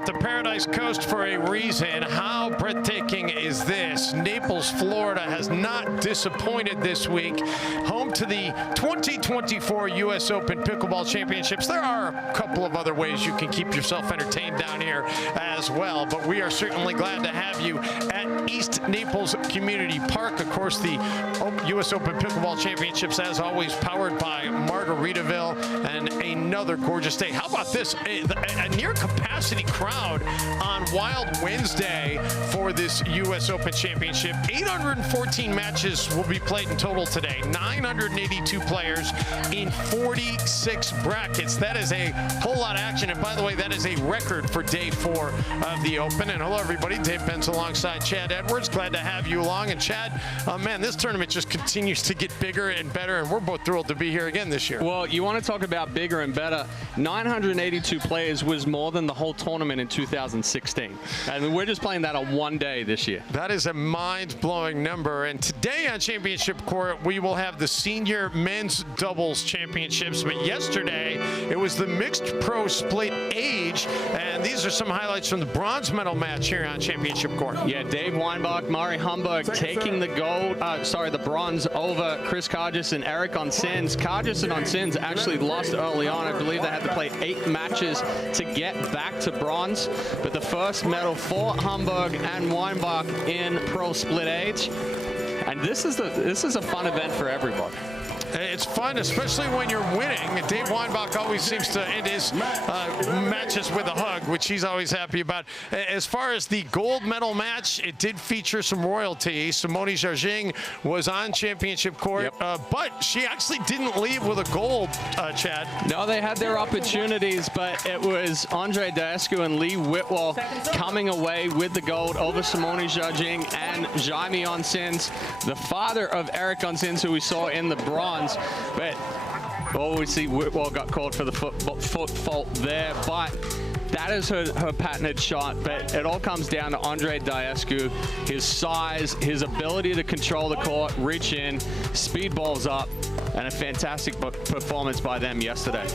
call it the Paradise Coast for a reason. How breathtaking is this? Naples, Florida has not disappointed this week. Home to the 2024 U.S. Open Pickleball Championships. There are a couple of other ways you can keep yourself entertained down here as well, but we are certainly glad to have you at East Naples Community Park. Of course, the U.S. Open Pickleball Championships, as always, powered by Margaritaville, and another gorgeous day. How about this? A near capacity crowd on Wild Wednesday for this U.S. Open Championship. 814 matches will be played in total today. 982 players in 46 brackets. That is a whole lot of action. And by the way, that is a record for day 4 of the Open. And hello, everybody. Dave Benz alongside Chad Edwards. Glad to have you along. And Chad, man, this tournament just continues to get bigger and better, and we're both thrilled to be here again this year. Well, you want to talk about bigger and better. 982 players was more than the whole tournament in 2016. And we're just playing that on one day this year. That is a mind-blowing number. And today on Championship Court, we will have the senior men's doubles championships. But yesterday, it was the mixed pro split age. And these are some highlights from the bronze medal match here on Championship Court. Yeah, Dave Weinbach, Mari Humberg taking the the bronze over Chris Cargis and Eric Onsins. Cargis and Onsins actually lost early on. I believe they had to play 8 matches to get back to bronze. But the first medal for Humberg and Weinbach in pro split age. And this is a fun event for everybody. It's fun, especially when you're winning. Dave Weinbach always seems to end his matches with a hug, which he's always happy about. As far as the gold medal match, it did feature some royalty. Simone Jarging was on Championship Court, but she actually didn't leave with a gold, Chad. No, they had their opportunities, but it was Andre Daescu and Lee Whitwell coming away with the gold over Simone Jarging and Jaime Onsins, the father of Eric Onsins, who we saw in the bronze. But we see Whitwell got called for the foot fault there, but that is her patented shot. But it all comes down to Andre Daescu, his size, his ability to control the court, reach in, speed balls up, and a fantastic performance by them yesterday.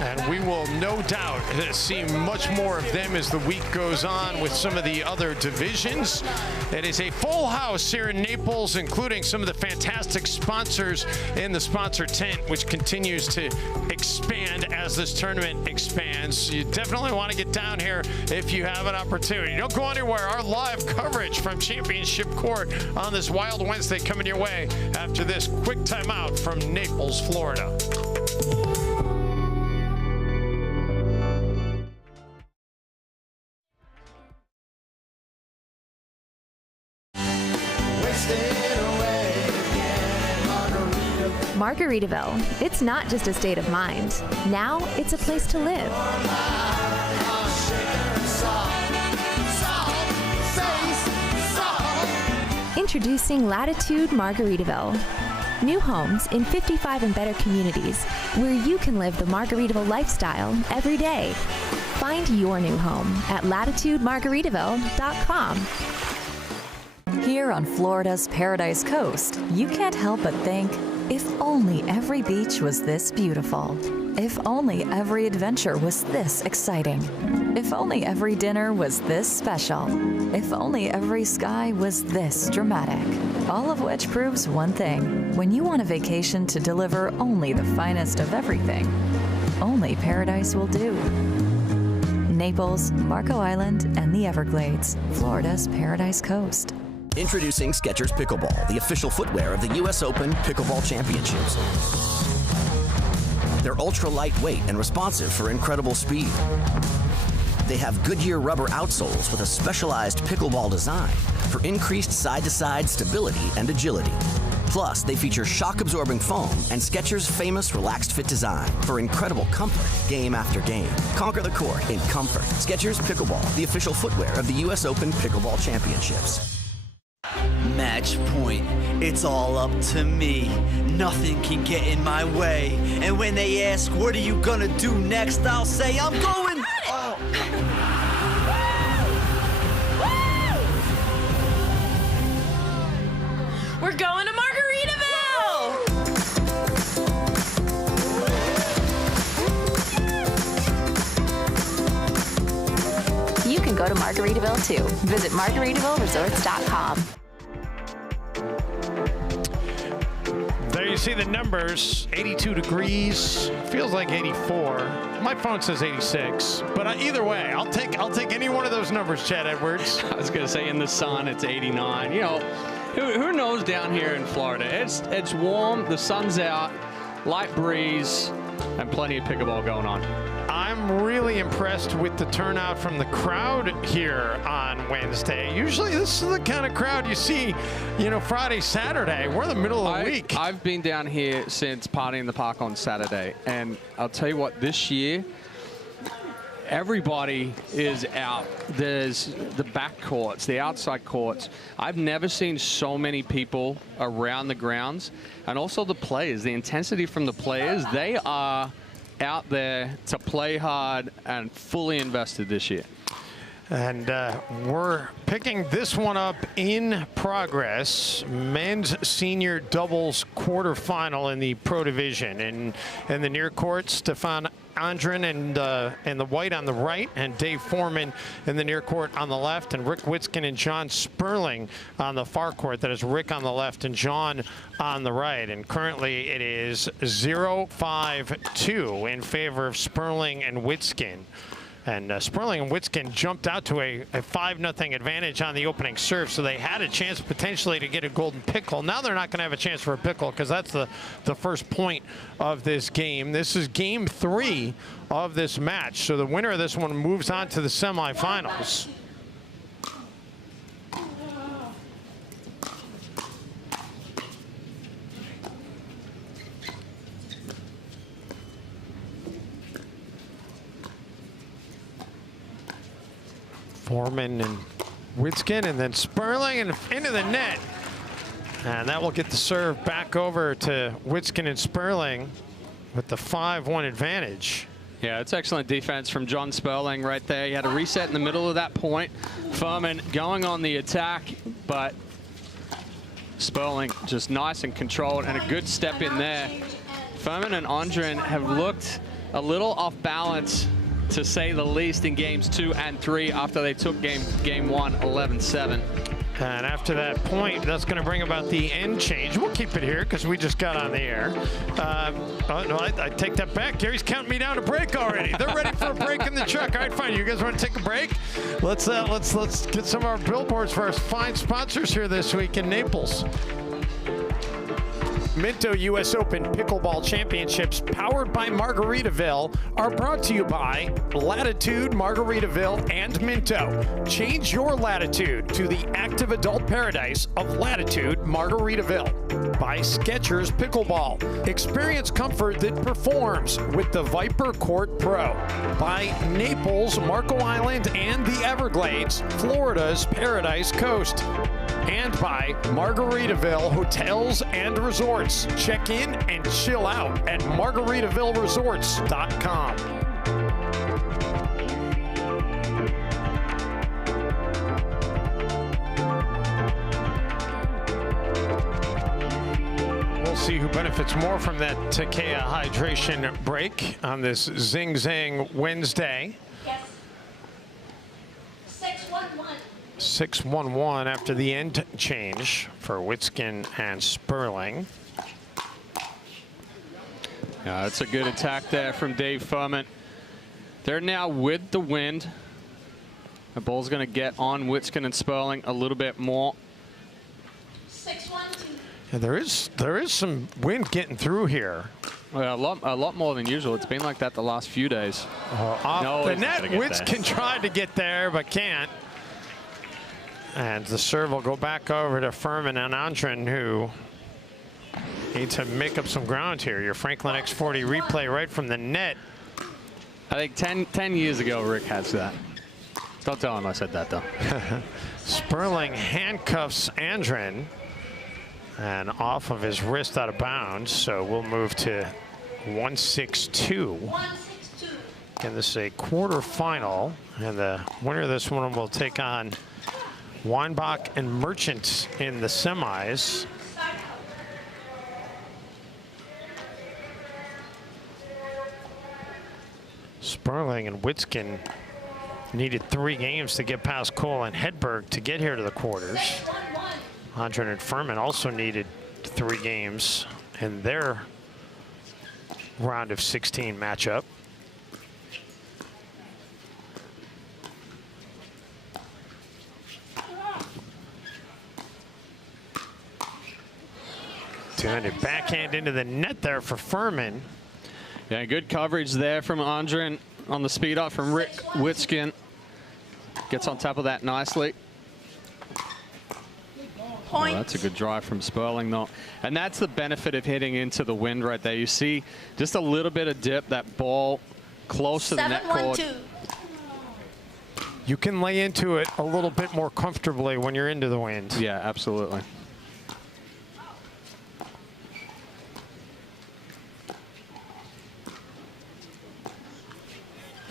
And we will no doubt see much more of them as the week goes on with some of the other divisions. It is a full house here in Naples, including some of the fantastic sponsors in the sponsor tent, which continues to expand as this tournament expands. You definitely want to get down here if you have an opportunity. Don't go anywhere. Our live coverage from Championship Court on this Wild Wednesday coming your way after this quick timeout from Naples, Florida. Margaritaville. It's not just a state of mind. Now it's a place to live. Introducing Latitude Margaritaville. New homes in 55 and better communities where you can live the Margaritaville lifestyle every day. Find your new home at latitudemargaritaville.com. Here on Florida's Paradise Coast, you can't help but think, if only every beach was this beautiful. If only every adventure was this exciting. If only every dinner was this special. If only every sky was this dramatic. All of which proves one thing. When you want a vacation to deliver only the finest of everything, only Paradise will do. Naples, Marco Island, and the Everglades, Florida's Paradise Coast. Introducing Skechers Pickleball, the official footwear of the U.S. Open Pickleball Championships. They're ultra lightweight and responsive for incredible speed. They have Goodyear rubber outsoles with a specialized pickleball design for increased side-to-side stability and agility. Plus, they feature shock-absorbing foam and Skechers' famous relaxed fit design for incredible comfort game after game. Conquer the court in comfort. Skechers Pickleball, the official footwear of the U.S. Open Pickleball Championships. Match point. It's all up to me. Nothing can get in my way. And when they ask, what are you gonna do next? I'll say, I'm going. We're going to Margaritaville! Margaritaville too. Visit MargaritavilleResorts.com. There you see the numbers, 82 degrees, feels like 84. My phone says 86, but either way, I'll take any one of those numbers, Chad Edwards. I was going to say in the sun, it's 89. You know, who knows down here in Florida? It's warm, the sun's out, light breeze, and plenty of pickleball going on. I'm really impressed with the turnout from the crowd here on Wednesday. Usually this is the kind of crowd you see, you know, Friday, Saturday. We're in the middle of the week. I've been down here since Party in the Park on Saturday, and I'll tell you what, this year, everybody is out. There's the back courts, the outside courts. I've never seen so many people around the grounds, and also the players, the intensity from the players. They are out there to play hard and fully invested this year. And we're picking this one up in progress. Men's senior doubles quarterfinal in the pro division. And in the near court, Stefan Andren and the white on the right, and Dave Foreman in the near court on the left, and Rick Witzkin and John Sperling on the far court. That is Rick on the left and John on the right. And currently it is 0-5-2 in favor of Sperling and Witzkin. And Sperling and Witzkin jumped out to a 5-0 advantage on the opening serve, so they had a chance potentially to get a golden pickle. Now they're not going to have a chance for a pickle because that's the first point of this game. This is game 3 of this match, so the winner of this one moves on to the semifinals. Foreman and Witzkin, and then Sperling and into the net. And that will get the serve back over to Witzkin and Sperling with the 5-1 advantage. Yeah, it's excellent defense from John Sperling right there. He had a reset in the middle of that point. Foreman going on the attack, but Sperling just nice and controlled, and a good step in there. Foreman and Andren have looked a little off balance, to say the least, in games 2 and 3 after they took game 1 11-7. And after that point, that's going to bring about the end change. We'll keep it here because we just got on the air. Oh, no, I take that back. Gary's counting me down to break already. They're ready for a break in the truck. All right, fine. You guys want to take a break? Let's get some of our billboards for our fine sponsors here this week in Naples. Minto U.S. Open Pickleball Championships, powered by Margaritaville, are brought to you by Latitude, Margaritaville, and Minto. Change your latitude to the active adult paradise of Latitude, Margaritaville. By Skechers Pickleball. Experience comfort that performs with the Viper Court Pro. By Naples, Marco Island, and the Everglades, Florida's Paradise Coast. And by Margaritaville Hotels and Resorts. Check in and chill out at margaritavilleresorts.com. We'll see who benefits more from that Takea hydration break on this Zing Zang Wednesday. Yes. 6-1-1. 6-1-1 after the end change for Witzkin and Sperling. Yeah, that's a good attack there from Dave Foreman. They're now with the wind. The ball's going to get on Witzkin and Sperling a little bit more. 6-1-2. Yeah, there is some wind getting through here. Well, a lot more than usual. It's been like that the last few days. Off the net, Witzkin tried to get there but can't. And the serve will go back over to Furman and Andren, who need to make up some ground here. Your Franklin X40 replay right from the net. I think 10 years ago, Rick has that. Don't tell him I said that, though. Sperling handcuffs Andren and off of his wrist out of bounds. So we'll move to 1-6-2. 1-6-2. And this is a quarterfinal. And the winner of this one will take on Weinbach and Merchant in the semis. Sperling and Witzkin needed 3 games to get past Cole and Hedberg to get here to the quarters. Andren and Furman also needed 3 games in their round of 16 matchup. Two-handed backhand into the net there for Furman. Yeah, good coverage there from Andren on the speed up from Rick Witskin. Gets on top of that nicely. Oh, that's a good drive from Sperling, though. And that's the benefit of hitting into the wind right there. You see just a little bit of dip, that ball close to the net cord. 7-1-2. You can lay into it a little bit more comfortably when you're into the wind. Yeah, absolutely.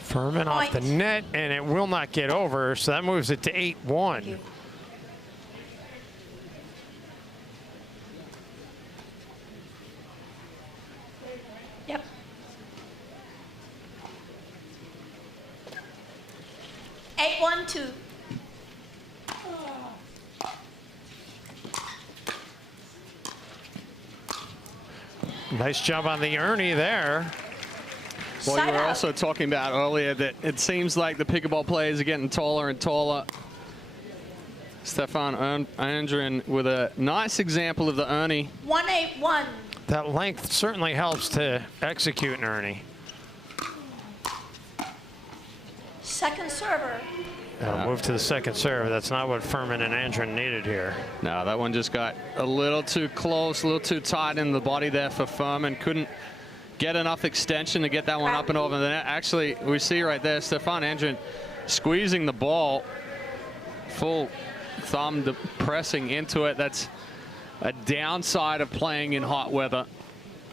Furman off the net, and it will not get over, so that moves it to 8-1. Yep. Eight, 1-2. Nice job on the Ernie there. Well, you were also talking about earlier that it seems like the pickleball players are getting taller and taller. Stefan Andren with a nice example of the Ernie. 1-8-1. That length certainly helps to execute an Ernie. Second server. That'll move to the second serve. That's not what Furman and Andren needed here. No, that one just got a little too close, a little too tight in the body there for Furman. Couldn't get enough extension to get that one up and over the net. Actually, we see right there, Stefan Andren squeezing the ball, full thumb pressing into it. That's a downside of playing in hot weather,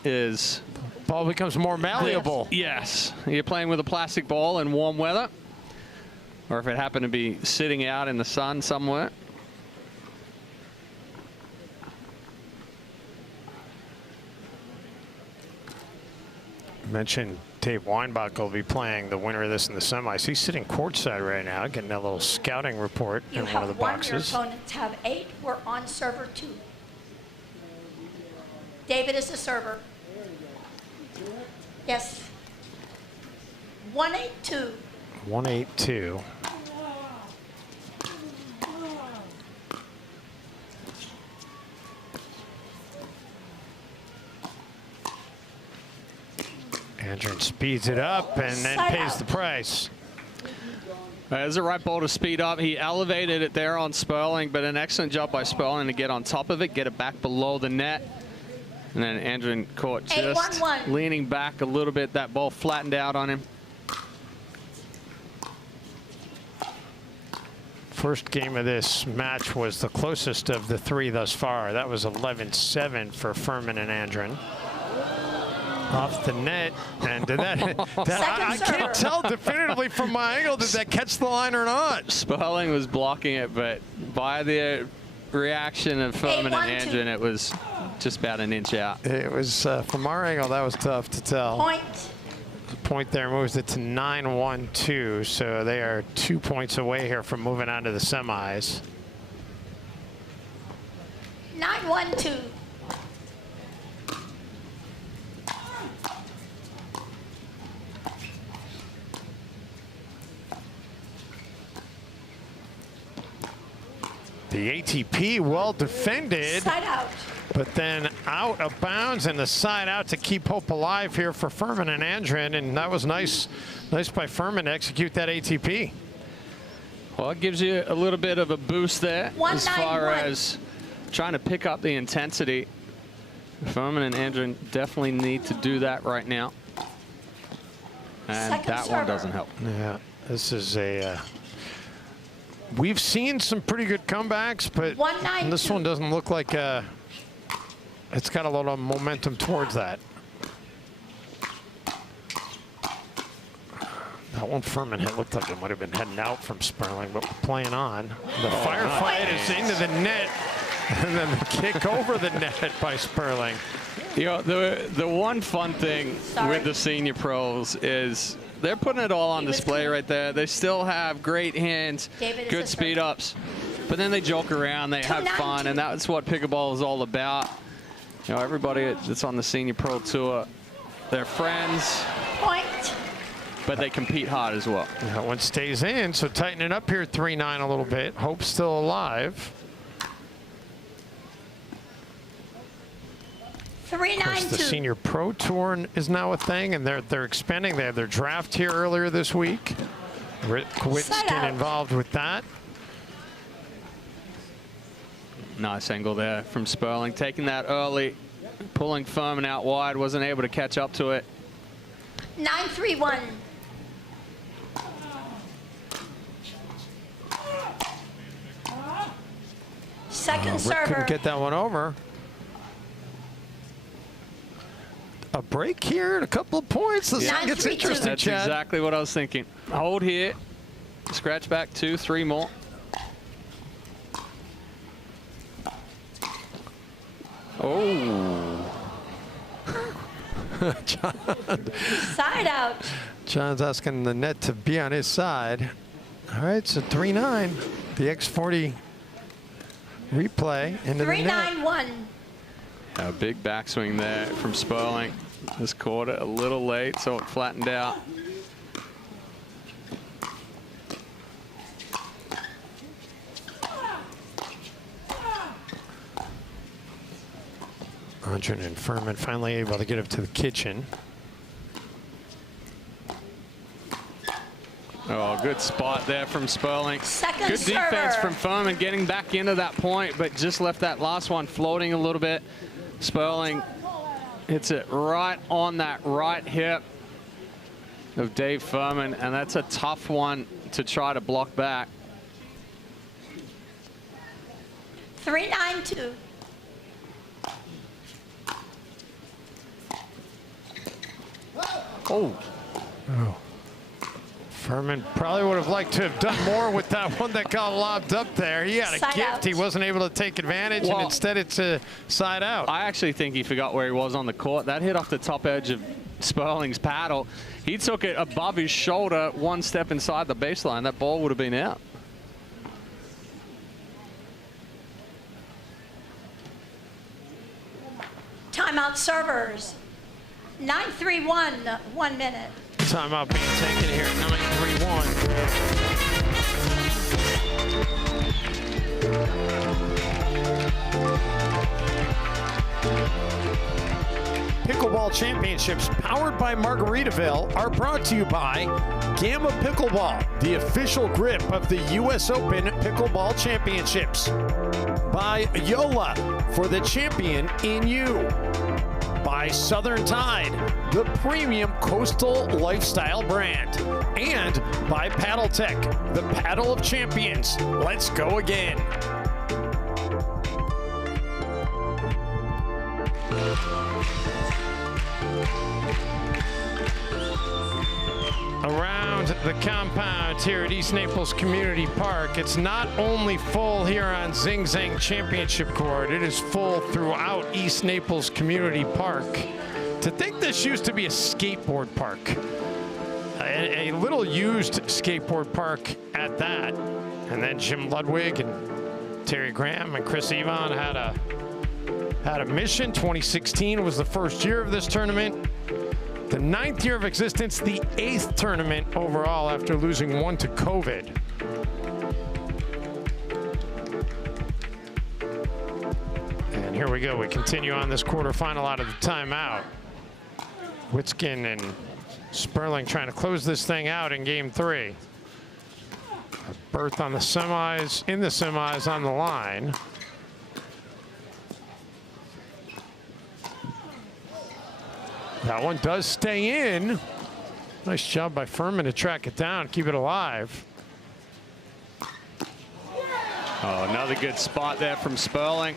is ball becomes more malleable. Yes, you're playing with a plastic ball in warm weather, or if it happened to be sitting out in the sun somewhere. Mentioned Dave Weinbach will be playing the winner of this in the semis. He's sitting courtside right now, getting a little scouting report in one of the boxes. Your opponents have 8. We're on server 2. David is the server. Yes. 1-8-2. 1-8-2. Andren speeds it up and then pays the price. There's a right ball to speed up. He elevated it there on Sperling, but an excellent job by Sperling to get on top of it, get it back below the net. And then Andren caught just leaning back a little bit. That ball flattened out on him. First game of this match was the closest of the 3 thus far. That was 11-7 for Furman and Andren. Off the net, and did I can't tell definitively from my angle, did that catch the line or not? Sperling was blocking it, but by the reaction of Furman and Andren, it was just about an inch out. It was, from our angle, that was tough to tell. Point. The point there moves it to 9-1-2, so they are 2 points away here from moving on to the semis. 9-1-2. The ATP well defended, Side out. but then out of bounds and the side out to keep hope alive here for Furman and Andren, and that was nice by Furman to execute that ATP. Well, it gives you a little bit of a boost there as far 1-9-1. as trying to pick up the intensity. Furman and Andren definitely need to do that right now, and Second that server. one doesn't help. Yeah, this is a we've seen some pretty good comebacks, but 1-9-2. this one doesn't look like it's got a lot of momentum towards that. That one Furman hit looked like it might have been heading out from Sperling, but we're playing on. The firefight is into the net, and then the kick over the net by Sperling. You know, the one fun thing with the senior pros is they're putting it all on display right there. They still have great hands, good speed ups, but then they joke around, they have fun, and that's what pickleball is all about. You know, everybody that's on the Senior Pro Tour, they're friends, but they compete hard as well. That one stays in, so tighten it up here, 3-9 a little bit. Hope's still alive. 3-9-2. The Senior Pro Tour is now a thing, and they're expanding. They have their draft here earlier this week. Rick Winston involved with that. Nice angle there from Sperling, taking that early, pulling Furman out wide, wasn't able to catch up to it. 9-3-1. Second Rick server. couldn't get that one over. A break here and a couple of points. This thing gets interesting, That's Chad. exactly what I was thinking. Hold here, scratch back 2, 3 more. Oh. John. Side out. John's asking the net to be on his side. All right, so 3-9. The X40 replay into the net. 3-9-1. A big backswing there from Sperling. This caught it a little late, so it flattened out. Andren and Furman finally able to get up to the kitchen. Oh, good spot there from Sperling. Second good defense server. from Furman, getting back into that point, but just left that last one floating a little bit. Sperling hits it right on that right hip of Dave Furman, and that's a tough one to try to block back. 3-9-2. Oh. Furman probably would have liked to have done more with that one that got lobbed up there. He had a Side gift. out. He wasn't able to take advantage, and instead it's a side out. I actually think he forgot where he was on the court. That hit off the top edge of Sperling's paddle. He took it above his shoulder, one step inside the baseline. That ball would have been out. Timeout servers. 9-3-1, 1 minute. Timeout being taken here at 9-3-1. Pickleball Championships, powered by Margaritaville, are brought to you by Gamma Pickleball, the official grip of the U.S. Open Pickleball Championships. By Yola, for the champion in you. By Southern Tide, the premium coastal lifestyle brand. And by PaddleTech, the paddle of champions. Let's go again. Around the compound here at East Naples Community Park, it's not only full here on Zing Zang Championship Court, it is full throughout East Naples Community Park. To think this used to be a skateboard park, a little used skateboard park at that, and then Jim Ludwig and Terry Graham and Chris Yvonne had a mission. 2016 was the first year of this tournament. The 9th year of existence, the 8th tournament overall after losing one to COVID. And here we go. We continue on this quarterfinal out of the timeout. Witskin and Sperling trying to close this thing out in game 3. A berth on the semis, in the semis on the line. That one does stay in. Nice job by Furman to track it down, keep it alive. Oh, another good spot there from Sperling.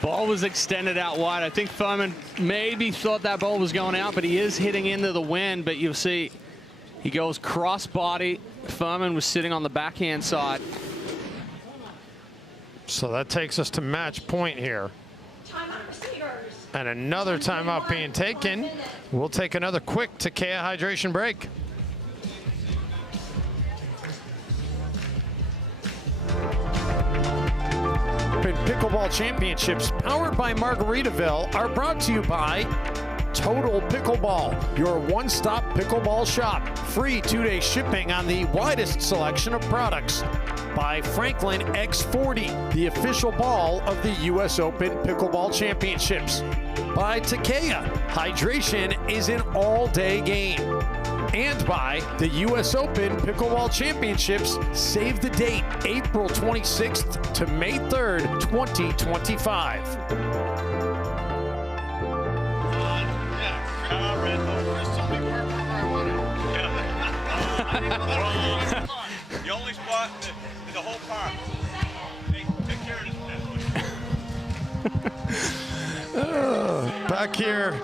Ball was extended out wide. I think Furman maybe thought that ball was going out, but he is hitting into the wind. But you'll see he goes cross body. Furman was sitting on the backhand side. So that takes us to match point here. Timeout receivers. And another timeout being taken. We'll take another quick Takea hydration break. Open Pickleball Championships, powered by Margaritaville, are brought to you by Total Pickleball, your one-stop pickleball shop. Free 2-day shipping on the widest selection of products. By Franklin X40, the official ball of the U.S. Open Pickleball Championships. By Takea, hydration is an all-day game. And by the U.S. Open Pickleball Championships. Save the date, April 26th to May 3rd, 2025. The only spot in the whole park. Take care of this. Back here.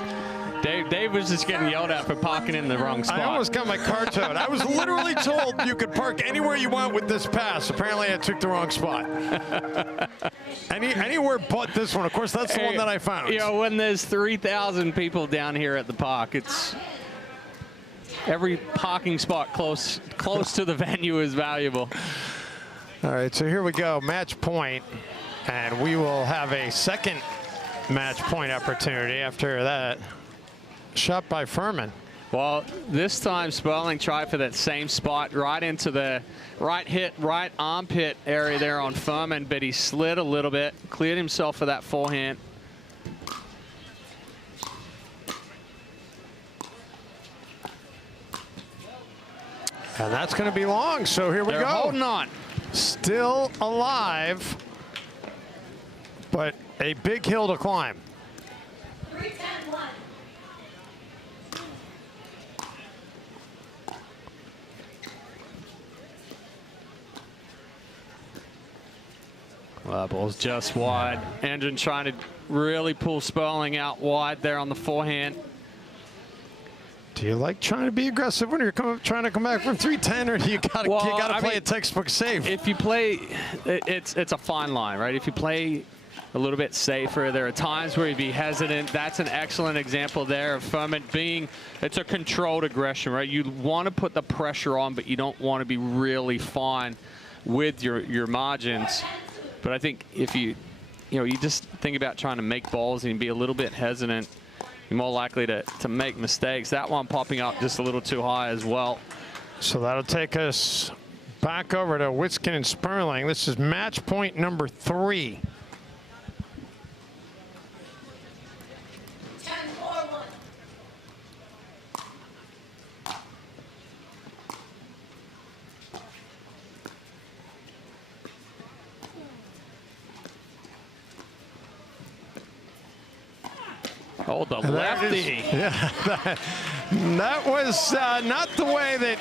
Dave was just getting yelled at for parking in the wrong spot. I almost got my car towed. I was literally told you could park anywhere you want with this pass. Apparently, I took the wrong spot. Anywhere but this one. Of course, that's the one that I found. You know, when there's 3,000 people down here at the park, it's every parking spot close to the venue is valuable. All right, so here we go, match point, and we will have a second match point opportunity after that. Shot by Furman. Well, this time Sperling tried for that same spot right into the right armpit area there on Furman, but he slid a little bit, cleared himself for that forehand. And that's going to be long, so here we They're go. holding on. Still alive, but a big hill to climb. 3-10-1. Well, that ball's just wide. Andren trying to really pull Sperling out wide there on the forehand. Do you like trying to be aggressive when you're trying to come back from 3-10, or do you got to play a textbook safe? If you play, it's a fine line, right? If you play a little bit safer, there are times where you'd be hesitant. That's an excellent example there of Furman being, it's a controlled aggression, right? You want to put the pressure on, but you don't want to be really fine with your margins. But I think if you just think about trying to make balls and be a little bit hesitant, you're more likely to make mistakes. That one popping up just a little too high as well. So that'll take us back over to Witskin and Sperling. This is match point number 3. 10-4-1. Oh, the lefty. That was not the way that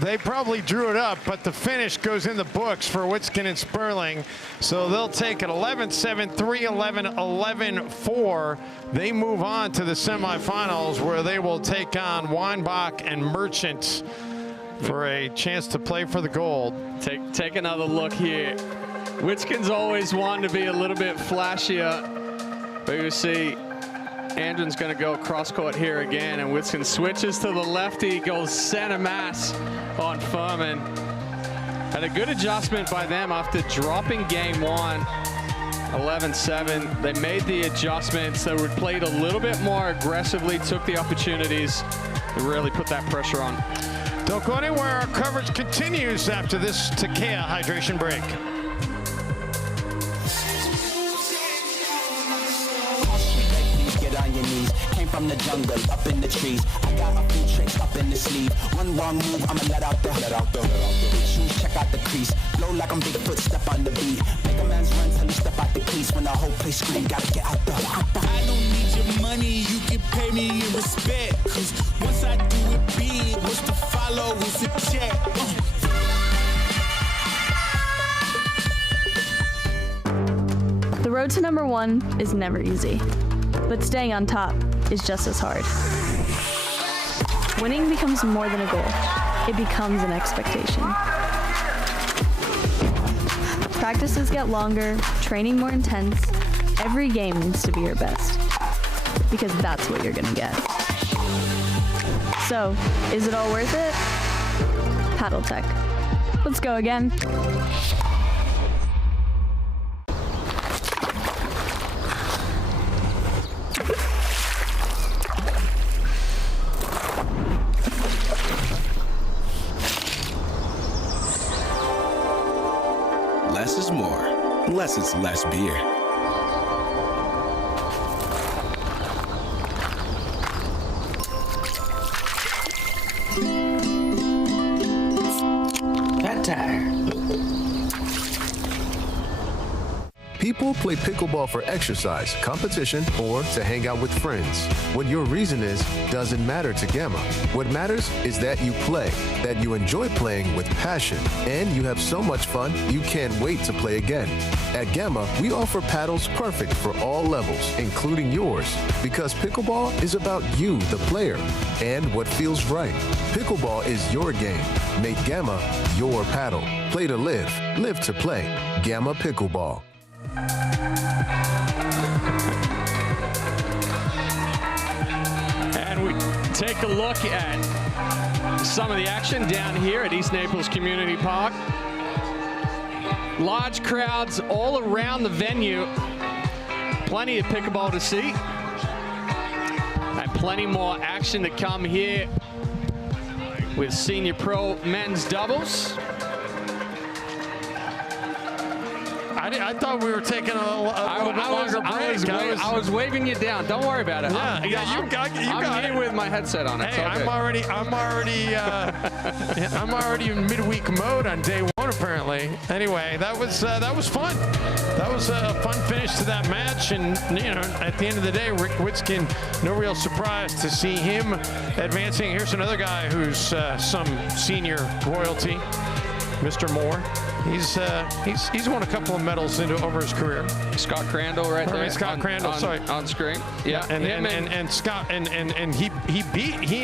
they probably drew it up, but the finish goes in the books for Witskin and Sperling. So they'll take it 11-7, 3-11, 11-4. They move on to the semifinals, where they will take on Weinbach and Merchant for a chance to play for the gold. Take another look here. Witskin's always wanted to be a little bit flashier. But you see, Andren's going to go cross court here again, and Witskin switches to the lefty, goes center mass on Furman. And a good adjustment by them after dropping game 1, 11-7. They made the adjustments. They played a little bit more aggressively, took the opportunities to really put that pressure on. Don't go anywhere. Our coverage continues after this Takea hydration break. On your knees, came from the jungle, up in the trees. I got a few tricks up in the sleeve. One wrong move, I'ma let out the shoes, check out the crease. Blow like I'm Bigfoot, step on the beat. Make a man's run till he step out the crease. When the whole place scream, gotta get out the. I don't need your money, you can pay me in respect. Cause once I do it big, what's to follow is a check. The road to number 1 is never easy. But staying on top is just as hard. Winning becomes more than a goal. It becomes an expectation. Practices get longer, training more intense. Every game needs to be your best. Because that's what you're gonna get. So, is it all worth it? Paddle Tech. Let's go again. unless it's less beer. Fat tire. People play pickleball for exercise, competition, or to hang out with friends. What your reason is doesn't matter to Gamma. What matters is that you play, that you enjoy playing with passion, and you have so much fun you can't wait to play again. At Gamma, we offer paddles perfect for all levels, including yours, because pickleball is about you, the player, and what feels right. Pickleball is your game. Make Gamma your paddle. Play to live, live to play. Gamma Pickleball. And we take a look at some of the action down here at East Naples Community Park. Large crowds all around the venue. Plenty of pickleball to see. And plenty more action to come here with Senior Pro men's doubles. I thought we were taking a little bit longer break. I was waving you down. Don't worry about it. You got I'm here with my headset on. Hey, I'm already in midweek mode on day one apparently. Anyway, that was fun. That was a fun finish to that match, and you know, at the end of the day, Rick Witskin, no real surprise to see him advancing. Here's another guy who's some senior royalty, Mr. Moore. He's won a couple of medals over his career. Scott Crandall right there. Scott Crandall, sorry. On screen. Yeah. And Scott and he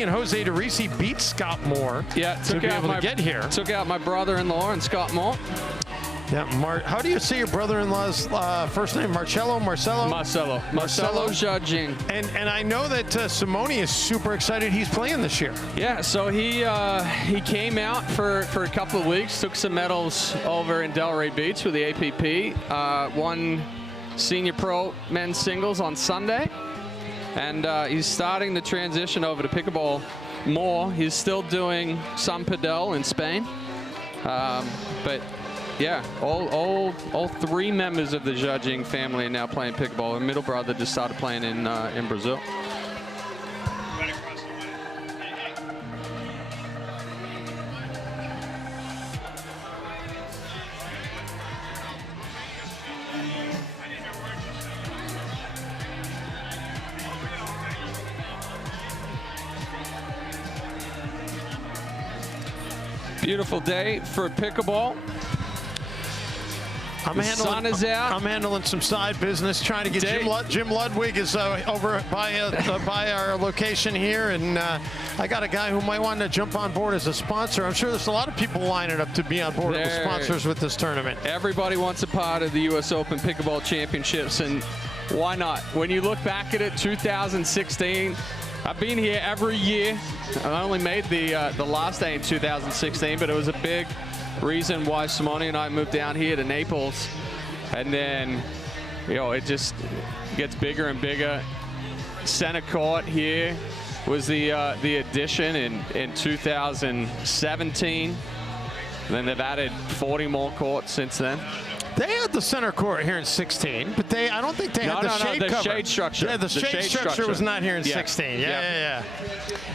and Jose DeRisi beat Scott Moore. Yeah, to be able to get here. Took out my brother-in-law and Scott Moore. Yeah, how do you say your brother-in-law's first name? Marcello? Marcello judging. And I know that Simone is super excited he's playing this year. Yeah, so he came out for a couple of weeks, took some medals over in Delray Beach with the APP, won Senior Pro men's singles on Sunday, and he's starting to transition over to pickleball more. He's still doing some padel in Spain, but yeah, all three members of the judging family are now playing pickleball. Her middle brother just started playing in Brazil. Beautiful day for pickleball. The sun is out. I'm handling some side business, trying to get Jim Ludwig is over by our location here, and I got a guy who might want to jump on board as a sponsor. I'm sure there's a lot of people lining up to be on board as sponsors with this tournament. Everybody wants a part of the U.S. Open Pickleball Championships, and why not? When you look back at it, 2016, I've been here every year. I only made the last day in 2016, but it was a big reason why Simone and I moved down here to Naples, and then it just gets bigger and bigger. Center court here was the addition in 2017. And then they've added 40 more courts since then. They had the center court here in 16, but I don't think they had the shade cover. Shade structure. Yeah, the shade structure was not here in 16. Yeah.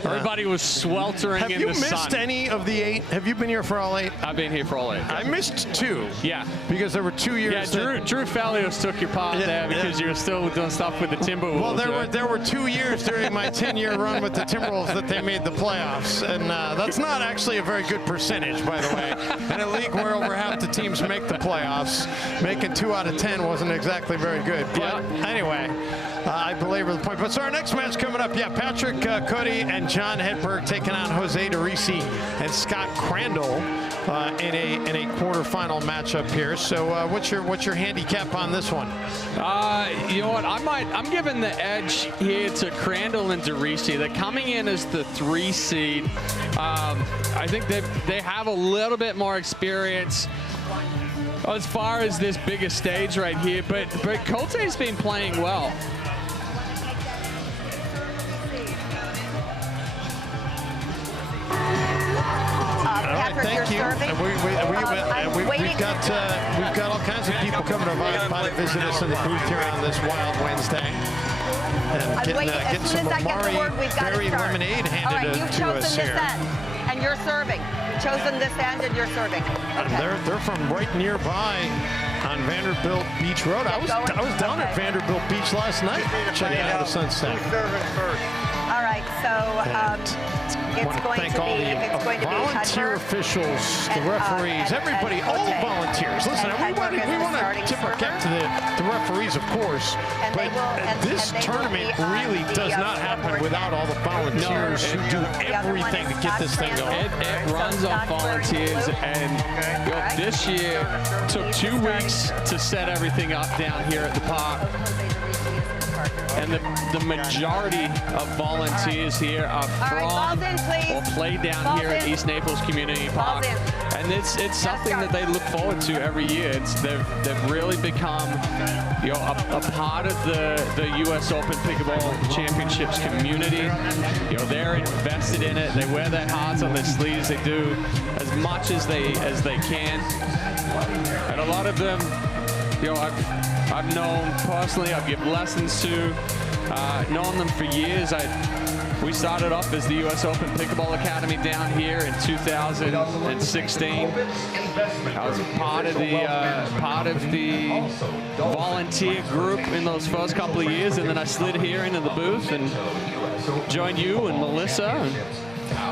Everybody was sweltering in the sun. Have you missed any of the 8? Have you been here for all 8? I've been here for all 8. I missed 2. Yeah. Because there were 2 years. Yeah, Drew Falios took your part there because you were still doing stuff with the Timberwolves. Well, there were 2 years during my 10-year run with the Timberwolves that they made the playoffs, and that's not actually a very good percentage, by the way. In a league where over half the teams make the playoffs, making 2 out of 10 wasn't exactly very good. But anyway, I belabor the point. But so our next match coming up, Patrick Cody and John Hedberg taking on Jose DeRisi and Scott Crandall in a quarterfinal matchup here. So what's your handicap on this one? You know what? I'm giving the edge here to Crandall and DeRisi. They're coming in as the 3 seed. I think they have a little bit more experience as far as this biggest stage right here, but Colte's been playing well. Patrick, thank you. you're serving. We've got all kinds of people coming by to visit us in the booth here on this wild Wednesday. And getting some Amari berry lemonade handed to us here. And you're serving. You've chosen this end and you're serving. Okay. They're from right nearby on Vanderbilt Beach Road. I was down at Vanderbilt Beach last night checking out the sunset. All right, so it's going to be volunteer officials, the referees, everybody, all the volunteers. Listen, we want to tip our cap to the referees, of course, but this tournament really does not happen without all the volunteers who do everything to get this thing going. It runs off volunteers, and this year took 2 weeks to set everything up down here at the park. And the majority of volunteers here are from or play down here at East Naples Community Park. And it's something that they look forward to every year. They've really become a part of the U.S. Open Pickleball Championships community. They're invested in it. They wear their hearts on their sleeves. They do as much as they can. And a lot of them, I've known personally. I've given lessons to, known them for years. We started off as the U.S. Open Pickleball Academy down here in 2016. I was part of the volunteer group in those first couple of years, and then I slid here into the booth and joined you and Melissa.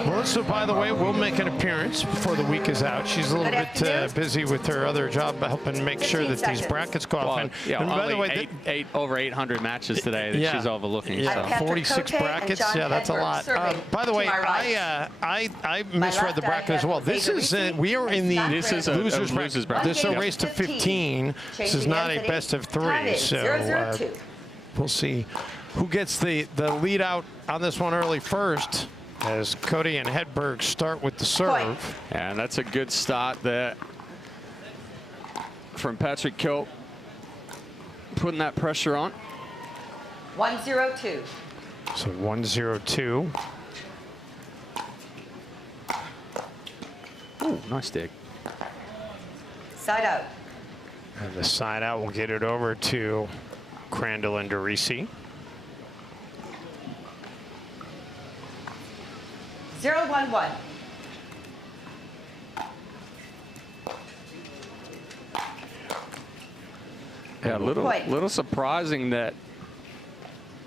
Melissa, by the way, will make an appearance before the week is out. She's a little bit busy with her other job, helping make sure that these brackets go off. And by the way, over 800 matches today that she's overlooking. Yeah, so. 46 brackets. Yeah, that's a lot. By the way, I misread the bracket as well. This is we are in the losers bracket. This is a race to 15. This is not a best of 3. So we'll see who gets the lead out on this one early first, as Cody and Hedberg start with the serve. And that's a good start there from Patrick Kilt, putting that pressure on. 1-0-2. So 1-0-2. Ooh, nice dig. Side out. And the side out will get it over to Crandall and Derisi. 0-1-1. Yeah, a little surprising that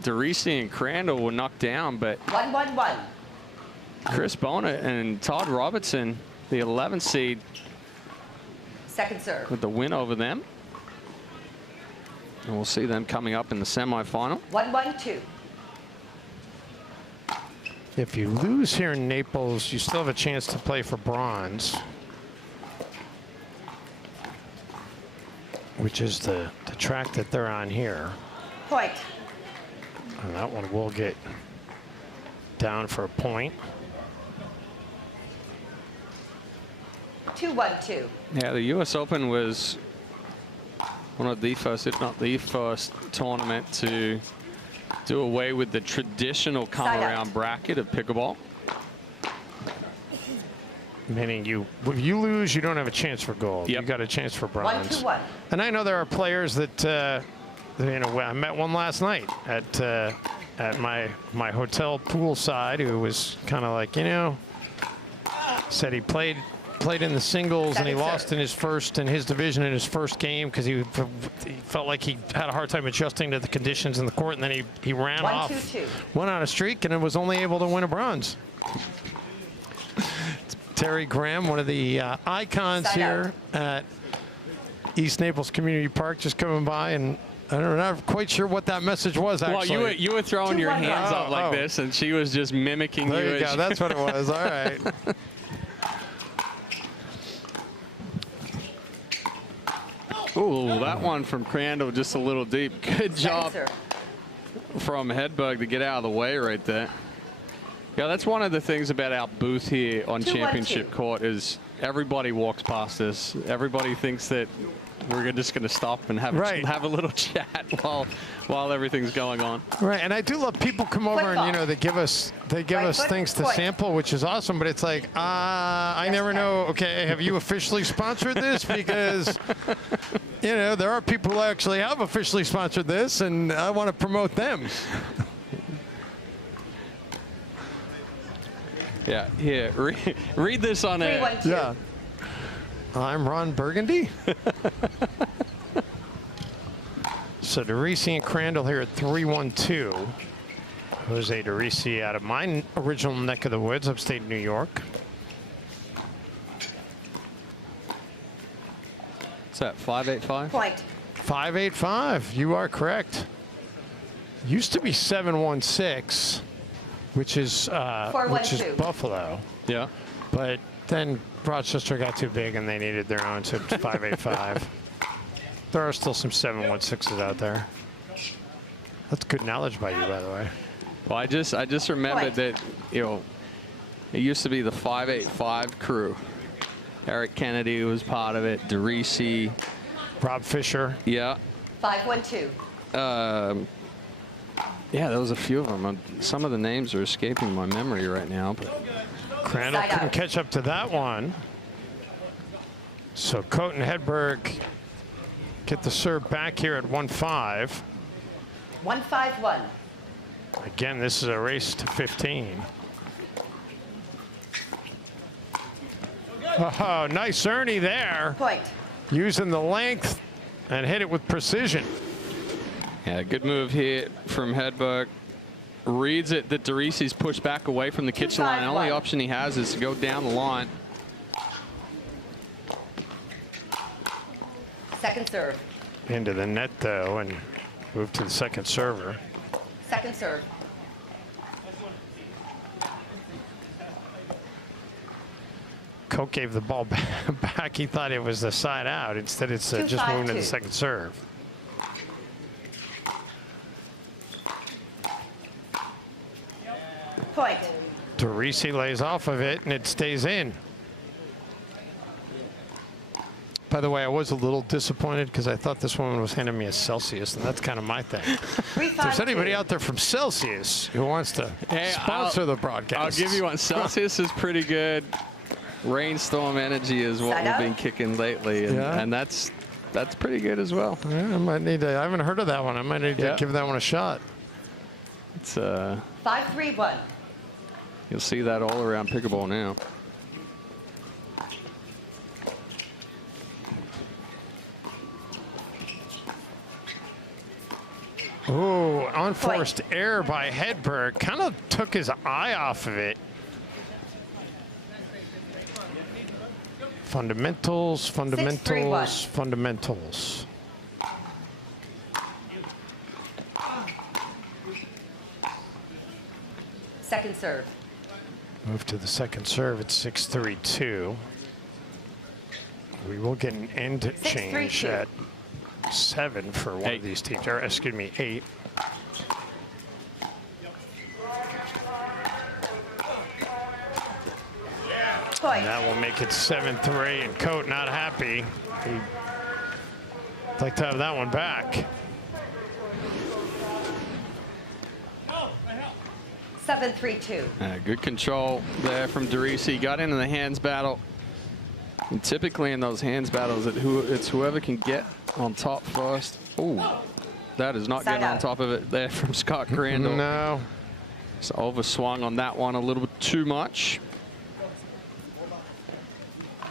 Derisi and Crandall were knocked down, but 1-1-1. Chris Bona and Todd Robertson, the 11th seed, second serve, with the win over them. And we'll see them coming up in the semifinal. 1-1-2. If you lose here in Naples, you still have a chance to play for bronze, which is the track that they're on here. Point. And that one will get down for a point. 2-1-2. Yeah, the U.S. Open was one of the first, if not the first, tournament to do away with the traditional come-around bracket of pickleball. Meaning if you lose, you don't have a chance for gold. Yep. You got a chance for bronze. 1-2-1. And I know there are players that, I met one last night at my hotel poolside who was kind of like, said he played in the singles and he lost in his division in his first game because he felt like he had a hard time adjusting to the conditions in the court, and then he ran off, went on a streak, and was only able to win a bronze. Terry Graham, one of the icons here at East Naples Community Park, just coming by, and I'm not quite sure what that message was, actually. Well, you were throwing your hands up like this, and she was just mimicking you. There you go. That's what it was. All right. Ooh, that one from Crandall just a little deep. Good job from Hedberg to get out of the way right there. Yeah, that's one of the things about our booth here on Championship Court is everybody walks past us. Everybody thinks that we're just going to stop and have a little chat while everything's going on. Right, and I do love people come over and, you know, they give us things to sample, which is awesome, but it's like, I never know, okay, have you officially sponsored this? Because, you know, there are people who actually have officially sponsored this, and I want to promote them. Yeah, here, read this on air. Yeah. I'm Ron Burgundy. So DeRisi and Crandall here at 3-1-2. Jose DeRisi out of my original neck of the woods, upstate New York. What's that, 585? Point. 585, you are correct. Used to be 716. Which is Buffalo. Yeah. But then Rochester got too big and they needed their own, so it's 585. There are still some 716s out there. That's good knowledge by you, by the way. Well, I just remembered that, you know, it used to be the 585 crew. Eric Kennedy was part of it. DeRisi. Rob Fisher. Yeah. 512. Yeah, there was a few of them. Some of the names are escaping my memory right now. But Crandall couldn't catch up to that one. So Cote and Hedberg get the serve back here at 1-5. 1-5-1. Again, this is a race to 15. Oh, nice Ernie there. Point. Using the length and hit it with precision. Yeah, good move here from Hedberg. Reads it that DeRisi's pushed back away from the kitchen line. The only option he has is to go down the line. Second serve. Into the net, though, and move to the second server. Second serve. Coke gave the ball back. He thought it was the side out. Instead, it's just moving to the second serve. Point. DeRisi lays off of it, and it stays in. By the way, I was a little disappointed because I thought this woman was handing me a Celsius, and that's kind of my thing. If there's anybody out there from Celsius who wants to sponsor the broadcast, I'll give you one. Celsius is pretty good. Rainstorm Energy is what we've been kicking lately, and that's pretty good as well. Yeah, I might need to. I haven't heard of that one. I might need to give that one a shot. It's 5-3-1. You'll see that all around pickleball now. Ooh, unforced error by Hedberg. Kind of took his eye off of it. Fundamentals, fundamentals, fundamentals. Second serve. Move to the second serve at 6-3-2. We will get an end change at 7 for one of these teams, or excuse me, 8. And that will make it 7-3, and Cote not happy. He'd like to have that one back. 7-3-2. Good control there from DeRisi. Got into the hands battle. And typically in those hands battles, it's whoever can get on top first. Oh, that is not getting on top of it there from Scott Crandall. No. So overswung on that one a little bit too much.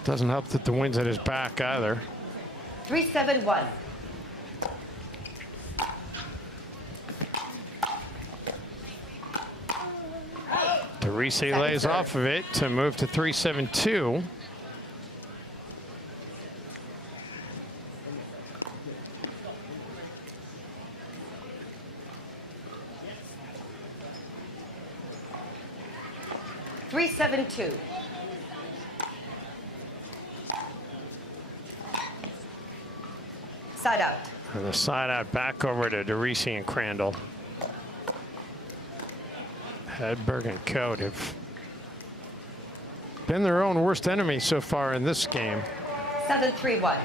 Doesn't help that the wind's at his back either. 3-7-1. DeRisi lays off of it to move to 3-7-2. Side out. And the side out back over to DeRisi and Crandall. Hedberg and Cote have been their own worst enemy so far in this game. 7-3-1.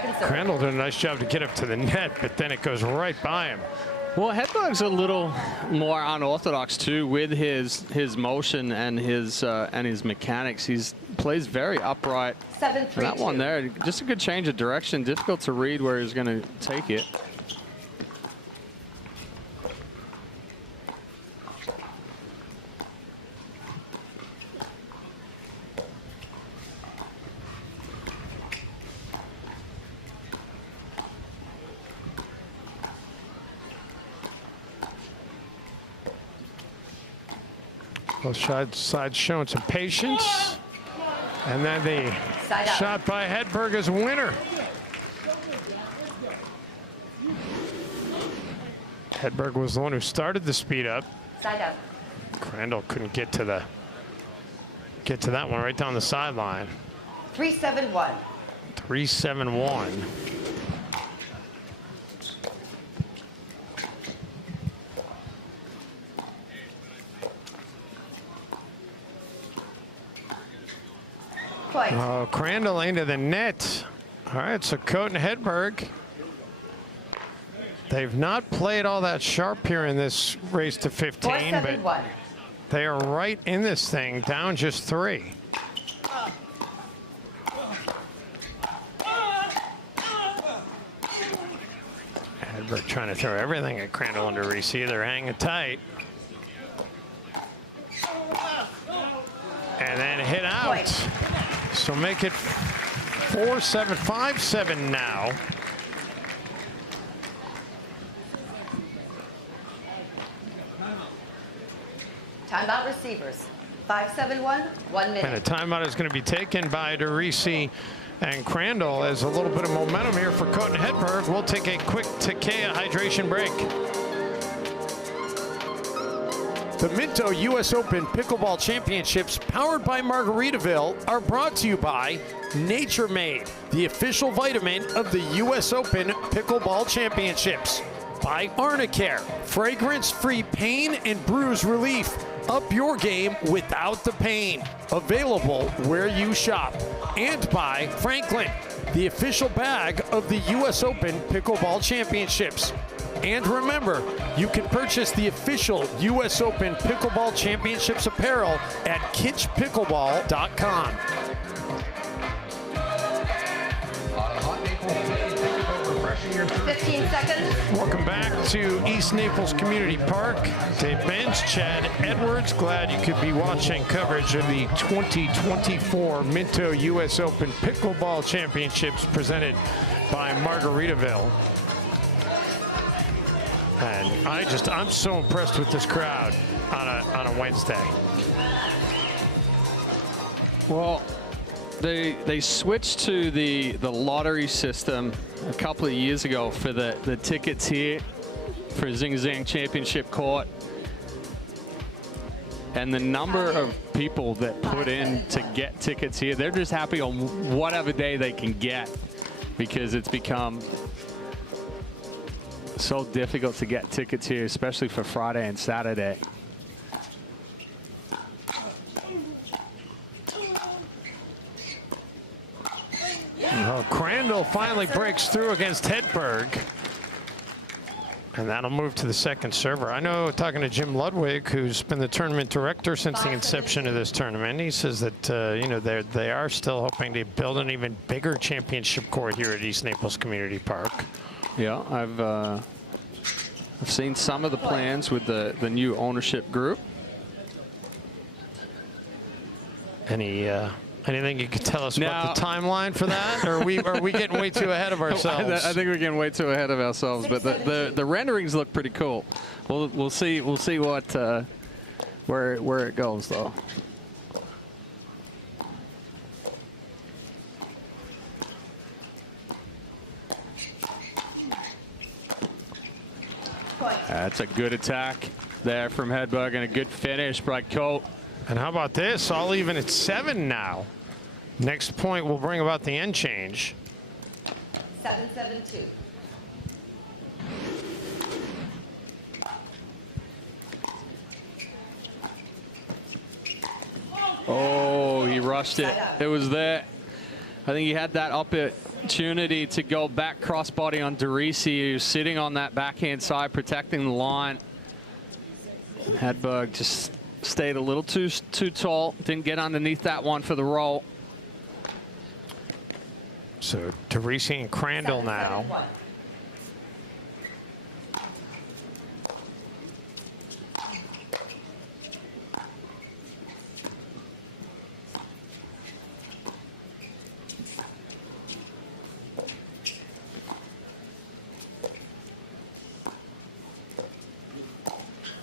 Second serve. Crandall did a nice job to get up to the net, but then it goes right by him. Well, Hedberg's a little more unorthodox too with his motion and his mechanics. He's plays very upright. 7-3. That one there, just a good change of direction. Difficult to read where he's going to take it. Both sides showing some patience. And then the shot by Hedberg is a winner. Hedberg was the one who started the speed up. Side out. Crandall couldn't get to that one right down the sideline. 3-7-1. 3-7-1. Oh, Crandall into the net. All right, so Cote and Hedberg, they've not played all that sharp here in this race to 15, but they are right in this thing, down just 3. Hedberg trying to throw everything at Crandall and DeRisi. They're hanging tight. And then hit out. So make it 4-7, 5-7 now. Timeout receivers. 5-7-1, 1 minute. And a timeout is going to be taken by DeRisi and Crandall as a little bit of momentum here for Cote and Hedberg. We'll take a quick Takea hydration break. The Minto U.S. Open Pickleball Championships, powered by Margaritaville, are brought to you by Nature Made, the official vitamin of the U.S. Open Pickleball Championships. By Arnicare, fragrance-free pain and bruise relief. Up your game without the pain. Available where you shop. And by Franklin, the official bag of the U.S. Open Pickleball Championships. And remember, you can purchase the official U.S. Open Pickleball Championships apparel at kitschpickleball.com. 15 seconds. Welcome back to East Naples Community Park. Dave Benz, Chad Edwards. Glad you could be watching coverage of the 2024 Minto U.S. Open Pickleball Championships presented by Margaritaville. And I'm so impressed with this crowd on a Wednesday. Well, they switched to the lottery system a couple of years ago for the tickets here for Zing Zang Championship Court. And the number of people that put in to get tickets here, they're just happy on whatever day they can get, because it's become so difficult to get tickets here, especially for Friday and Saturday. Well, Crandall finally breaks through against Hedberg. And that'll move to the second server. I know, talking to Jim Ludwig, who's been the tournament director since the inception of this tournament, he says that, you know, they are still hoping to build an even bigger championship court here at East Naples Community Park. Yeah, I've seen some of the plans with the new ownership group. Anything you could tell us about the timeline for that? Or are we getting way too ahead of ourselves? I think we're getting way too ahead of ourselves, but the renderings look pretty cool. We'll see what where it goes though. That's a good attack there from Hedberg and a good finish by Cote. And how about this? All even at 7 now. Next point will bring about the end change. 7-7-2. Oh, he rushed it. It was there. I think he had that up at opportunity to go back crossbody on Derisi, who's sitting on that backhand side, protecting the line. Hedberg just stayed a little too tall, didn't get underneath that one for the roll. So Derisi and Crandall now.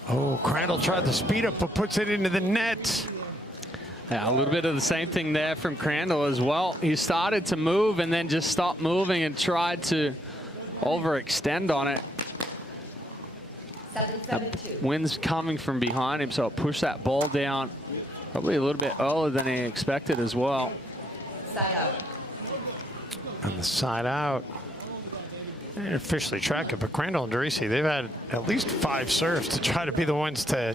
Oh, Crandall tried to speed up, but puts it into the net. Yeah, a little bit of the same thing there from Crandall as well. He started to move and then just stopped moving and tried to overextend on it. 7-7-2. Wind's coming from behind him, so it pushed that ball down probably a little bit earlier than he expected as well. Side out. On the side out. They didn't officially track it, but Crandall and Derisi, they've had at least 5 serves to try to be the ones to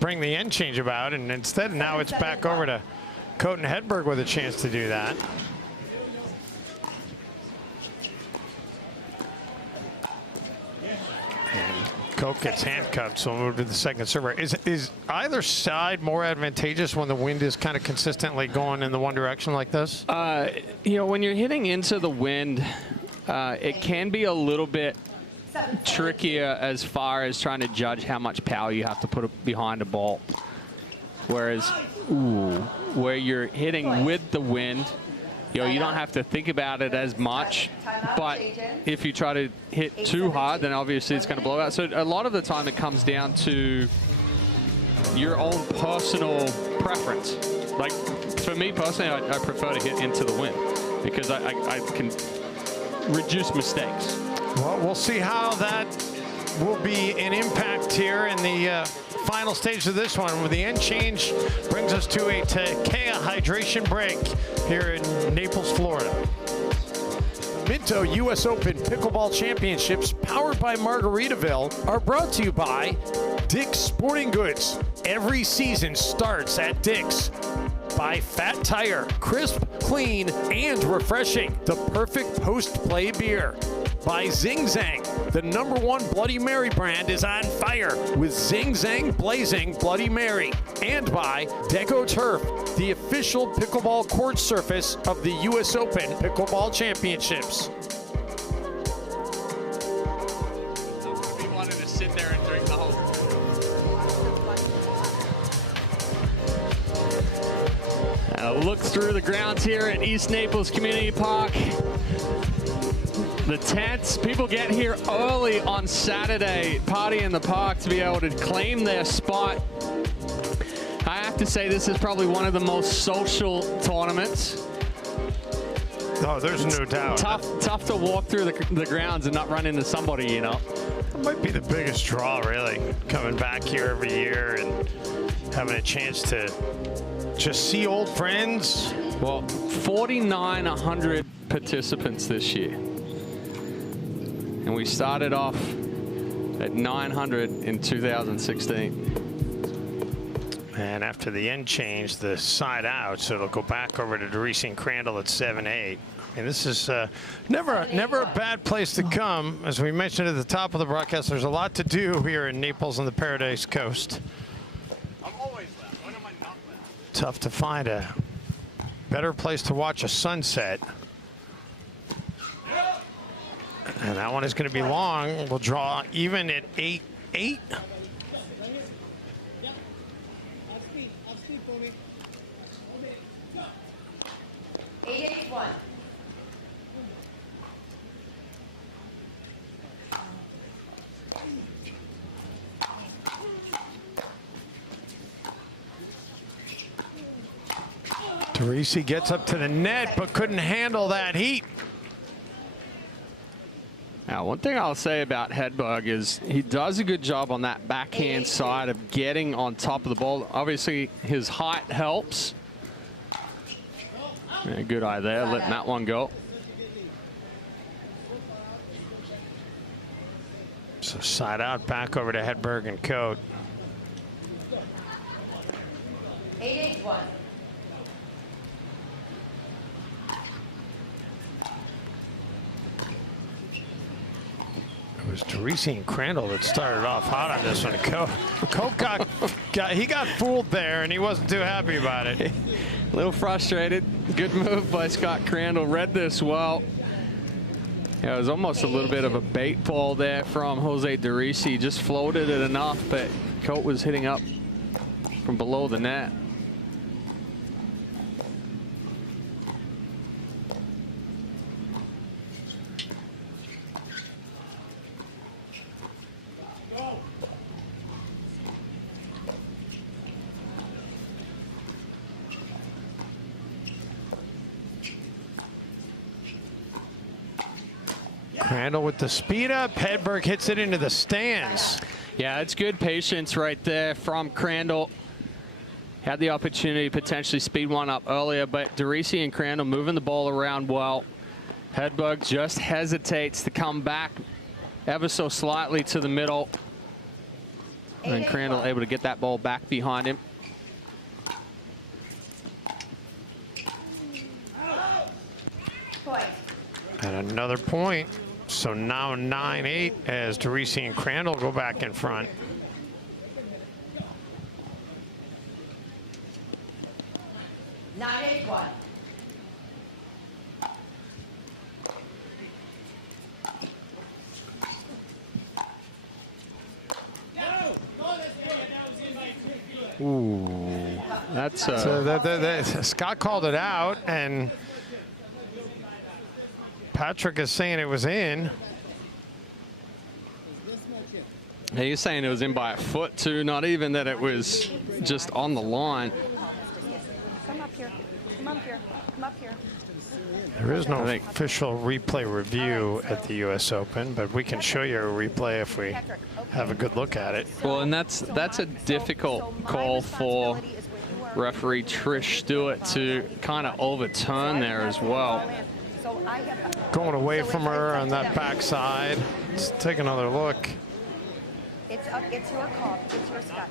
bring the end change about, and instead now it's back over to Cote and Hedberg with a chance to do that. And Cote gets handcuffed, so we'll move to the second server. Is either side more advantageous when the wind is kind of consistently going in the one direction like this? You know, when you're hitting into the wind, it can be a little bit trickier as far as trying to judge how much power you have to put behind a ball. Whereas, where you're hitting with the wind, you know, you don't have to think about it as much. But if you try to hit too hard, then obviously it's going to blow out. So a lot of the time it comes down to your own personal preference. Like for me personally, I prefer to hit into the wind because I can reduce mistakes. Well, we'll see how that will be an impact here in the final stage of this one, where the end change brings us to a Takea hydration break here in Naples, Florida. Minto U.S. Open Pickleball Championships, powered by Margaritaville, are brought to you by Dick's Sporting Goods. Every season starts at Dick's. By Fat Tire, crisp, clean, and refreshing. The perfect post-play beer. By Zing Zang, the #1 Bloody Mary brand is on fire with Zing Zang Blazing Bloody Mary. And by Deco Turf, the official pickleball court surface of the U.S. Open Pickleball Championships. We wanted to sit there and drink the whole. And a look through the grounds here at East Naples Community Park. The tents, people get here early on Saturday, party in the park to be able to claim their spot. I have to say this is probably one of the most social tournaments. Oh, there's no doubt. Tough to walk through the grounds and not run into somebody, you know. It might be the biggest draw, really, coming back here every year and having a chance to just see old friends. Well, 4,900 participants this year. And we started off at 900 in 2016. And after the end change, the side out, so it'll go back over to Derisi and Crandall at 7-8. And this is never a bad place to come. As we mentioned at the top of the broadcast, there's a lot to do here in Naples on the Paradise Coast. I'm always left. When am I not left? Tough to find a better place to watch a sunset. And that one is going to be long. We'll draw even at 8-8. 8-8-1. Derisi gets up to the net, but couldn't handle that heat. Now, one thing I'll say about Hedberg is he does a good job on that backhand side of getting on top of the ball. Obviously, his height helps. Yeah, good eye there, letting that one go. So side out, back over to Hedberg and Cote. 8-8-1. It was Teresi and Crandall that started off hot on this one. Cope got fooled there, and he wasn't too happy about it. A little frustrated. Good move by Scott Crandall. Read this well. Yeah, it was almost a little bit of a bait ball there from Jose Teresi. Just floated it enough, but Cope was hitting up from below the net. Crandall with the speed up. Hedberg hits it into the stands. Yeah, it's good patience right there from Crandall. Had the opportunity to potentially speed one up earlier, but Teresi and Crandall moving the ball around well. Hedberg just hesitates to come back ever so slightly to the middle. And Crandall able to get that ball back behind him. And another point. So now 9-8 as Teresi and Crandall go back in front. Ooh, that's so Scott called it out, and Patrick is saying it was in. Yeah, you're saying it was in by a foot too, not even that it was just on the line. Come up here. Come up here. Come up here. There is no official replay review at the U.S. Open, but we can show you a replay if we have a good look at it. Well, and that's a difficult call for referee Trish Stewart to kind of overturn there as well. Going away from her on that backside. Let's take another look. It's your call. It's your Scott.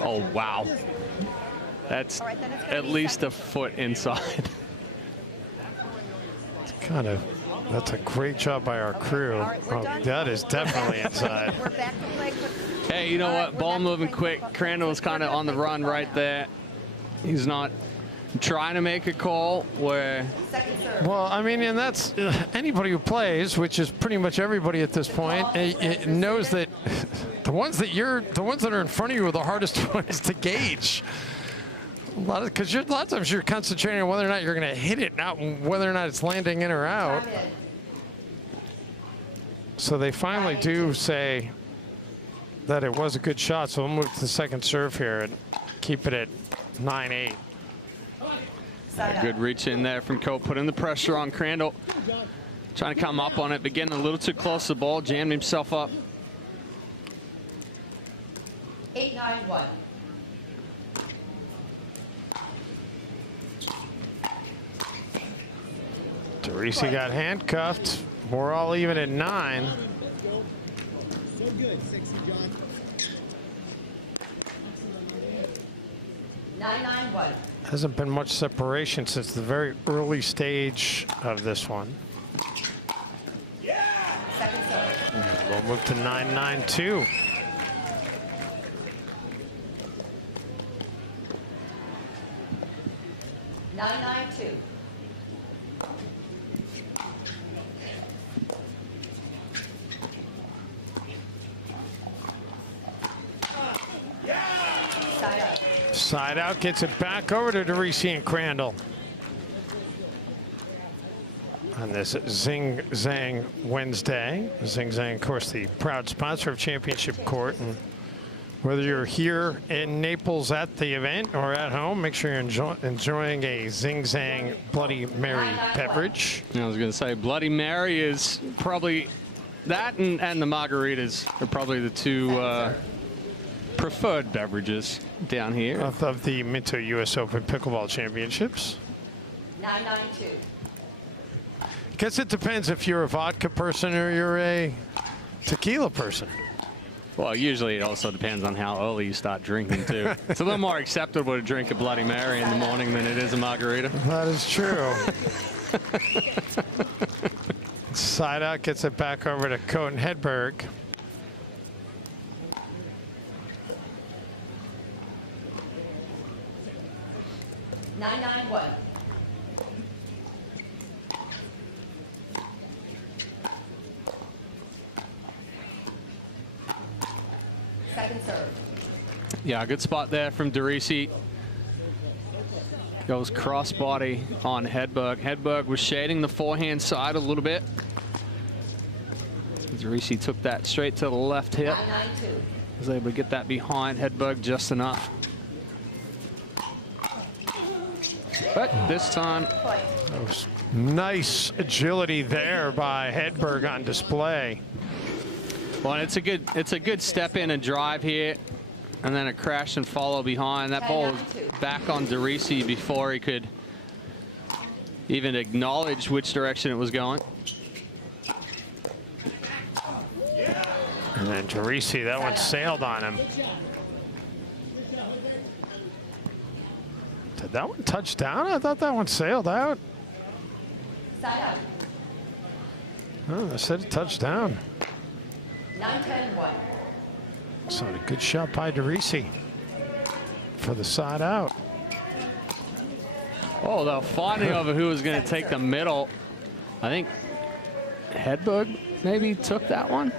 Oh, wow. That's at least a foot inside. That's a great job by our crew. Oh, that is definitely inside. Hey, you know what? Ball moving quick. Crandall was kind of on the run right there. He's not trying to make a call where... Well, I mean, and that's anybody who plays, which is pretty much everybody at this point, it knows that the ones that are in front of you are the hardest ones to gauge. Because a lot of times you're concentrating on whether or not you're going to hit it, not whether or not it's landing in or out. So they finally do say that it was a good shot. So we'll move to the second serve here and keep it at 9-8. A good reach in there from Cope, putting the pressure on Crandall. Trying to come up on it, but getting a little too close to the ball, jammed himself up. 8-9-1. Teresi got handcuffed. We're all even at 9. So good, sexy John. 9-9-1. Hasn't been much separation since the very early stage of this one. Second serve. We'll move to 9-9-2. Side out, gets it back over to Teresi and Crandall. On this Zing Zang Wednesday. Zing Zang, of course, the proud sponsor of Championship Court. And whether you're here in Naples at the event or at home, make sure you're enjoying a Zing Zang Bloody Mary beverage. I was going to say Bloody Mary is probably that, and the margaritas are probably the two preferred beverages down here of the Minto U.S. Open Pickleball Championships. 9-9-2. Guess it depends if you're a vodka person or you're a tequila person. Well, usually it also depends on how early you start drinking too. It's a little more acceptable to drink a Bloody Mary in the morning than it is a margarita. That is true. Side out gets it back over to Cohen Hedberg. (991). Second serve. Yeah, good spot there from Derisi. Goes crossbody on Hedberg. Hedberg was shading the forehand side a little bit. Derisi took that straight to the left hip. 992. Was able to get that behind Hedberg just enough. But this time, nice agility there by Hedberg on display. well, it's a good step in and drive here, and then a crash and follow behind. That ball was back on Derisi before he could even acknowledge which direction it was going. And then Derisi, that one sailed on him. Did that one touch down? I thought that one sailed out. Side out. Oh, I said it touched down. 9-10-1. So a good shot by Derisi for the side out. Oh, the fighting over who was going to take the middle. I think Hedberg maybe took that one.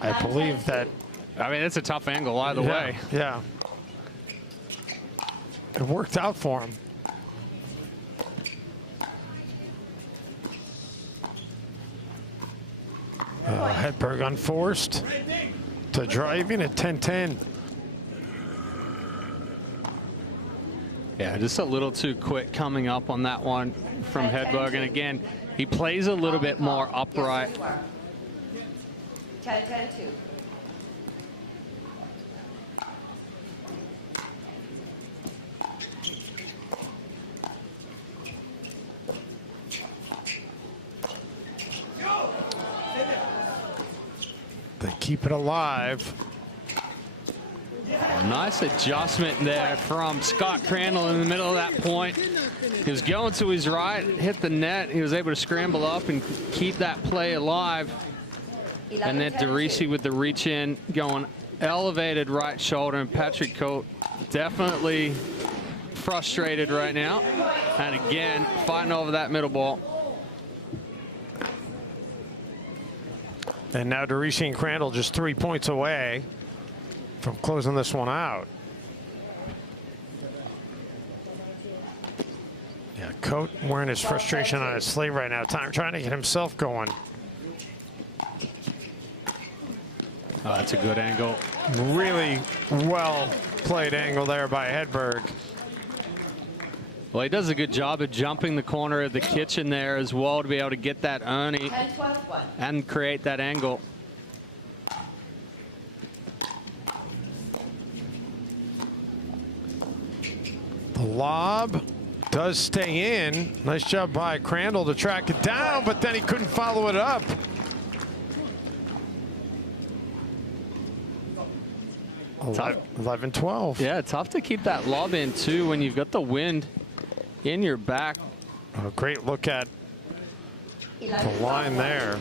I believe that. I mean, it's a tough angle either way. Yeah. It worked out for him. Hedberg unforced to driving at 10-10. Yeah, just a little too quick coming up on that one from Hedberg. And again, he plays a little bit more upright. 10-10-2. They keep it alive. Nice adjustment there from Scott Crandall in the middle of that point. He was going to his right, hit the net. He was able to scramble up and keep that play alive. And then Derisi with the reach in, going elevated right shoulder. And Patrick Cote definitely frustrated right now. And again, fighting over that middle ball. And now Derisi and Crandall just 3 points away from closing this one out. Yeah, Cote wearing his frustration on his sleeve right now, trying to get himself going. Oh, that's a good angle. Really well played angle there by Hedberg. Well, he does a good job of jumping the corner of the kitchen there as well to be able to get that Ernie and create that angle. The lob does stay in. Nice job by Crandall to track it down, but then he couldn't follow it up. Tough. 11-12. Yeah, tough to keep that lob in too when you've got the wind in your back. A great look at the line there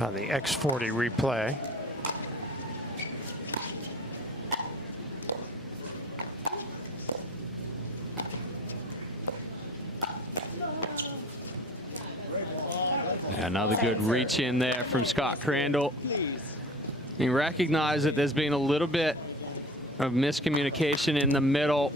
on the X40 replay. Another good reach in there from Scott Crandall. You recognize that there's been a little bit of miscommunication in the middle.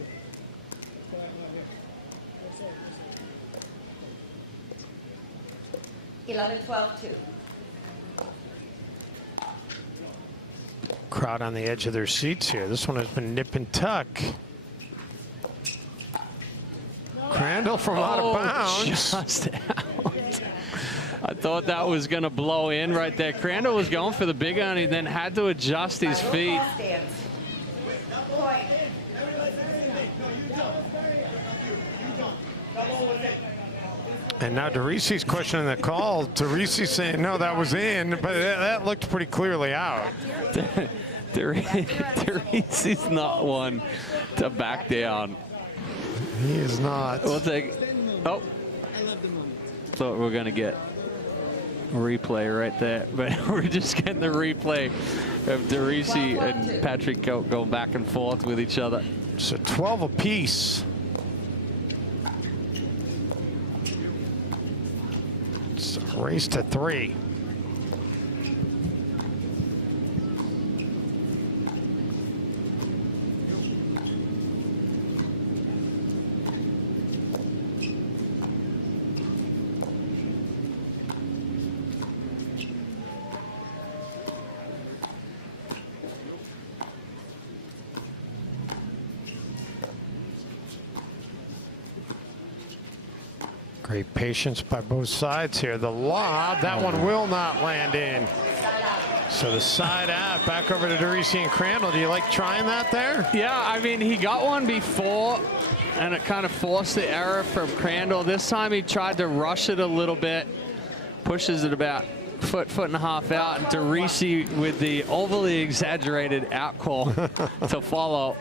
Crowd on the edge of their seats here. This one has been nip and tuck. Crandall from out of bounds. Just out. I thought that was going to blow in right there. Crandall was going for the big one. He then had to adjust his feet. And now Derisi's questioning the call. Derisi's saying, no, that was in, but that looked pretty clearly out. Derisi's not one to back down. He is not. We'll take Oh. Thought we were going to get a replay right there, but we're just getting the replay of DeRisi and Patrick Cote going back and forth with each other. So 12 apiece. It's a race to 3. Great patience by both sides here. The lob, that one will not land in. So the side out, back over to DeRisi and Crandall. Do you like trying that there? Yeah, I mean, he got one before, and it kind of forced the error from Crandall. This time he tried to rush it a little bit, pushes it about foot and a half out, and DeRisi with the overly exaggerated out call to follow.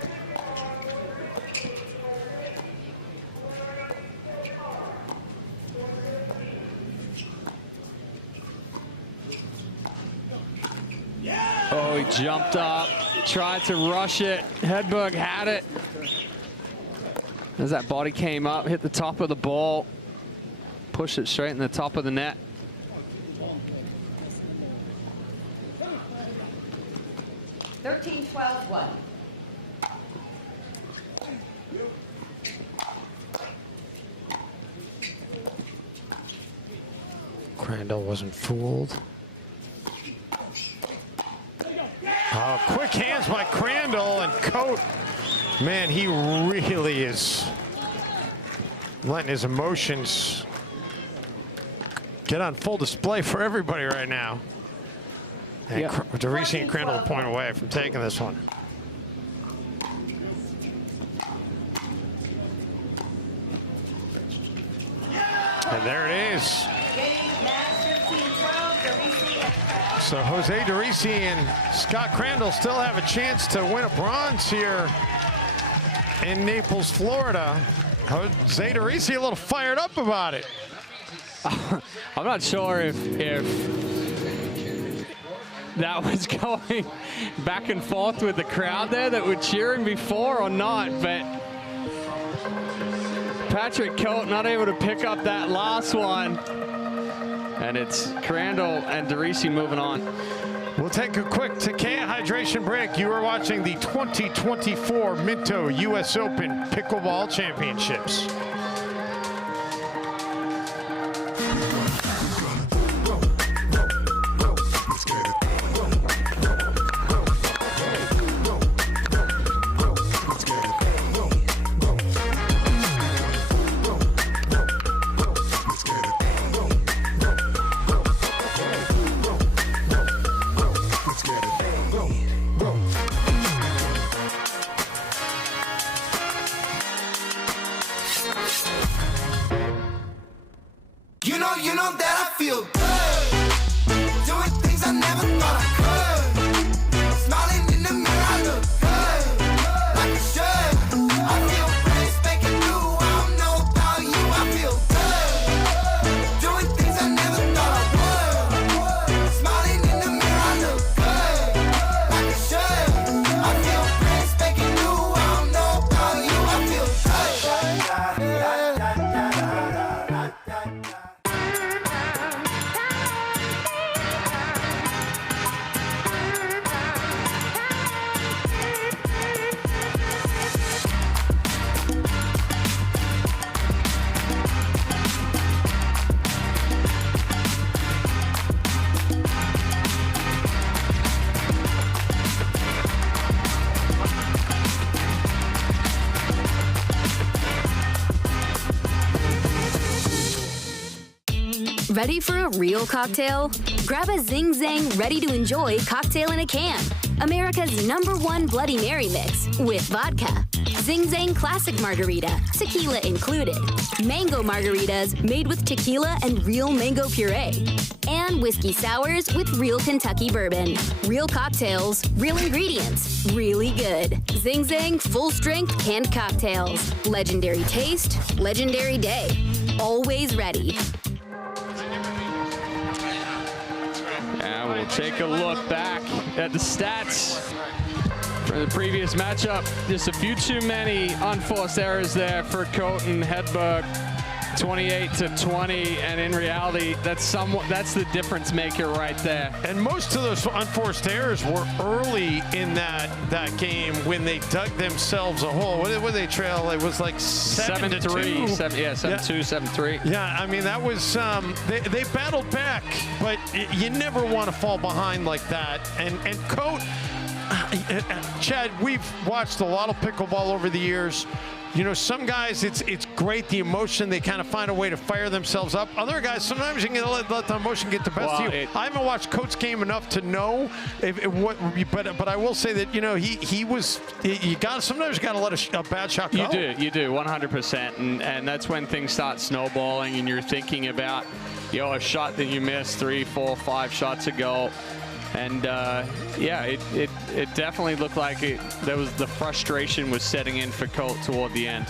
Oh, he jumped up, tried to rush it. Hedberg had it. As that body came up, hit the top of the ball, pushed it straight in the top of the net. (13-12-1). Crandall wasn't fooled. Oh, quick hands by Crandall, and Cote, man, he really is letting his emotions get on full display for everybody right now. And Yeah. DeRisi and Crandall a point away from taking this one. And there it is. So Jose DeRisi and Scott Crandall still have a chance to win a bronze here in Naples, Florida. Jose DeRisi a little fired up about it. I'm not sure if that was going back and forth with the crowd there that were cheering before or not, but Patrick Cote not able to pick up that last one. And it's Crandall and DeRisi moving on. We'll take a quick Takea hydration break. You are watching the 2024 Minto U.S. Open Pickleball Championships. You know that I feel good. Doing things I never thought I could. Smiling in the mirror, I look good. Like I should. I feel brand spanking new. I don't know about you, I feel good. Doing things I never thought I would. Smiling in the mirror, I look good. Like I should. I feel brand spanking new. I don't know about you, I feel good. Ready for a real cocktail? Grab a Zing Zang ready-to-enjoy cocktail in a can. America's #1 Bloody Mary mix with vodka. Zing Zang Classic Margarita, tequila included. Mango margaritas made with tequila and real mango puree. And whiskey sours with real Kentucky bourbon. Real cocktails, real ingredients, really good. Zing Zang full-strength canned cocktails. Legendary taste, legendary day. always ready. And we'll take a look back at the stats from the previous matchup. Just a few too many unforced errors there for Colt and Hedberg. 28-20, and in reality, that's the difference maker right there. And most of those unforced errors were early in that game when they dug themselves a hole. What did they trail? It was like 7-2. 7-2, 7-3. Yeah, I mean, that was, they battled back, but you never want to fall behind like that. And Colt, Chad, we've watched a lot of pickleball over the years. You know, some guys, it's great, the emotion, they kind of find a way to fire themselves up. Other guys, sometimes you can let the emotion get the best of you. I haven't watched Coach's game enough to know but I will say that, you know, sometimes you got to let a bad shot go. You do, 100%, and that's when things start snowballing and you're thinking about, you know, a shot that you missed 3, 4, 5 shots ago. And yeah, it definitely looked like the frustration was setting in for Colt toward the end.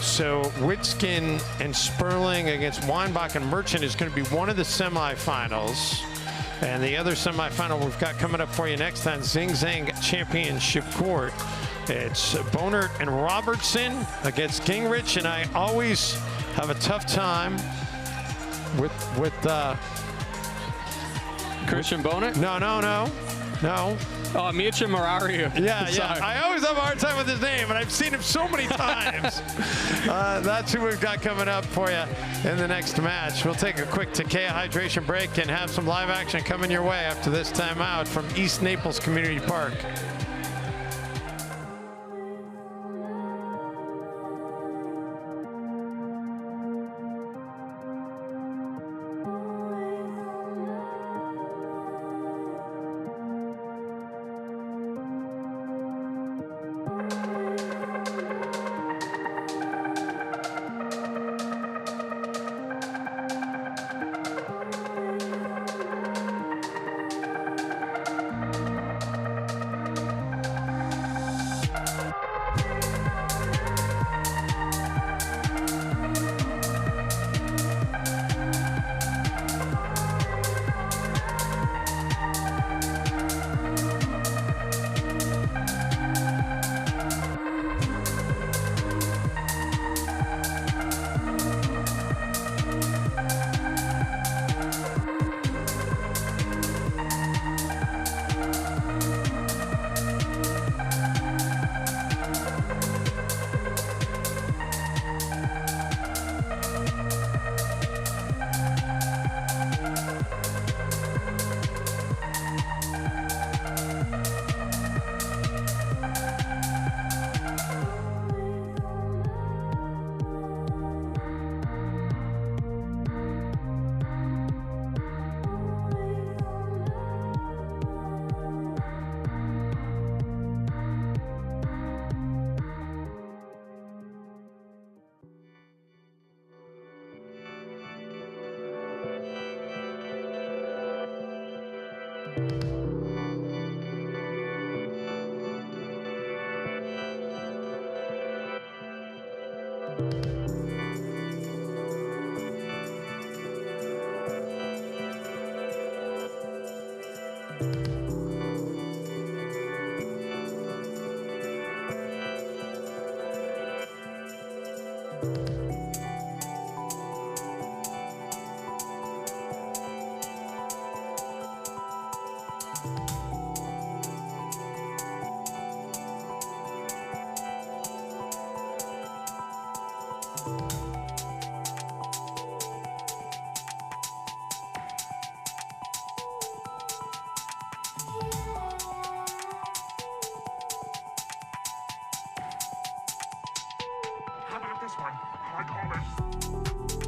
So Witskin and Sperling against Weinbach and Merchant is going to be one of the semifinals. And the other semifinal we've got coming up for you next on Zing Zang Championship Court. It's Bonert and Robertson against Gingrich, and I always have a tough time with Christian Bonert? No. Oh, Mircea Marario. Yeah. I always have a hard time with his name, and I've seen him so many times. That's who we've got coming up for you in the next match. We'll take a quick Takea hydration break and have some live action coming your way after this timeout from East Naples Community Park.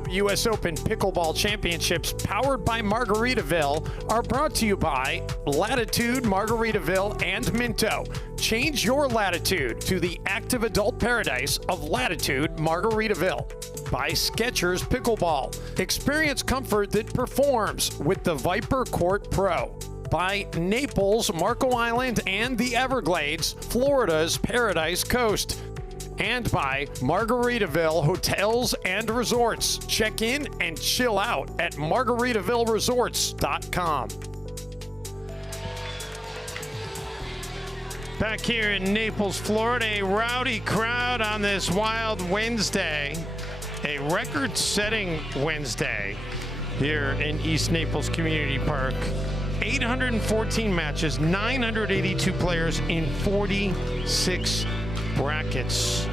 U.S. Open Pickleball Championships powered by Margaritaville are brought to you by Latitude, Margaritaville, and Minto. Change your latitude to the active adult paradise of Latitude, Margaritaville. By Skechers Pickleball. Experience comfort that performs with the Viper Court Pro. By Naples, Marco Island, and the Everglades, Florida's Paradise Coast. And by Margaritaville Hotels and Resorts. Check in and chill out at margaritavilleresorts.com. Back here in Naples, Florida, a rowdy crowd on this wild Wednesday. A record-setting Wednesday here in East Naples Community Park. 814 matches, 982 players in 46 brackets.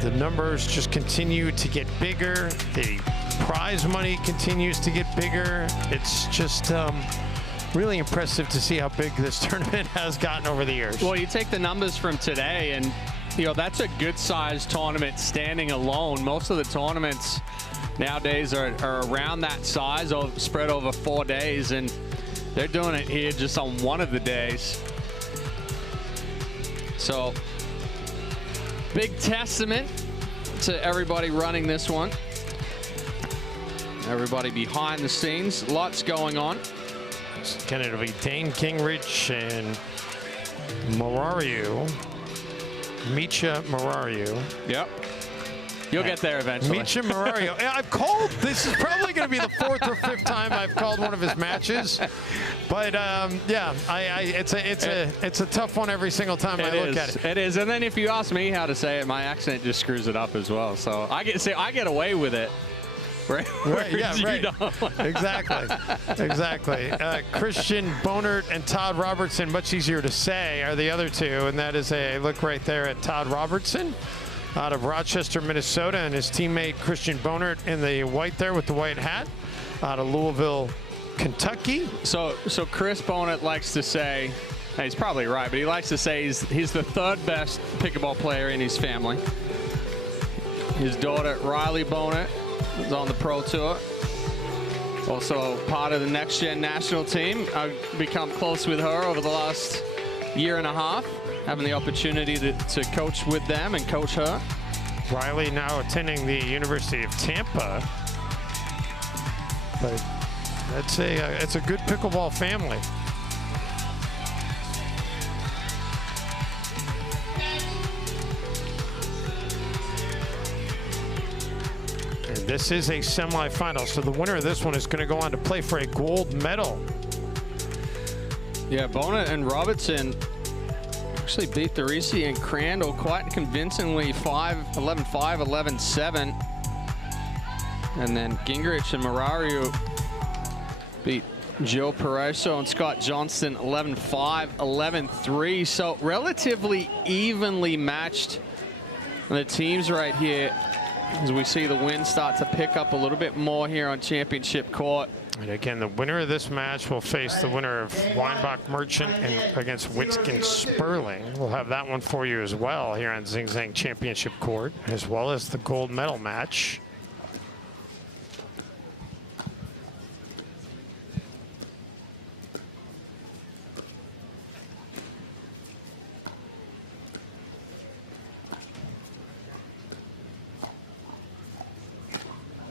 The numbers just continue to get bigger. The prize money continues to get bigger. It's just really impressive to see how big this tournament has gotten over the years. Well, you take the numbers from today, and that's a good-sized tournament standing alone. Most of the tournaments nowadays are around that size, or spread over 4 days, and they're doing it here just on one of the days. So, big testament to everybody running this one. Everybody behind the scenes, lots going on. Again, it'll be Dane Gingrich and Micha Marario. Yep. You'll get there eventually. Micha Marario. I've called, this is probably going to be the 4th or 5th time I've called one of his matches. But yeah, it's a tough one every single time I look at it. It is. And then if you ask me how to say it, my accent just screws it up as well. So I get away with it. Right. Yeah, right. Exactly. Christian Bonert and Todd Robertson, much easier to say, are the other two. And that is a look right there at Todd Robertson out of Rochester, Minnesota, and his teammate Christian Bonert in the white there with the white hat out of Louisville, Kentucky. So Chris Bonert likes to say, he's probably right, but he likes to say he's the 3rd best pickleball player in his family. His daughter, Riley Bonert, is on the Pro Tour. Also part of the Next Gen national team. I've become close with her over the last year and a half, having the opportunity to coach with them and coach her. Riley now attending the University of Tampa. But it's a good pickleball family. This is a semifinal, so the winner of this one is going to go on to play for a gold medal. Yeah, Bonert and Robertson actually beat Derisi and Crandall quite convincingly, 5-11-5, 11-7. And then Gingrich and Marario beat Joe Pereso and Scott Johnston 11-5, 11-3. So relatively evenly matched the teams right here, as we see the wind start to pick up a little bit more here on championship court. And again, the winner of this match will face the winner of Weinbach Merchant and against Witskin Sperling. We'll have that one for you as well here on Zing Zang Championship Court, as well as the gold medal match.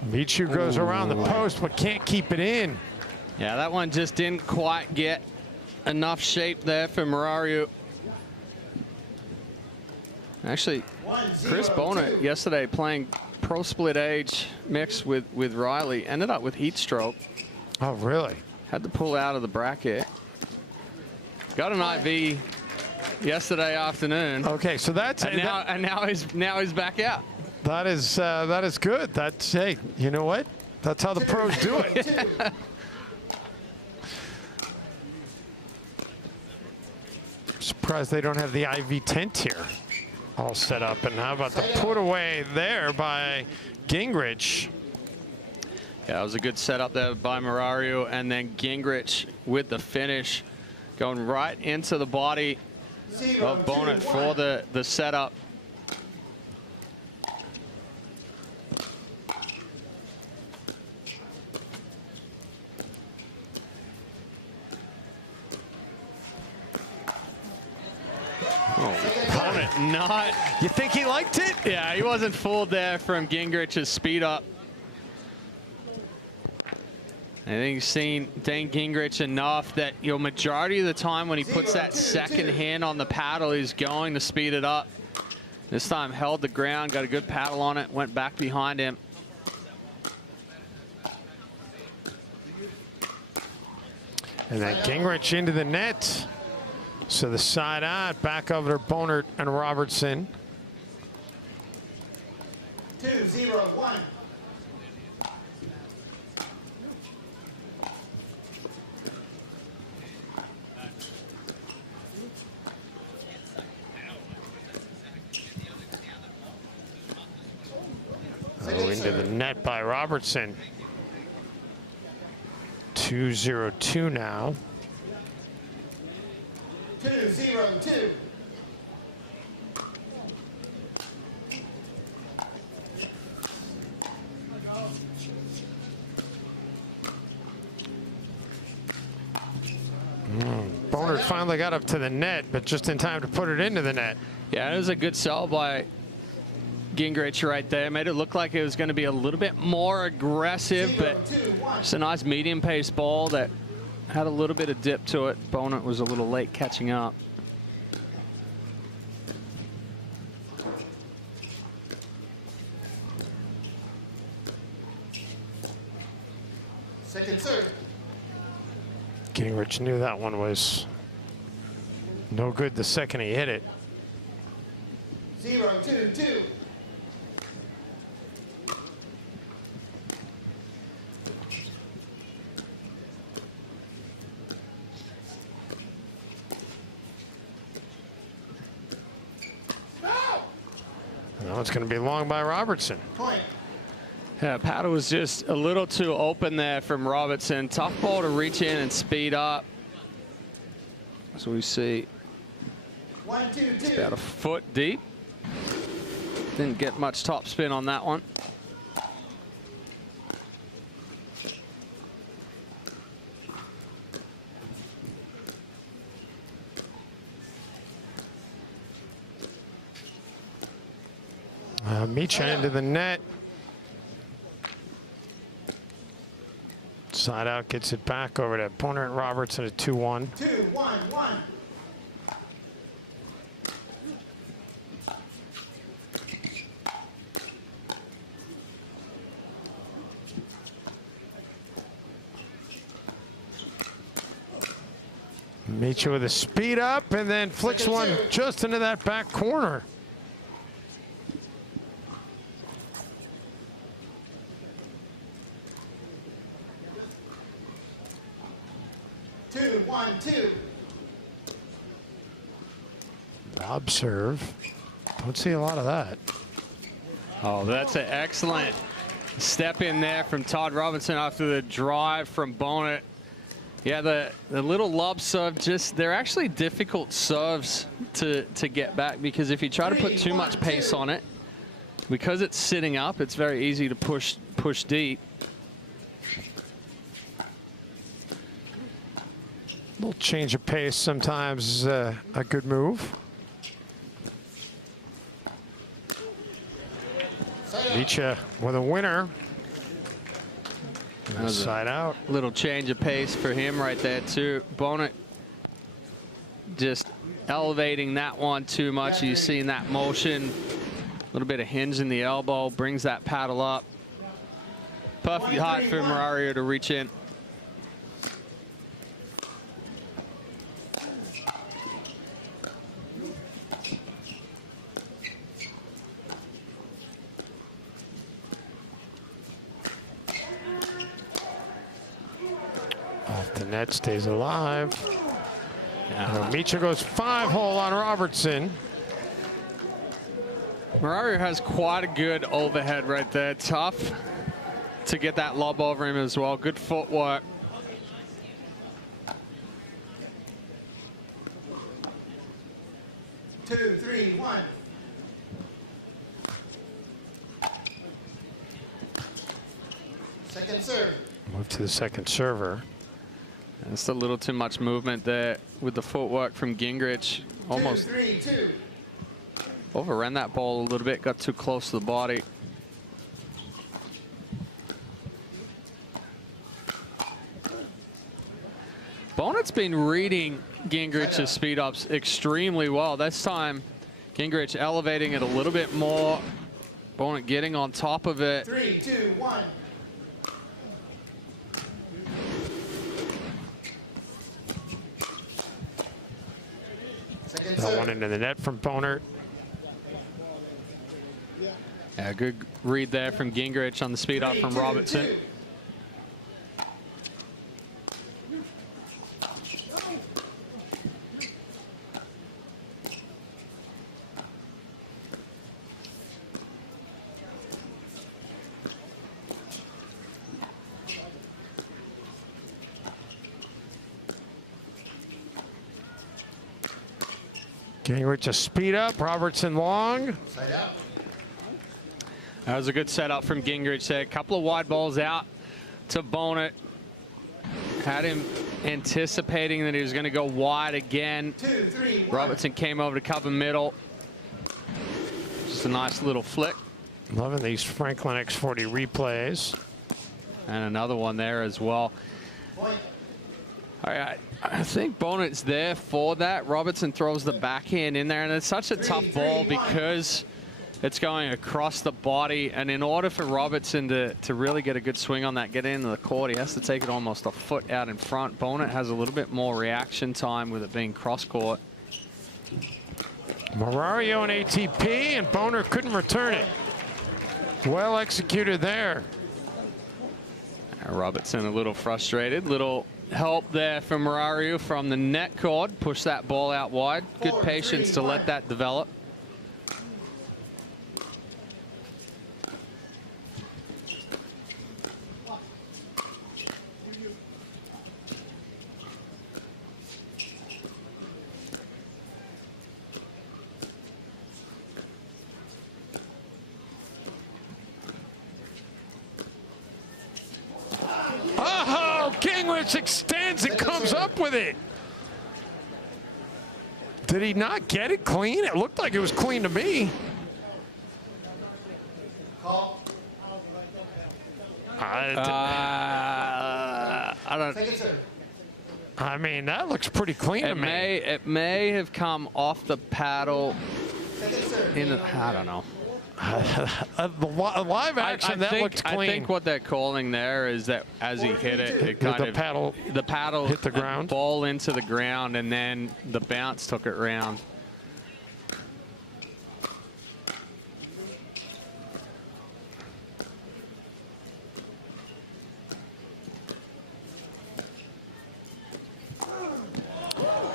Michu goes around the post, but can't keep it in. Yeah, that one just didn't quite get enough shape there for Marario. Actually, Chris Bonert yesterday playing pro split age mix with Riley ended up with heat stroke. Oh, really? Had to pull out of the bracket. Got an IV yesterday afternoon. Okay, so that's and now he's back out. That is good. That's, hey, you know what? That's how the pros do it. Surprised they don't have the IV tent here all set up. And how about the put away there by Gingrich? Yeah, it was a good setup there by Marario, and then Gingrich with the finish, going right into the body of Bonert for the setup. Bonert not. You think he liked it? Yeah, he wasn't fooled there from Gingrich's speed up. I think he's seen Dane Gingrich enough that, majority of the time when he puts that second hand on the paddle, he's going to speed it up. This time held the ground, got a good paddle on it, went back behind him. And then Gingrich into the net. So the side out, back over to Bonert and Robertson. 2-0-1. Oh, into the net by Robertson. 2-0-2 now. 2-0-2. Bonert finally got up to the net, but just in time to put it into the net. Yeah, it was a good sell by Gingrich right there. Made it look like it was going to be a little bit more aggressive, but it's a nice medium-paced ball that had a little bit of dip to it. Bonert was a little late catching up. Second serve. Gingrich knew that one was no good the second he hit it. 0-2-2. Now it's going to be long by Robertson. Point. Yeah, paddle was just a little too open there from Robertson. Tough ball to reach in and speed up. So we see 1-2-2. it's about a foot deep. Didn't get much top spin on that one. Micha into the net. Side out, gets it back over to Bonert and Robertson at 2-1. 2-1-1. Micha with a speed up and then flicks one just into that back corner. Lob serve. Don't see a lot of that. Oh, that's an excellent step in there from Todd Robinson after the drive from Bonert. Yeah, the little lob serve, they're actually difficult serves to get back, because if you try to put too much pace on it, because it's sitting up, it's very easy to push deep. A little change of pace sometimes is a good move. Micha with a winner. Side out. Little change of pace for him right there too. Bonert just elevating that one too much. You've seen that motion. A little bit of hinge in the elbow, brings that paddle up. Perfect height for Murario to reach in. Off the net, stays alive. Micha goes 5-hole on Robertson. Murario has quite a good overhead right there. Tough to get that lob over him as well. Good footwork. Two, three, one. Second serve. Move to the second server. Just a little too much movement there with the footwork from Gingrich. Almost 2-3-2. overran that ball a little bit, got too close to the body. Bonert's been reading Gingrich's speed ups extremely well. This time, Gingrich elevating it a little bit more. Bonnet getting on top of it. 3, 2, 1. That one into the net from Bonert. Yeah, good read there from Gingrich on the speed up from Robertson. Gingrich to speed up, Robertson long. Side out. That was a good setup from Gingrich there. A couple of wide balls out to Bonnet. Had him anticipating that he was going to go wide again. 2, 3, 1. Robertson came over to cover middle. Just a nice little flick. Loving these Franklin X40 replays. And another one there as well. Point. All right, I think Bonnet's there for that. Robertson throws the backhand in there, and it's such a tough ball because it's going across the body. And in order for Robertson to really get a good swing on that, get into the court, he has to take it almost a foot out in front. Bonnet has a little bit more reaction time with it being cross court. Marario and ATP, and Boner couldn't return it. Well executed there. Robertson a little frustrated. Little help there from Marario from the net cord. Push that ball out wide. Good patience to let that develop. Gingrich extends and comes up with it. Did he not get it clean? It looked like it was clean to me. Call. I don't. Second serve. I mean, that looks pretty clean to me. It may have come off the paddle. Second serve. In the, I don't know. The live action, that looked clean. I think what they're calling there is that as he hit it, it kind of the paddle hit the ground, ball into the ground, and then the bounce took it round.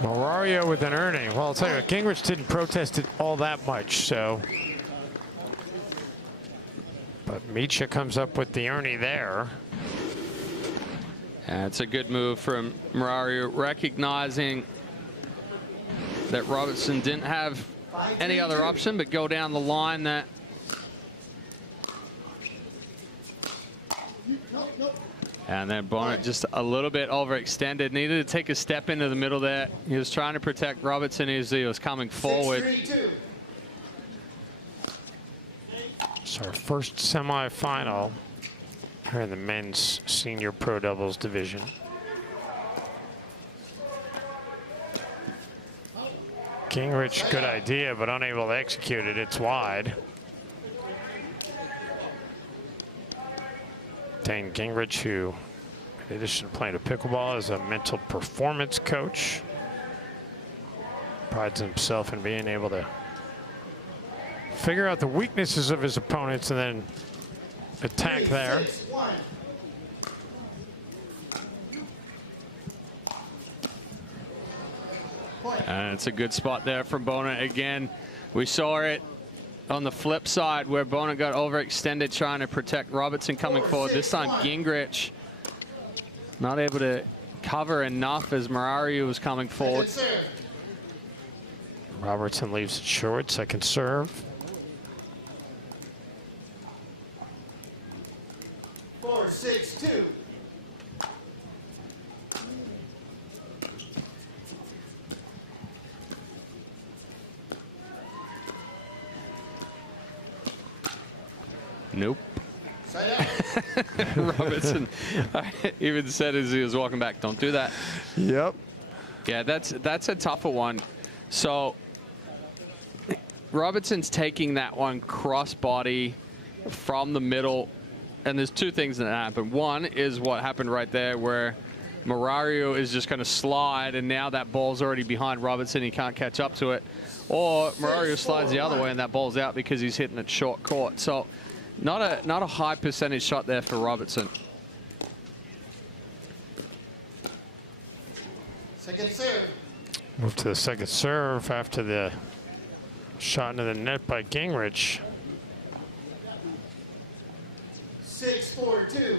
Marario with an earning. Well, I'll tell you what, Gingrich didn't protest it all that much, so. But Micha comes up with the earning there. And it's a good move from Marario, recognizing that Robertson didn't have any other option but go down the line. That and then Bonnet just a little bit overextended. Needed to take a step into the middle there. He was trying to protect Robertson as he was coming forward. 6-3-2. It's our first semifinal here in the men's senior pro doubles division. Gingrich, good idea, but unable to execute it. It's wide. Dane Gingrich, who, in addition to playing a pickleball, is a mental performance coach. Prides himself in being able to figure out the weaknesses of his opponents and then attack there. 3-6-1. And it's a good spot there from Bonnet again. We saw it on the flip side where Bonnet got overextended trying to protect Robertson coming forward. This time Gingrich not able to cover enough as Marario was coming forward. Robertson leaves it short, second serve. 4-6-2. Nope. Side out. Robertson even said as he was walking back, don't do that. Yep. Yeah, that's a tougher one. So Robertson's taking that one cross-body from the middle, and there's two things that happen. One is what happened right there where Marario is just going to slide, and now that ball's already behind Robertson. He can't catch up to it. Or Marario slides the other way, and that ball's out because he's hitting it short court. So not a high percentage shot there for Robertson. Second serve. Move to the second serve after the shot into the net by Gingrich. 6-4-2.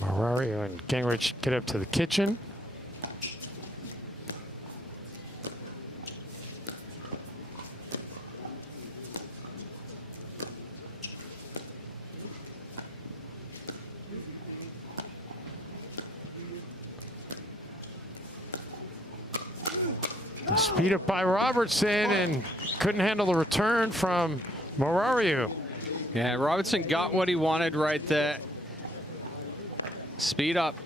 Marario and Gingrich get up to the kitchen. The speed up by Robertson, and couldn't handle the return from Marario. Yeah, Robertson got what he wanted right there. Speed up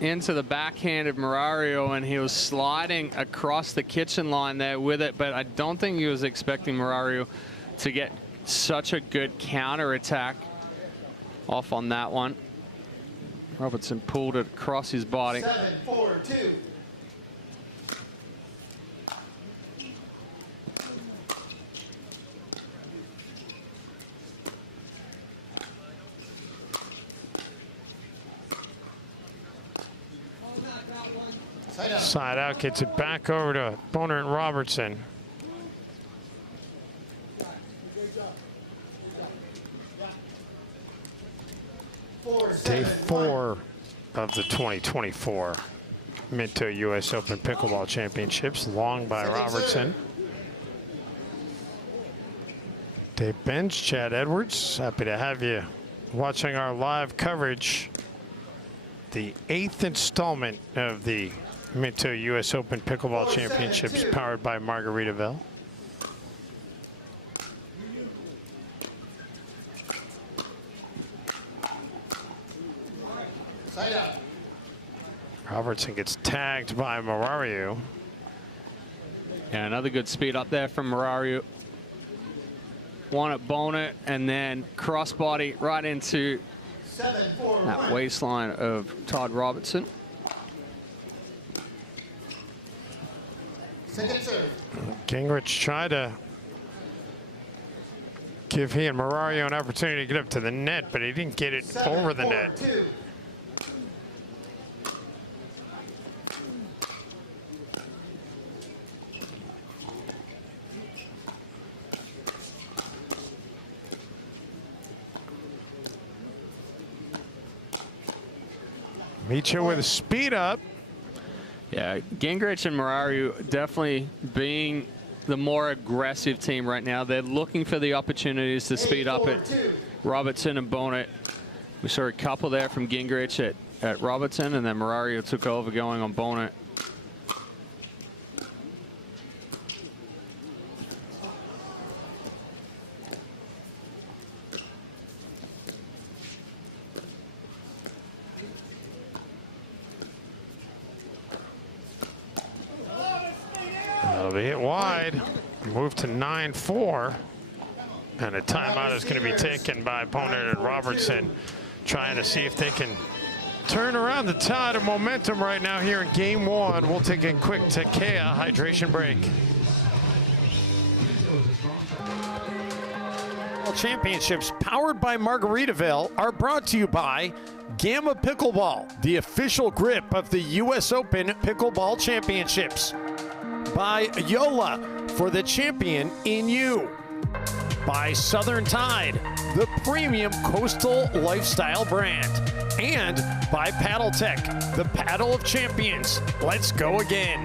into the backhand of Marario, and he was sliding across the kitchen line there with it, but I don't think he was expecting Marario to get such a good counter attack off on that one. Robertson pulled it across his body. 7-4-2. Side out, gets it back over to Boner and Robertson. Day 4 of the 2024 Minto U.S. Open Pickleball Championships, long by Robertson. Dave Bench, Chad Edwards, happy to have you watching our live coverage. The 8th installment of the Minto U.S. Open Pickleball Championships, powered by Margaritaville. Side out. Robertson gets tagged by Marario. Yeah, another good speed up there from Marario. One at Bonet, and then crossbody right into that waistline of Todd Robertson. Second serve. Gingrich tried to give he and Marario an opportunity to get up to the net, but he didn't get it over the net. 7-4-2. Minto with a speed up. Yeah, Gingrich and Marario definitely being the more aggressive team right now. They're looking for the opportunities to speed up at Robertson and Bonet. We saw a couple there from Gingrich at Robertson, and then Marario took over going on Bonet. That'll be hit wide. Move to 9-4. And a timeout is going to be taken by Boner and Robertson, trying to see if they can turn around the tide of momentum right now here in game 1. We'll take a quick Takea hydration break. Championships powered by Margaritaville are brought to you by Gamma Pickleball, the official grip of the U.S. Open Pickleball Championships. By Yola, for the champion in you. By Southern Tide, the premium coastal lifestyle brand. And by Paddle Tech, the paddle of champions. Let's go again.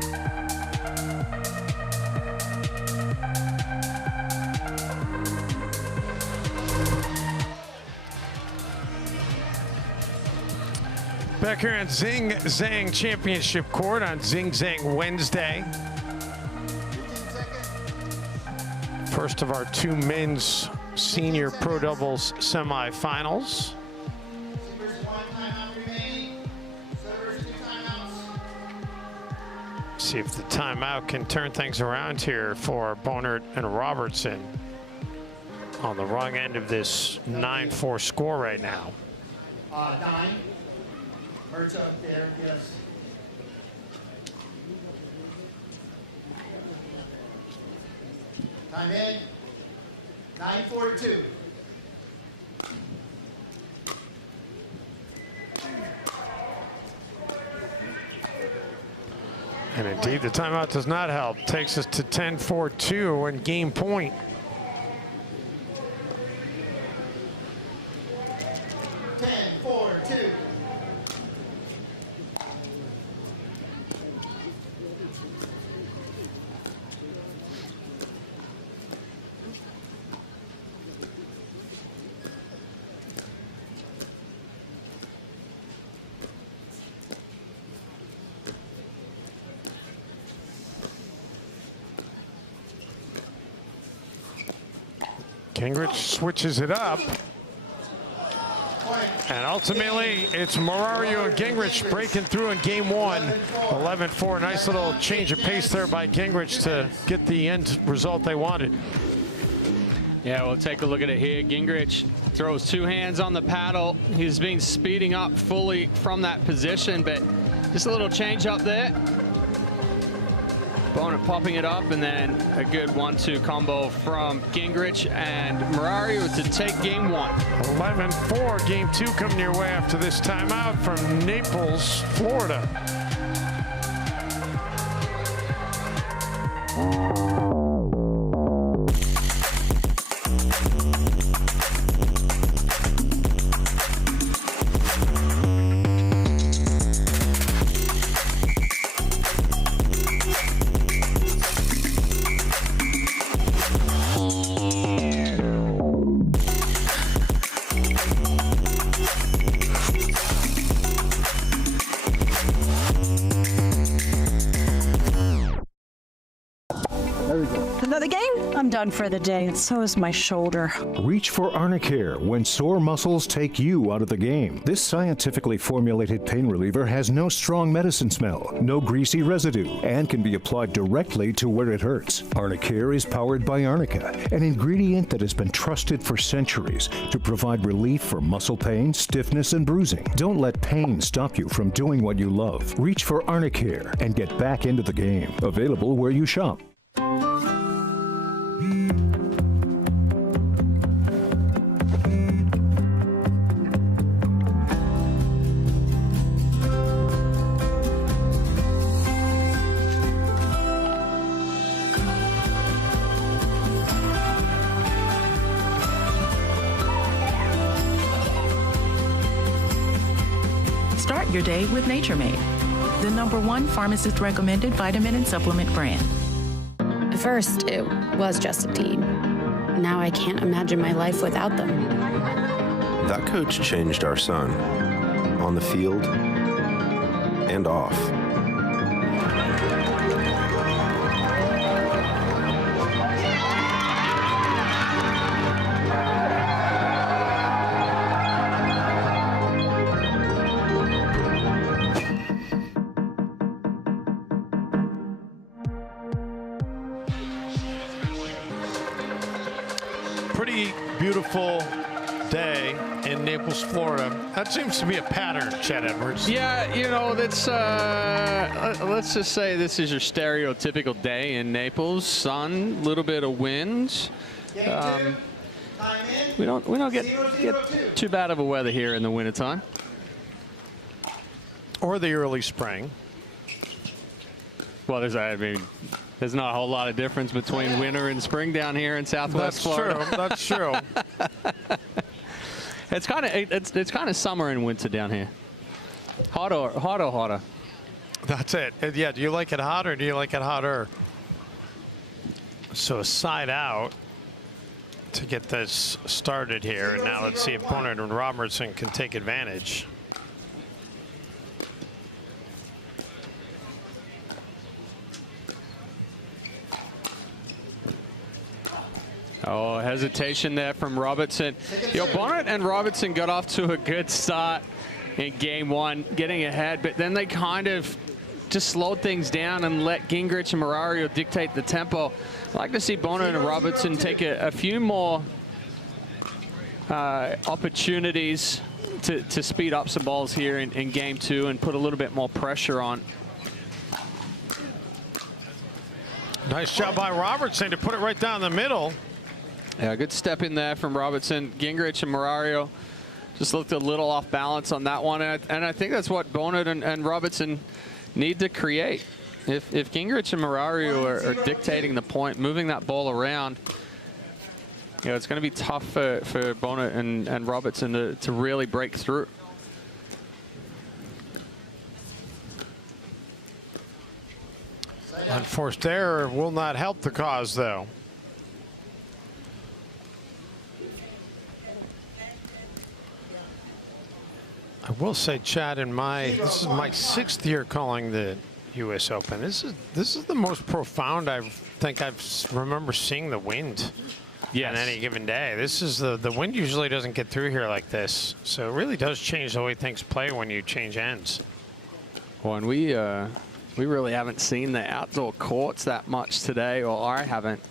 Back here on Zing Zang Championship Court on Zing Zang Wednesday. First of our 2 men's Senior Pro Doubles semifinals. See if the timeout can turn things around here for Bonert and Robertson on the wrong end of this 9-4 score right now. 9. Mertz up there, yes. Time in. 9:42. And indeed, the timeout does not help. Takes us to 10-4-2 and game point. 10-4-2. Gingrich switches it up. And ultimately, it's Murario and Gingrich breaking through in game one. 11-4, nice little change of pace there by Gingrich to get the end result they wanted. Yeah, we'll take a look at it here. Gingrich throws 2 hands on the paddle. He's been speeding up fully from that position, but just a little change up there. Bonert popping it up, and then a good 1-2 combo from Gingrich and Murario to take game one. 11-4, game two coming your way after this timeout from Naples, Florida. Another game? I'm done for the day, and so is my shoulder. Reach for Arnicare when sore muscles take you out of the game. This scientifically formulated pain reliever has no strong medicine smell, no greasy residue, and can be applied directly to where it hurts. Arnicare is powered by Arnica, an ingredient that has been trusted for centuries to provide relief for muscle pain, stiffness, and bruising. Don't let pain stop you from doing what you love. Reach for Arnicare and get back into the game. Available where you shop. Start your day with Nature Made, the #1 pharmacist-recommended vitamin and supplement brand. At first, it was just a team. Now I can't imagine my life without them. That coach changed our son, on the field and off. Pretty beautiful day in Naples, Florida. That seems to be a pattern, Chad Edwards. Yeah, you know, that's let's just say this is your stereotypical day in Naples. Sun, little bit of wind. We don't get too bad of a weather here in the wintertime. Or the early spring. Well, there's not a whole lot of difference between winter and spring down here in Southwest Florida. That's true. It's kind of summer and winter down here. Hot or hotter. That's it. Yeah, do you like it hot or do you like it hotter? So a side out to get this started here. And now let's see if Bonert and Robertson can take advantage. Oh, hesitation there from Robertson. Bonnet and Robertson got off to a good start in game one, getting ahead, but then they kind of just slowed things down and let Gingrich and Murario dictate the tempo. I'd like to see Bonnet and Robertson take a few more opportunities to speed up some balls here in game two and put a little bit more pressure on. Nice job by Robertson to put it right down the middle. Yeah, good step in there from Robertson. Gingrich and Murario just looked a little off balance on that one. And I think that's what Bonnet and Robertson need to create. If Gingrich and Murario are dictating the point, moving that ball around, it's going to be tough for Bonnet and Robertson to really break through. Unforced error will not help the cause, though. I will say, Chad, this is my 6th year calling the U.S. Open. This is the most profound I think I've remember seeing the wind. Yes. On any given day. This is the wind usually doesn't get through here like this, so it really does change the way things play when you change ends. Well, and we really haven't seen the outdoor courts that much today, or I haven't.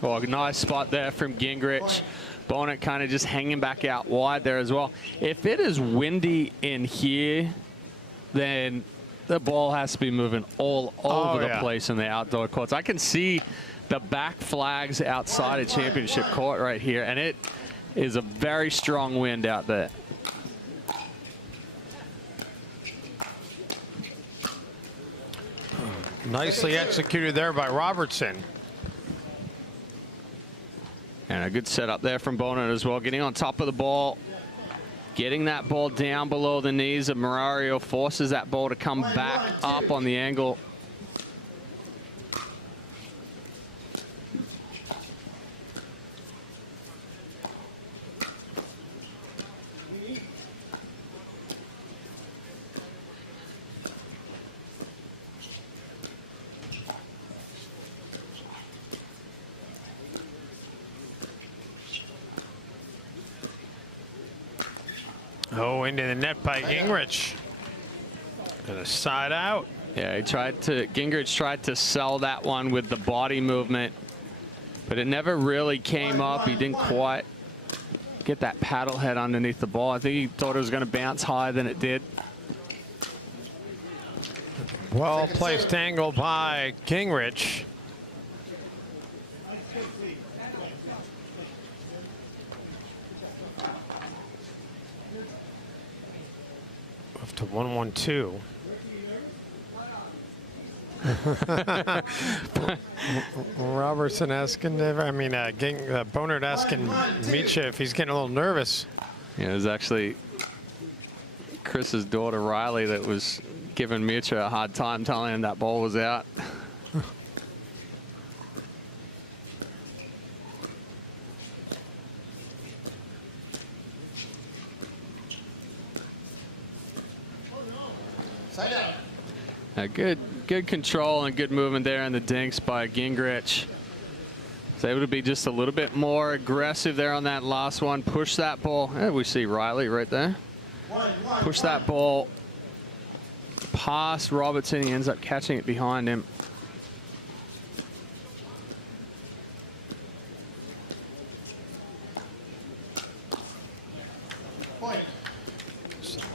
Well, a nice spot there from Gingrich. Bonnet kind of just hanging back out wide there as well. If it is windy in here, then the ball has to be moving all over the place in the outdoor courts. I can see the back flags outside of championship court right here, and it is a very strong wind out there. Nicely executed there by Robertson. And a good setup there from Bonnet as well, getting on top of the ball, getting that ball down below the knees of Murario, forces that ball to come back up on the angle. Oh, into the net by Gingrich. And a side out. Yeah, Gingrich tried to sell that one with the body movement, but it never really came up. He didn't quite get that paddle head underneath the ball. I think he thought it was going to bounce higher than it did. Well placed angle by Gingrich. Up to 1-1-2. Robertson asking, Bonert asking Micha if he's getting a little nervous. Yeah, it was actually Chris's daughter Riley that was giving Micha a hard time, telling him that ball was out. Good control and good movement there in the dinks by Gingrich. Was able to be just a little bit more aggressive there on that last one. Push that ball. We see Riley right there. Push that ball past Robertson. He ends up catching it behind him.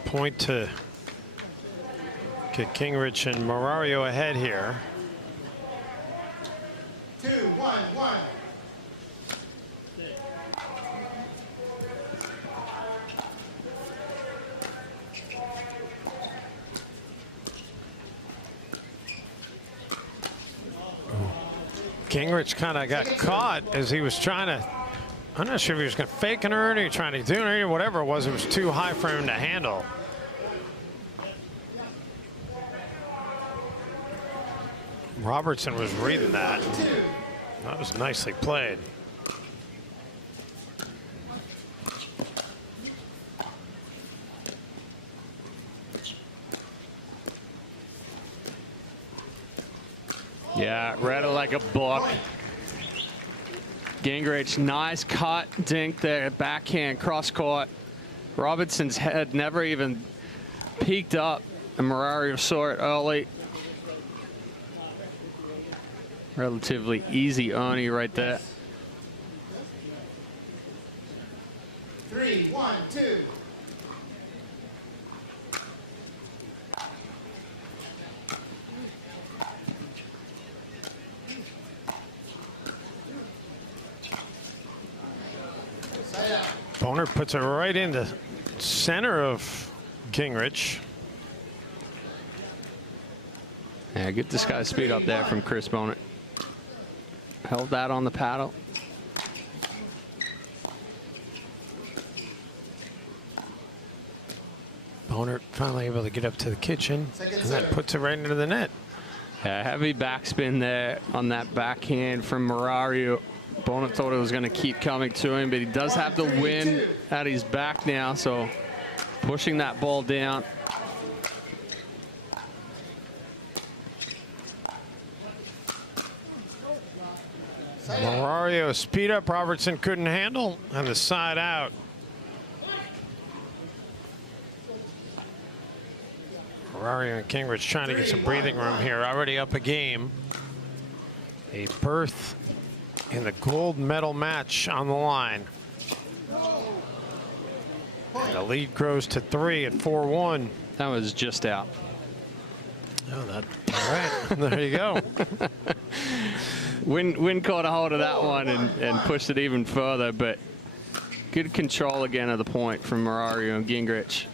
Point to get Gingrich and Murario ahead here. 2-1-1. Gingrich kind of got caught as he was trying to, I'm not sure if he was going to fake an earn or trying to do it or whatever it was too high for him to handle. Robertson was reading that. That was nicely played. Yeah, read it like a book. Gingrich, nice cut, dink there, backhand, cross court. Robertson's head never even peeked up, and Murario saw it early. Relatively easy Ernie right there. 3, 1, 2. Boner puts it right in the center of Gingrich. Yeah, good disguised speed up there from Chris Boner. Held that on the paddle. Boner finally able to get up to the kitchen, and that puts it right into the net. Yeah, heavy backspin there on that backhand from Murario. Boner thought it was going to keep coming to him, but he does have the wind at his back now, so pushing that ball down. Murario speed up, Robertson couldn't handle, and the side out. Murario and Gingrich trying to get some breathing room here, already up a game. A berth in the gold medal match on the line. And the lead grows to 3 at 4-1. That was just out. Oh, that, all right, there you go. Win caught a hold of that one and pushed it even further, but good control again of the point from Murario and Gingrich.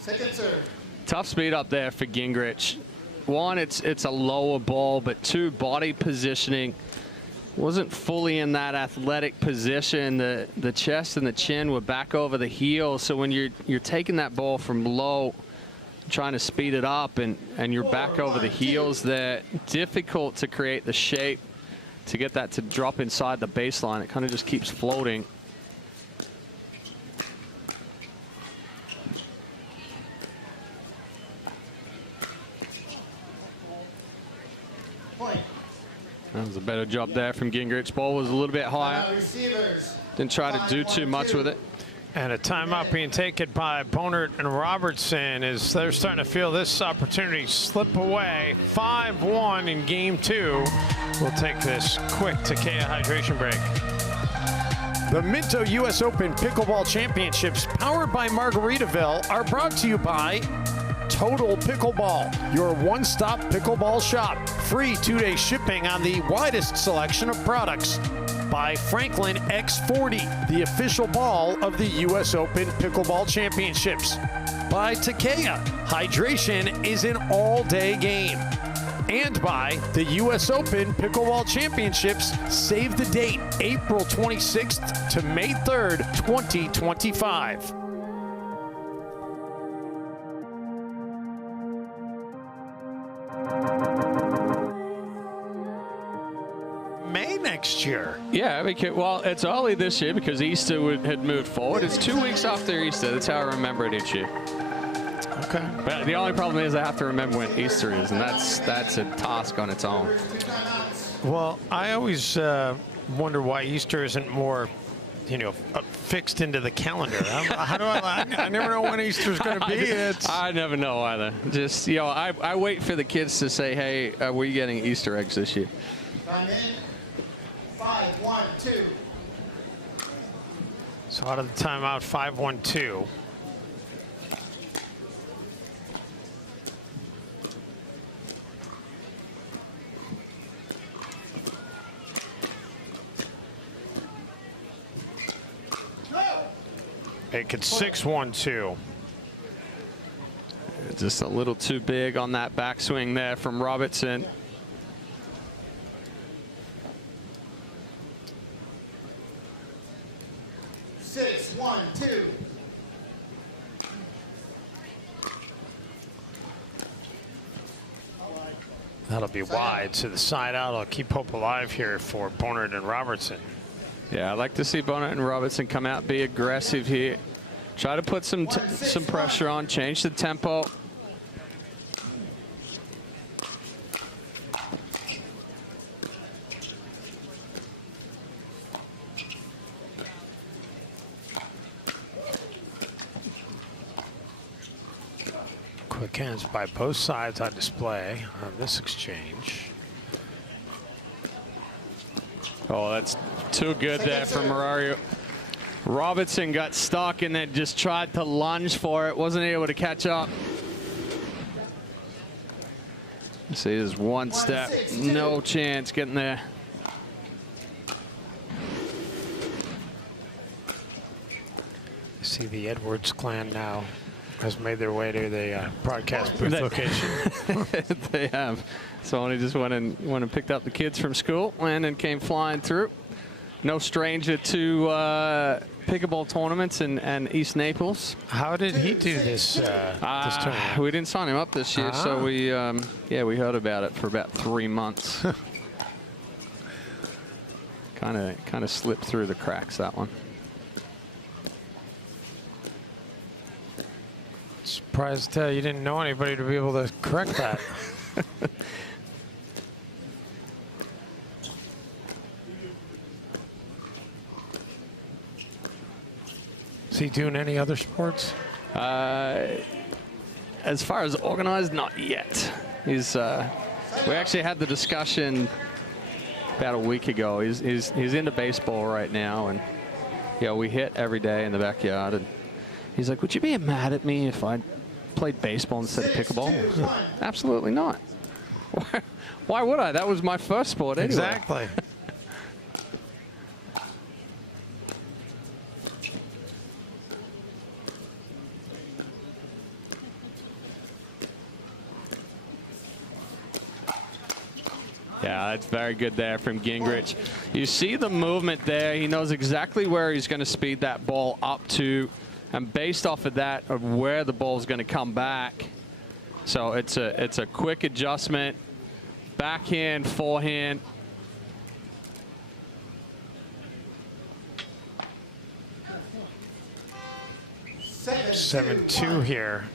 Second serve. Tough speed up there for Gingrich. One, it's a lower ball, but two, body positioning. Wasn't fully in that athletic position. The chest and the chin were back over the heel. So when you're taking that ball from low, trying to speed it up, and you're back over the heels there, difficult to create the shape to get that to drop inside the baseline. It kind of just keeps floating. That was a better job there from Gingrich. Ball was a little bit higher. Didn't try to do too much with it. And a timeout being taken by Bonert and Robertson as they're starting to feel this opportunity slip away. 5-1 in game 2. We'll take this quick Takea hydration break. The Minto U.S. Open Pickleball Championships, powered by Margaritaville, are brought to you by Total Pickleball, your one-stop pickleball shop. Free 2-day shipping on the widest selection of products. By Franklin X40, the official ball of the U.S. Open Pickleball Championships. By Takea, hydration is an all-day game. And by the U.S. Open Pickleball Championships. Save the date, April 26th to May 3rd, 2025. May next year. Yeah, because, well, it's early this year because Easter had moved forward. It's 2 weeks after Easter. That's how I remember it each year. Okay. But the only problem is I have to remember when Easter is, and that's a task on its own. Well, I always wonder why Easter isn't more, fixed into the calendar. How do I never know when Easter's going to be. I never know either. Just, I wait for the kids to say, hey, are we getting Easter eggs this year? Time in. 5, 1, 2. So out of the timeout, 5-1-2. Make it 6-1-2. Just a little too big on that backswing there from Robertson. Six, 1, 2. That'll be wide to the side out. I'll keep hope alive here for Bonert and Robertson. Yeah, I'd like to see Bonert and Robertson come out, be aggressive here, Try to put some pressure on, change the tempo. Quick hands by both sides on display on this exchange. Oh, that's too good there for Mario. Robertson got stuck and then just tried to lunge for it. Wasn't able to catch up. See, there's one step. No chance getting there. See the Edwards clan now has made their way to the broadcast booth location. They have. Sony just went and picked up the kids from school and then came flying through. No stranger to pickleball tournaments in East Naples. How did he do this tournament? We didn't sign him up this year, so we heard about it for about 3 months. kind of slipped through the cracks, that one. Surprised you didn't know anybody to be able to correct that. Is he doing any other sports? As far as organized, not yet. He's. We actually had the discussion about a week ago. He's into baseball right now, and we hit every day in the backyard. And he's like, "Would you be mad at me if I played baseball instead of pickleball?" Absolutely not. Why would I? That was my first sport anyway. Exactly. Yeah, that's very good there from Gingrich. You see the movement there. He knows exactly where he's going to speed that ball up to, and based off of that, of where the ball is going to come back. So it's a quick adjustment. Backhand, forehand. Seven 7-2 here.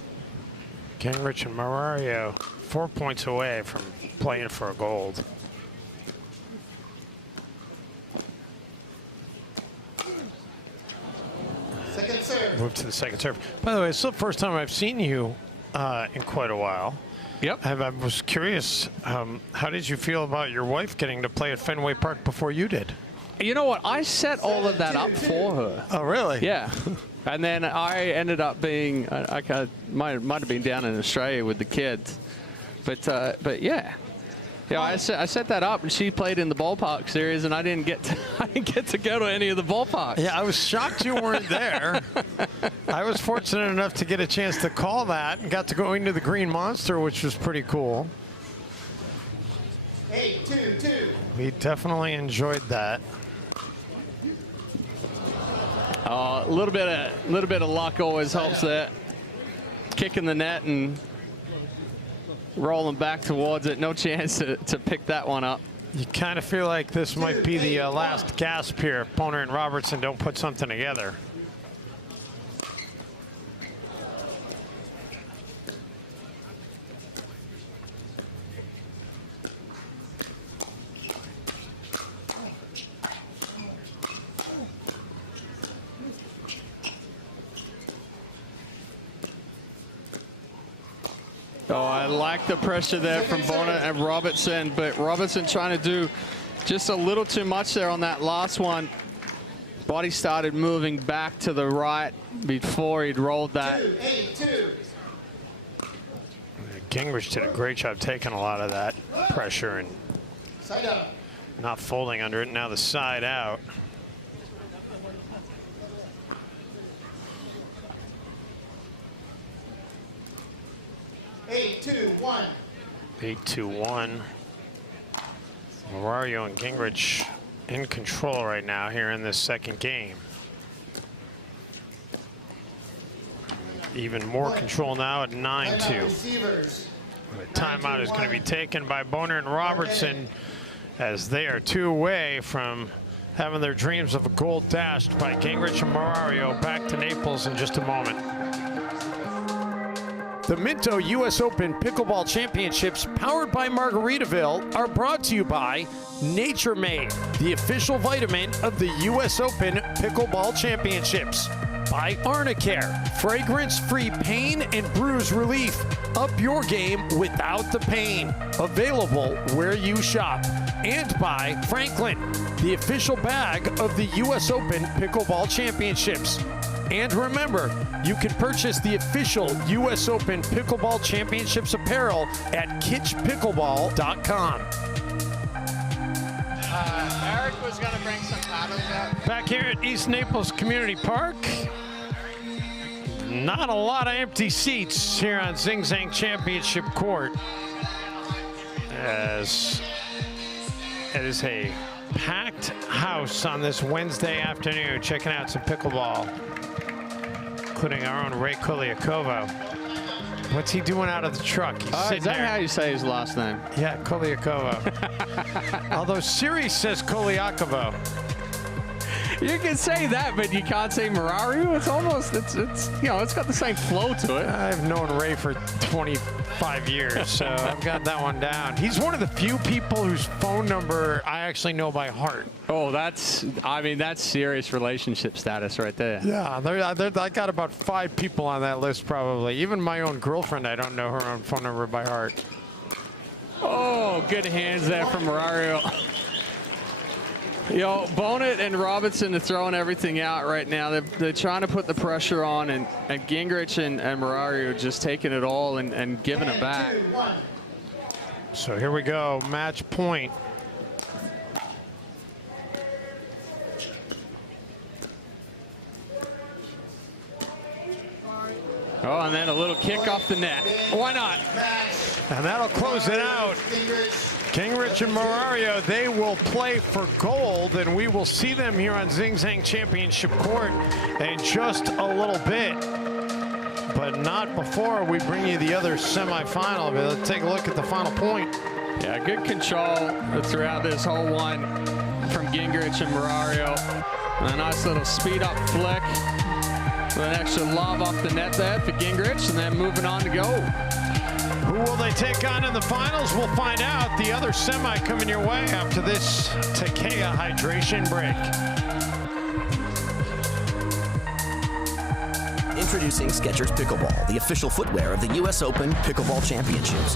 Gingrich and Mario 4 points away from playing for a gold. Second serve. Move to the second serve. By the way, it's the first time I've seen you in quite a while. Yep. I was curious, how did you feel about your wife getting to play at Fenway Park before you did? You know what? I set all of that up for her. Oh, really? Yeah. And then I ended up being, I might have been down in Australia with the kids. But yeah. Yeah, I set that up, and she played in the ballpark series, and I didn't get to go to any of the ballparks. Yeah, I was shocked you weren't there. I was fortunate enough to get a chance to call that and got to go into the Green Monster, which was pretty cool. 8-2-2. We definitely enjoyed that. A little bit of luck always helps that. Kicking the net and rolling back towards it. No chance to pick that one up. You kind of feel like this might be the last gasp here. Boner and Robertson don't put something together. Oh, I like the pressure there from Bonner and Robertson, but Robertson trying to do just a little too much there on that last one. Body started moving back to the right before he'd rolled that. 8-2. Gingrich did a great job taking a lot of that pressure and Side up. not folding under it. Now the side out. Eight, 2-1. 8-2-1. Mario and Gingrich in control right now here in this second game. Even more control now at 9-2. Receivers. The timeout is going to be taken by Boner and Robertson as they are 2 away from having their dreams of a gold dashed by Gingrich and Marario. Back to Naples in just a moment. The Minto U.S. Open Pickleball Championships, powered by Margaritaville, are brought to you by Nature Made, the official vitamin of the U.S. Open Pickleball Championships. By Arnicare, fragrance-free pain and bruise relief. Up your game without the pain. Available where you shop. And by Franklin, the official bag of the U.S. Open Pickleball Championships. And remember, you can purchase the official U.S. Open Pickleball Championships apparel at kitschpickleball.com. Eric was going to bring some paddles out. Back here at East Naples Community Park. Not a lot of empty seats here on Zing Zang Championship Court, as it is a packed house on this Wednesday afternoon, checking out some pickleball, including our own Ray Koliakovo. What's he doing out of the truck? He's Is that how you say his last name? Yeah, Koliakovo. Although Siri says Koliakovo. You can say that, but you can't say Marario. It's almost, it's you know, it's got the same flow to it. I've known Ray for 25 years, so I've got that one down. He's one of the few people whose phone number I actually know by heart. Oh, that's serious relationship status right there. Yeah, I got about 5 people on that list probably. Even my own girlfriend, I don't know her own phone number by heart. Oh, good hands there from Marario. You know, Bonnet and Robinson are throwing everything out right now. They're trying to put the pressure on, and Gingrich and Marario just taking it all and giving it back. So here we go, match point. Oh, and then a little kick off the net. Why not? And that'll close it out. Gingrich and Marario, they will play for gold, and we will see them here on Zing Zang Championship Court in just a little bit. But not before we bring you the other semifinal. But let's take a look at the final point. Yeah, good control throughout this whole one from Gingrich and Marario. And a nice little speed up flick. With an extra lob off the net there for Gingrich, and then moving on to go. Who will they take on in the finals? We'll find out. The other semi coming your way after this Takea hydration break. Introducing Skechers Pickleball, the official footwear of the U.S. Open Pickleball Championships.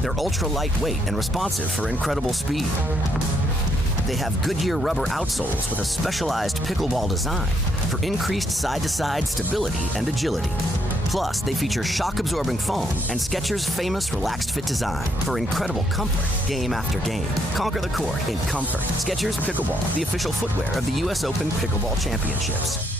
They're ultra lightweight and responsive for incredible speed. They have Goodyear rubber outsoles with a specialized pickleball design for increased side-to-side stability and agility. Plus, they feature shock-absorbing foam and Skechers' famous relaxed fit design for incredible comfort game after game. Conquer the court in comfort. Skechers Pickleball, the official footwear of the U.S. Open Pickleball Championships.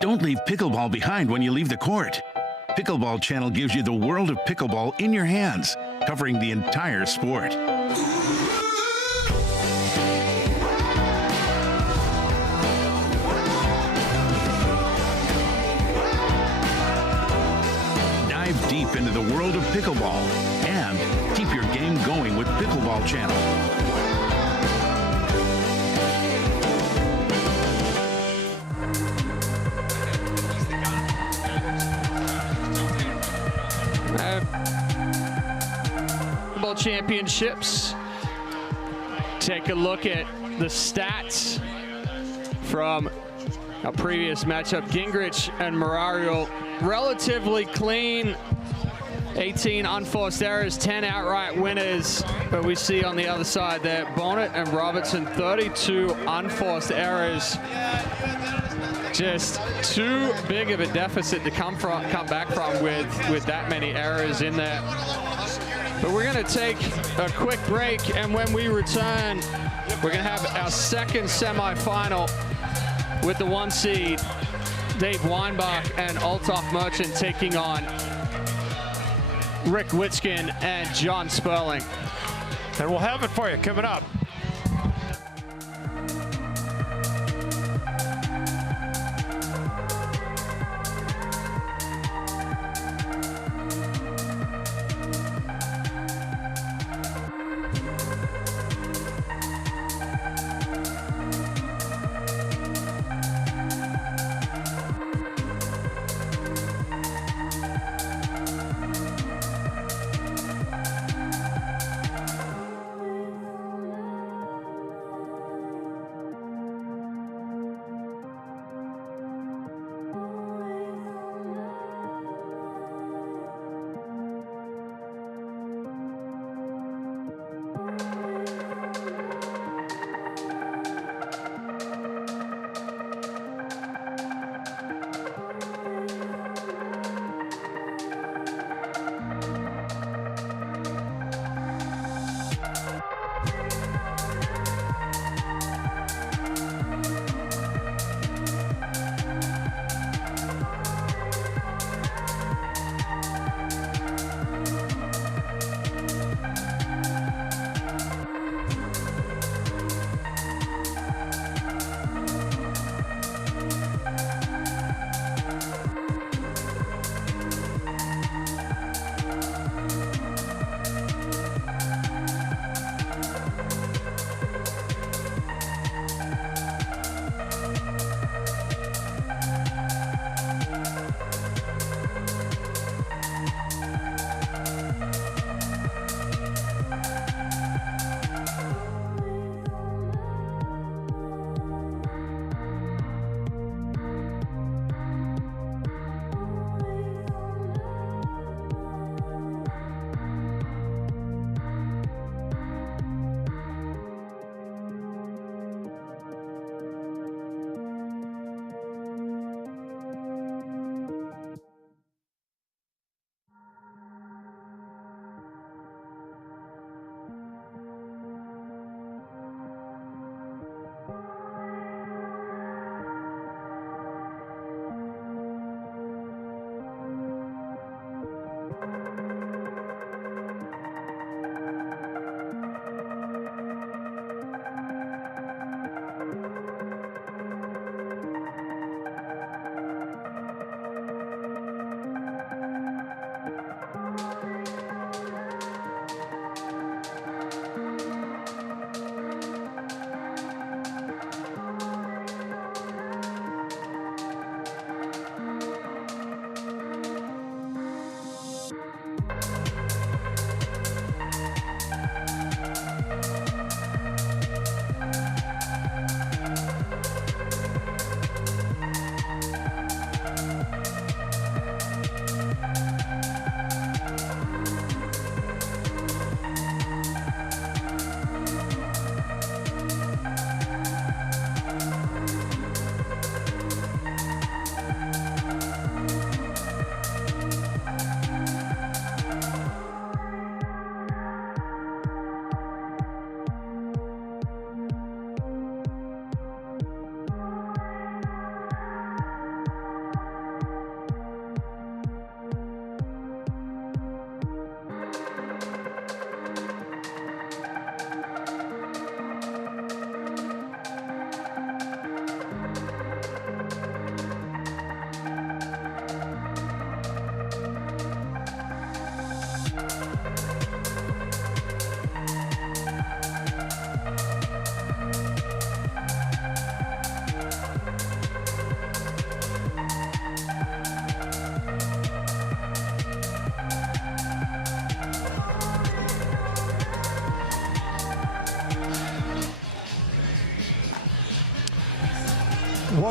Don't leave pickleball behind when you leave the court. Pickleball Channel gives you the world of pickleball in your hands, covering the entire sport. Dive deep into the world of pickleball and keep your game going with Pickleball Channel. Championships take a look at the stats from a previous matchup. Gingrich and Murario relatively clean. 18 unforced errors, 10 outright winners. But we see on the other side there, Bonnet and Robertson, 32 unforced errors. Just too big of a deficit to come back from with that many errors in there. But we're going to take a quick break, and when we return, we're going to have our second semifinal with the 1 seed, Dave Weinbach and Althoff Merchant, taking on Rick Witskin and John Sperling. And we'll have it for you coming up.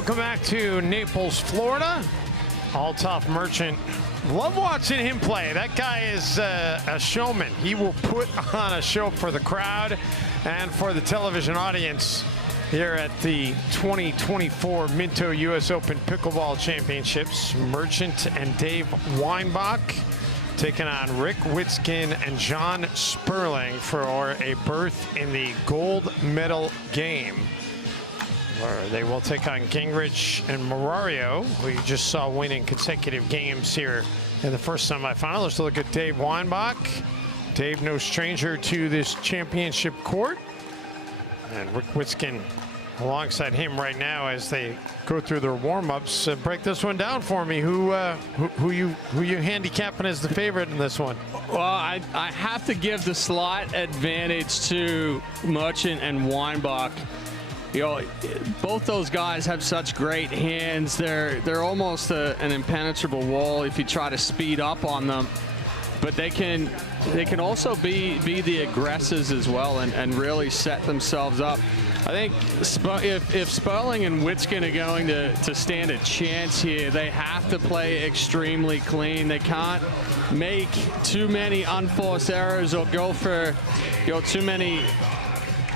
Welcome back to Naples, Florida. Althoff Merchant. Love watching him play. That guy is a showman. He will put on a show for the crowd and for the television audience here at the 2024 Minto U.S. Open Pickleball Championships. Merchant and Dave Weinbach taking on Rick Witskin and John Sperling for a berth in the gold medal game, where they will take on Gingrich and Marario, who you just saw winning consecutive games here in the first semifinal. Let's look at Dave Weinbach. Dave, no stranger to this championship court. And Rick Witskin alongside him right now as they go through their warm-ups. Break this one down for me. Who you handicapping as the favorite in this one? Well, I have to give the slight advantage to Merchant and Weinbach. You know, both those guys have such great hands. They're almost an impenetrable wall if you try to speed up on them. But they can also be the aggressors as well and really set themselves up. I think if Sperling and Witskin are going to stand a chance here, they have to play extremely clean. They can't make too many unforced errors or go for too many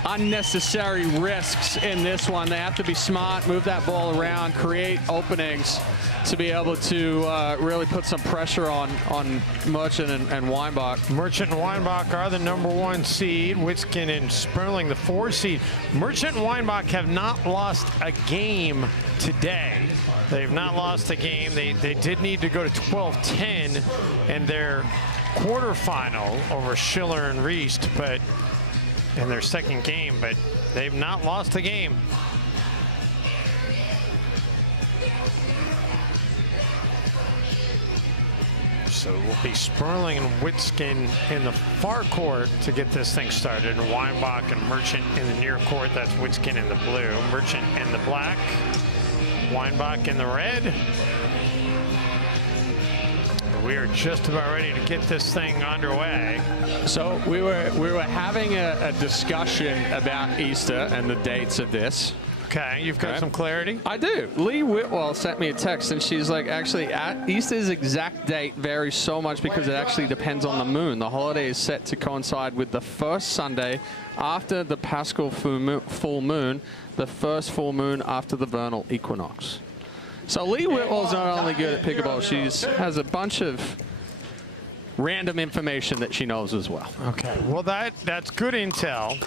unnecessary risks in this one. They have to be smart, move that ball around, create openings to be able to really put some pressure on Merchant and Weinbach. Merchant and Weinbach are the #1 seed. Witskin and Sperling the 4 seed. Merchant and Weinbach have not lost a game today. They've not lost a game. They did need to go to 12-10 in their quarterfinal over Schiller and Riest, but in their second game, but they've not lost a game. So it will be Sperling and Witskin in the far court to get this thing started. Weinbach and Merchant in the near court. That's Witskin in the blue. Merchant in the black. Weinbach in the red. We are just about ready to get this thing underway. So we were having a discussion about Easter and the dates of this. Okay, you've got some clarity? I do. Lee Whitwell sent me a text and she's like, actually, Easter's exact date varies so much because it actually depends on the moon. The holiday is set to coincide with the first Sunday after the Paschal full moon, the first full moon after the vernal equinox. So Lee Whitwell's not only good at pickleball, she has a bunch of random information that she knows as well. Okay, well that's good intel,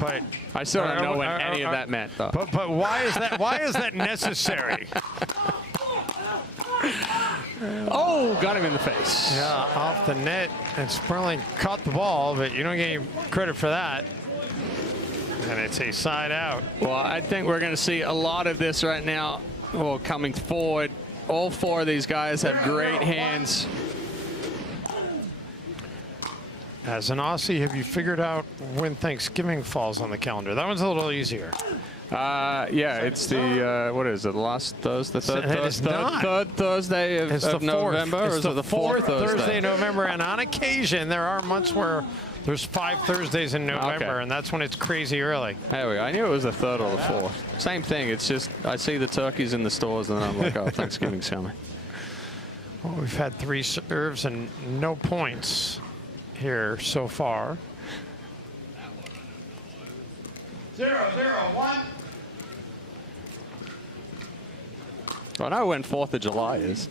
but I still don't know what any of that meant, though. But why is that? Why is that necessary? Oh, got him in the face. Yeah, off the net, and Sperling caught the ball, but you don't get any credit for that. And it's a side out. Well, I think we're going to see a lot of this right now. Well, coming forward, all 4 of these guys have great hands. As an Aussie, have you figured out when Thanksgiving falls on the calendar? That one's a little easier. Yeah, it's the, what is it, the last Thursday? Third Thursday of November? It's or is it the fourth Thursday in November, and on occasion, there are months where there's 5 Thursdays in November, and that's when it's crazy early. There we go. I knew it was the 3rd or the 4th. Same thing. It's just I see the turkeys in the stores, and then I'm like, oh, Thanksgiving's coming. Well, we've had 3 serves and no points here so far. 0-0-1. I know when 4th of July is.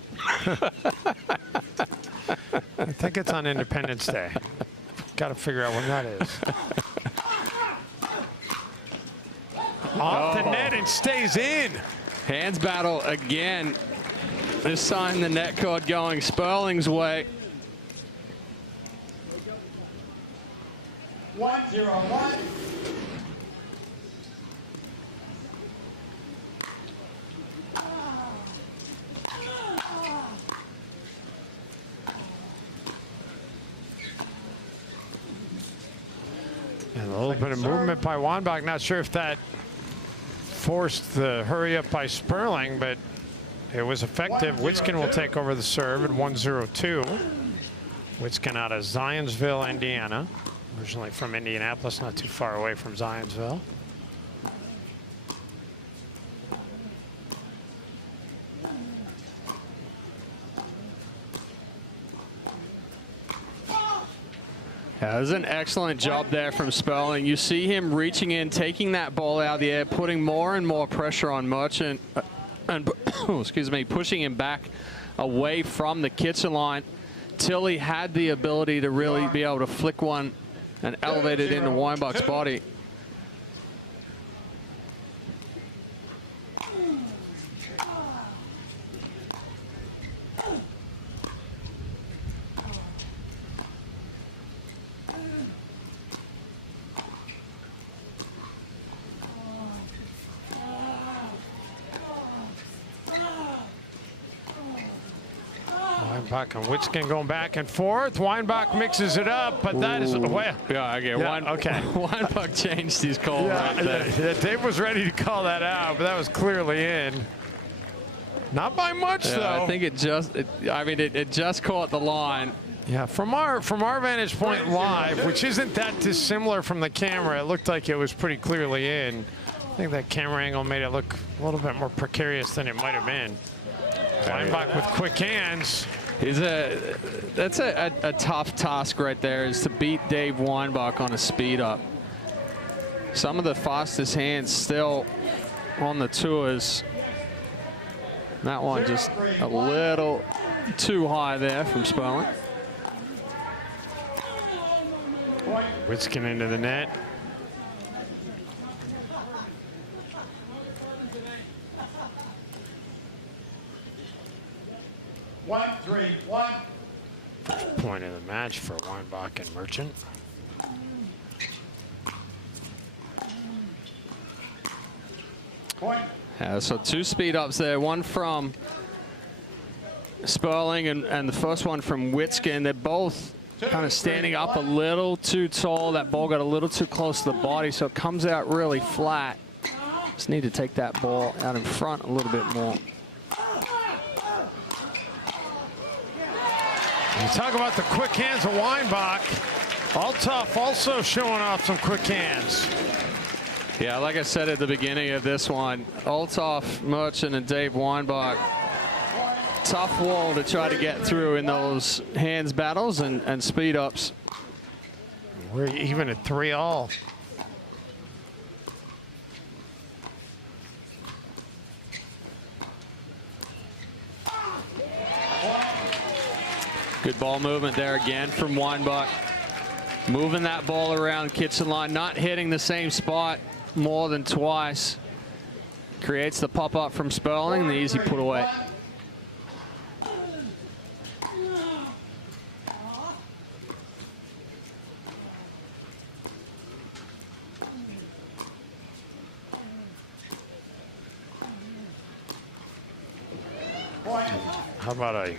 I think it's on Independence Day. Got to figure out when that is. Off the net and stays in. Hands battle again. This time the net cord going Sperling's way. 1-0-1. And a little bit of movement by Weinbach. Not sure if that forced the hurry up by Sperling, but it was effective. Witskin will take over the serve at 1-0-2. Witskin out of Zionsville, Indiana. Originally from Indianapolis, not too far away from Zionsville. That was an excellent job there from Sperling. You see him reaching in, taking that ball out of the air, putting more and more pressure on Merchant, and excuse me, pushing him back away from the kitchen line till he had the ability to really be able to flick one and elevate it into Weinbach's body. Weinbach and Witskin going back and forth. Weinbach mixes it up, but that is well. Yeah, okay. Weinbach changed his call right there. Yeah, Dave was ready to call that out, but that was clearly in. Not by much, though. I think it just caught the line. Yeah, from our vantage point live, which isn't that dissimilar from the camera, it looked like it was pretty clearly in. I think that camera angle made it look a little bit more precarious than it might have been. Weinbach with quick hands. That's a tough task right there, is to beat Dave Weinbach on a speed up. Some of the fastest hands still on the tours. That one just a little too high there from Sperling. Witskin into the net. Point of the match for Weinbach and Merchant. Yeah, so two speed ups there, one from Sperling and the first one from Witskin. They're both kind of standing up a little too tall. That ball got a little too close to the body, so it comes out really flat. Just need to take that ball out in front a little bit more. You talk about the quick hands of Weinbach. Althoff also showing off some quick hands. Yeah, like I said at the beginning of this one, Althoff, Merchant, and Dave Weinbach, tough wall to try to get through in those hands battles and speed ups. We're even at 3-all. Good ball movement there again from Weinbach. Moving that ball around kitchen line, not hitting the same spot more than twice. Creates the pop-up from Sperling and the easy put away. How about a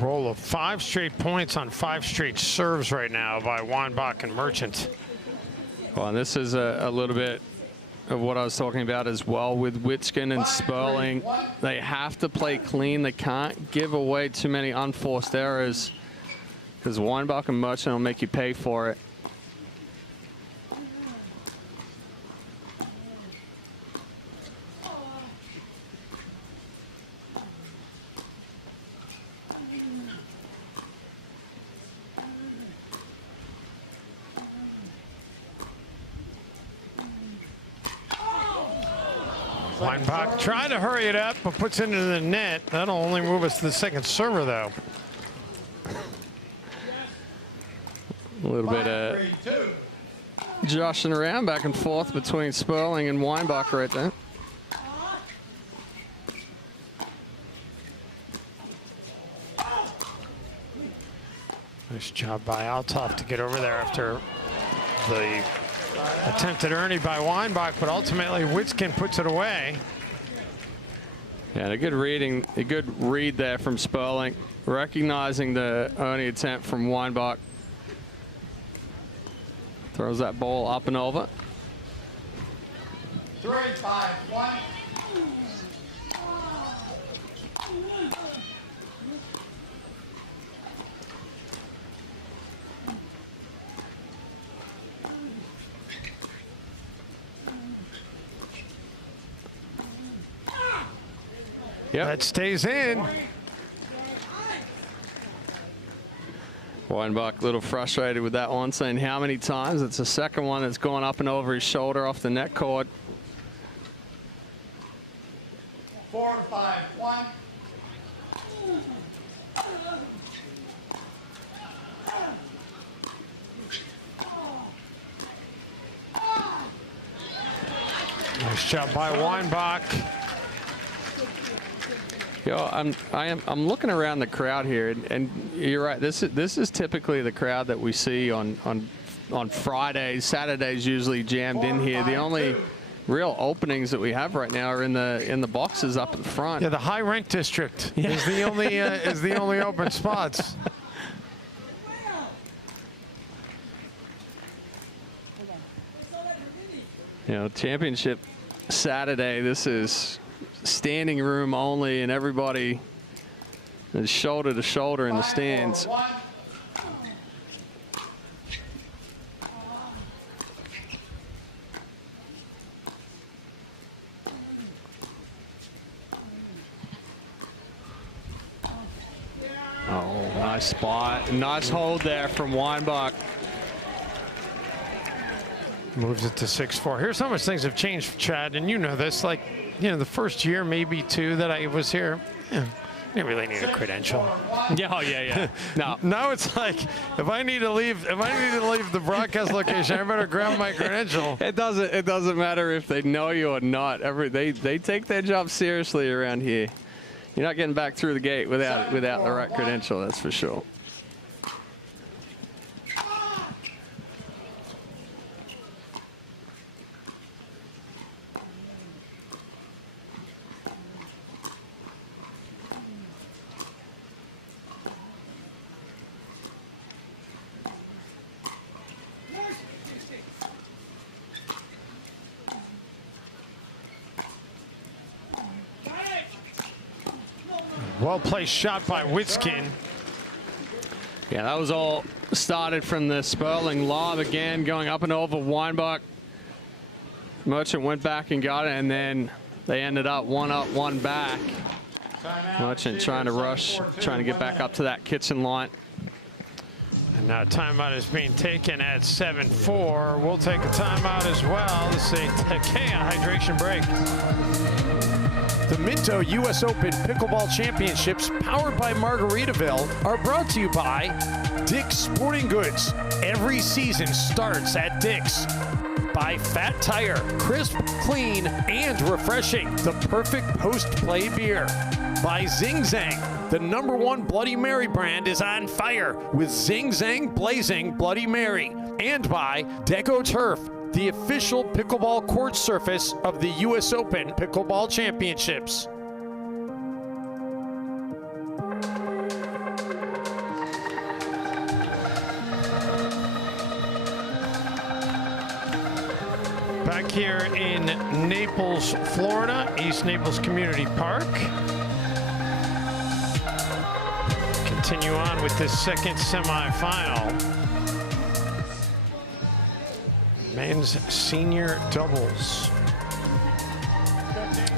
roll of 5 straight points on 5 straight serves right now by Weinbach and Merchant? Well, and this is a little bit of what I was talking about as well with Witskin and Sperling. They have to play clean. They can't give away too many unforced errors, because Weinbach and Merchant will make you pay for it. Weinbach trying to hurry it up, but puts it into the net. That'll only move us to the second server, though. A little bit of joshing around back and forth between Sperling and Weinbach right there. Nice job by Althoff to get over there after the attempted Ernie by Weinbach, but ultimately Witskin puts it away. Yeah, and a good read there from Sperling, recognizing the Ernie attempt from Weinbach. Throws that ball up and over. 3-5-1. Yep. That stays in. Weinbach a little frustrated with that one, saying how many times. It's the second one that's gone up and over his shoulder off the net cord. 4, 5, 1. Nice job by Weinbach. Yo, I'm looking around the crowd here, and you're right. This is typically the crowd that we see on Fridays. Saturdays usually jammed in here. The only real openings that we have right now are in the boxes up at the front. Yeah, the high rent district is the only open spots. You know, championship Saturday. This is standing room only, and everybody is shoulder to shoulder in the stands. Oh, nice spot. Nice hold there from Weinbach. Moves it to 6-4. Here's how much things have changed, Chad, and you know this. Like, you know, the first year, maybe two, that I was here, you didn't really need a credential. Yeah, oh yeah. No. Now it's like, if I need to leave the broadcast location, I better grab my credential. It doesn't matter if they know you or not. They take their job seriously around here. You're not getting back through the gate without the right credential, that's for sure. Well-placed shot by Witskin. Yeah, that was all started from the Sperling lob again, going up and over Weinbach. Merchant went back and got it, and then they ended up one up, one back. Merchant trying to rush, trying to get back up to that kitchen line. And now timeout is being taken at 7-4. We'll take a timeout as well. This is a Takea hydration break. The Minto U.S. Open Pickleball Championships, powered by Margaritaville, are brought to you by Dick's Sporting Goods. Every season starts at Dick's. By Fat Tire, crisp, clean, and refreshing. The perfect post-play beer. By Zing Zang. The #1 Bloody Mary brand is on fire with Zing Zang Blazing Bloody Mary. And by Deco Turf, the official pickleball court surface of the U.S. Open Pickleball Championships. Back here in Naples, Florida, East Naples Community Park. Continue on with this second semifinal. Men's senior doubles.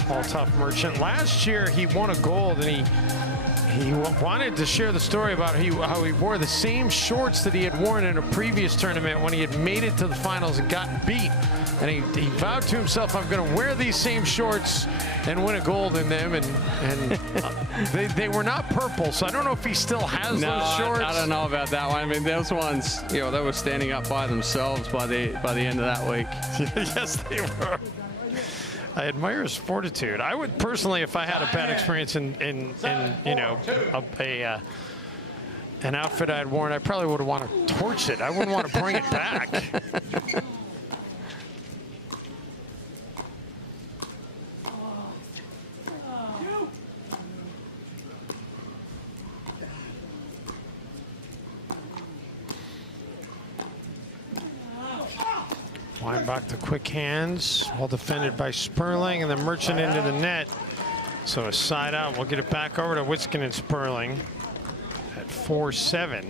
All tough Merchant. Last year he won a gold, and he wanted to share the story about how he wore the same shorts that he had worn in a previous tournament when he had made it to the finals and gotten beat. And he vowed to himself, I'm going to wear these same shorts and win a gold in them. And they were not purple, so I don't know if he still has those shorts. I don't know about that one. I mean, those ones, you know, they were standing up by themselves by the end of that week. Yes, they were. I admire his fortitude. I would personally, if I had a bad experience in you know, an outfit I had worn, I probably would have wanted to torch it. I wouldn't want to bring it back. Weinbach to quick hands, well defended by Sperling, and then Merchant into the net. So a side out. We'll get it back over to Witskin and Sperling at 4-7.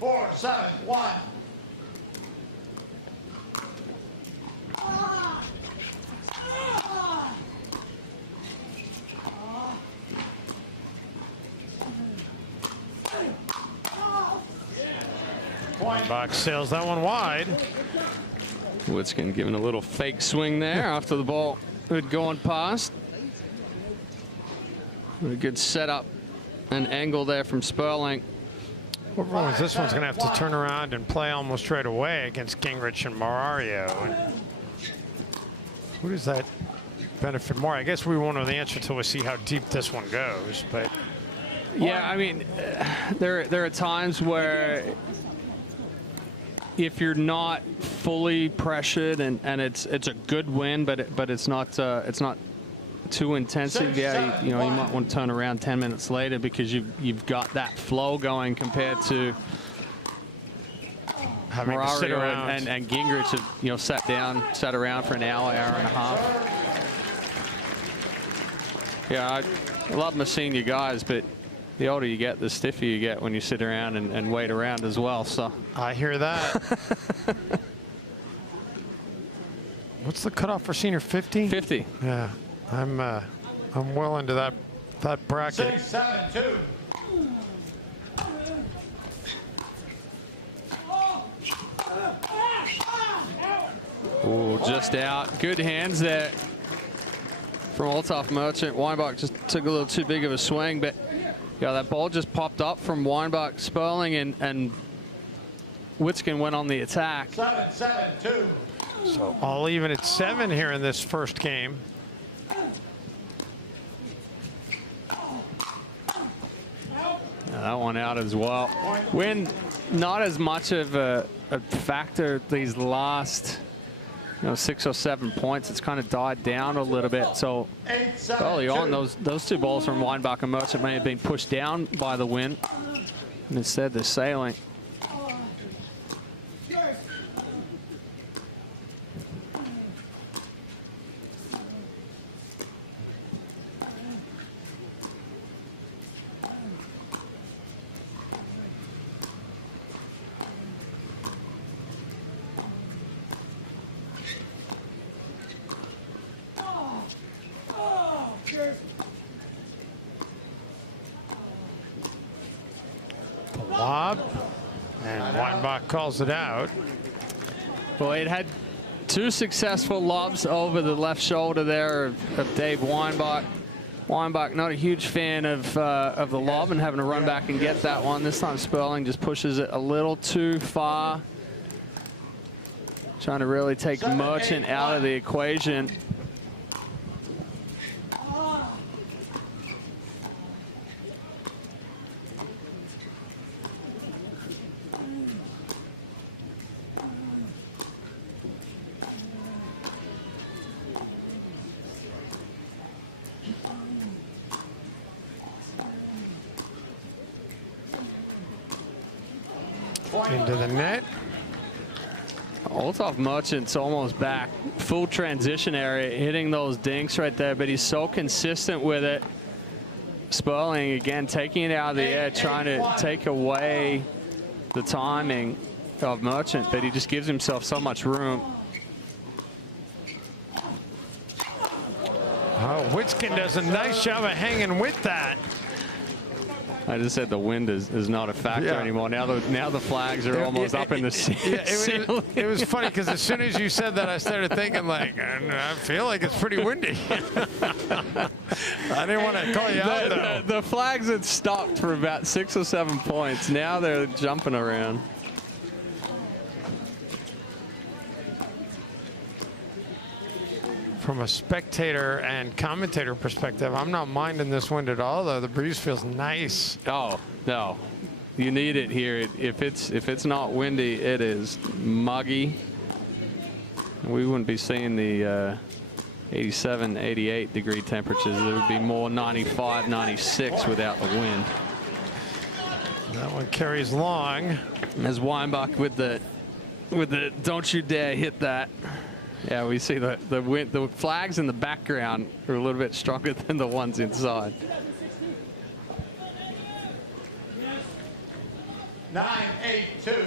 Four, 7, 1. Weinbach sails that one wide. Woodskin giving a little fake swing there after the ball had gone past. A good setup and angle there from Sperling. This one's going to have to turn around and play almost right away against Gingrich and Marario. And who does that benefit more? I guess we won't know the answer until we see how deep this one goes. But yeah, I mean, there are times where if you're not fully pressured and it's a good win, but it's not too intensive. Yeah, you know, you might want to turn around 10 minutes later because you've got that flow going compared to having to sit around. And Gingrich have, you know, sat around for an hour and a half. Yeah, I love my senior guys, but the older you get, the stiffer you get when you sit around and wait around as well. So I hear that. What's the cutoff for senior? 50? 50. Yeah, I'm well into that bracket. 6-7-2. Oh, just out. Good hands there from Althoff Merchant. Weinbach just took a little too big of a swing, but yeah, that ball just popped up from Weinbach, Sperling, and Woodskin went on the attack. 7-7-2. So all even at 7 here in this first game. That one out as well. Wind, not as much of a factor these last, 6 or 7 points. It's kind of died down a little bit. So early on, those two balls from Weinbach and Merchant may have been pushed down by the wind. And instead, they're sailing. Lob, and Weinbach calls it out. Well, it had 2 successful lobs over the left shoulder there of Dave Weinbach. Weinbach not a huge fan of the lob and having to run back and get that one. This time Sperling just pushes it a little too far. Trying to really take Merchant out of the equation. Into the net. Althoff Merchant's almost back. Full transition area, hitting those dinks right there, but he's so consistent with it. Sperling, again, taking it out of the air, trying to take away the timing of Merchant, but he just gives himself so much room. Oh, Woodskin does a nice job of hanging with that. I just said the wind is not a factor anymore. Now the flags are almost up in the ceiling. It was funny because as soon as you said that, I started thinking like, I feel like it's pretty windy. I didn't want to call you out though. The flags had stopped for about 6 or 7 points. Now they're jumping around. From a spectator and commentator perspective, I'm not minding this wind at all, though. The breeze feels nice. Oh, no. You need it here. If it's not windy, it is muggy. We wouldn't be seeing the 87, 88 degree temperatures. It would be more 95, 96 without the wind. That one carries long. As Weinbach with the don't you dare hit that. Yeah, we see the wind, the flags in the background are a little bit stronger than the ones inside. 9-8-2.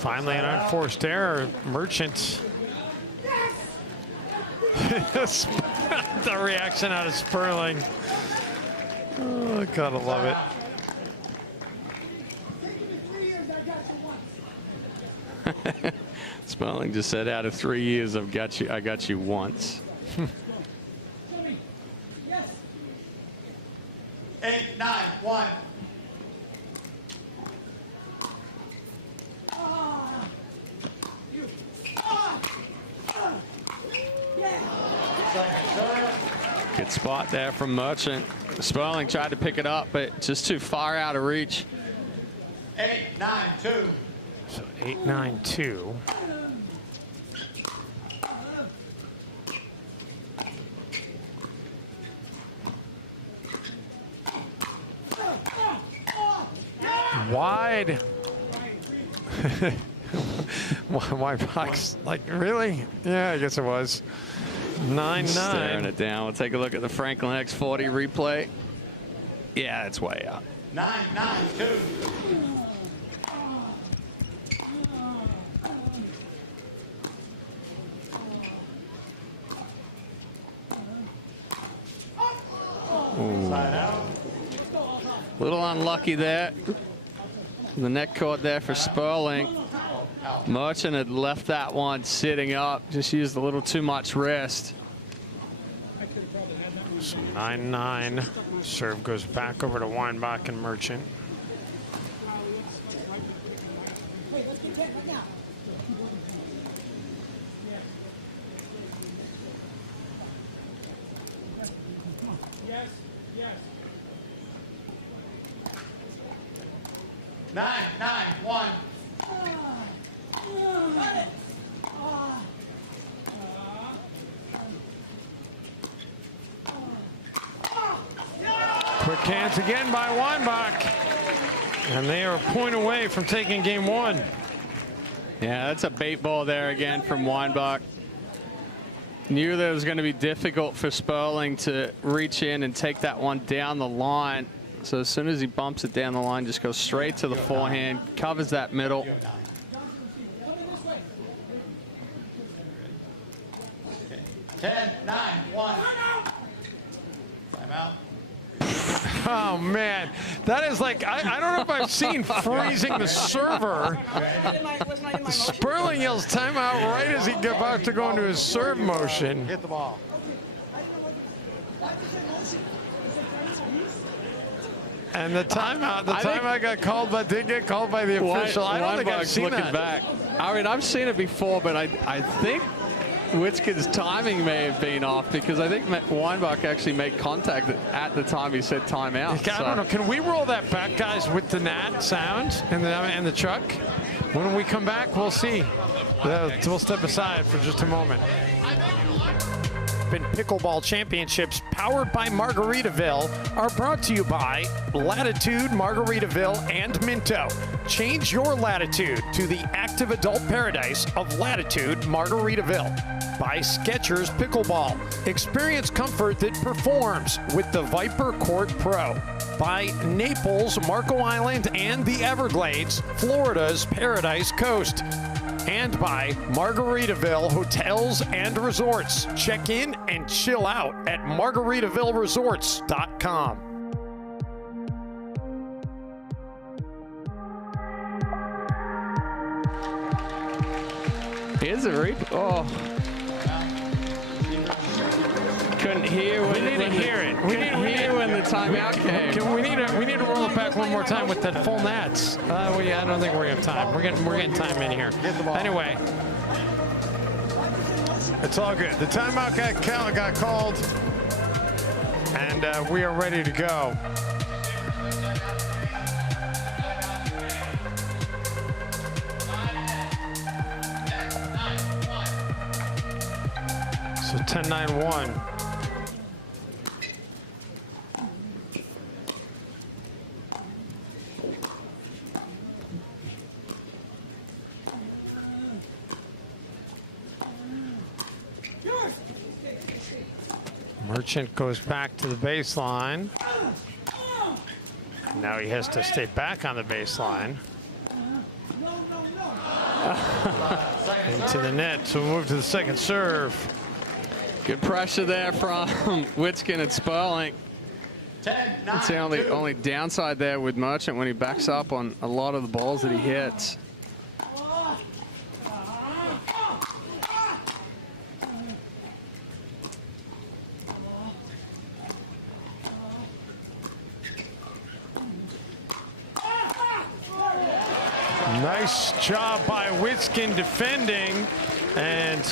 Finally, an unforced error. Merchant. The reaction out of Sperling. Oh, gotta love it. Sperling just said, out of 3 years, I got you once. 8, 9, 1. Good spot there from Merchant. Sperling tried to pick it up, but just too far out of reach. 8, 9, 2. So 8, 9, 2. Wide. Wide box. Like, really? Yeah, I guess it was. 9-9. Staring it down. We'll take a look at the Franklin X40 replay. Yeah, it's way out. 9, 9, 2. Side out. Little unlucky there. The neck cord there for Sperling. Merchant had left that one sitting up, just used a little too much rest. So 9-9. Serve goes back over to Weinbach and Merchant. Yes, yes. 9, 9, 1. Quick hands again by Weinbach. And they are a point away from taking game one. Yeah, that's a bait ball there again from Weinbach. Knew that it was going to be difficult for Sperling to reach in and take that one down the line. So as soon as he bumps it down the line, just goes straight to the forehand, covers that middle. 10, 9, 1. Timeout. Oh, man. That is like, I don't know if I've seen freezing the server. Sperling yells timeout right as he's about to go into his serve motion. Hit the ball. And the timeout got called, but did get called by the official. I don't think I've seen looking that. Back. I mean, I've seen it before, but I think Witzkin's timing may have been off, because I think Weinbach actually made contact at the time he said timeout. I don't know. Can we roll that back, guys, with the Nat sound and the truck? When we come back, we'll see. We'll step aside for just a moment. Pickleball Championships, powered by Margaritaville, are brought to you by Latitude, Margaritaville, and Minto. Change your latitude to the active adult paradise of Latitude, Margaritaville. By Skechers Pickleball. Experience comfort that performs with the Viper Court Pro. By Naples, Marco Island, and the Everglades, Florida's Paradise Coast. And by Margaritaville Hotels and Resorts. Check in and chill out at margaritavilleresorts.com. Here's a replay. Oh. Couldn't hear when we need to hear it. We need to hear when the timeout came. We need to roll it back one more time with that full Nats. I don't think we're gonna have time. We're getting time in here. Anyway, it's all good. The timeout got called, and we are ready to go. So 10-9-1. Merchant goes back to the baseline. Now he has to stay back on the baseline. Into the net, so we'll move to the second serve. Good pressure there from Witskin and Sperling. That's the only downside there with Merchant when he backs up on a lot of the balls that he hits. Nice job by Witskin defending, and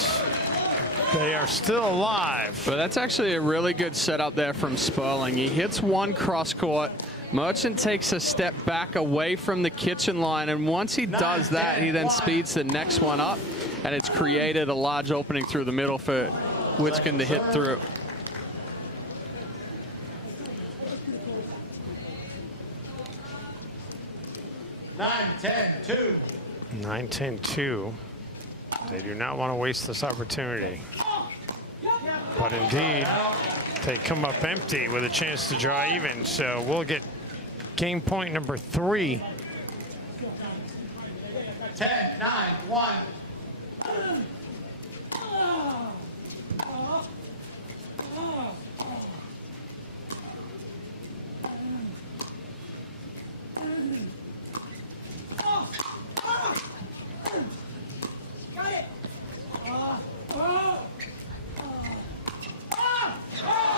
they are still alive. But that's actually a really good setup there from Sperling. He hits one cross court. Merchant takes a step back away from the kitchen line, and once he does that, he then speeds the next one up, and it's created a large opening through the middle for Witskin to hit through. Nine, 10, 2. 9-10-2. They do not want to waste this opportunity. But indeed, they come up empty with a chance to draw even. So we'll get game point number 3. 10, 9, 1.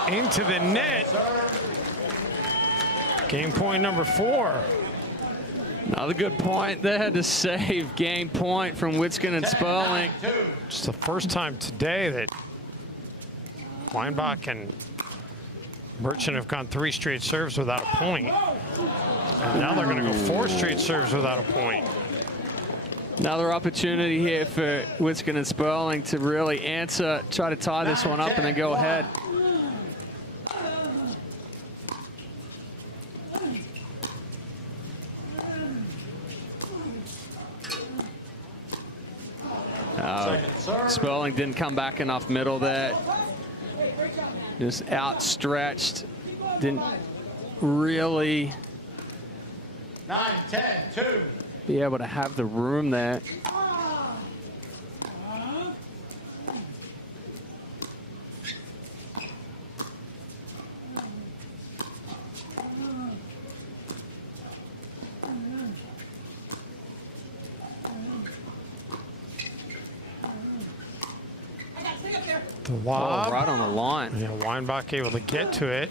Into the net. Game point number 4. Another good point there to save game point from Witskin and Sperling. It's the first time today that Weinbach and Merchant have gone 3 straight serves without a point. And now they're going to go 4 straight serves without a point. Another opportunity here for Witskin and Sperling to really answer, try to tie this one up and then go ahead. Sperling didn't come back enough middle there. Just outstretched. Didn't really 9, 10, 2. be able to have the room there. The lob. Oh, right on the line. Yeah, Weinbach able to get to it.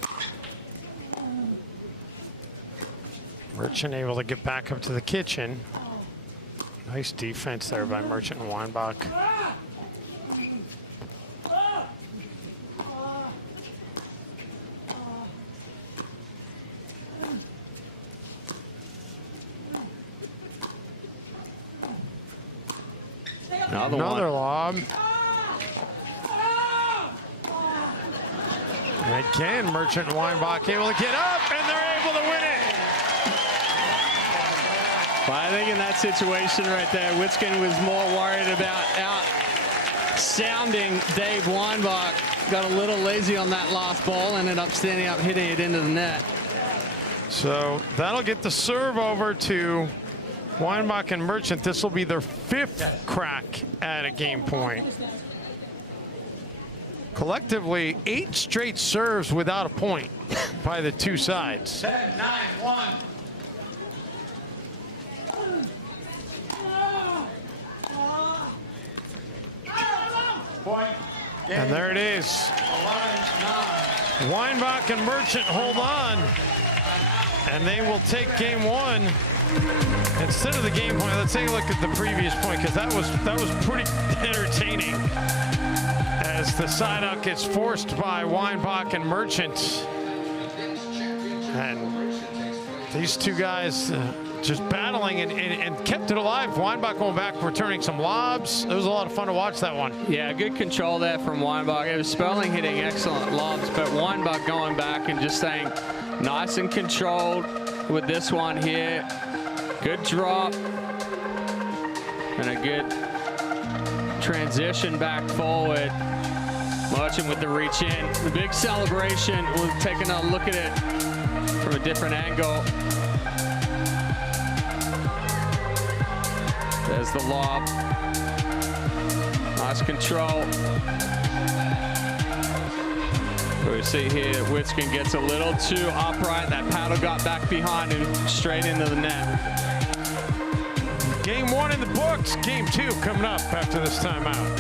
Merchant able to get back up to the kitchen. Nice defense there by Merchant and Weinbach. Another lob. And again, Merchant and Weinbach able to get up, and they're able to win it. But I think in that situation right there, Witskin was more worried about out-sounding Dave Weinbach. Got a little lazy on that last ball, ended up standing up, hitting it into the net. So that'll get the serve over to Weinbach and Merchant. This will be their 5th crack at a game point. Collectively, 8 straight serves without a point by the two sides. 10, 9, 1. Point. And there it is. 11, 9. Weinbach and Merchant hold on, and they will take game 1 instead of the game point. Let's take a look at the previous point, because that was pretty entertaining. As the side out gets forced by Weinbach and Merchant. And these two guys just battling and kept it alive. Weinbach going back, returning some lobs. It was a lot of fun to watch that one. Yeah, good control there from Weinbach. It was Sperling hitting excellent lobs, but Weinbach going back and just staying nice and controlled with this one here. Good drop and a good transition back forward. Merchant with the reach in. The big celebration. We'll take another look at it from a different angle. There's the lob. Nice control. We see here, Witskin gets a little too upright. That paddle got back behind him, straight into the net. Game 1 in the books. Game 2 coming up after this timeout.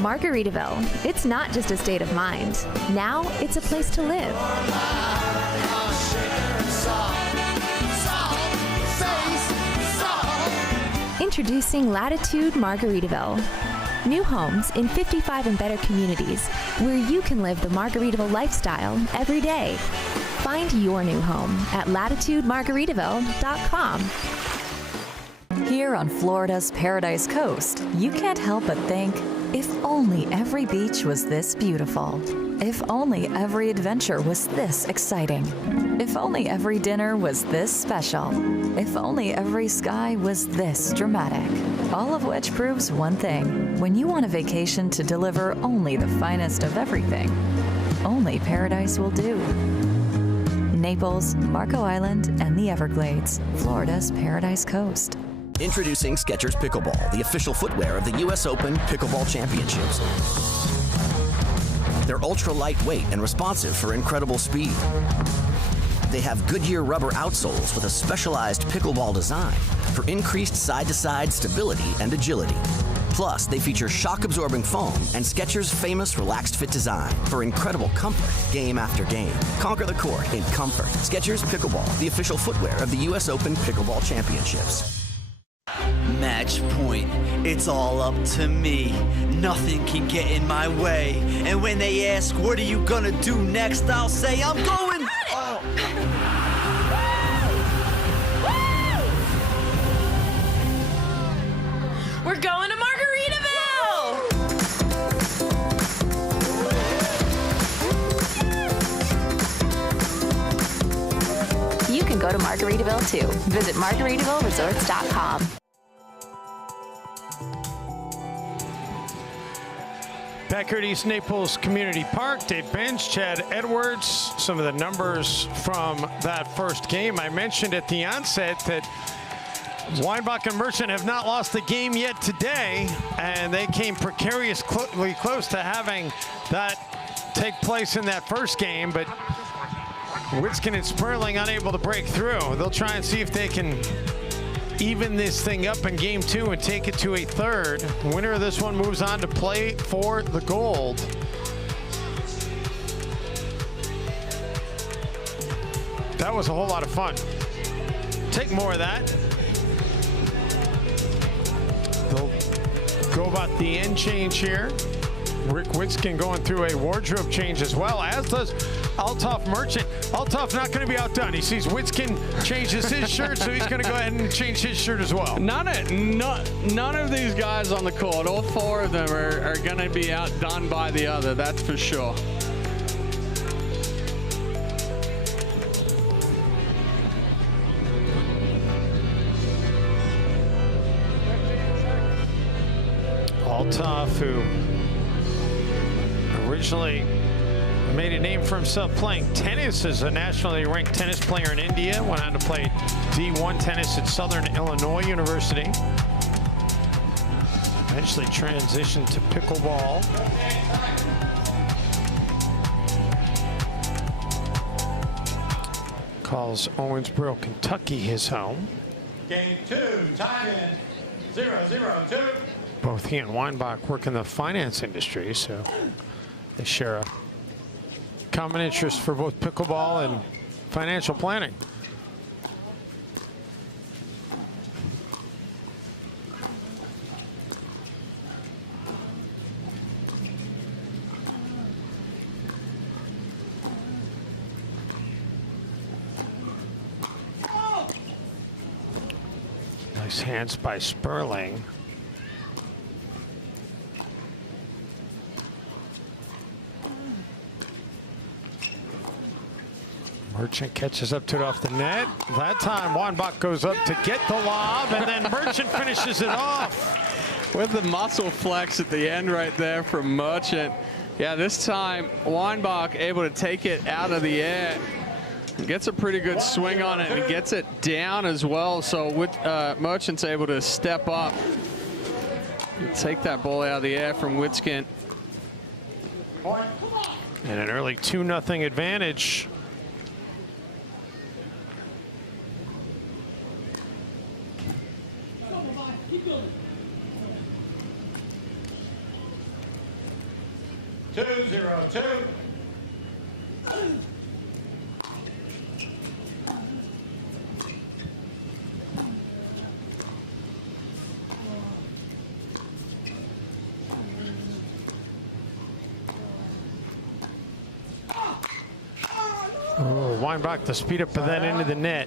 Margaritaville. It's not just a state of mind. Now it's a place to live. Introducing Latitude Margaritaville. New homes in 55 and better communities where you can live the Margaritaville lifestyle every day. Find your new home at latitudemargaritaville.com. Here on Florida's Paradise Coast, you can't help but think, if only every beach was this beautiful. If only every adventure was this exciting. If only every dinner was this special. If only every sky was this dramatic. All of which proves one thing. When you want a vacation to deliver only the finest of everything, only Paradise will do. Naples, Marco Island, and the Everglades, Florida's Paradise Coast. Introducing Skechers Pickleball, the official footwear of the U.S. Open Pickleball Championships. They're ultra lightweight and responsive for incredible speed. They have Goodyear rubber outsoles with a specialized pickleball design for increased side-to-side stability and agility. Plus, they feature shock-absorbing foam and Skechers' famous relaxed fit design for incredible comfort game after game. Conquer the court in comfort. Skechers Pickleball, the official footwear of the U.S. Open Pickleball Championships. Match point. It's all up to me. Nothing can get in my way. And when they ask, what are you gonna do next? I'll say, I'm going. Oh. We're going to Margaritaville! You can go to Margaritaville too. Visit MargaritavilleResorts.com. Back here at East Naples Community Park, Dave Bench, Chad Edwards, some of the numbers from that first game. I mentioned at the onset that Weinbach and Merchant have not lost the game yet today, and they came precariously close to having that take place in that first game, but Witskin and Sperling unable to break through. They'll try and see if they can even this thing up in game 2 and take it to a third. Winner of this one moves on to play for the gold. That was a whole lot of fun. Take more of that. They'll go about the end change here. Rick Witskin going through a wardrobe change as well, as does Althoff Merchant. Althoff not going to be outdone. He sees Witskin changes his shirt, so he's going to go ahead and change his shirt as well. None of these guys on the court, all four of them are going to be outdone by the other, that's for sure. Althoff, who originally made a name for himself playing tennis as a nationally ranked tennis player in India, went on to play D1 tennis at Southern Illinois University. Eventually transitioned to pickleball. Calls Owensboro, Kentucky his home. Game 2, tied in 0-0-2. Both he and Weinbach work in the finance industry, so they share a common interest for both pickleball and financial planning. Nice hands by Sperling. Merchant catches up to it off the net. That time, Weinbach goes up to get the lob, and then Merchant finishes it off. With the muscle flex at the end right there from Merchant. Yeah, this time, Weinbach able to take it out of the air. Gets a pretty good swing on it and gets it down as well. So with Merchant's able to step up and take that ball out of the air from Witskind. And an early 2-0 advantage. Two, 0-2. Oh, Weinbach to speed up and then into the net.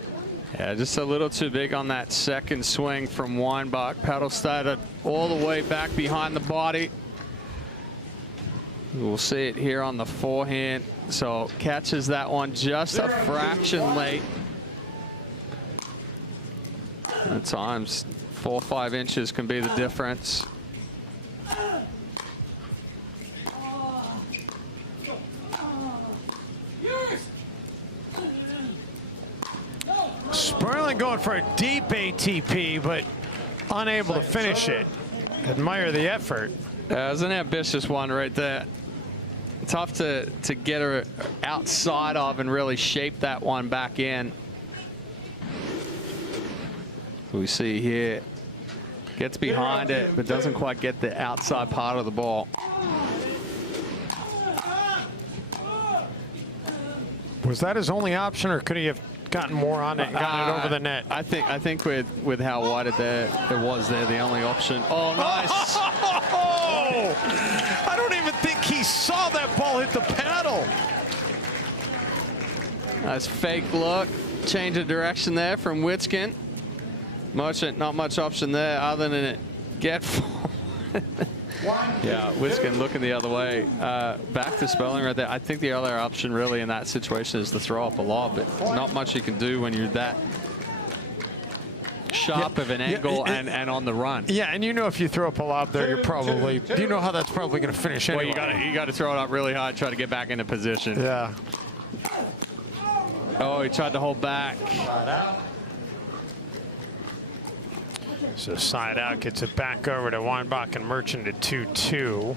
Yeah, just a little too big on that second swing from Weinbach. Paddle started all the way back behind the body. We'll see it here on the forehand. So catches that one just a fraction late. At times, 4 or 5 inches can be the difference. Sperling going for a deep ATP, but unable to finish it. Admire the effort. That was an ambitious one right there. Tough to get her outside of and really shape that one back in. We see here, gets behind it, but doesn't quite get the outside part of the ball. Was that his only option, or could he have gotten more on it and gotten it over the net? I think with how wide it was there, the only option. Oh, nice. Oh, I don't even think he saw that ball hit the paddle. Nice fake look. Change of direction there from Witskind. Merchant, not much option there other than it get Yeah, Witskind looking the other way. Back to Sperling right there. I think the other option really in that situation is to throw up a lob, but not much you can do when you're that sharp of an angle and on the run. Yeah, and you know if you throw up a lob there, you're probably, you know how that's probably going to finish anyway. Well, you got to throw it up really hard, try to get back into position. Yeah. Oh, he tried to hold back. So side out, gets it back over to Weinbach and Merchant at 2-2.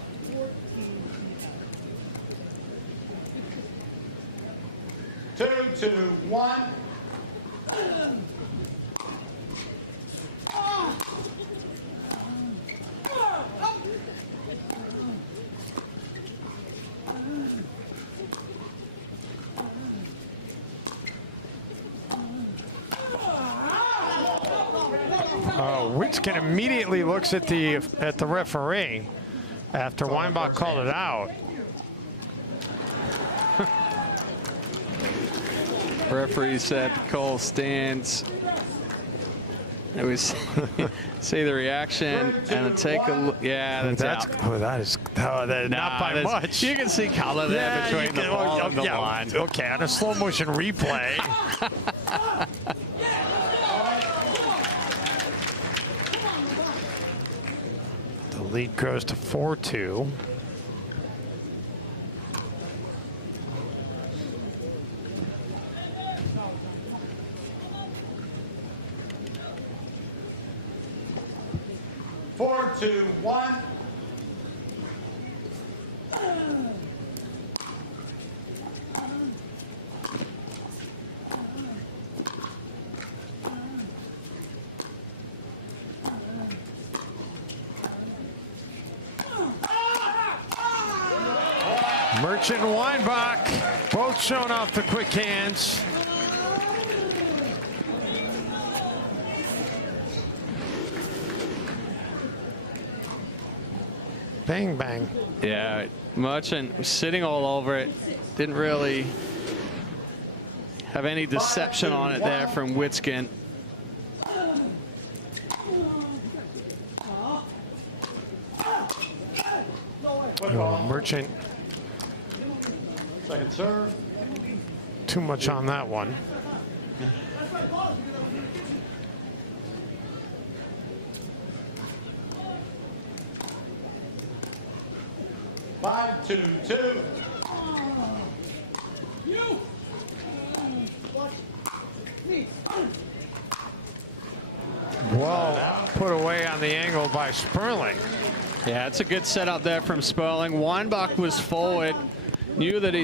Two, 1. Witskind immediately looks at the referee after Weinbach called it out. Referee said call stands. It was see the reaction and take a look. Yeah, that's out. Oh, that is not by much. You can see color there between the ball and the line. Okay, on a slow motion replay. The lead grows to 4-2. Four, 2, 1. Merchant and Weinbach both showing off the quick hands. Bang, bang. Yeah, Merchant was sitting all over it. Didn't really have any deception on it there from Witskind. Merchant. Second serve. Too much on that one. Five, 2, 2. Well, put away on the angle by Sperling. Yeah, it's a good setup there from Sperling. Weinbach was forward, knew that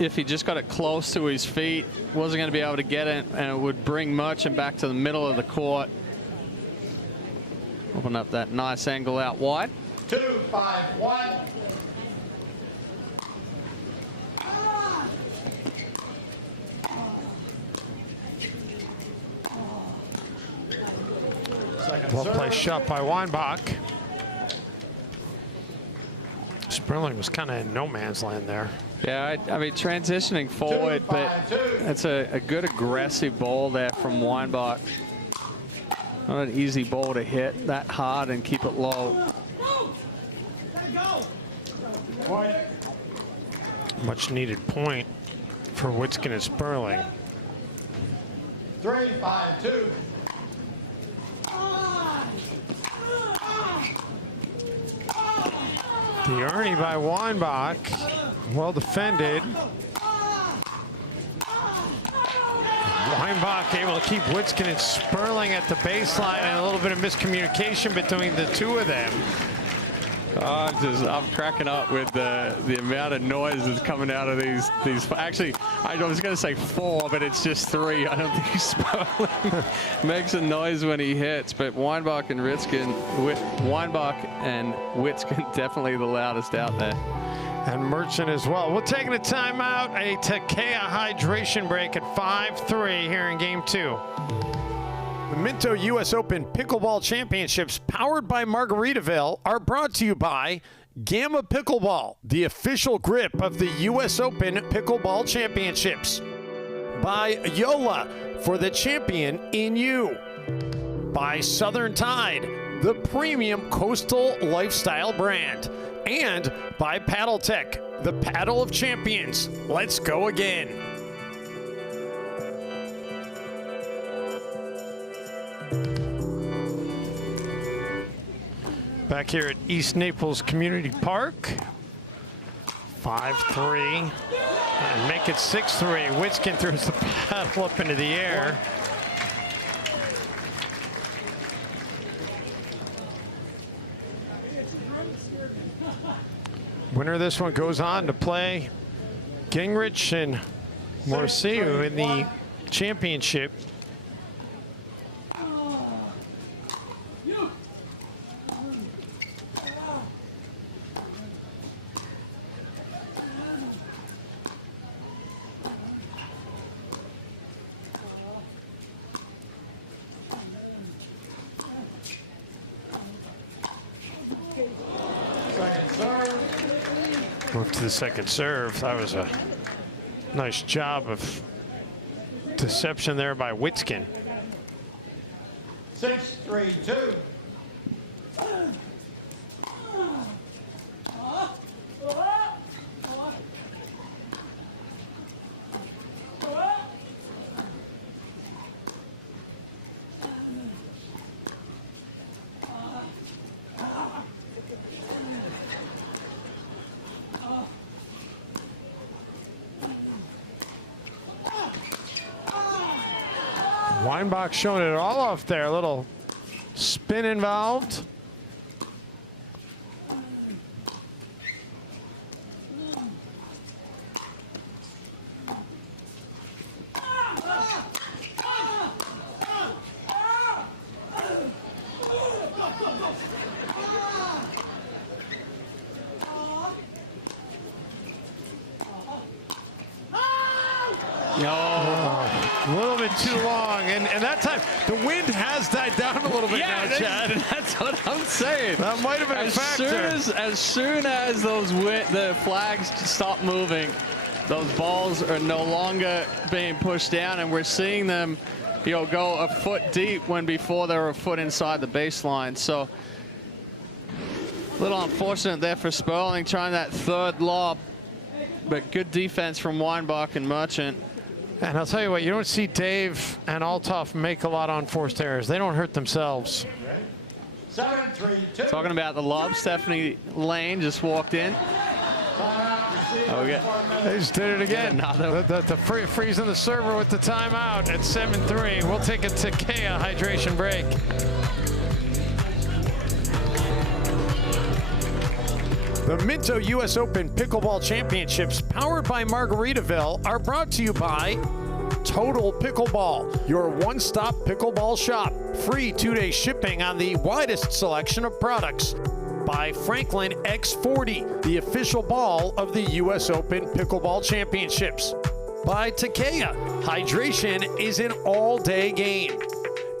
if he just got it close to his feet, wasn't going to be able to get it, and it would bring Merchant back to the middle of the court. Open up that nice angle out wide. 2-5-1. Well played shot by Weinbach. Sperling was kind of in no man's land there. Yeah, I mean, transitioning forward, but it's a good aggressive ball there from Weinbach. Not an easy ball to hit that hard and keep it low. Much needed point for Witskin and Sperling. 3-5-2. The Ernie by Weinbach, well defended. Weinbach able to keep Witskin and Sperling at the baseline, and a little bit of miscommunication between the two of them. I'm cracking up with the amount of noise that's coming out of these. Actually, I was going to say 4, but it's just 3. I don't think Sperling makes a noise when he hits, but Weinbach and Witskin definitely the loudest out there. And Merchant as well. We're taking a timeout, a Takea hydration break at 5-3 here in game 2. The Minto U.S. Open Pickleball Championships, powered by Margaritaville, are brought to you by Gamma Pickleball, the official grip of the U.S. Open Pickleball Championships. By Yola, for the champion in you. By Southern Tide, the premium coastal lifestyle brand. And by Paddle Tech, the paddle of champions. Let's go again. Back here at East Naples Community Park. 5-3. And make it 6-3. Witskin throws the paddle up into the air. Winner of this one goes on to play Gingrich and Morciu in the championship. Move to the second serve. That was a nice job of deception there by Witskin. 6-3-2. Weinbach showing it all off there. A little spin involved. A little bit too long, and that time the wind has died down a little bit now, Chad. That's what I'm saying. That might have been a factor. As soon as the flags stop moving, those balls are no longer being pushed down, and we're seeing them, go a foot deep when before they were a foot inside the baseline. So a little unfortunate there for Sperling trying that third lob, but good defense from Weinbach and Merchant. And I'll tell you what, you don't see Dave and Althoff make a lot on forced errors. They don't hurt themselves. 7-3-2. Talking about the lob, Stephanie Lane just walked in. Okay. They just did it again. The freezing the server with the timeout at 7-3. We'll take a Takea hydration break. The Minto U.S. Open Pickleball Championships, powered by Margaritaville, are brought to you by Total Pickleball, your one-stop pickleball shop. Free 2-day shipping on the widest selection of products. By Franklin X40, the official ball of the U.S. Open Pickleball Championships. By Takea, hydration is an all-day game.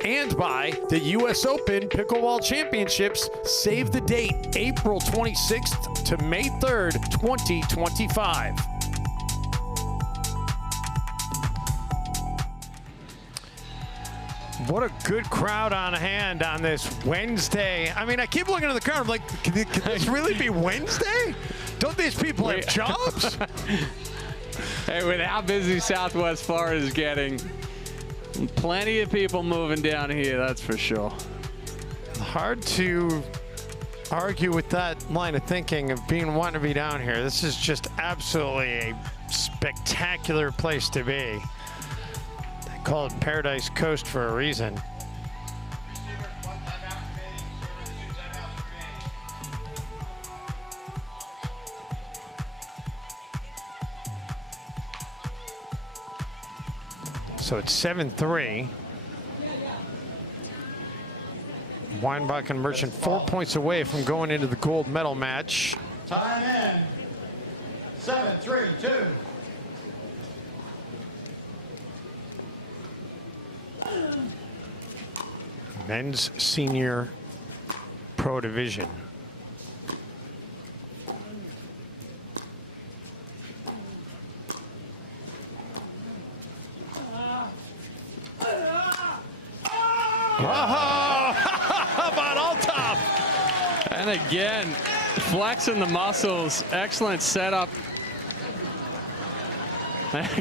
And by the U.S. Open Pickleball Championships, save the date, April 26th to May 3rd, 2025. What a good crowd on hand on this Wednesday. I mean, I keep looking at the crowd. I'm like, can this really be Wednesday? Don't these people have jobs? Hey, with how busy Southwest Florida is getting, plenty of people moving down here, that's for sure. Hard to argue with that line of thinking of wanting to be down here. This is just absolutely a spectacular place to be. Call it Paradise Coast for a reason. So it's 7-3. Weinbach and Merchant 4 points away from going into the gold medal match. Time in. 7-3-2. Men's senior pro division. Oh, how about all top? And again, flexing the muscles. Excellent setup.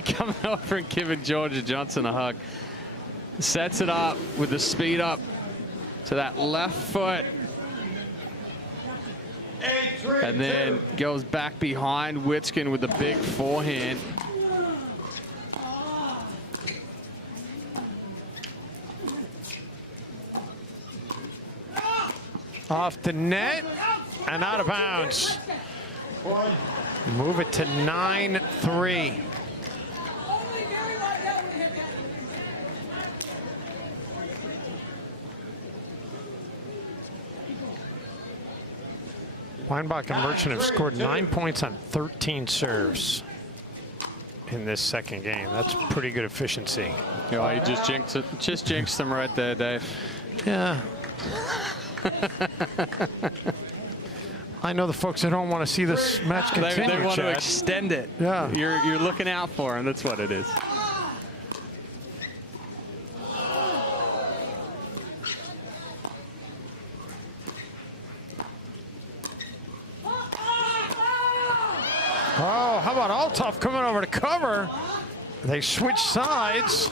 Coming over and giving Georgia Johnson a hug. Sets it up with the speed up to that left foot. And then goes back behind Witskin with a big forehand. Off the net and out of bounds. Move it to 9-3. Weinbach and Merchant have scored 9 points on 13 serves in this second game. That's pretty good efficiency. Oh, you just jinxed it. Just jinxed them right there, Dave. Yeah. I know the folks at home want to see this match continue. They want Chad. to extend it. Yeah. You're looking out for them. That's what it is. Oh, how about Althoff coming over to cover? They switch sides.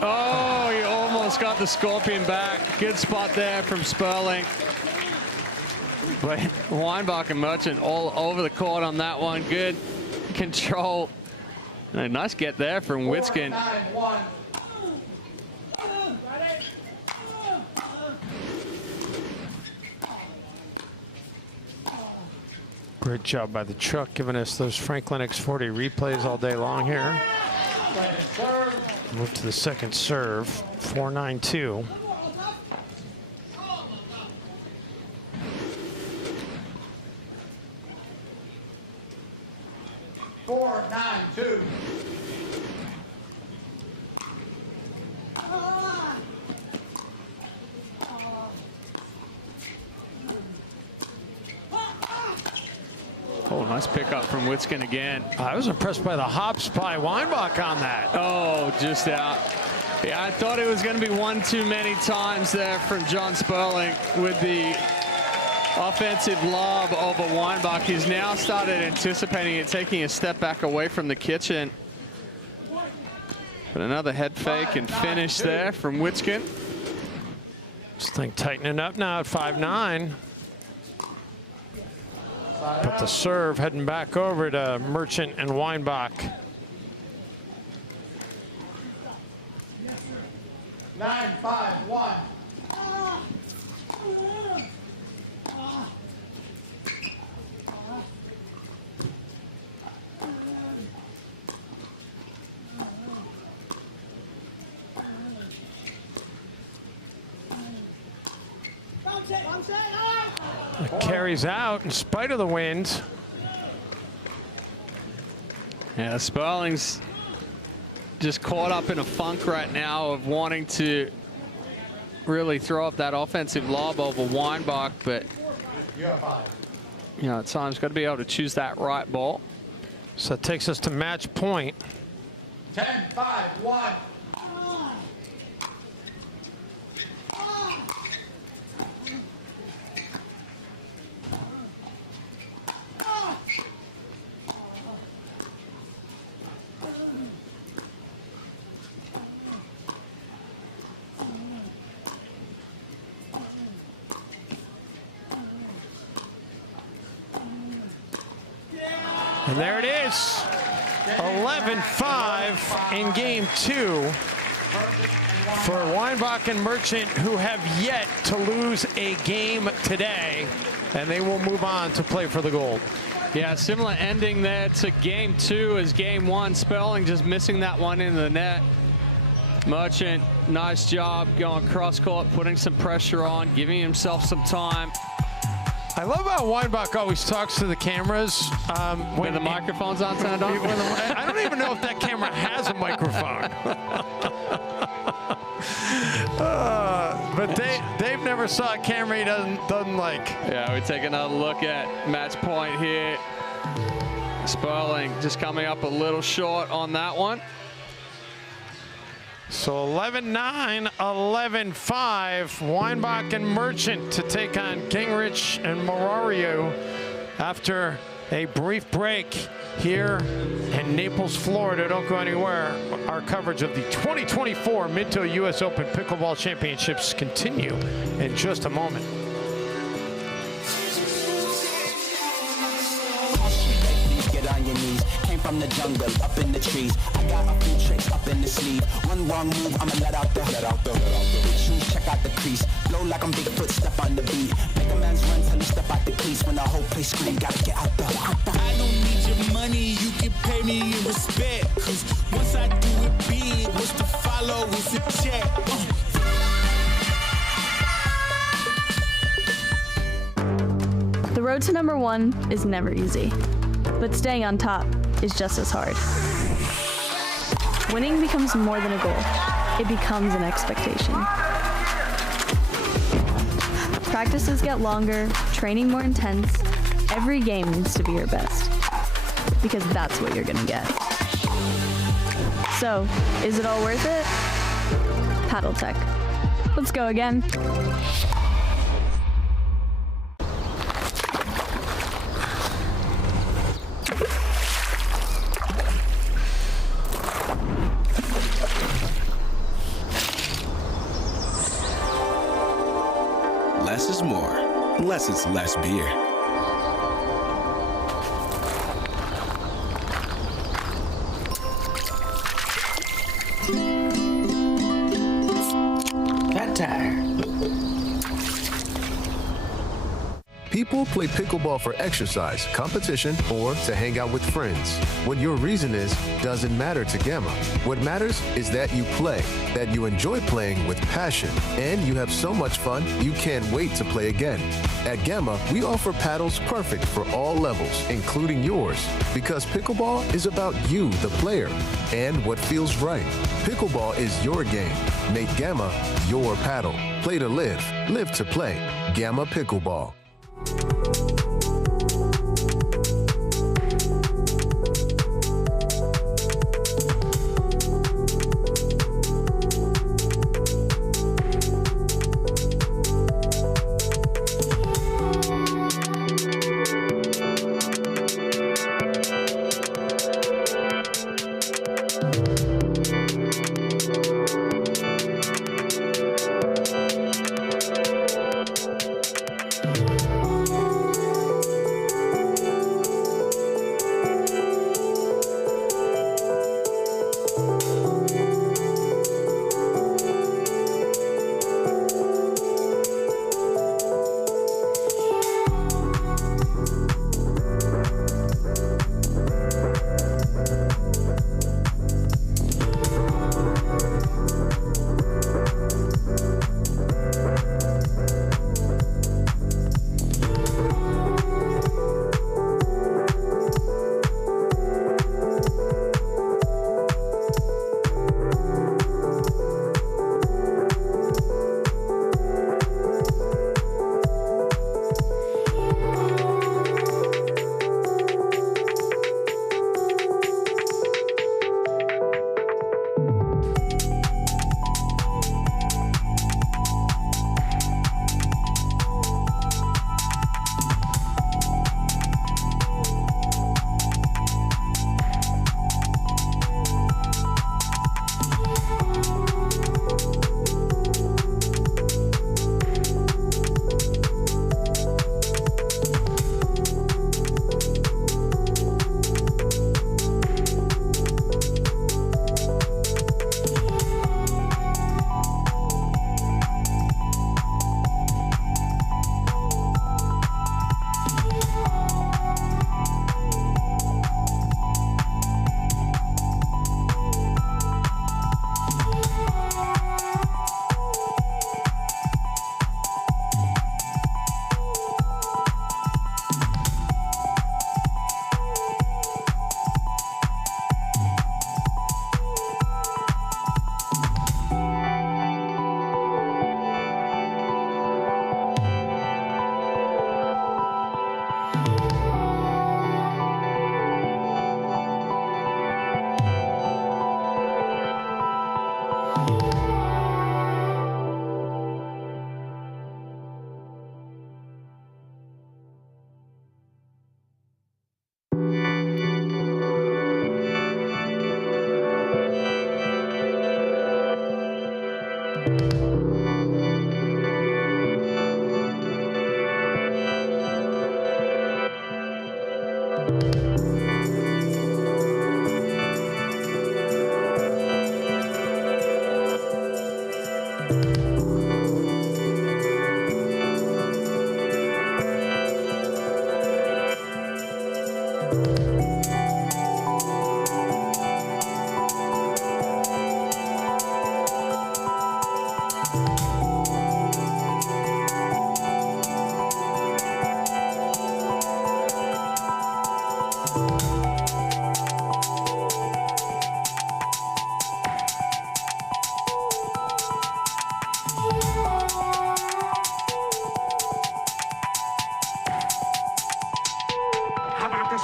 Oh, he almost got the Scorpion back. Good spot there from Sperling. But Weinbach and Merchant all over the court on that one. Good control. And a nice get there from Witskin. 4-9-1. Great job by the truck, giving us those Franklin X40 replays all day long here. Move to the second serve, 4-9-2. Oh, nice pickup from Witskin again. I was impressed by the hops by Weinbach on that. Oh, just out. Yeah, I thought it was going to be one too many times there from John Sperling with the offensive lob over Weinbach. He's now started anticipating it, taking a step back away from the kitchen. But another head fake and finish there from Witskin. This thing tightening up now at 5-9. But the serve heading back over to Merchant and Weinbach. 9-5-1. It carries out in spite of the wind. Yeah, Sperling's just caught up in a funk right now of wanting to really throw up that offensive lob over Weinbach, but you know, at times got to be able to choose that right ball. So it takes us to match point. 10-5-1. And there it is, 11-5 in game 2 for Weinbach and Merchant, who have yet to lose a game today, and they will move on to play for the gold. Yeah, similar ending there to game 2 as game 1. Sperling just missing that one in the net. Merchant, nice job going cross court, putting some pressure on, giving himself some time. I love how Weinbach always talks to the cameras. When the microphone's on, turned on? I don't even know if that camera has a microphone. But Dave never saw a camera he doesn't like. Yeah, we take another look at match point here. Sperling just coming up a little short on that one. So 11-9, 11-5, Weinbach and Merchant to take on Gingrich and Marario after a brief break here in Naples, Florida. Don't go anywhere. Our coverage of the 2024 Minto U.S. Open Pickleball Championships continue in just a moment. On your knees, came from the jungle, up in the trees. I got a few tricks up in the sleeve. One wrong move, I'ma let out the shoes, check out the crease. Blow like I'm Bigfoot, step on the beat. Make a man's run till he step out the crease. When the whole place scream, gotta get out the. I don't need your money, you can pay me in respect. Cause once I do it big, what's to follow is a check. The road to number 1 is never easy, but staying on top is just as hard. Winning becomes more than a goal. It becomes an expectation. Practices get longer, training more intense. Every game needs to be your best, because that's what you're gonna get. So, is it all worth it? Paddle Tech. Let's go again. Less is more, unless it's less beer. Fat tire. People play pickleball for exercise, competition, or to hang out with friends. What your reason is doesn't matter to Gamma. What matters is that you play, that you enjoy playing with passion, and you have so much fun you can't wait to play again. At Gamma, we offer paddles perfect for all levels, including yours, because pickleball is about you, the player, and what feels right. Pickleball is your game. Make Gamma your paddle. Play to live, live to play. Gamma Pickleball.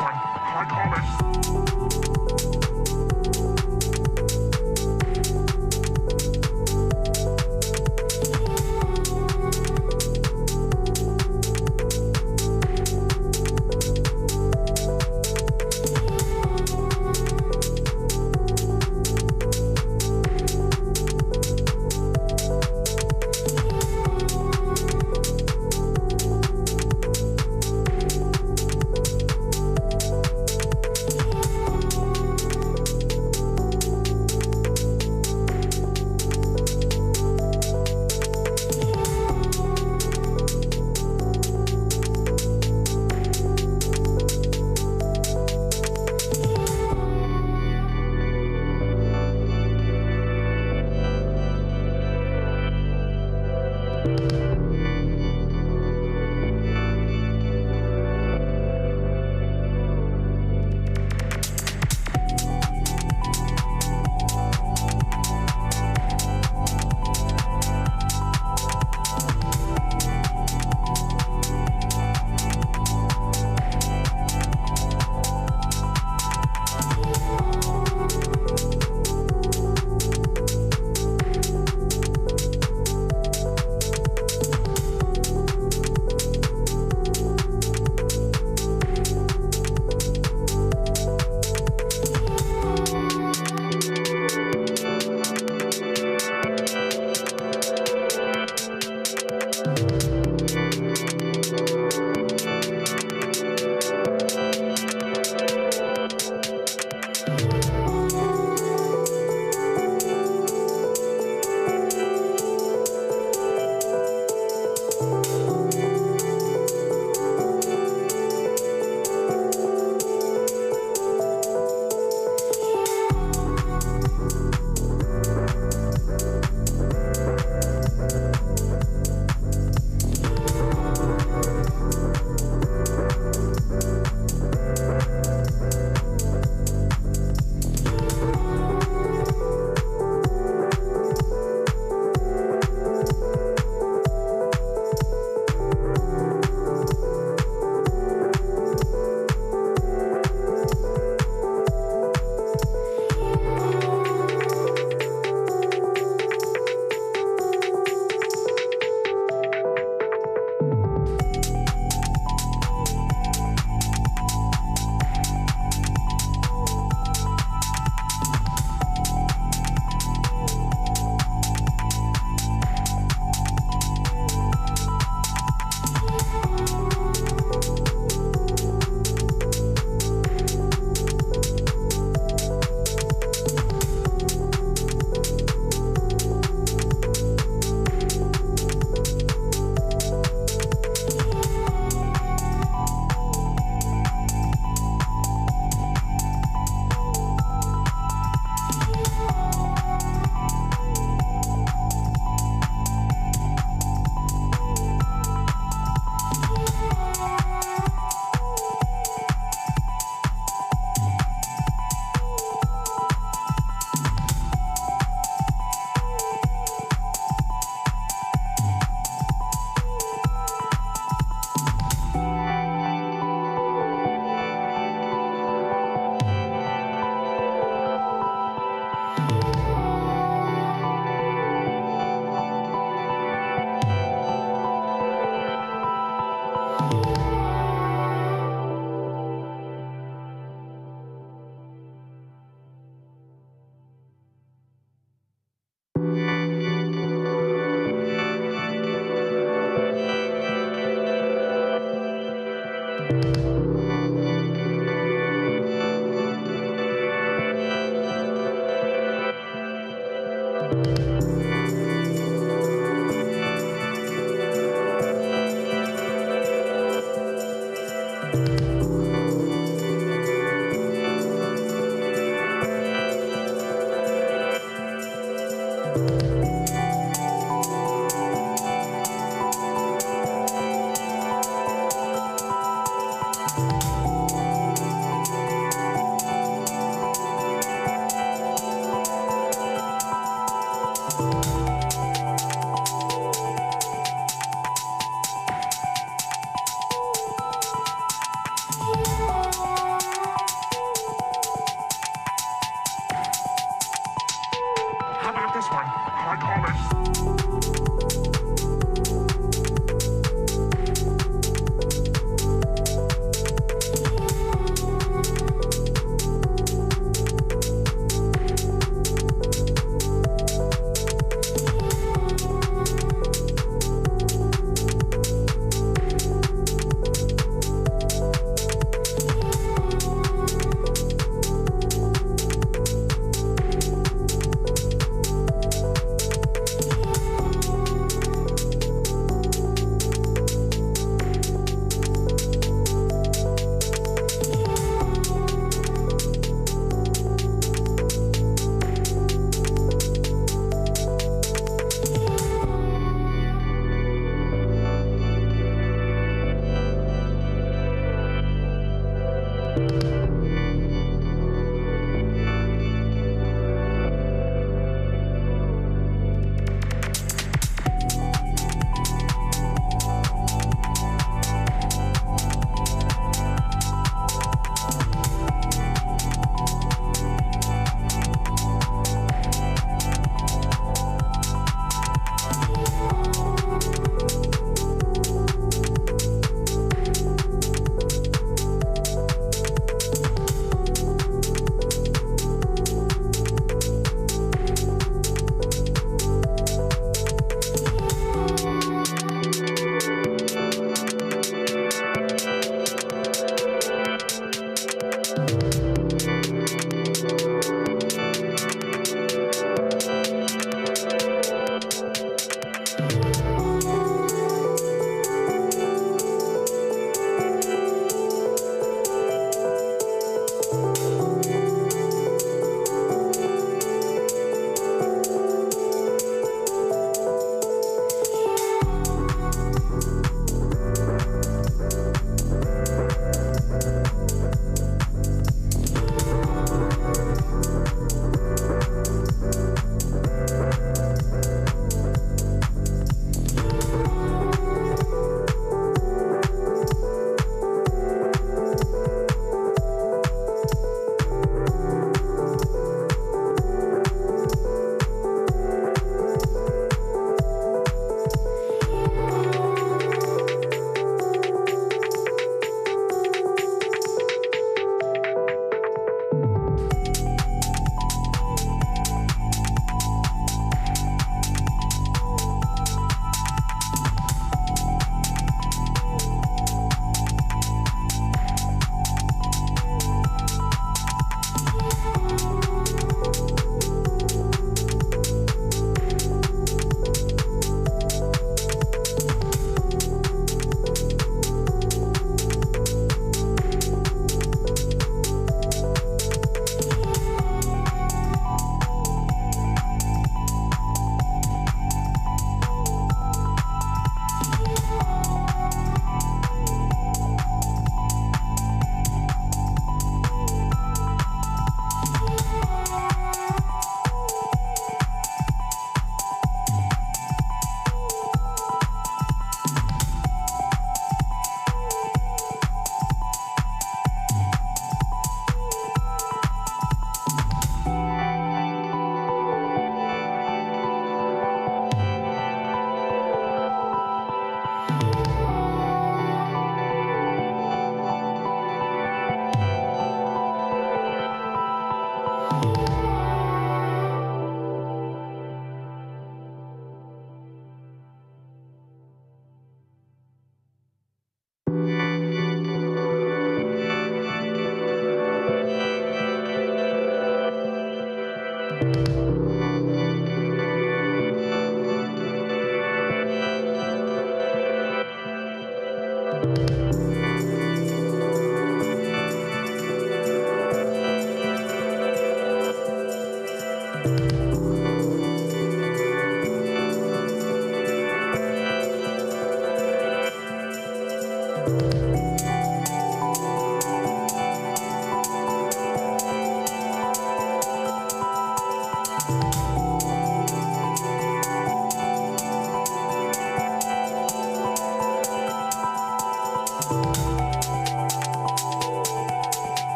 one. I call it.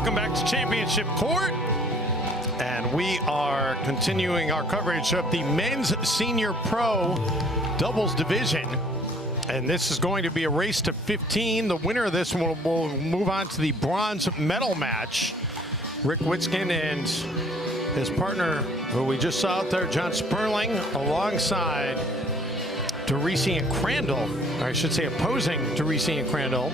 Welcome back to Championship Court. And we are continuing our coverage of the men's senior pro doubles division. And this is going to be a race to 15. The winner of this will move on to the bronze medal match. Rick Witzkin and his partner, who we just saw out there, John Sperling, alongside DeRisi and Crandall, or I should say opposing DeRisi and Crandall,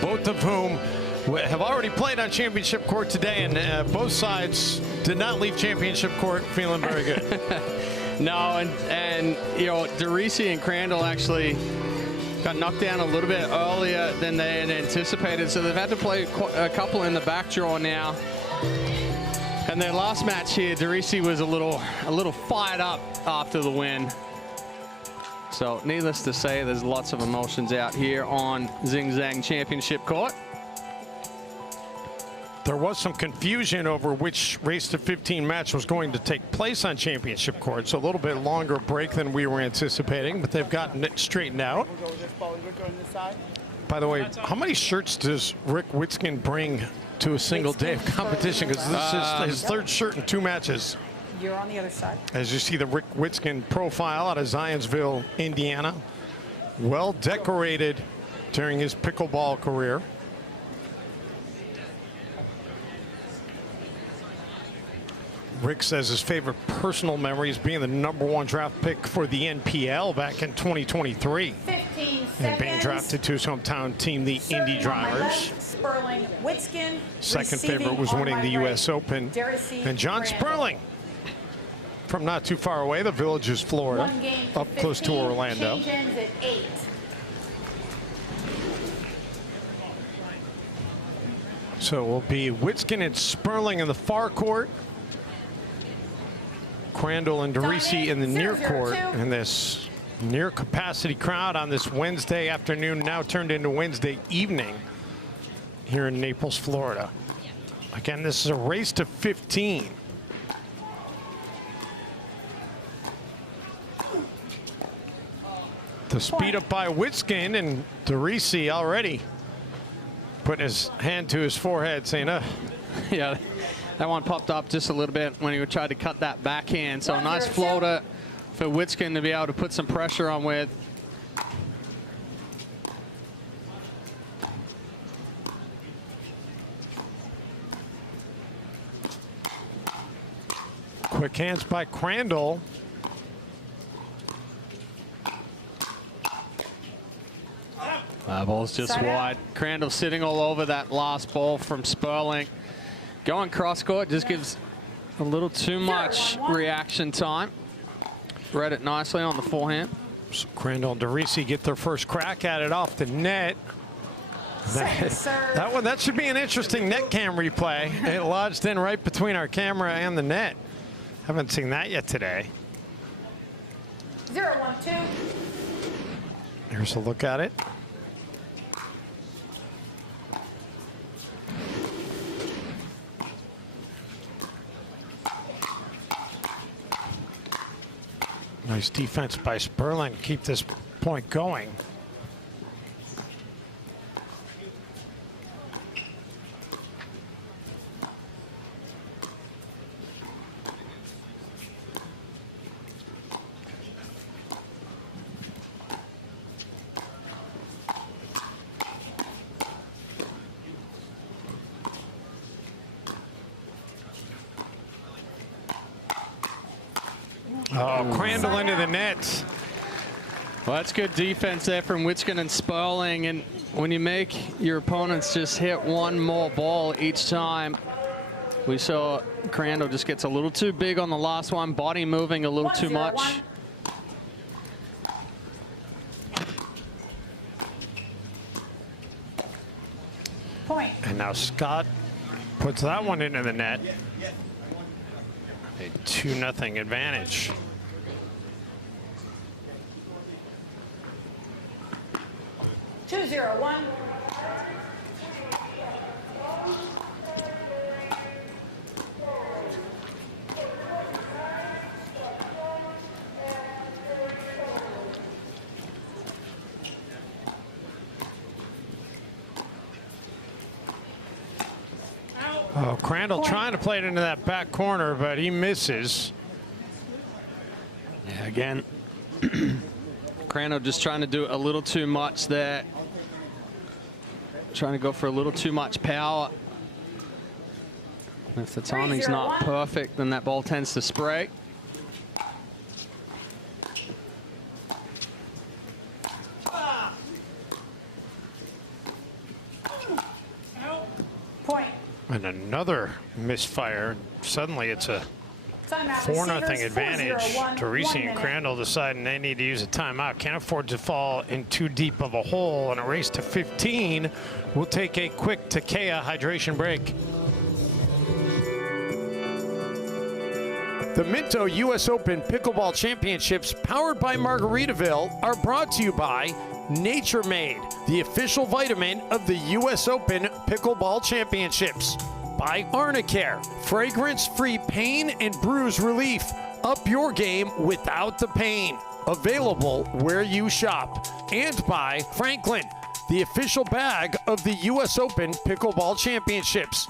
both of whom have already played on championship court today, and both sides did not leave championship court feeling very good. No, and you know, DeRisi and Crandall actually got knocked down a little bit earlier than they had anticipated, so they've had to play a couple in the back draw now. And their last match here, DeRisi was a little fired up after the win. So needless to say, there's lots of emotions out here on Zing Zang Championship Court. There was some confusion over which race to 15 match was going to take place on championship court, so a little bit longer break than we were anticipating, but they've gotten it straightened out. By the way, how many shirts does Rick Witzkin bring to a single day of competition? Because this is his third shirt in 2 matches. You're on the other side. As you see the Rick Witzkin profile out of Zionsville, Indiana. Well decorated during his pickleball career. Rick says his favorite personal memory is being the #1 draft pick for the NPL back in 2023. 15 and being drafted to his hometown team, the Indy Drivers. Sperling, Witzkin. Second favorite was winning the U.S. Open. And John Sperling from not too far away, the Villages, Florida, up close to Orlando. Change ends at 8. So it will be Witzkin and Sperling in the far court. Crandall and DeRisi in the near court, and this near capacity crowd on this Wednesday afternoon, now turned into Wednesday evening here in Naples, Florida. Again, this is a race to 15. The speed up by Witzkin, and DeRisi already putting his hand to his forehead saying, Yeah. That one popped up just a little bit when he tried to cut that backhand. So a nice floater for Witzkin to be able to put some pressure on with. Quick hands by Crandall. Ball's just wide. Crandall sitting all over that last ball from Sperling. Going cross court just gives a little too much reaction time. Read it nicely on the forehand. So Crandall and DeRisi get their first crack at it off the net. That should be an interesting net cam replay. It lodged in right between our camera and the net. Haven't seen that yet today. 0-1-2. Here's a look at it. Nice defense by Sperling. Keep this point going. Oh, Crandall into the net. Well, that's good defense there from Witzkin and Sperling. And when you make your opponents just hit one more ball each time, we saw Crandall just gets a little too big on the last one, body moving a little too much. Point. And now Scott puts that one into the net. A 2-0 advantage. Two, 0-1. Oh, Crandall trying to play it into that back corner, but he misses. Yeah, again, Crandall just trying to do a little too much there. Trying to go for a little too much power. If the timing's not perfect, then that ball tends to spray. Point. And another misfire. Suddenly it's a 4-0 advantage. Teresi and Crandall deciding they need to use a timeout. Can't afford to fall in too deep of a hole in a race to 15. We'll take a quick Takea hydration break. The Minto U.S. Open Pickleball Championships, powered by Margaritaville, are brought to you by Nature Made, the official vitamin of the U.S. Open Pickleball Championships. By Arnicare, fragrance-free pain and bruise relief. Up your game without the pain. Available where you shop. And by Franklin, the official bag of the U.S. Open Pickleball Championships.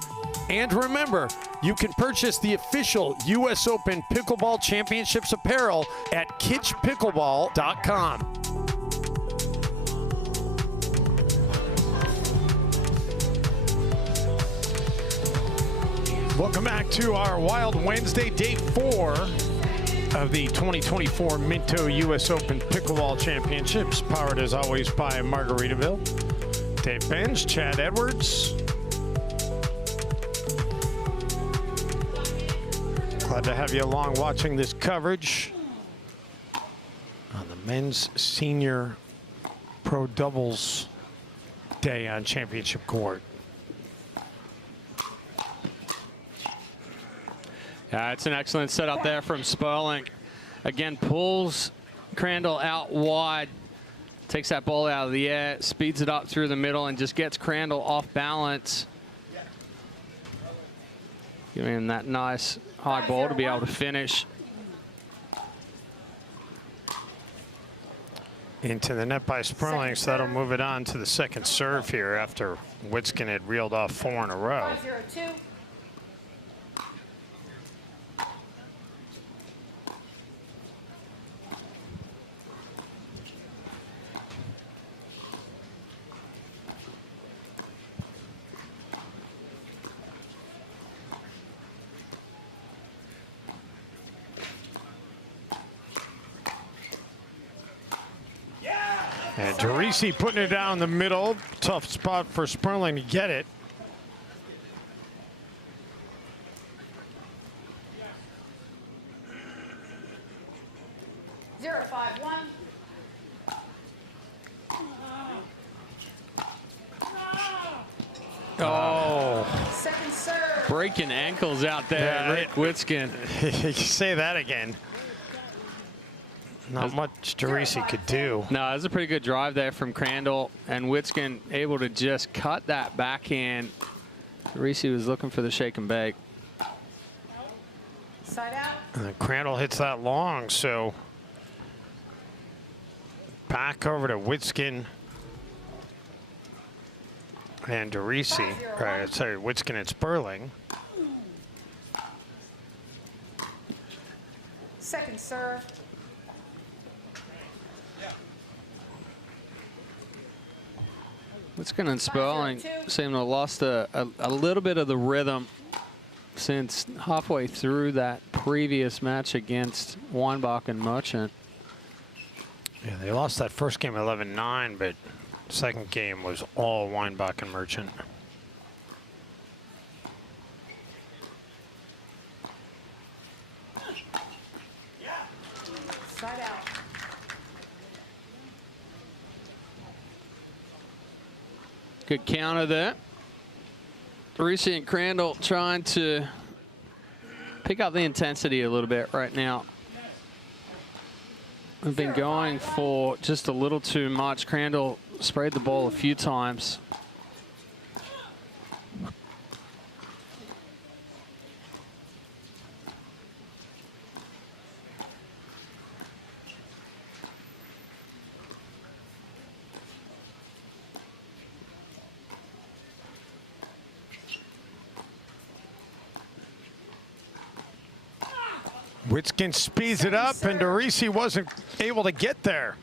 And remember, you can purchase the official U.S. Open Pickleball Championships apparel at kitschpickleball.com. Welcome back to our Wild Wednesday, day 4 of the 2024 Minto U.S. Open Pickleball Championships, powered as always by Margaritaville. Dave Benz, Chad Edwards. Glad to have you along watching this coverage on the men's senior pro doubles day on Championship Court. Yeah, it's an excellent setup there from Sperling. Again, pulls Crandall out wide, takes that ball out of the air, speeds it up through the middle, and just gets Crandall off balance. Giving him that nice high ball to be able to finish. Into the net by Sperling, so that'll move it on to the second serve here after Witskin had reeled off 4 in a row. 5-0-2. And Teresi putting it down the middle. Tough spot for Sperling to get it. Zero, 5-1. Oh. Second serve. Breaking ankles out there, Yeah, Rick Witskin. You say that again. Not much Teresi could do. No, it was a pretty good drive there from Crandall, and Witskin able to just cut that backhand. Teresi was looking for the shake and bake. Side out. And then Crandall hits that long, so back over to Witskin and Teresi. Sorry, Witskin and Sperling. Second serve. Witskin and Sperling seem to have lost a little bit of the rhythm since halfway through that previous match against Weinbach and Merchant. Yeah, they lost that first game 11-9, but second game was all Weinbach and Merchant. Side out. Good counter there. Teresi and Crandall trying to pick up the intensity a little bit right now. We've been going for just a little too much. Crandall sprayed the ball a few times. Witskin speeds it up, and DeRisi wasn't able to get there.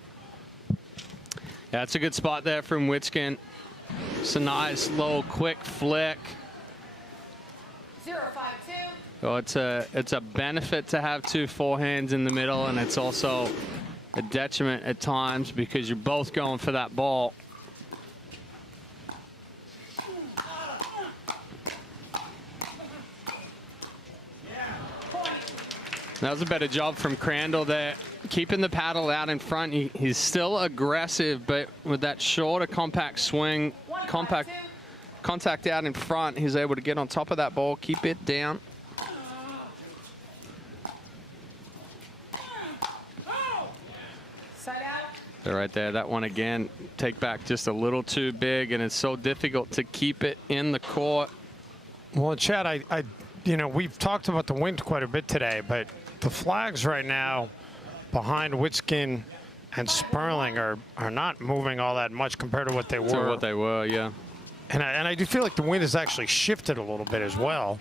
Yeah, it's a good spot there from Witskin. It's a nice, low, quick flick. 0-5-2. So it's a benefit to have two forehands in the middle, and it's also a detriment at times because you're both going for that ball. That was a better job from Crandall there, keeping the paddle out in front. He's still aggressive, but with that shorter, compact swing, contact out in front, he's able to get on top of that ball, keep it down. Side out. So right there, that one again, take back just a little too big, and it's so difficult to keep it in the court. Well, Chad, you know, we've talked about the wind quite a bit today, but the flags right now behind Witskin and Sperling are not moving all that much compared to what they were. To what they were, yeah. And I do feel like the wind has actually shifted a little bit as well.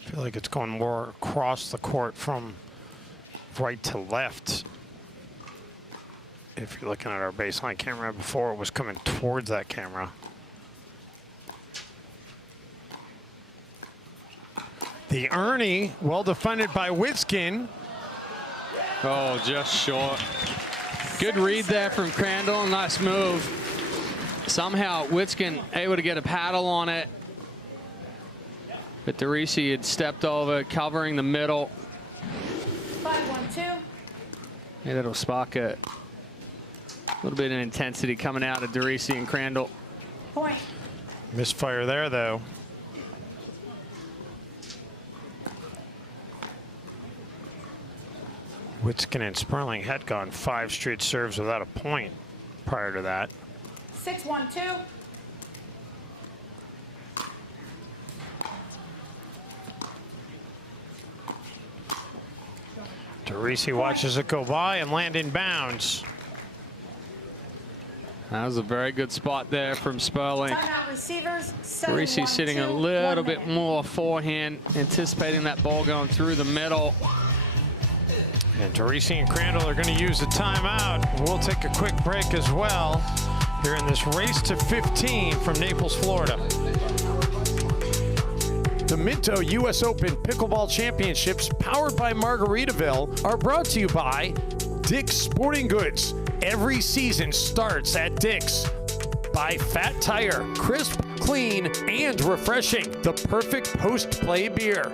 I feel like it's going more across the court from right to left. If you're looking at our baseline camera, before it was coming towards that camera. The Ernie, well defended by Witskin. Oh, just short. Good read there from Crandall, nice move. Somehow Witskin able to get a paddle on it. But DeRisi had stepped over, covering the middle. 5-1-2. Yeah, that'll spark a little bit of intensity coming out of DeRisi and Crandall. Point. Misfire there, though. Witskin and Sperling had gone 5 straight serves without a point prior to that. 6-1-2. DeRisi watches it go by and land in bounds. That was a very good spot there from Sperling. Timeout receivers. DeRisi sitting a little bit more forehand, anticipating that ball going through the middle. And DeRisi and Crandall are going to use the timeout. We'll take a quick break as well here in this race to 15 from Naples, Florida. The Minto U.S. Open Pickleball Championships, powered by Margaritaville, are brought to you by Dick's Sporting Goods. Every season starts at Dick's. By Fat Tire, crisp, clean, and refreshing. The perfect post-play beer.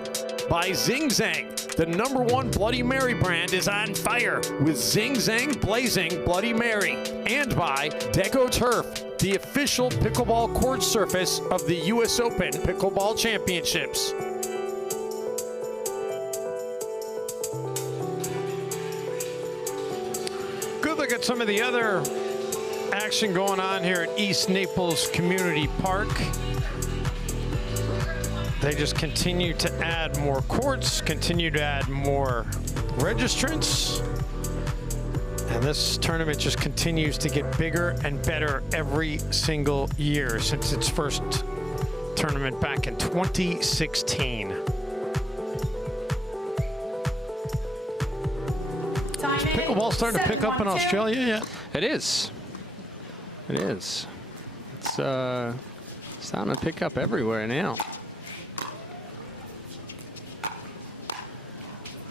By Zing Zang. The #1 Bloody Mary brand is on fire with Zing Zang Blazing Bloody Mary. And by Deco Turf, the official pickleball court surface of the U.S. Open Pickleball Championships. Good look at some of the other action going on here at East Naples Community Park. They just continue to add more courts, continue to add more registrants. And this tournament just continues to get bigger and better every single year since its first tournament back in 2016. Is pickleball starting to pick up in Australia yet? It is. It is. It's starting to pick up everywhere now.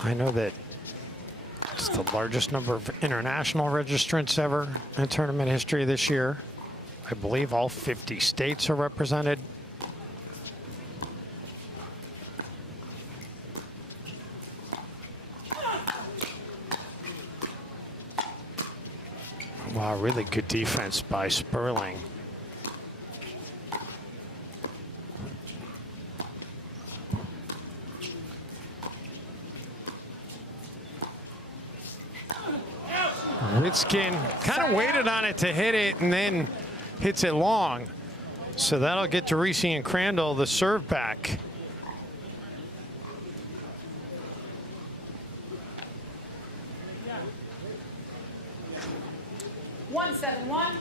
I know that it's the largest number of international registrants ever in tournament history this year. I believe all 50 states are represented. Wow, really good defense by Sperling. Witskin kind of waited on it to hit it and then hits it long. So that'll get DeRisi and Crandall the serve back. Yeah. 1-7-1.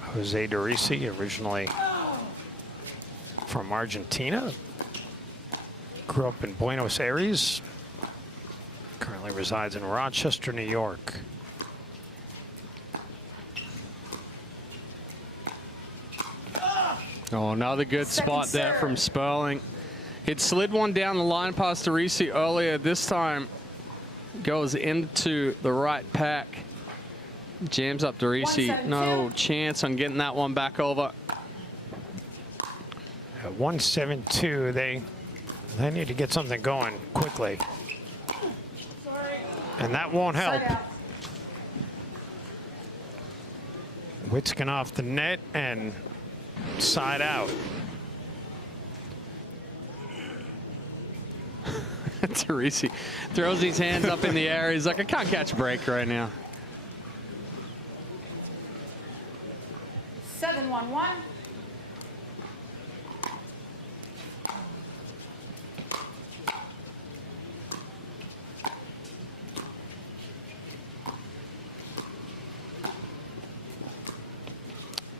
Jose DeRisi, originally from Argentina. Grew up in Buenos Aires. Currently resides in Rochester, New York. Oh, another good spot there from Sperling. He'd slid one down the line past Derisi earlier. This time goes into the right pack. Jams up Derisi. No chance on getting that one back over. At 172, they need to get something going quickly. And that won't help. Witskin off the net and side out. Derisi throws his hands up in the air. He's like, I can't catch a break right now. 7-1-1.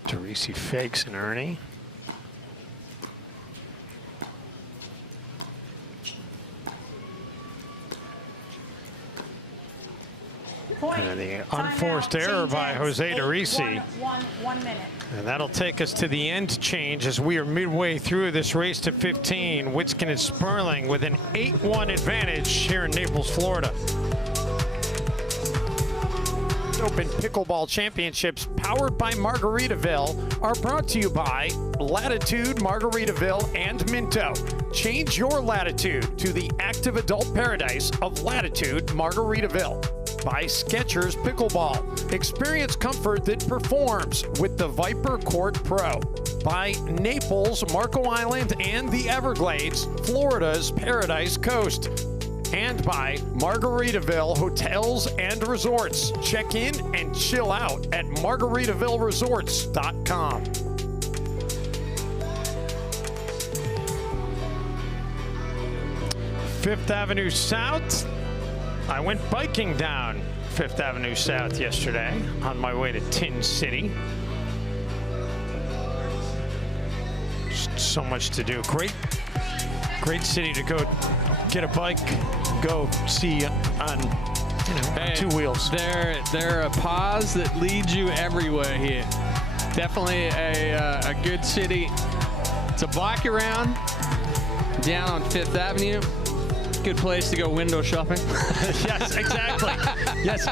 Derisi fakes and Ernie. And the unforced error by Jose Derisi. 1 minute. And that'll take us to the end change as we are midway through this race to 15. Witskin and Sperling with an 8-1 advantage here in Naples, Florida. Open Pickleball Championships powered by Margaritaville are brought to you by Latitude, Margaritaville, and Minto. Change your latitude to the active adult paradise of Latitude, Margaritaville. By Skechers Pickleball. Experience comfort that performs with the Viper Court Pro. By Naples, Marco Island, and the Everglades, Florida's Paradise Coast. And by Margaritaville Hotels and Resorts. Check in and chill out at margaritavilleresorts.com. Fifth Avenue South. I went biking down Fifth Avenue South yesterday on my way to Tin City. Just so much to do. Great city to go get a bike, go see on, on 2 wheels. There are paths that lead you everywhere here. Definitely a good city to bike around down on Fifth Avenue. Good place to go window shopping. Yes, exactly. Yes.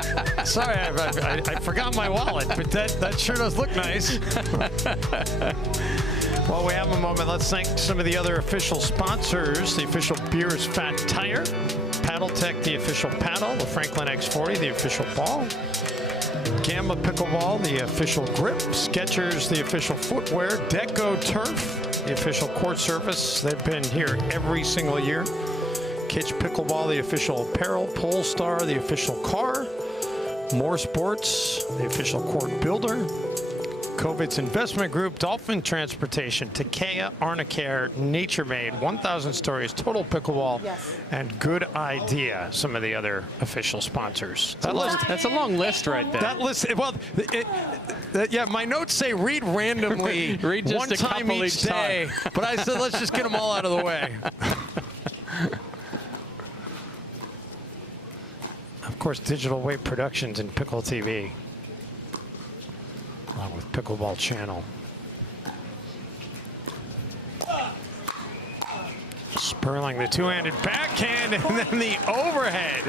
Sorry, I forgot my wallet, but that sure does look nice. While we have a moment, let's thank some of the other official sponsors. The official Beers Fat Tire, Paddle Tech, the official paddle, the Franklin X40, the official ball, Gamma Pickleball, the official grip, Skechers, the official footwear, Deco Turf, the official court surface. They've been here every single year. Kitsch Pickleball, the official apparel, Polestar, the official car, More Sports, the official court builder, Kovitz Investment Group, Dolphin Transportation, Takea, Arnicare, Nature Made, 1,000 Stories, Total Pickleball, and Good Idea, some of the other official sponsors. That's a long list right there. That list, well, yeah, my notes say read randomly read just one a time couple each day, but I said let's just get them all out of the way. Of course, Digital Wave Productions and Pickle TV, along with Pickleball Channel. Sperling, the two-handed backhand, and then the overhead.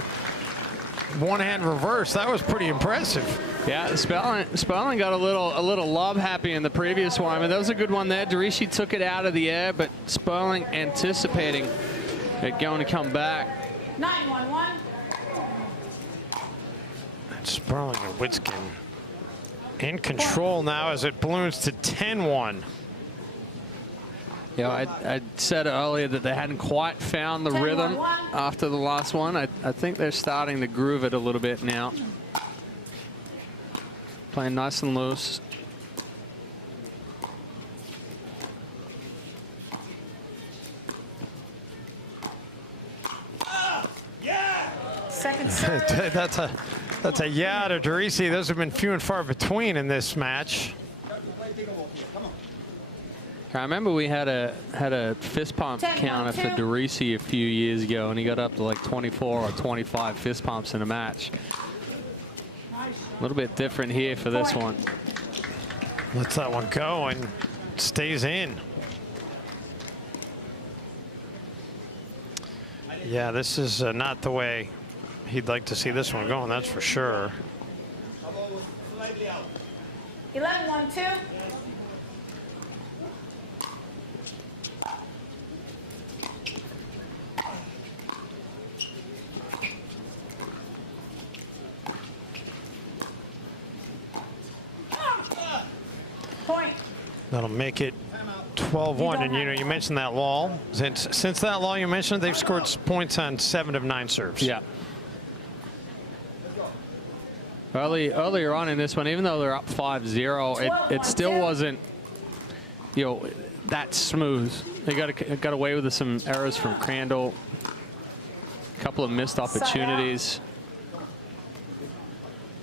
One-hand reverse. That was pretty impressive. Yeah, Sperling got a little lob happy in the previous one. I mean, that was a good one there. Derisi took it out of the air, but Sperling anticipating it going to come back. 9-1-1. Sperling and Witskin in control now as it balloons to 10-1. You know, I said earlier that they hadn't quite found the rhythm after the last one. I think they're starting to groove it a little bit now. Playing nice and loose. Second serve. That's a yeah to Derisi. Those have been few and far between in this match. I remember we had a fist pump counter for Derisi a few years ago, and he got up to like 24 or 25 fist pumps in a match. A little bit different here for this one. Lets that one go and stays in. Yeah, this is not the way he'd like to see this one going, that's for sure. 11-1-2. Point. That'll make it 12-1. And you mentioned that lull. Since that lull you mentioned, they've scored points on 7 of 9 serves. Yeah. Earlier on in this one, even though they're up 5-0, it still wasn't, that smooth. They got away with some errors from Crandall. A couple of missed opportunities.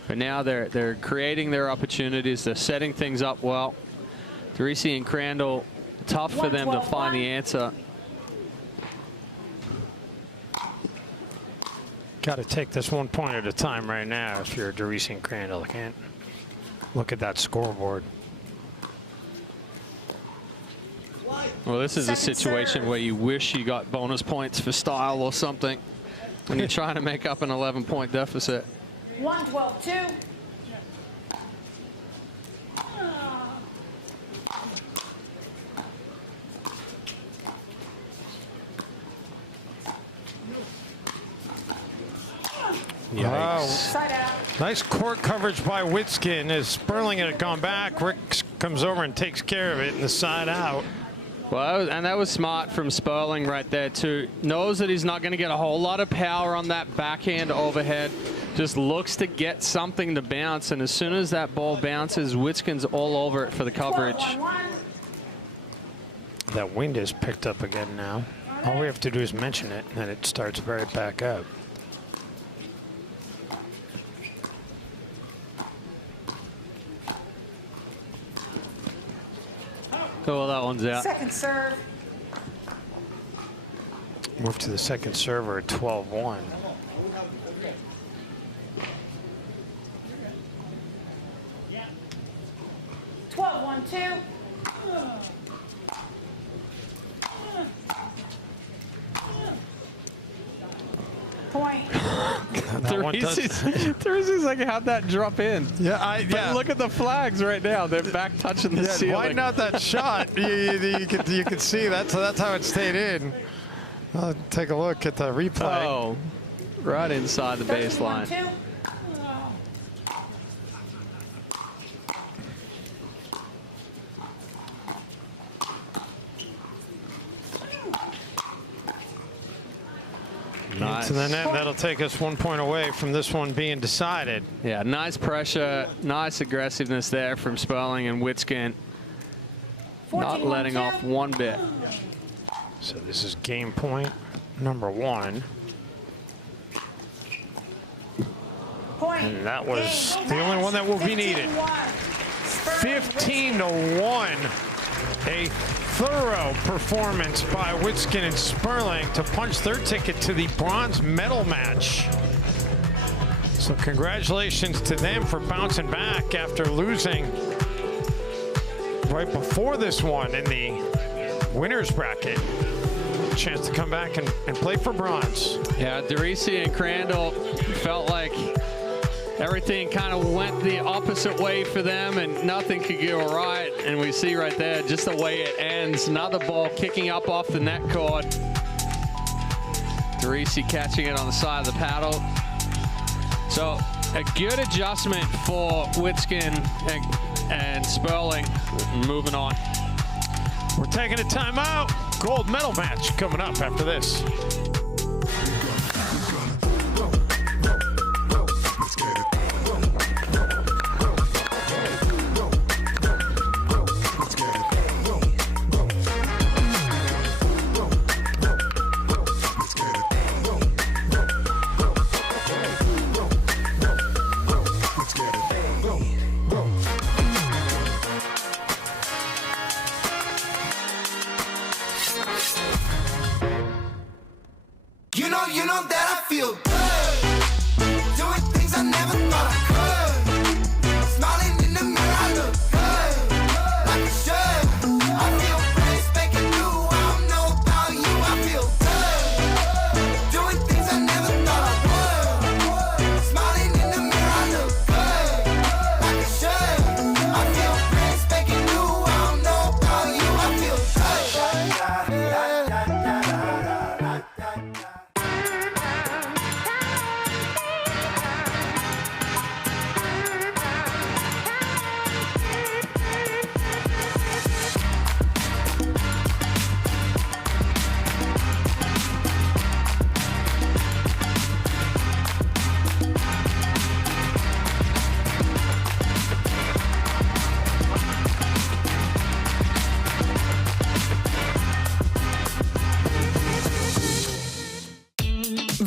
But now they're creating their opportunities. They're setting things up well. Derisi and Crandall, tough for them to find the answer. Got to take this 1 point at a time right now if you're Derisi and Crandall. I can't look at that scoreboard. Well, this is a situation where you wish you got bonus points for style or something when you're trying to make up an 11-point deficit. 1-12-2. Wow. Nice court coverage by Witskin as Sperling had gone back. Rick comes over and takes care of it in the side out. Well, and that was smart from Sperling right there too. Knows that he's not going to get a whole lot of power on that backhand overhead. Just looks to get something to bounce, and as soon as that ball bounces, Witskin's all over it for the coverage. That wind is picked up again now. All we have to do is mention it, and it starts right back up. Oh, well, that one's out. Second serve. Move to the second server at 12-1. Point. Teresi's like, how'd that drop in? Yeah, But look at the flags right now. They're back touching the ceiling. Widen out that shot. you can see that's how it stayed in. I'll take a look at the replay. Oh, right inside the baseline. Nice. To the net, that'll take us 1 point away from this one being decided. Yeah, nice pressure, nice aggressiveness there from Sperling and Witskin. Not letting off one bit. So this is game point number 1. And that was the only one that will be needed. 15-1. A thorough performance by Witskin and Sperling to punch their ticket to the bronze medal match. So congratulations to them for bouncing back after losing right before this one in the winner's bracket. Chance to come back and play for bronze. Yeah, Derisi and Crandall felt like everything kind of went the opposite way for them and nothing could go right. And we see right there just the way it ends. Another ball kicking up off the net cord. Derisi catching it on the side of the paddle. So a good adjustment for Witskin and Sperling. Moving on. We're taking a timeout. Gold medal match coming up after this.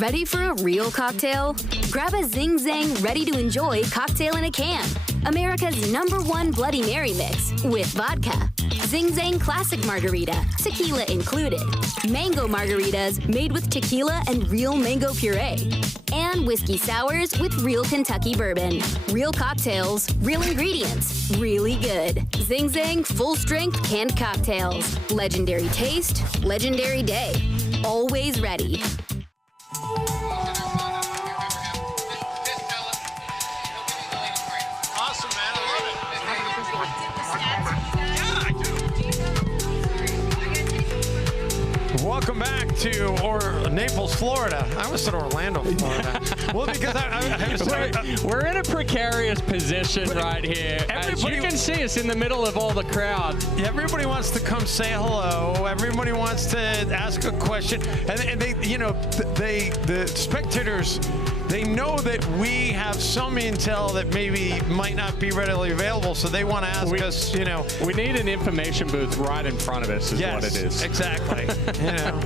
Ready for a real cocktail? Grab a Zing Zang ready-to-enjoy cocktail in a can. America's #1 Bloody Mary mix with vodka. Zing Zang Classic Margarita, tequila included. Mango margaritas made with tequila and real mango puree. And whiskey sours with real Kentucky bourbon. Real cocktails, real ingredients, really good. Zing Zang full-strength canned cocktails. Legendary taste, legendary day. Always ready. Awesome, man. I love it. Welcome back to Naples, Florida. I almost said Orlando, Florida. Well, because we're in a precarious position right here. As you can see us in the middle of all the crowd. Everybody wants to come say hello. Everybody wants to ask a question. And they, you know, the spectators, they know that we have some intel that maybe might not be readily available, so they want to ask us, you know. We need an information booth right in front of us is what it is. Exactly. You know.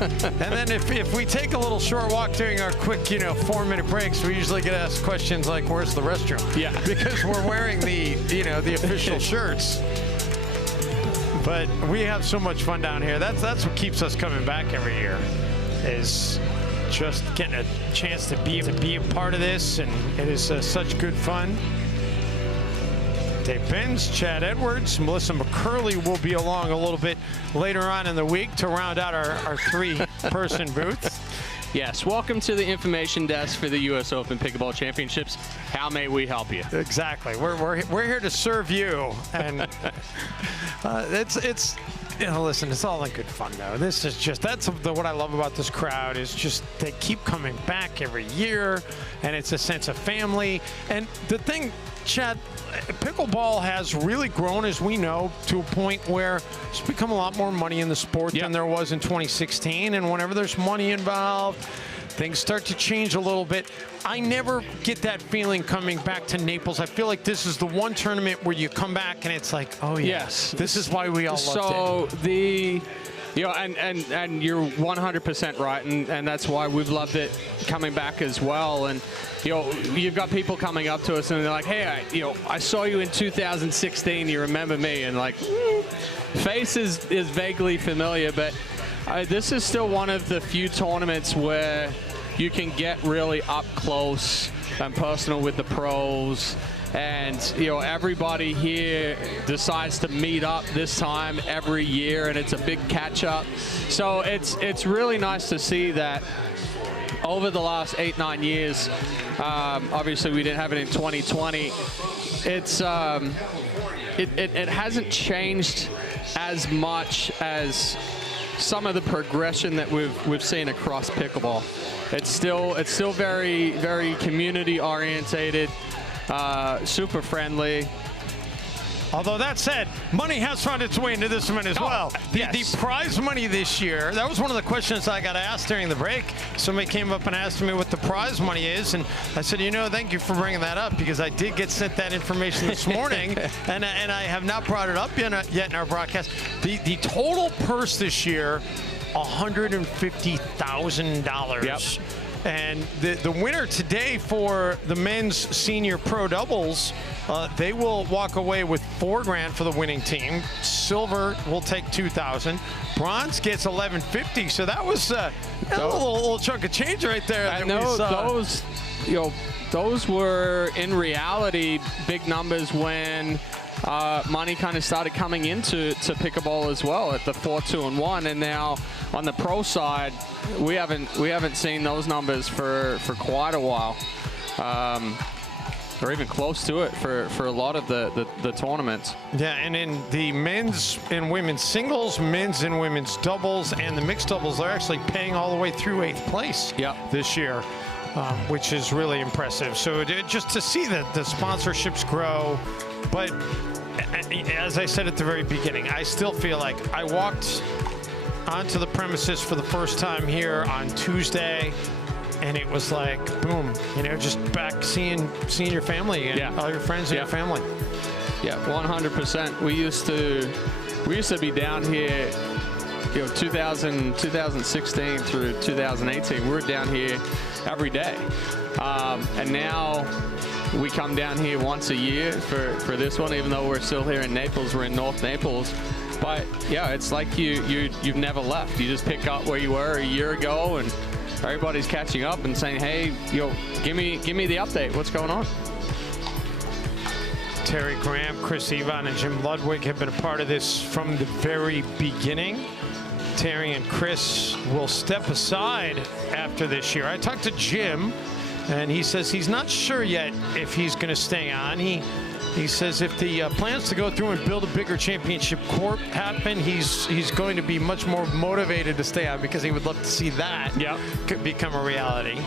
And then if we take a little short walk during our quick, you know, 4-minute breaks, we usually get asked questions like, where's the restroom? Yeah. Because we're wearing the, you know, the official shirts. But we have so much fun down here. That's what keeps us coming back every year, is just getting a chance to be a part of this, and it is such good fun. Dave Benz, Chad Edwards, Melissa McCurley will be along a little bit later on in the week to round out our 3-person booth. Yes, welcome to the information desk for the U.S. Open Pickleball Championships. How may we help you? Exactly. We're here to serve you, and it's you know, listen, it's all in good fun though. This is just what I love about this crowd is just they keep coming back every year, and it's a sense of family. And the thing, Chad, pickleball has really grown, as we know, to a point where it's become a lot more money in the sport than there was in 2016. And whenever there's money involved, things start to change a little bit. I never get that feeling coming back to Naples. I feel like this is the one tournament where you come back and it's like, oh yes, this is why we all loved it. You know, and you're 100% right, and that's why we've loved it coming back as well. And you know, you've got people coming up to us and they're like, hey, I saw you in 2016. You remember me? And like, face is vaguely familiar, but this is still one of the few tournaments where you can get really up close and personal with the pros. And you know, everybody here decides to meet up this time every year, and it's a big catch-up. So it's really nice to see that over the last 8-9 years. Obviously, we didn't have it in 2020. It hasn't changed as much as some of the progression that we've seen across pickleball. It's still very, very community orientated. Super friendly. Although that said, money has found its way into this event as well. The prize money this year, that was one of the questions I got asked during the break. Somebody came up and asked me what the prize money is, and I said, you know, thank you for bringing that up, because I did get sent that information this morning, and I have not brought it up yet in our broadcast. The total purse this year, $150,000. Yep. And the winner today for the men's senior pro doubles, they will walk away with $4 grand for the winning team. Silver will take $2,000. Bronze gets $1,150. So that was a little chunk of change right there. I know those were in reality big numbers when money kind of started coming into pickleball as well at the 4-2-1, and now on the pro side, we haven't seen those numbers for quite a while, or even close to it for a lot of the tournaments. Yeah, and in the men's and women's singles, men's and women's doubles, and the mixed doubles, they're actually paying all the way through 8th place this year, which is really impressive. So just to see the sponsorships grow, but as I said at the very beginning, I still feel like I walked onto the premises for the first time here on Tuesday, and it was like, boom, you know, just back seeing your family and all your friends and your family. Yeah, 100%. We used to be down here 2016 through 2018, we were down here every day. And now we come down here once a year for this one, even though we're still here in Naples. We're in North Naples. But yeah, it's like you've never left. You just pick up where you were a year ago, and everybody's catching up and saying, hey, give me the update. What's going on? Terry Graham, Chris Evon, and Jim Ludwig have been a part of this from the very beginning. Terry and Chris will step aside after this year. I talked to Jim, and he says he's not sure yet if he's going to stay on. He says if the plans to go through and build a bigger championship corp happen, he's going to be much more motivated to stay on, because he would love to see that become a reality.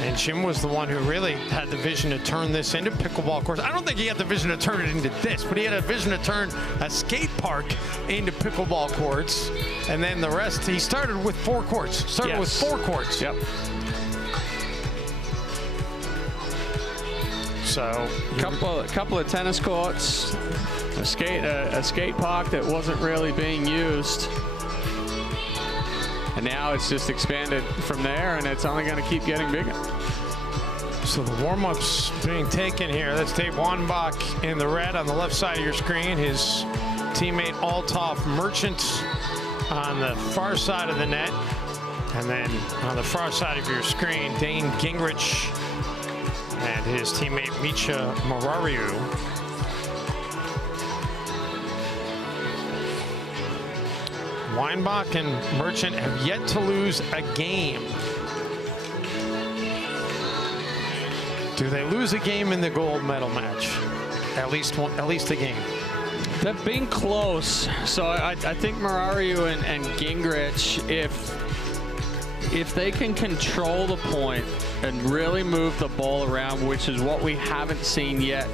And Jim was the one who really had the vision to turn this into pickleball course. I don't think he had the vision to turn it into this, but he had a vision to turn a skate park into pickleball courts. And then the rest, he started with 4 courts. With 4 courts. Yep. So couple of tennis courts, a skate park that wasn't really being used, and now it's just expanded from there, and it's only going to keep getting bigger. So the warm-ups being taken here. That's Dave Wanbach in the red on the left side of your screen. His teammate Althoff Merchant on the far side of the net, and then on the far side of your screen, Dane Gingrich and his teammate Misha Marariu. Weinbach and Merchant have yet to lose a game. Do they lose a game in the gold medal match? At least a game. They've been close. So I think Marariu and Gingrich, if they can control the point and really move the ball around, which is what we haven't seen yet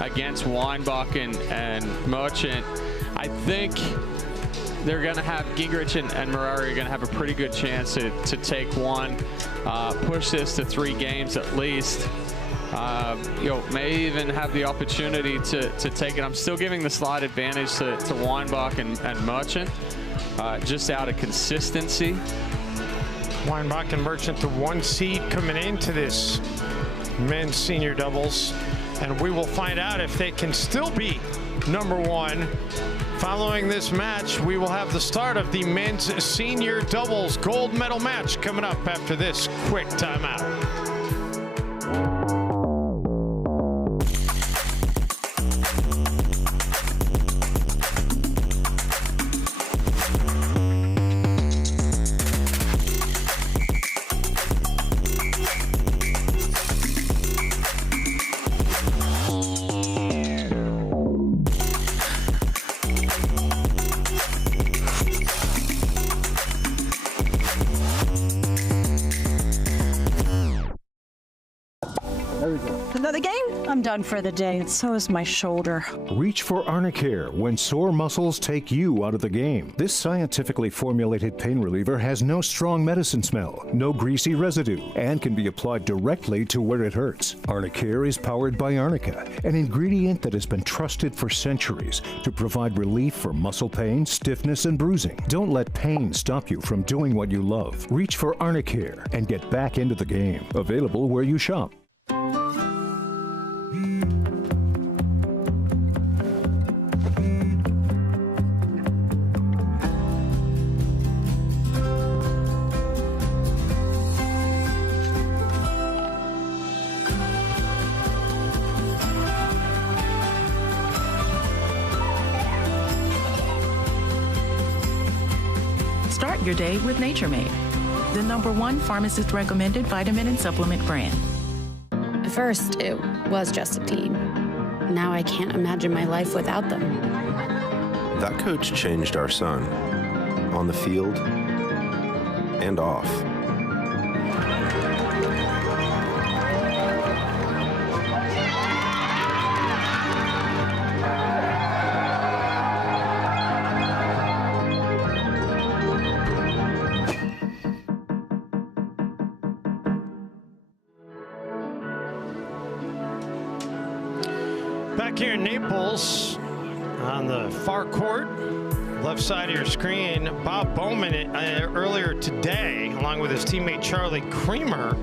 against Weinbach and Merchant, I think they're going to have Gingrich and Marari are going to have a pretty good chance to take one, push this to 3 games at least. May even have the opportunity to take it. I'm still giving the slight advantage to Weinbach and Merchant, just out of consistency. Weinbach and Merchant, the 1 seed coming into this men's senior doubles, and we will find out if they can still be #1. Following this match, we will have the start of the men's senior doubles gold medal match coming up after this quick timeout. Another game? I'm done for the day, and so is my shoulder. Reach for Arnicare when sore muscles take you out of the game. This scientifically formulated pain reliever has no strong medicine smell, no greasy residue, and can be applied directly to where it hurts. Arnicare is powered by Arnica, an ingredient that has been trusted for centuries to provide relief for muscle pain, stiffness, and bruising. Don't let pain stop you from doing what you love. Reach for Arnicare and get back into the game. Available where you shop. Start your day with Nature Made, the #1 pharmacist recommended vitamin and supplement brand. At first, it was just a team. Now I can't imagine my life without them. That coach changed our son, on the field and off. Back here in Naples, on the far court, left side of your screen, Bob Bowman earlier today, along with his teammate Charlie Creamer,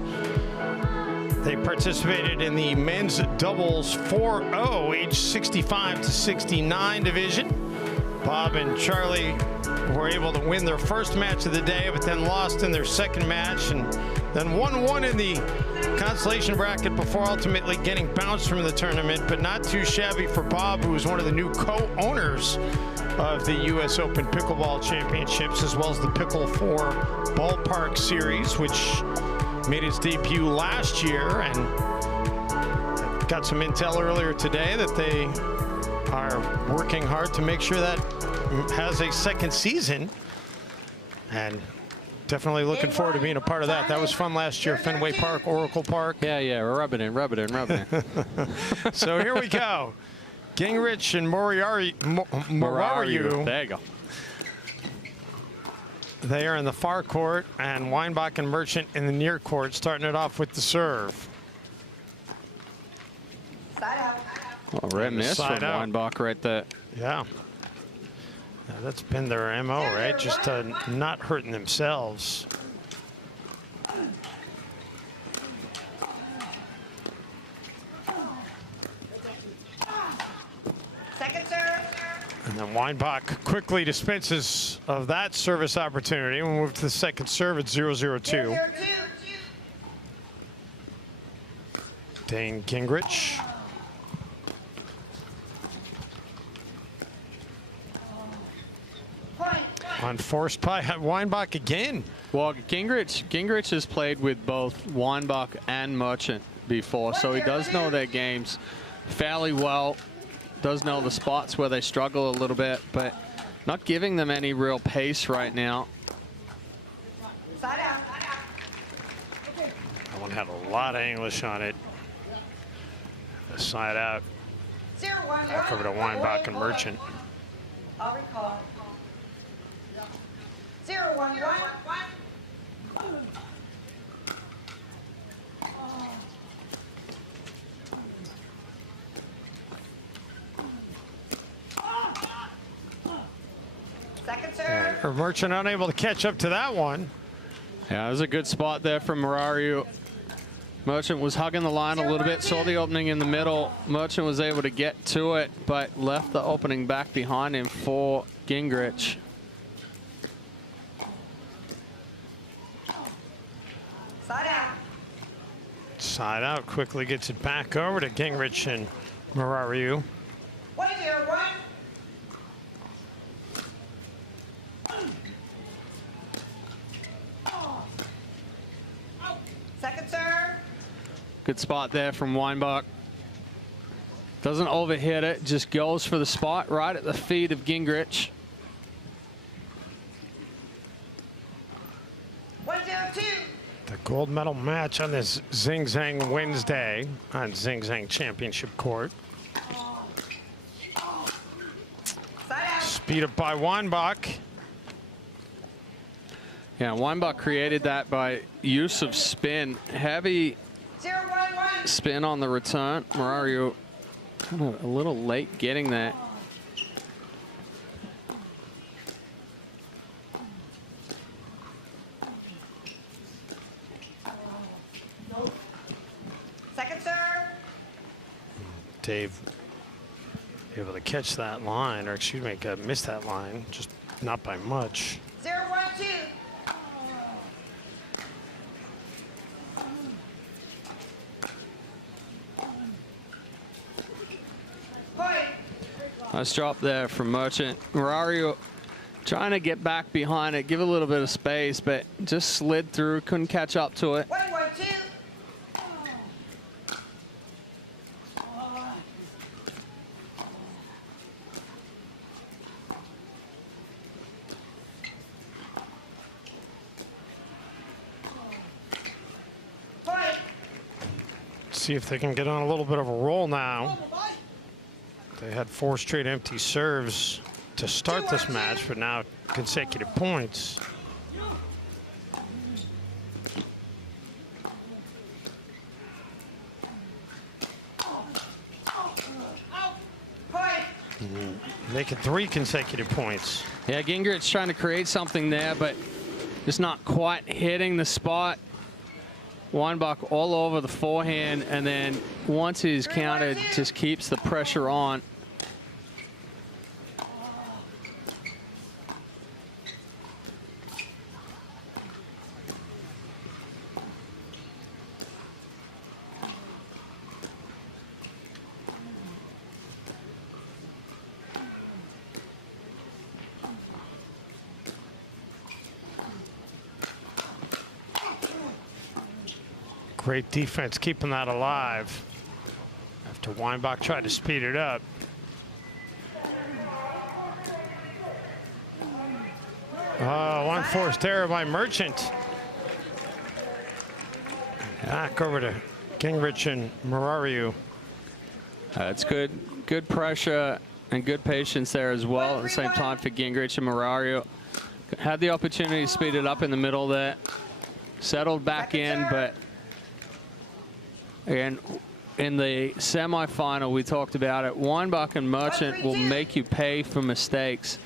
they participated in the men's doubles 4-0, age 65 to 69 division. Bob and Charlie were able to win their first match of the day, but then lost in their second match, and then 1-1 in the consolation bracket before ultimately getting bounced from the tournament. But not too shabby for Bob, who is one of the new co-owners of the U.S. Open Pickleball Championships, as well as the Pickle 4 Ballpark Series, which made its debut last year, and got some intel earlier today that they are working hard to make sure that has a second season, and definitely looking forward to being a part of that. That was fun last year, Fenway Park, Oracle Park. Yeah, rub it in. So here we go. Gingrich and Moriarty. There you go. They are in the far court, and Weinbach and Merchant in the near court, starting it off with the serve. Oh, red miss from Weinbach right there. Yeah. That's been their MO, right? Just not hurting themselves. Second serve. And then Weinbach quickly dispenses of that service opportunity. We'll move to the second serve at 0-0-2. Dane Gingrich. Unforced by Weinbach again. Well, Gingrich has played with both Weinbach and Merchant before, so he does know their games fairly well. Does know the spots where they struggle a little bit, but not giving them any real pace right now. That one had a lot of English on it. The side out. Back over to Weinbach and Merchant. I'll recall. 0-1-1. Second serve. Merchant unable to catch up to that one. Yeah, that was a good spot there from Marario. Merchant was hugging the line a little bit, saw the opening in the middle. Merchant was able to get to it, but left the opening back behind him for Gingrich. Side out. Side out, quickly gets it back over to Gingrich and Marario. 1-0-1. Second serve. Good spot there from Weinbach. Doesn't overhit it, just goes for the spot right at the feet of Gingrich. 1-0-2. The gold medal match on this Zing Zang Wednesday on Zing Zang Championship Court. Speed up by Weinbach. Yeah, Weinbach created that by use of spin. Heavy 0-1-1. spin on the return. Marario kind of a little late getting that. Second serve. Dave able to catch that line, or excuse me, missed that line, just not by much. 0-1-2. Nice drop there from Merchant. Marario trying to get back behind it, give a little bit of space, but just slid through, couldn't catch up to it. 1-1-2. See if they can get on a little bit of a roll now. They had 4 straight empty serves to start this match, but now consecutive points. Making 3 consecutive points. Yeah, Gingrich trying to create something there, but just not quite hitting the spot. Weinbach all over the forehand, and then once he's counted, just keeps the pressure on. Great defense keeping that alive after Weinbach tried to speed it up. Oh, one forced error by Merchant. Back over to Gingrich and Murario. It's good pressure and good patience there as well. At the same time for Gingrich and Murario. Had the opportunity to speed it up in the middle there. Settled back in, but again, in the semifinal, we talked about it. Weinbach and Merchant will make you pay for mistakes.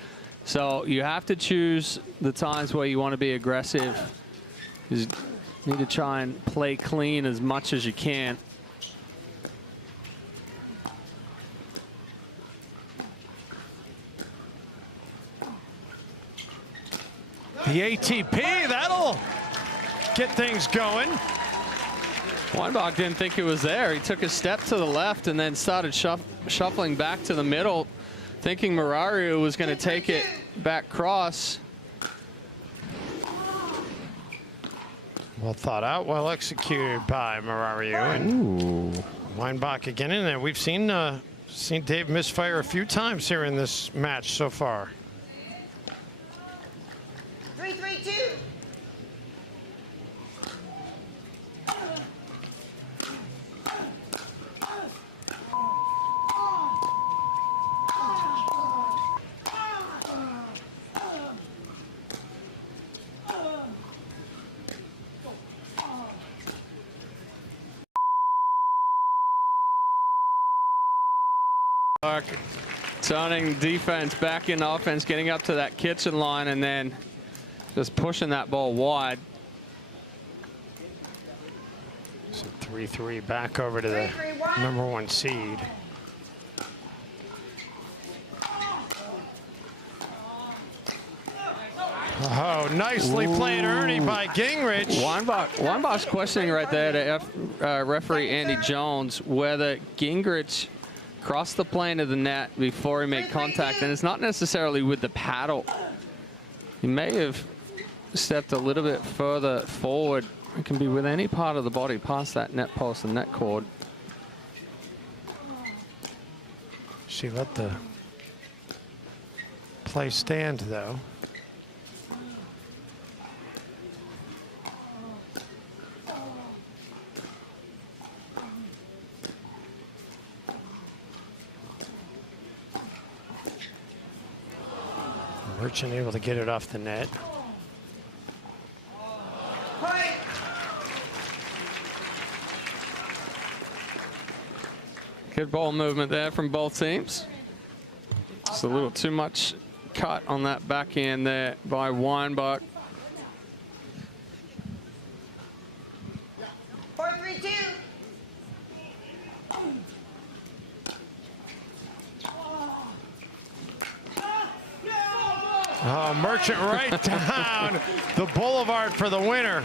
So you have to choose the times where you want to be aggressive. You need to try and play clean as much as you can. The ATP, that'll get things going. Weinbach didn't think it was there. He took a step to the left and then started shuffling back to the middle, thinking Murario was going to take it back cross. Well thought out, well executed by Murario. And Weinbach again in there. We've seen Dave misfire a few times here in this match so far. 3-3-2. Turning defense back in offense, getting up to that kitchen line, and then just pushing that ball wide. So 3-3 back over to the #1 seed. Oh, nicely played Ernie by Gingrich. Weinbach's questioning right there to referee Andy Jones whether Gingrich crossed the plane of the net before he made contact, and it's not necessarily with the paddle. He may have stepped a little bit further forward. It can be with any part of the body past that net post and net cord. She let the play stand, though. Merchant able to get it off the net. Good ball movement there from both teams. Just a little too much cut on that backhand there by Weinbach. 4-3-2. Oh, Merchant right down the boulevard for the winner.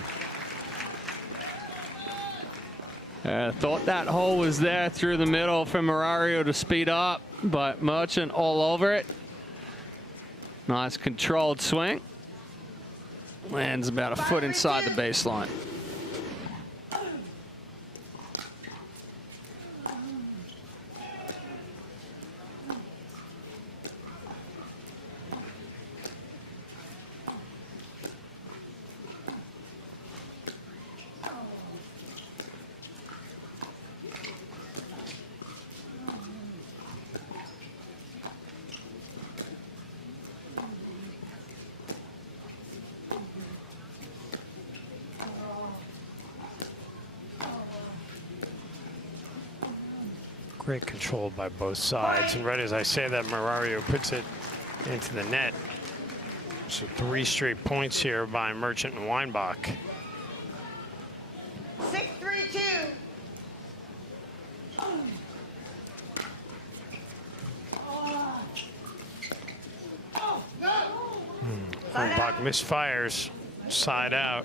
Thought that hole was there through the middle for Murario to speed up, but Merchant all over it. Nice controlled swing. Lands about a foot inside the baseline. Great control by both sides. And right as I say that, Marario puts it into the net. So 3 straight points here by Merchant and Weinbach. 6-3-2. Weinbach misfires, side out.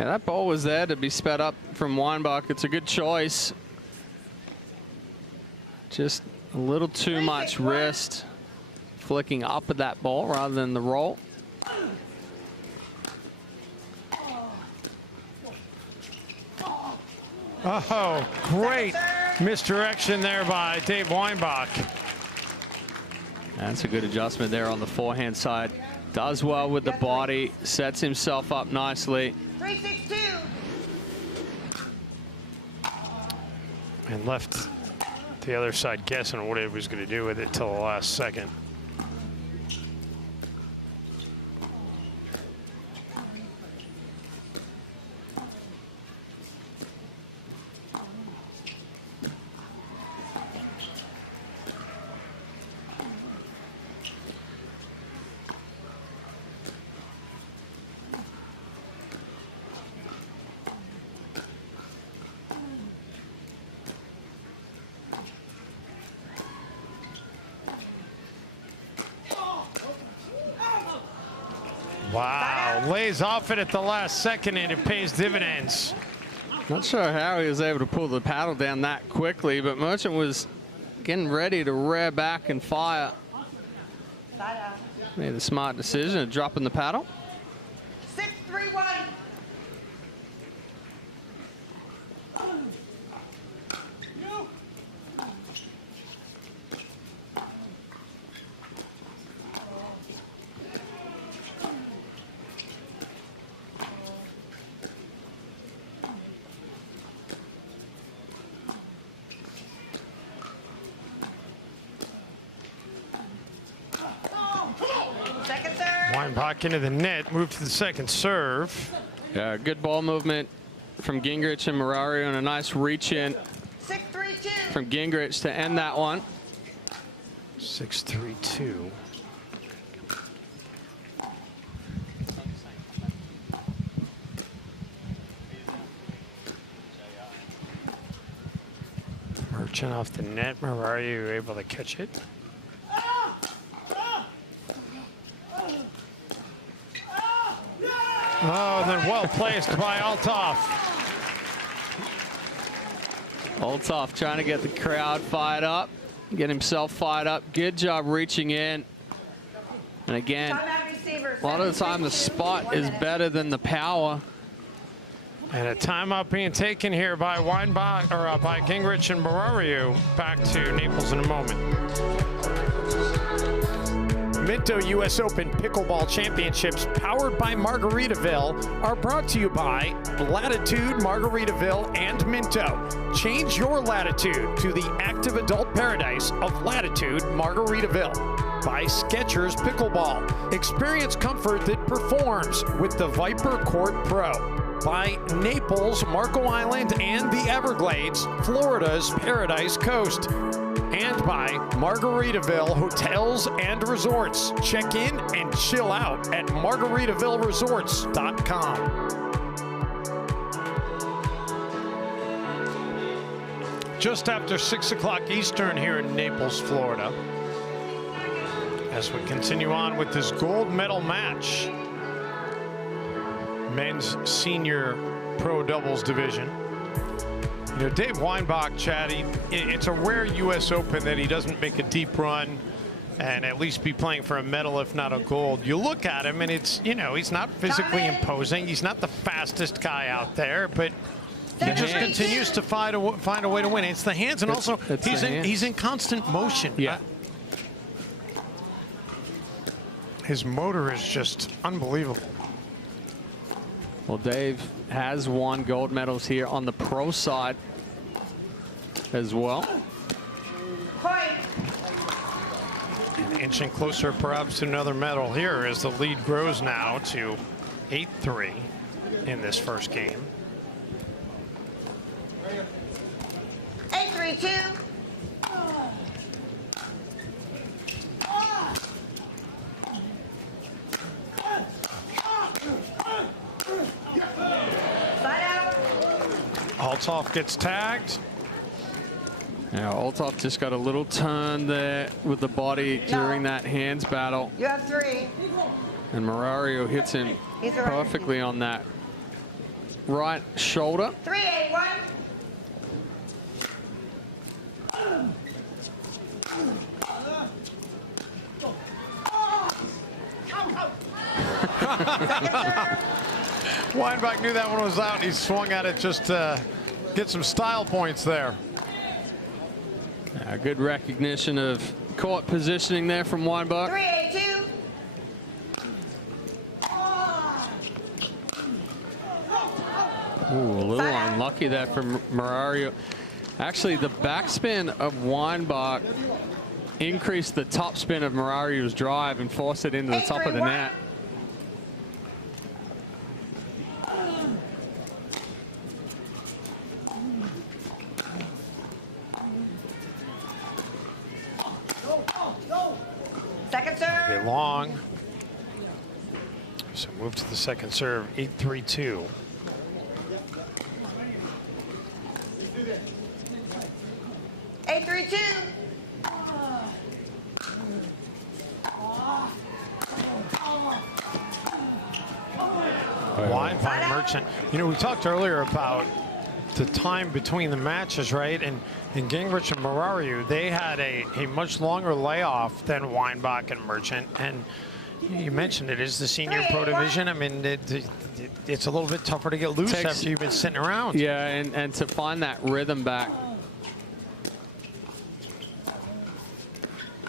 Yeah, that ball was there to be sped up from Weinbach. It's a good choice. Just a little too much wrist flicking up at that ball rather than the roll. Oh, great misdirection there by Dave Weinbach. That's a good adjustment there on the forehand side. Does well with the body, sets himself up nicely. 3-6-2. And left the other side guessing what it was going to do with it till the last second. Wow, lays off it at the last second and it pays dividends. Not sure how he was able to pull the paddle down that quickly, but Merchant was getting ready to rear back and fire. Made a smart decision of dropping the paddle. 6-3-1. Weinbach into the net, move to the second serve. Yeah, good ball movement from Gingrich and Marario, and a nice reach in 6-3-2. from Gingrich to end that one. 6-3-2. Merchant off the net. Marario able to catch it. Oh, and then well placed by Althoff. Althoff trying to get the crowd fired up, get himself fired up. Good job reaching in. And again, a lot of the time the spot is better than the power. And a timeout being taken here by Weinbach, or by Gingrich and Marario. Back to Naples in a moment. Minto U.S. Open Pickleball Championships, powered by Margaritaville, are brought to you by Latitude, Margaritaville, and Minto. Change your latitude to the active adult paradise of Latitude, Margaritaville. By Skechers Pickleball. Experience comfort that performs with the Viper Court Pro. By Naples, Marco Island, and the Everglades, Florida's Paradise Coast. And by Margaritaville Hotels and Resorts. Check in and chill out at margaritavilleresorts.com. Just after 6 o'clock Eastern here in Naples, Florida, as we continue on with this gold medal match. Men's senior pro doubles division. You know, Dave Weinbach, Chatty, it's a rare U.S. Open that he doesn't make a deep run and at least be playing for a medal, if not a gold. You look at him and it's, you know, he's not physically imposing. He's not the fastest guy out there, but he just continues to find a way to win. It's the hands, and also he's in constant motion. Yeah. His motor is just unbelievable. Well, Dave has won gold medals here on the pro side as well. And inching closer perhaps to another medal here as the lead grows now to 8-3 in this first game. 8-3. 6-3-2. Althoff gets tagged. Now, Althoff just got a little turn there with the body during that hands battle. You have 3. And Marario hits him perfectly on that right shoulder. 3-8-1. Weinbach knew that one was out. He swung at it just to get some style points there. Good recognition of court positioning there from Weinbach. 3-8-2. Ooh, a little unlucky there from Marario. Actually, the backspin of Weinbach increased the topspin of Marario's drive and forced it into the top of the net. Second serve. Be long. So move to the second serve, 8-3-2. Wide by Merchant. You know, we talked earlier about the time between the matches, right? And Gingrich and Marario, they had a much longer layoff than Weinbach and Merchant. And you mentioned it is the senior pro division. I mean, it's a little bit tougher to get loose after you've been sitting around. Yeah, and to find that rhythm back.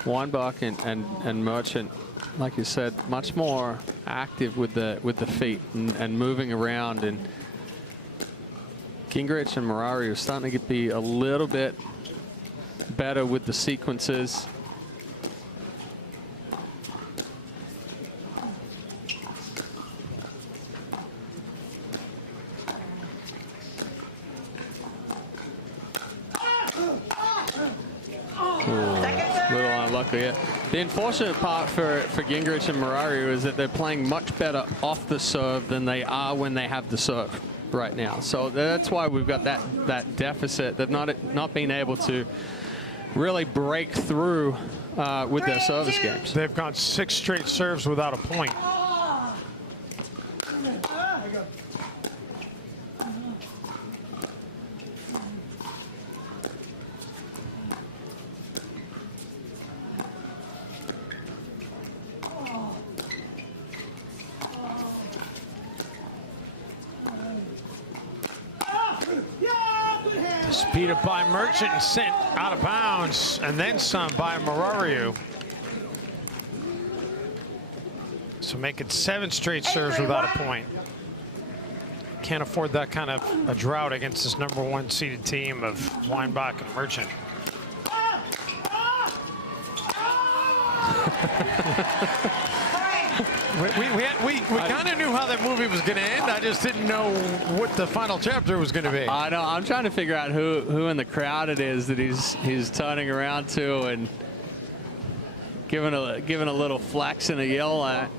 Weinbach and Merchant, like you said, much more active with the feet and moving around. And Gingrich and Marario are starting to be a little bit better with the sequences. Little unlucky. Yeah. The unfortunate part for Gingrich and Marario is that they're playing much better off the serve than they are when they have the serve right now. So that's why we've got that deficit. They've not been able to really break through with their service games. They've gone 6 straight serves without a point. Beat up by Merchant and sent out of bounds, and then some by Marario. So make it 7 straight serves without a point. Can't afford that kind of a drought against this #1 seeded team of Weinbach and Merchant. We kind of knew how that movie was going to end. I just didn't know what the final chapter was going to be. I know. I'm trying to figure out who in the crowd it is that he's turning around to and giving a little flex and a yell at.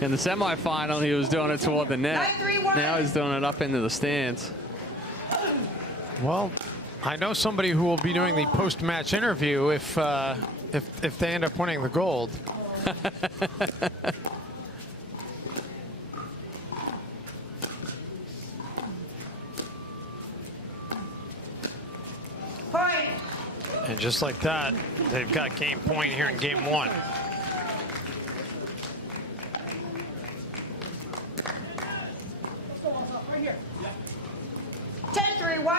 In the semifinal, he was doing it toward the net. Now he's doing it up into the stands. Well, I know somebody who will be doing the post-match interview if they end up winning the gold. And just like that, they've got game point here in game 1. Right here. 10-3-1.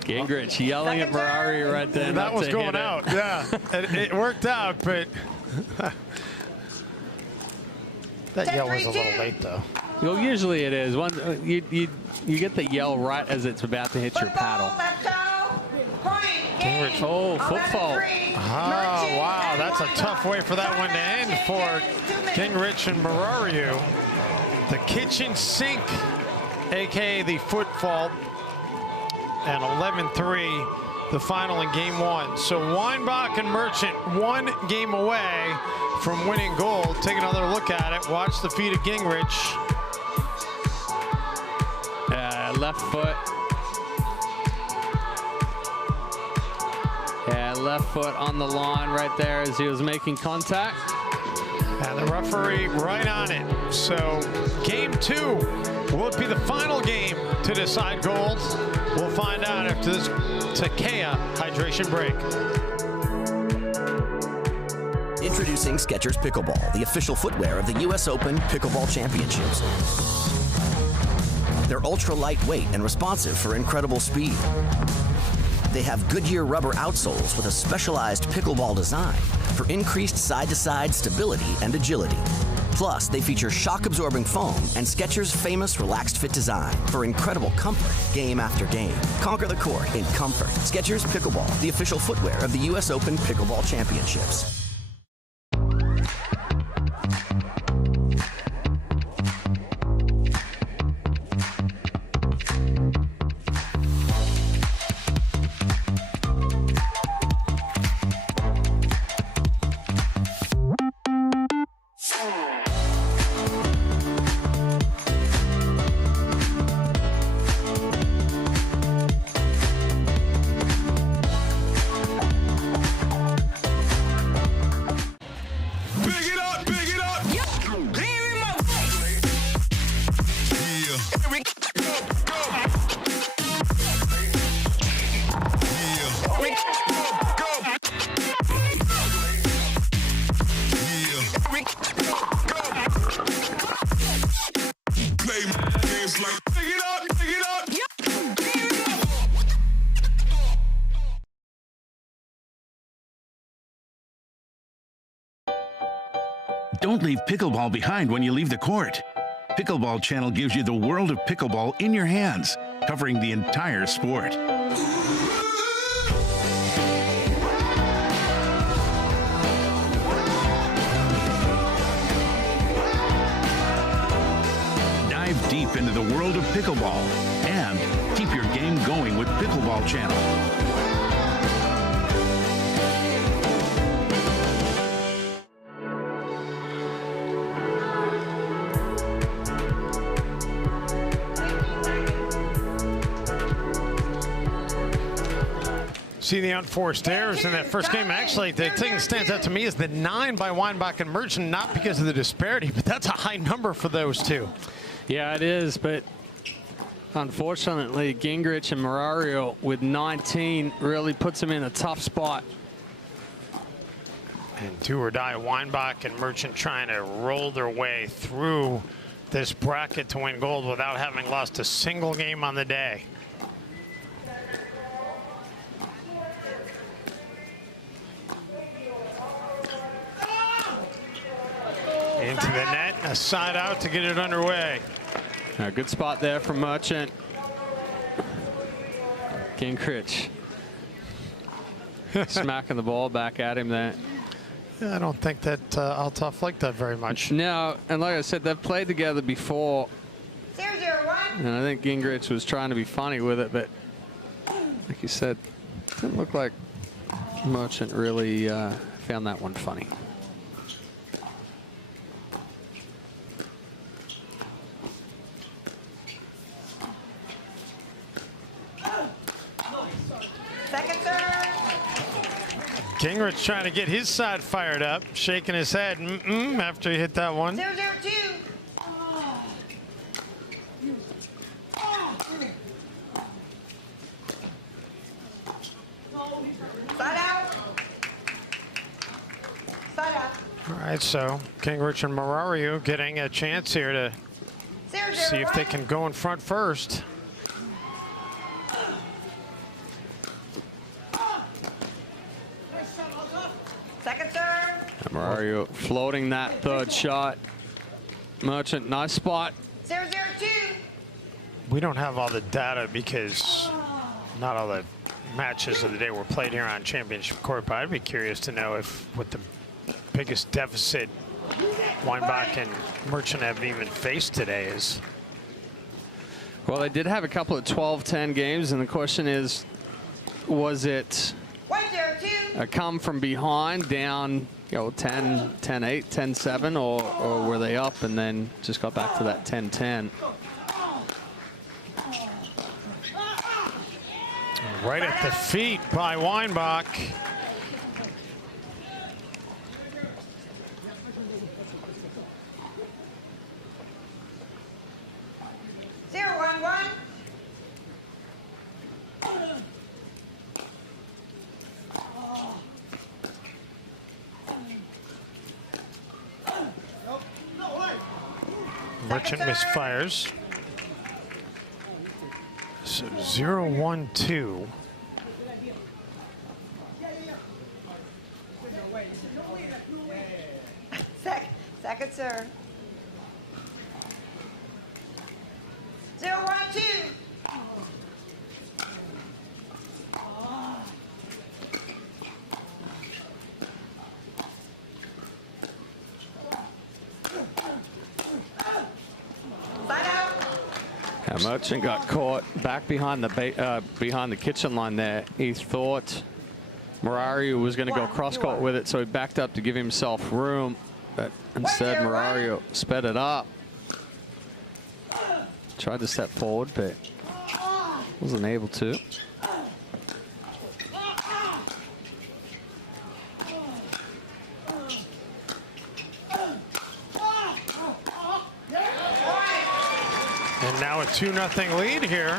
Gingrich yelling at Marario right there. That was going out. Yeah, it worked out, but that yell was a little late, though. Well, usually it is. You get the yell right as it's about to hit your paddle. Point, game. Oh, foot fault. Oh, wow, that's a tough way for that one to end for Gingrich and Marario. The kitchen sink, aka the foot fault, and 11-3, the final in game one. So Weinbach and Merchant 1 game away from winning gold. Take another look at it. Watch the feet of Gingrich. Left foot. Yeah, left foot on the line right there as he was making contact. And the referee right on it. So game 2, will it be the final game to decide gold? We'll find out after this Takea hydration break. Introducing Skechers Pickleball, the official footwear of the U.S. Open Pickleball Championships. They're ultra lightweight and responsive for incredible speed. They have Goodyear rubber outsoles with a specialized pickleball design for increased side-to-side stability and agility. Plus, they feature shock-absorbing foam and Skechers' famous relaxed fit design for incredible comfort game after game. Conquer the court in comfort. Skechers Pickleball, the official footwear of the U.S. Open Pickleball Championships. Don't leave pickleball behind when you leave the court. Pickleball Channel gives you the world of pickleball in your hands, covering the entire sport. Dive deep into the world of pickleball and keep your game going with Pickleball Channel. See the unforced errors in that first game. Actually, the thing that stands out to me is the 9 by Weinbach and Merchant, not because of the disparity, but that's a high number for those two. Yeah, it is, but unfortunately, Gingrich and Marario with 19 really puts him in a tough spot. And do or die, Weinbach and Merchant trying to roll their way through this bracket to win gold without having lost a single game on the day. Into the net, a side out to get it underway. A good spot there from Merchant. Gingrich smacking the ball back at him there. I don't think that Althoff liked that very much. No, and like I said, they've played together before. 0-0-1. And I think Gingrich was trying to be funny with it, but like you said, it didn't look like Merchant really found that one funny. Gingrich trying to get his side fired up, shaking his head after he hit that one. 0-0-2. Side out. Side out. All right, so Gingrich and Marario getting a chance here to see if they can go in front first. Second serve. Marario floating that third shot. Merchant, nice spot. 0-0-2. We don't have all the data because not all the matches of the day were played here on Championship Court, but I'd be curious to know what the biggest deficit Weinbach and Merchant have even faced today is. Well, they did have a couple of 12-10 games, and the question is, was it a come from behind down, 10-8, 10-7, or were they up and then just got back to that 10-10? Right at the feet by Weinbach. Merchant misfires. So 0-1-2. Second serve. 0-1-2. Merchant got caught back behind the kitchen line there. He thought Murario was going to go cross court with it, so he backed up to give himself room. But instead, Murario sped it up. Tried to step forward, but wasn't able to. And now a 2-0 lead here.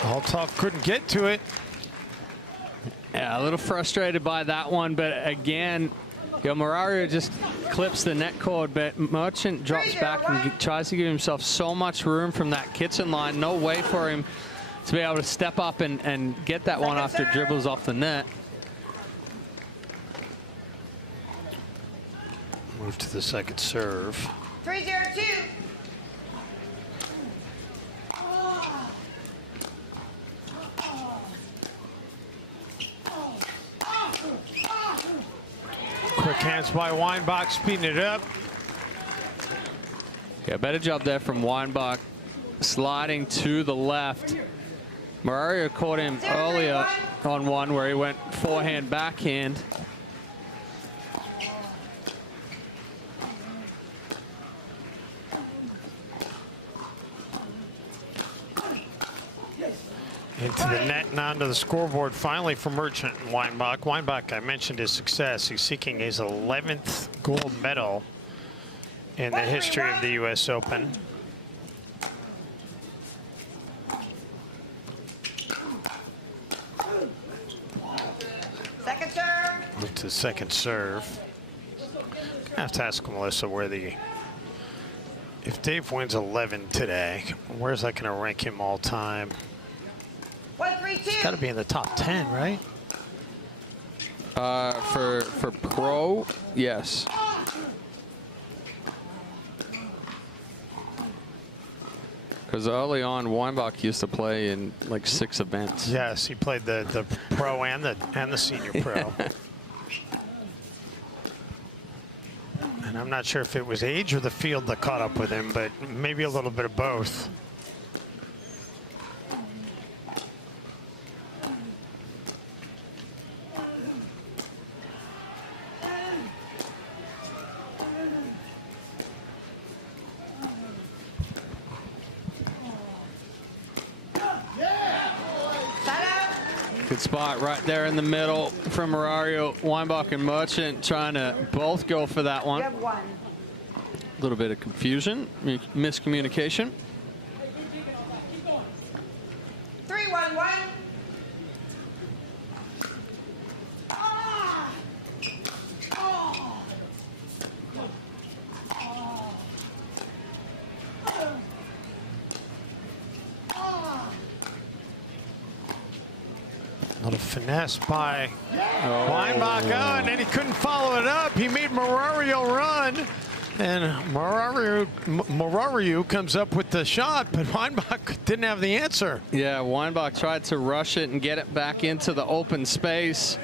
Althoff couldn't get to it. Yeah, a little frustrated by that one, but again, Murario just clips the net cord, but Merchant drops back and tries to give himself so much room from that kitchen line. No way for him to be able to step up and get that one after it dribbles off the net. Move to the second serve. 3-0-2. Quick hands by Weinbach, speeding it up. Yeah, better job there from Weinbach, sliding to the left. Murario caught him earlier on one where he went forehand, backhand. Into the net and onto the scoreboard finally for Merchant and Weinbach. Weinbach, I mentioned his success. He's seeking his 11th gold medal in the history of the U.S. Open. Second serve. Move to the second serve. I have to ask Melissa where if Dave wins 11 today, where's that going to rank him all time? 1-3-2. It's got to be in the top 10, right? For pro, yes. Because early on, Weinbach used to play in like 6 events. Yes, he played the pro and the senior pro. And I'm not sure if it was age or the field that caught up with him, but maybe a little bit of both. Good spot right there in the middle from Murario. Weinbach and Merchant trying to both go for that one. You have one. A little bit of confusion, miscommunication. 3-1-1. Little finesse by Weinbach, and then he couldn't follow it up. He made Marario run, and Marario comes up with the shot, but Weinbach didn't have the answer. Yeah, Weinbach tried to rush it and get it back into the open space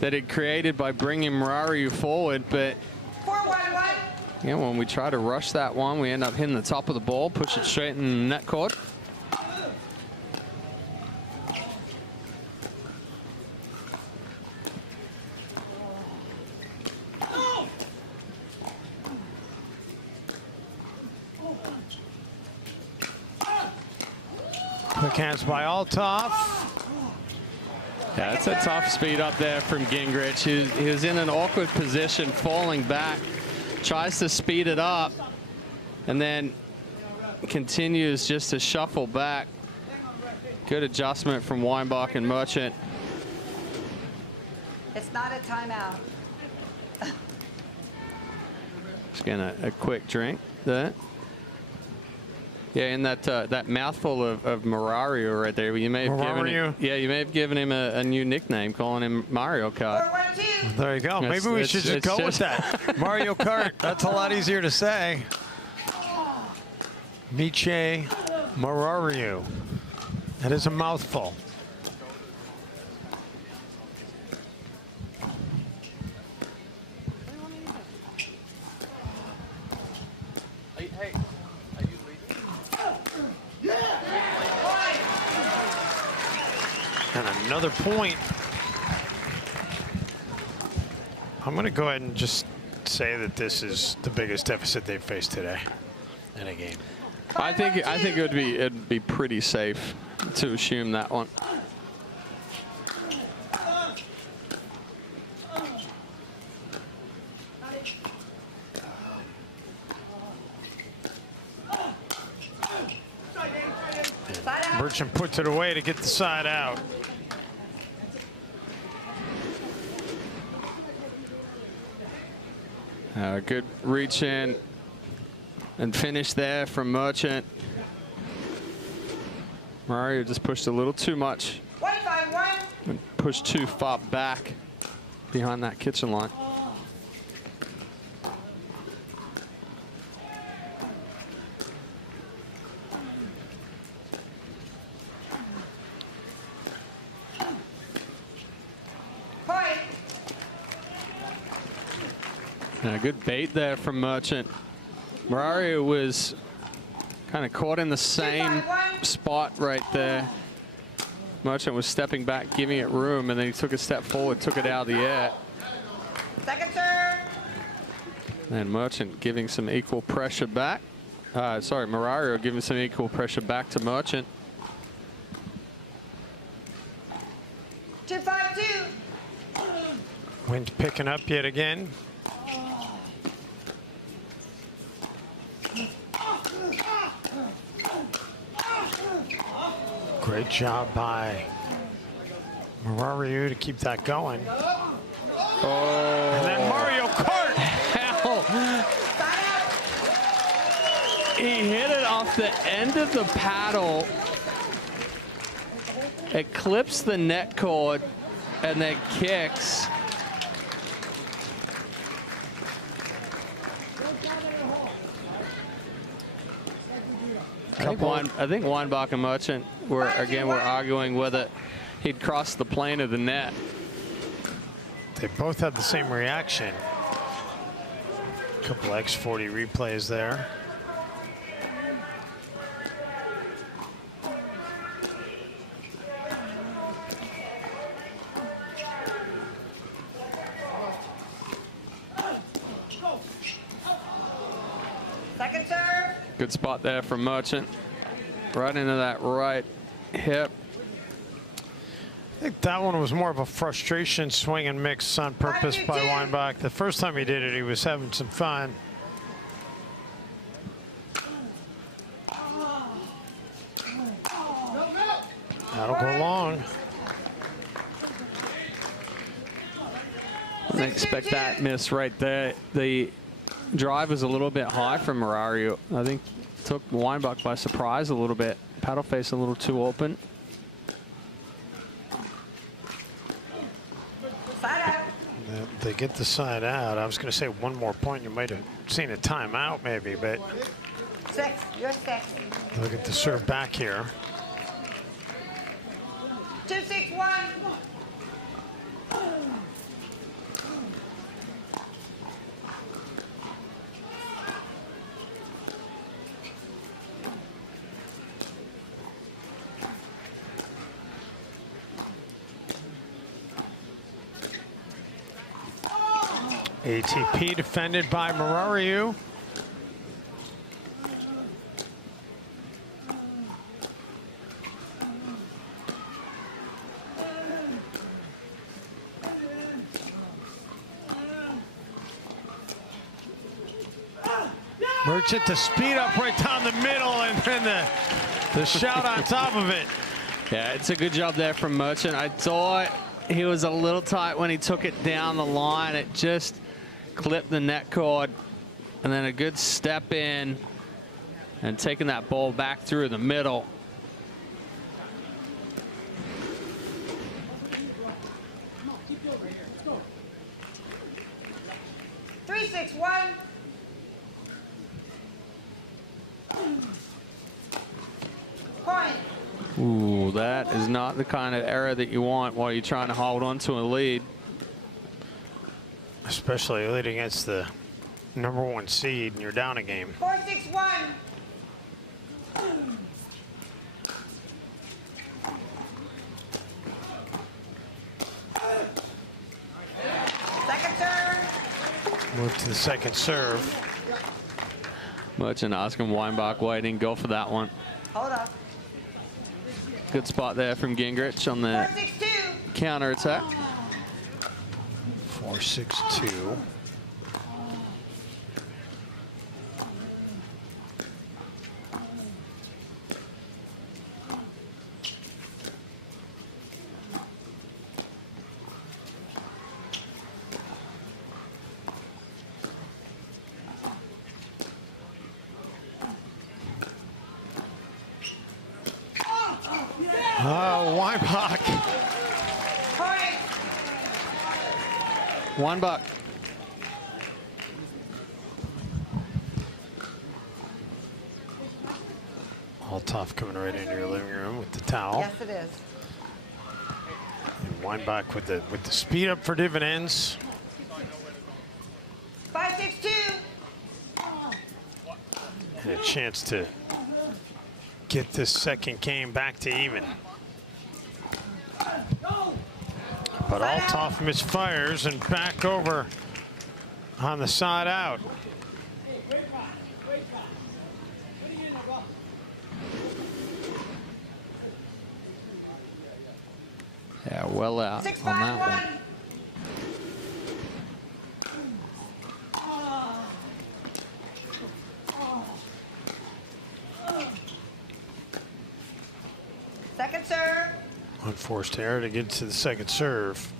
that it created by bringing Marario forward, but 4-1-1. yeah, when we try to rush that one, we end up hitting the top of the ball, push it straight in the net court. Quick hands by Althoff. Yeah, it's a tough speed up there from Gingrich. He was in an awkward position, falling back, tries to speed it up, and then continues just to shuffle back. Good adjustment from Weinbach and Merchant. It's not a timeout. Just getting a quick drink there. Yeah, and that mouthful of Marario right there. You may have given him, you may have given him a new nickname, calling him Mario Kart. There you go. Maybe we should just go with that. Mario Kart. That's a lot easier to say. Miche Marario. That is a mouthful. And another point. I'm going to go ahead and just say that this is the biggest deficit they've faced today in a game. I think it'd be pretty safe to assume that one. Merchant puts it away to get the side out. Good reach in and finish there from Merchant. Mario just pushed a little too much and pushed too far back behind that kitchen line. Good bait there from Merchant. Mario was kind of caught in the same spot right there. Merchant was stepping back, giving it room, and then he took a step forward, took it out of the air. Second serve. And Merchant giving some equal pressure back. Sorry, Marario giving some equal pressure back to Merchant. 2-5-2. Wind picking up yet again. Great job by Marario to keep that going. And then Mario Kart. Hell. He hit it off the end of the paddle. It clips the net cord and then kicks. I think Weinbach and Merchant were arguing whether he'd crossed the plane of the net. They both had the same reaction. A couple X40 replays there. Second serve. Good spot there from Merchant. Right into that right hip. I think that one was more of a frustration swing and mix on purpose by Weinbach. The first time he did it, he was having some fun. long. I expect that miss right there. The drive was a little bit high from Marario. I think took Weinbach by surprise a little bit. Paddle face a little too open. They get the side out. I was going to say one more point. You might have seen a timeout maybe, but 6. You're 6. look at the serve back here. 2-6-1. ATP defended by Marario. Merchant to speed up right down the middle, and then the shot on top of it. Yeah, it's a good job there from Merchant. I thought he was a little tight when he took it down the line. It just clipped the net cord, and then a good step in and taking that ball back through the middle. Three, 6-1. Point. Ooh, that is not the kind of error that you want while you're trying to hold on to a lead. Especially leading against the #1 seed and you're down a game. 4-6-1. Second serve. Move to the second serve. Merchant asking Weinbach waiting, go for that one. Hold up. Good spot there from Gingrich on the counter attack. 4-6-2. Weinbach. Weinbach. All tough coming right into your living room with the towel. Yes, it is. And Weinbach with the speed up for dividends. 5-6-2. And a chance to get this second game back to even. But Althoff misfires and back over on the side out. Yeah, well out on that one. Second serve. Unforced error to get to the second serve.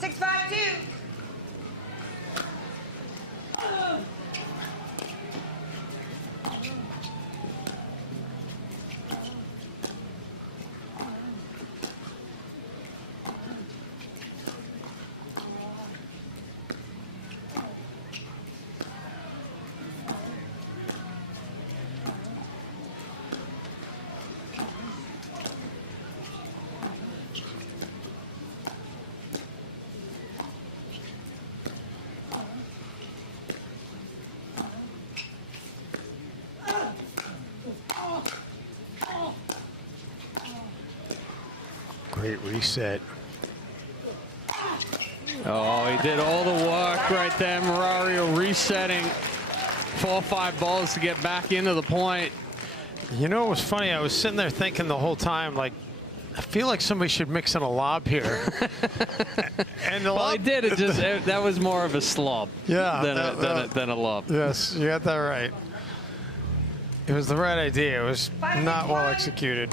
6-5-2. Great reset. Oh, he did all the work right there. Marario resetting 4 or 5 balls to get back into the point. You know, it was funny. I was sitting there thinking the whole time, like, I feel like somebody should mix in a lob here. And the well, lob, he did. It just that was more of a slob yeah, than a lob. Yes, you got that right. It was the right idea. It was not well executed.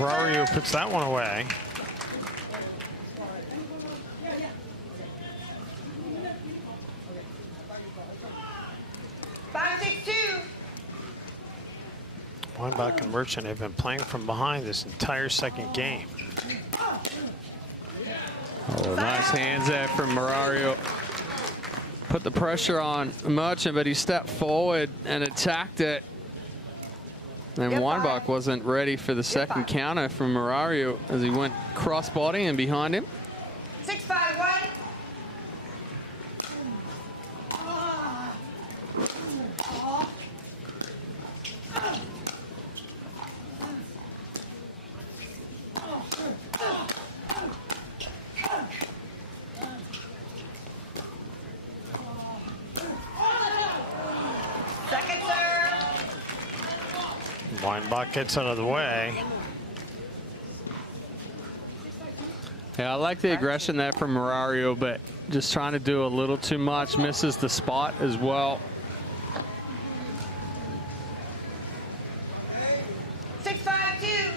Mario puts that one away. Weinbach and Merchant have been playing from behind this entire second game. Oh, nice hands there from Marario. Put the pressure on Merchant, but he stepped forward and attacked it. And Weinbach wasn't ready for the second counter from Marario as he went cross-body and behind him. 6-5-1. Weinbach gets out of the way. Yeah, I like the aggression there from Marario, but just trying to do a little too much. Misses the spot as well. 6-5-2.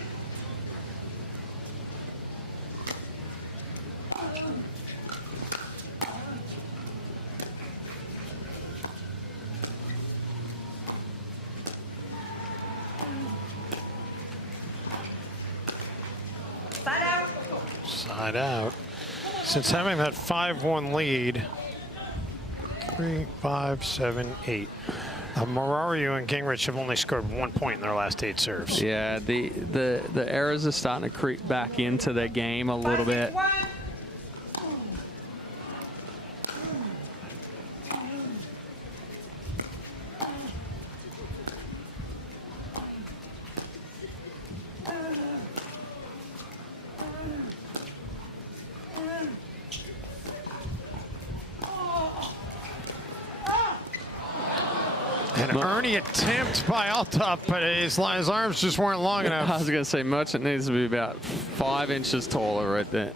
Side out. Since having that 5-1 lead, 3, 5, 7, 8. Marario and Gingrich have only scored 1 point in their last 8 serves. Yeah, the errors are starting to creep back into the game a little bit. An Ernie attempt by Altop, but his arms just weren't long enough. I was going to say Merchant needs to be about 5 inches taller right there.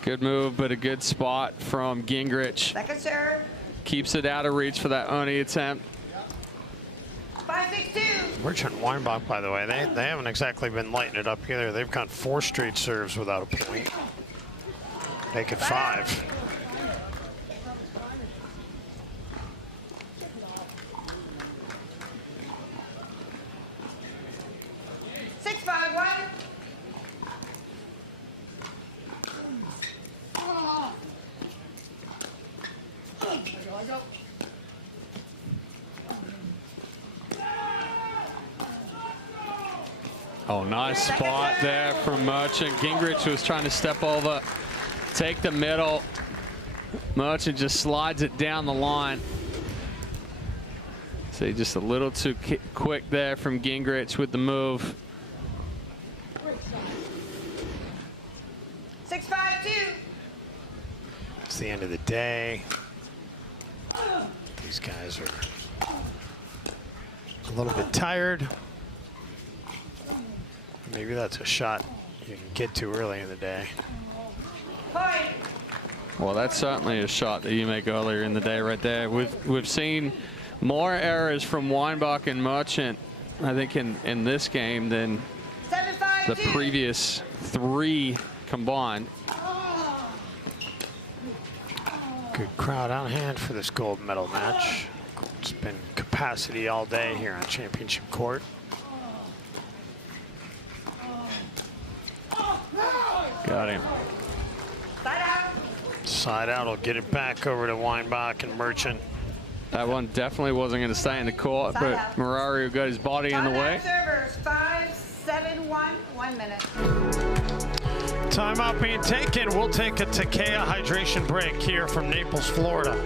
Good move, but a good spot from Gingrich. Second serve. Keeps it out of reach for that Ernie attempt. 5-6-2. Merchant and Weinbach, by the way, they haven't exactly been lighting it up either. They've gone 4 straight serves without a point. Make it 5. Oh, nice spot there from Merchant. Gingrich was trying to step over, take the middle. Merchant just slides it down the line. So just a little too quick there from Gingrich with the move. 6-5-2. It's the end of the day. These guys are a little bit tired. Maybe that's a shot you can get to early in the day. Well, that's certainly a shot that you make earlier in the day right there. We've seen more errors from Weinbach and Merchant, I think, in this game than the previous 3 combined. Good crowd on hand for this gold medal match. It's been capacity all day here on Championship Court. Got him. Side out will get it back over to Weinbach and Merchant. That one definitely wasn't going to stay in the court, but Marario got his body in the way. Servers 5-7-1, 1 minute. Timeout being taken. We'll take a Takea hydration break here from Naples, Florida.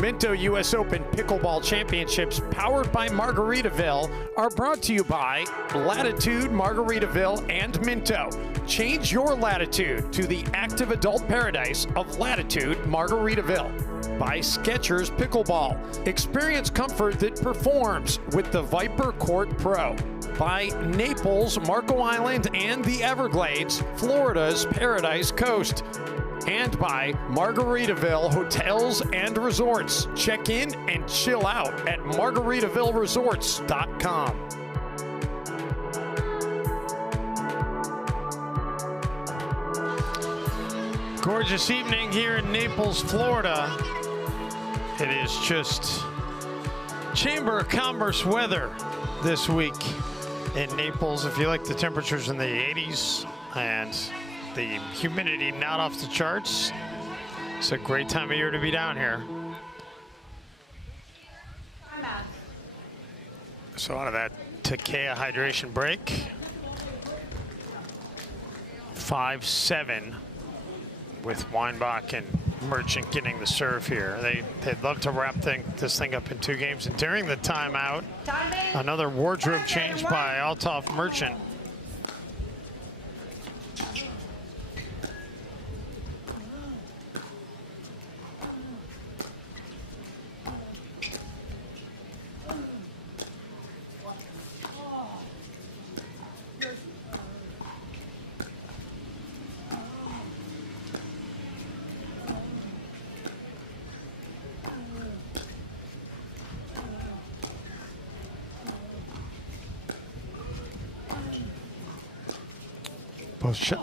Minto U.S. Open Pickleball Championships, powered by Margaritaville, are brought to you by Latitude, Margaritaville, and Minto. Change your latitude to the active adult paradise of Latitude, Margaritaville. by Skechers Pickleball. Experience comfort that performs with the Viper Court Pro. By Naples, Marco Island, and the Everglades, Florida's Paradise Coast. And by Margaritaville Hotels and Resorts. Check in and chill out at margaritavilleresorts.com. Gorgeous evening here in Naples, Florida. It is just Chamber of Commerce weather this week in Naples. If you like the temperatures in the 80s and the humidity not off the charts, it's a great time of year to be down here. So out of that Takea hydration break, 5-7 with Weinbach and Merchant getting the serve here. They'd love to wrap this thing up in 2 games. And during the timeout, another wardrobe change by Althoff Merchant.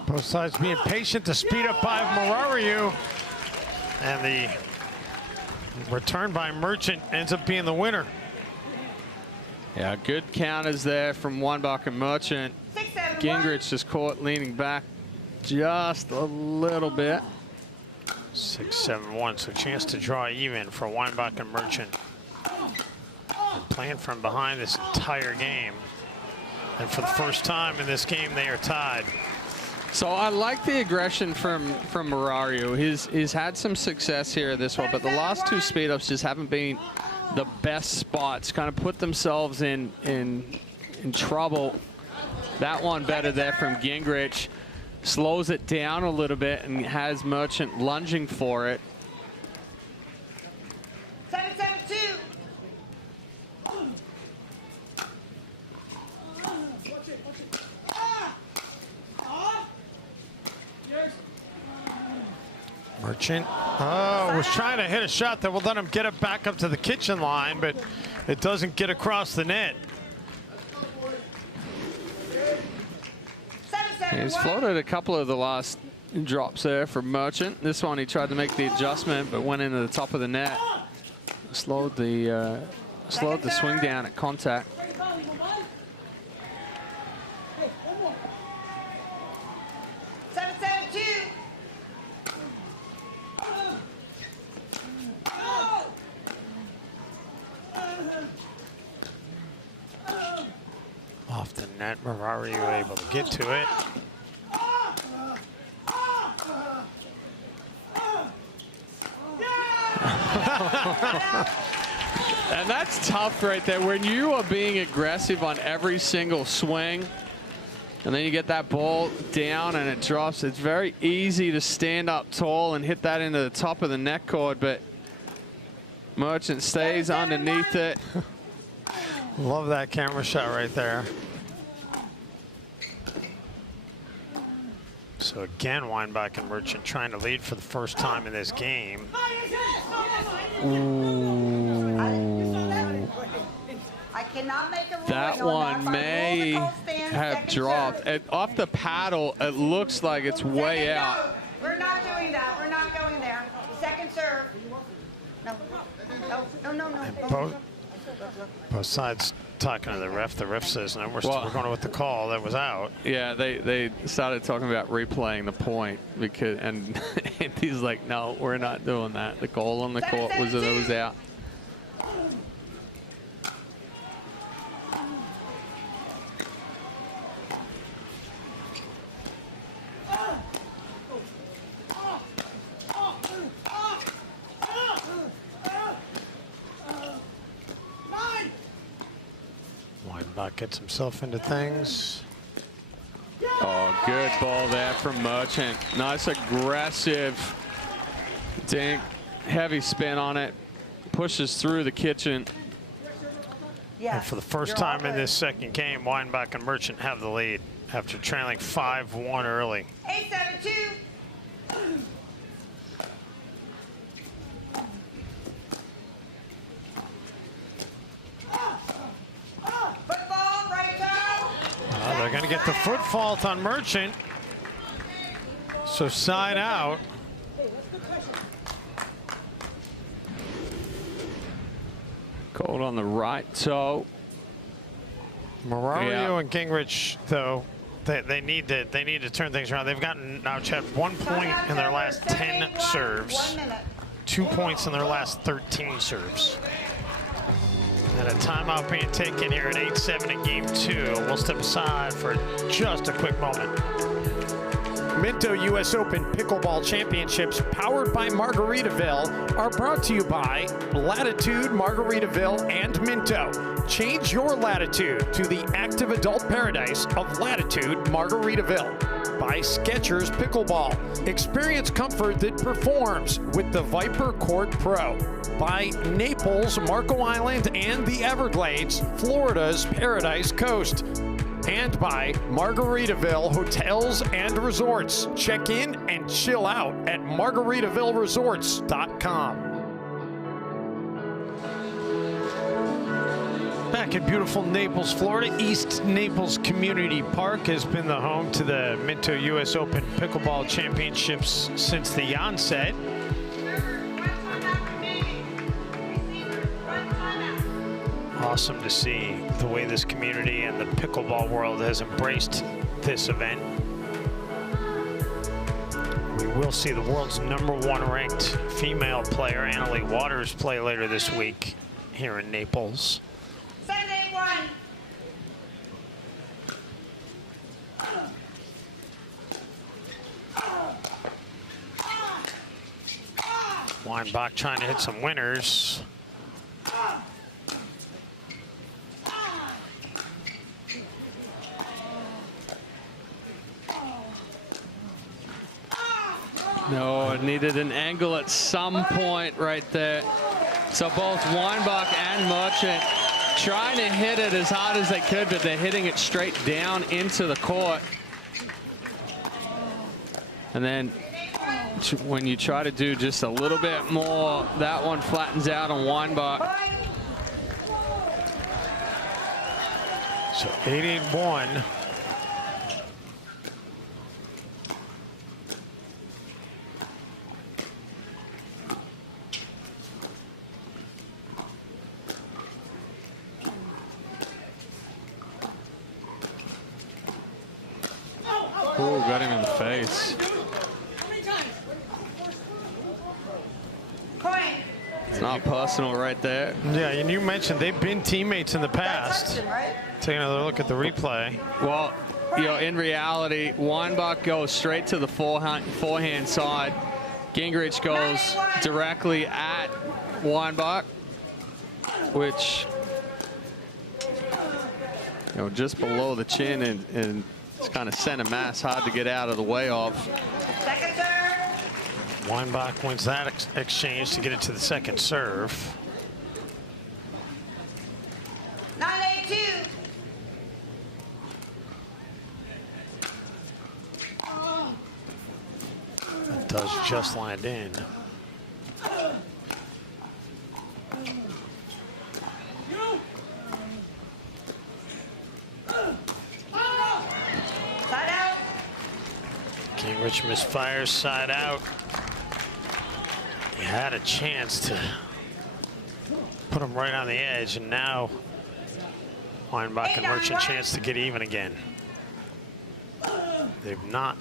Both sides being patient to speed up by Marariu. And the return by Merchant ends up being the winner. Yeah, good counters there from Weinbach and Merchant. Gingrich just caught leaning back just a little bit. 6-7-1, so chance to draw even for Weinbach and Merchant. And playing from behind this entire game. And for the first time in this game, they are tied. So I like the aggression from Marariu. He's had some success here this one, but the last 2 speed-ups just haven't been the best spots. Kind of put themselves in trouble. That one better there from Gingrich. Slows it down a little bit and has Merchant lunging for it. 7-7-2. Merchant, was trying to hit a shot that will let him get it back up to the kitchen line, but it doesn't get across the net. He's floated a couple of the last drops there for Merchant. This one he tried to make the adjustment, but went into the top of the net. Slowed the swing down at contact. Off the net, Marariu able to get to it. And that's tough right there. When you are being aggressive on every single swing, and then you get that ball down and it drops, it's very easy to stand up tall and hit that into the top of the net cord, but Merchant stays underneath it. Love that camera shot right there. So again, Weinbach and Merchant trying to lead for the first time in this game. Ooh. I cannot make a ruling That on one that. may have Second dropped. serve. Off the paddle, it looks like it's way Second out. no. We're not doing that. We're not going there. Second serve. No. Both sides talking to the ref. The ref says, no, we're going with the call. That was out. Yeah, they started talking about replaying the point because, and he's like, no, we're not doing that. The goal on the court was that it was out. Weinbach gets himself into things. Oh, good ball there from Merchant. Nice aggressive dink heavy spin on it. Pushes through the kitchen. And for the first time in this second game, Weinbach and Merchant have the lead after trailing 5-1 early. 8-7-2. Football, right side. They're going to get the foot fault on Merchant. So side out. Gold on the right toe. Marario and Gingrich, though, they need to turn things around. They've gotten now, Chad, 1 point in their last 10 serves, 2 points in their last 13 serves. And a timeout being taken here at 8-7 in game 2. We'll step aside for just a quick moment. Minto U.S. Open Pickleball Championships, powered by Margaritaville, are brought to you by Latitude, Margaritaville, and Minto. Change your latitude to the active adult paradise of Latitude, Margaritaville. By Skechers Pickleball. Experience comfort that performs with the Viper Court Pro. By Naples, Marco Island, and the Everglades, Florida's Paradise Coast. And by Margaritaville Hotels and Resorts. Check in and chill out at margaritavilleresorts.com. Back in beautiful Naples, Florida, East Naples Community Park has been the home to the Minto U.S. Open Pickleball Championships since the onset. Awesome to see the way this community and the pickleball world has embraced this event. We will see the world's #1 ranked female player, Annalie Waters, play later this week here in Naples. 7-8-1. Weinbach trying to hit some winners. No, it needed an angle at some point right there. So both Weinbach and Merchant trying to hit it as hard as they could, but they're hitting it straight down into the court. And then when you try to do just a little bit more, that one flattens out on Weinbach. So 8-8-1. Oh, got him in the face. It's not personal right there. Yeah, and you mentioned they've been teammates in the past. Take another look at the replay. Well, you know, in reality, Weinbach goes straight to the forehand side. Gingrich goes directly at Weinbach, which, you know, just below the chin, and it's kind of center mass, hard to get out of the way of. Second serve. Weinbach wins that exchange to get it to the second serve. 9-8-2. That does just land in. Side out. Gingrich misfires side out. He had a chance to put him right on the edge, and now Weinbach and Merchant chance to get even again. They've not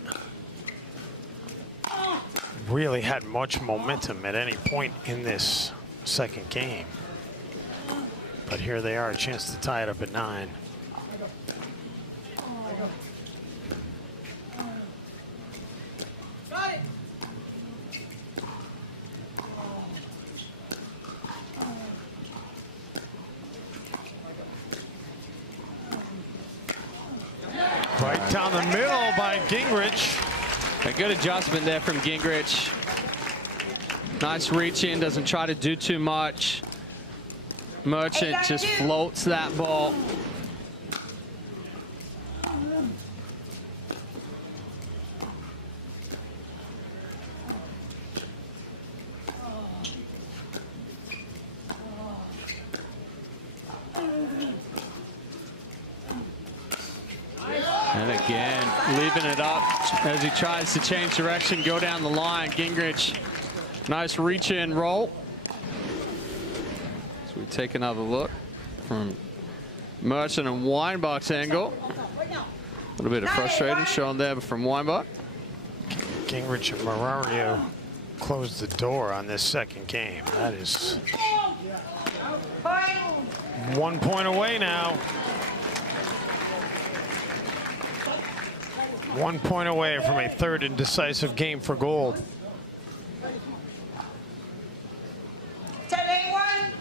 really had much momentum at any point in this second game. But here they are, a chance to tie it up at 9. Right down the middle by Gingrich. A good adjustment there from Gingrich. Nice reach in, doesn't try to do too much. Merchant just floats that ball. And again, leaving it up as he tries to change direction, go down the line. Gingrich, nice reach in roll. So we take another look from Merchant and Weinbach's angle. A little bit of frustration shown there from Weinbach. Gingrich and Marario closed the door on this second game. That is 1 point away now. 1 point away from a third and decisive game for gold. 10-8-1.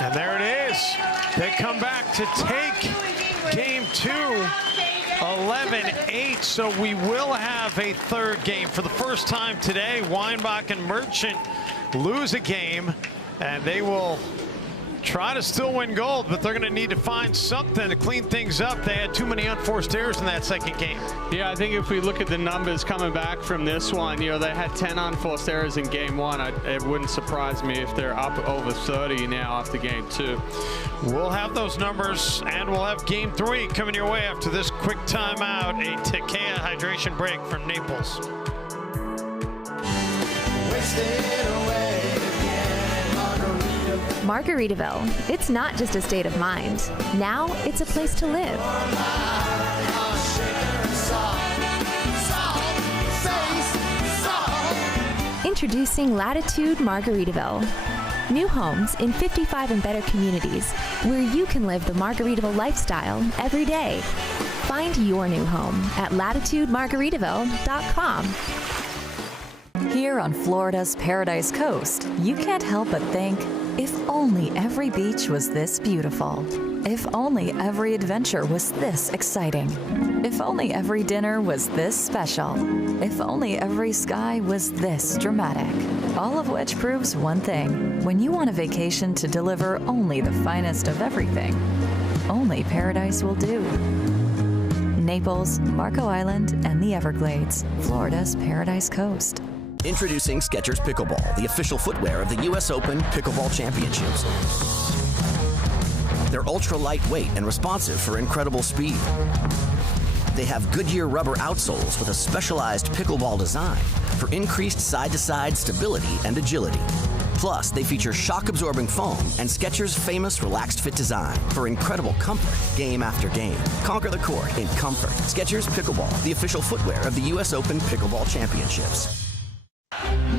And there it is. They come back to take game 2, 11-8. So we will have a third game. For the first time today, Weinbach and Merchant lose a game, and they will try to still win gold, but they're going to need to find something to clean things up. They had too many unforced errors in that second game. Yeah, I think if we look at the numbers coming back from this one, you know, they had 10 unforced errors in game 1. It wouldn't surprise me if they're up over 30 now after game 2. We'll have those numbers, and we'll have game 3 coming your way after this quick timeout. A Takea hydration break from Naples. Margaritaville. It's not just a state of mind. Now it's a place to live. Introducing Latitude Margaritaville. New homes in 55 and better communities where you can live the Margaritaville lifestyle every day. Find your new home at latitudemargaritaville.com. Here on Florida's Paradise Coast, you can't help but think, if only every beach was this beautiful. If only every adventure was this exciting. If only every dinner was this special. If only every sky was this dramatic. All of which proves one thing. When you want a vacation to deliver only the finest of everything, only Paradise will do. Naples, Marco Island, and the Everglades, Florida's Paradise Coast. Introducing Skechers Pickleball, the official footwear of the U.S. Open Pickleball Championships. They're ultra lightweight and responsive for incredible speed. They have Goodyear rubber outsoles with a specialized pickleball design for increased side-to-side stability and agility. Plus, they feature shock-absorbing foam and Skechers' famous relaxed fit design for incredible comfort game after game. Conquer the court in comfort. Skechers Pickleball, the official footwear of the U.S. Open Pickleball Championships.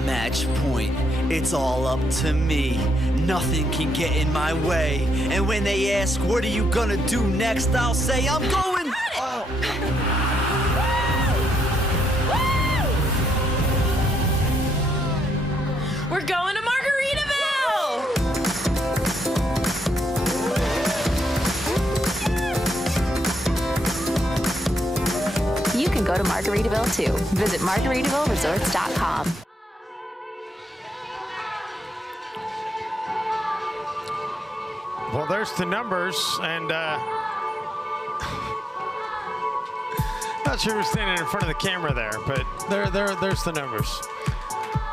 Match point. It's all up to me. Nothing can get in my way. And when they ask, what are you gonna do next? I'll say, I'm going. Oh. We're going to Margaritaville! You can go to Margaritaville too. Visit MargaritavilleResorts.com. Well, there's the numbers, and not sure who's standing in front of the camera there, but there's the numbers.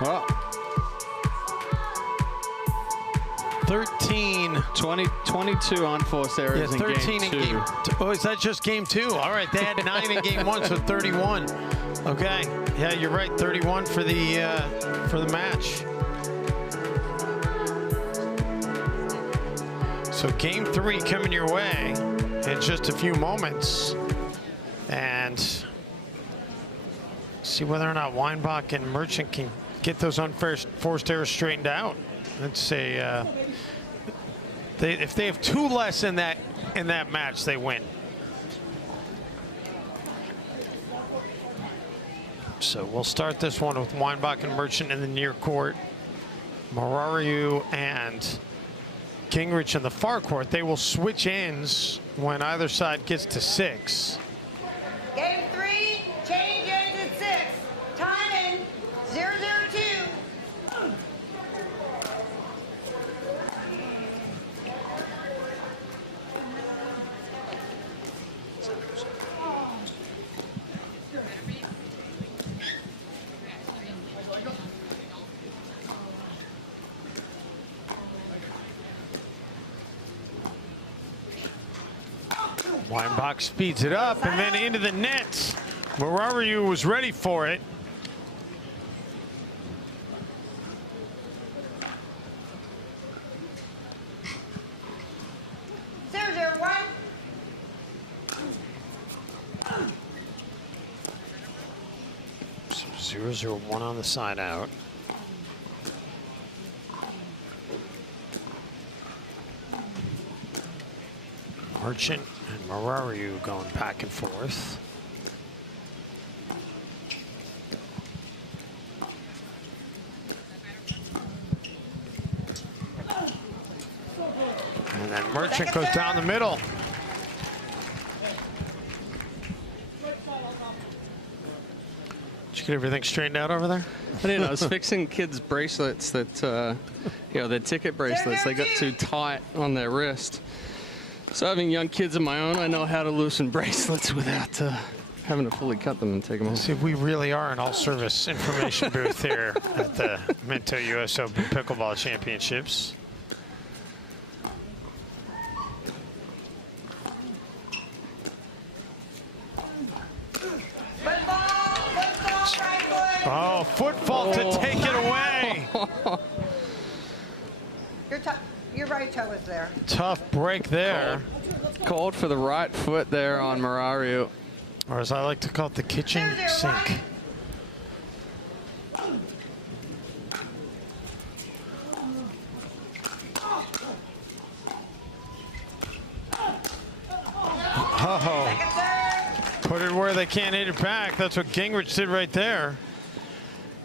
Well, 22 unforced errors in game 2. Oh, is that just game 2? All right, they had 9 in game 1, so 31. Okay, yeah, you're right, 31 for the match. So game 3 coming your way in just a few moments, and see whether or not Weinbach and Merchant can get those unforced errors straightened out. Let's say if they have 2 less in that match, they win. So we'll start this one with Weinbach and Merchant in the near court. Marariu and Gingrich in the far court. They will switch ends when either side gets to 6. Game 3. Weinbach speeds it up and then into the net. Margaritaville was ready for it. So 0-0-1 on the side out. Merchant and Margaritaville going back and forth. And then Merchant goes down the middle. Did you get everything straightened out over there? I didn't. I was fixing kids' bracelets that, you know, their ticket bracelets. They got too tight on their wrist. So having young kids of my own, I know how to loosen bracelets without having to fully cut them and take them off. See, we really are an all-service information booth here at the Minto US Open Pickleball Championships. Oh, foot fault to take it away. Your right toe is there. Tough break there. Called for the right foot there on Margaritaville. Or as I like to call it, the kitchen sink. Oh, put it where they can't hit it back. That's what Gingrich did right there.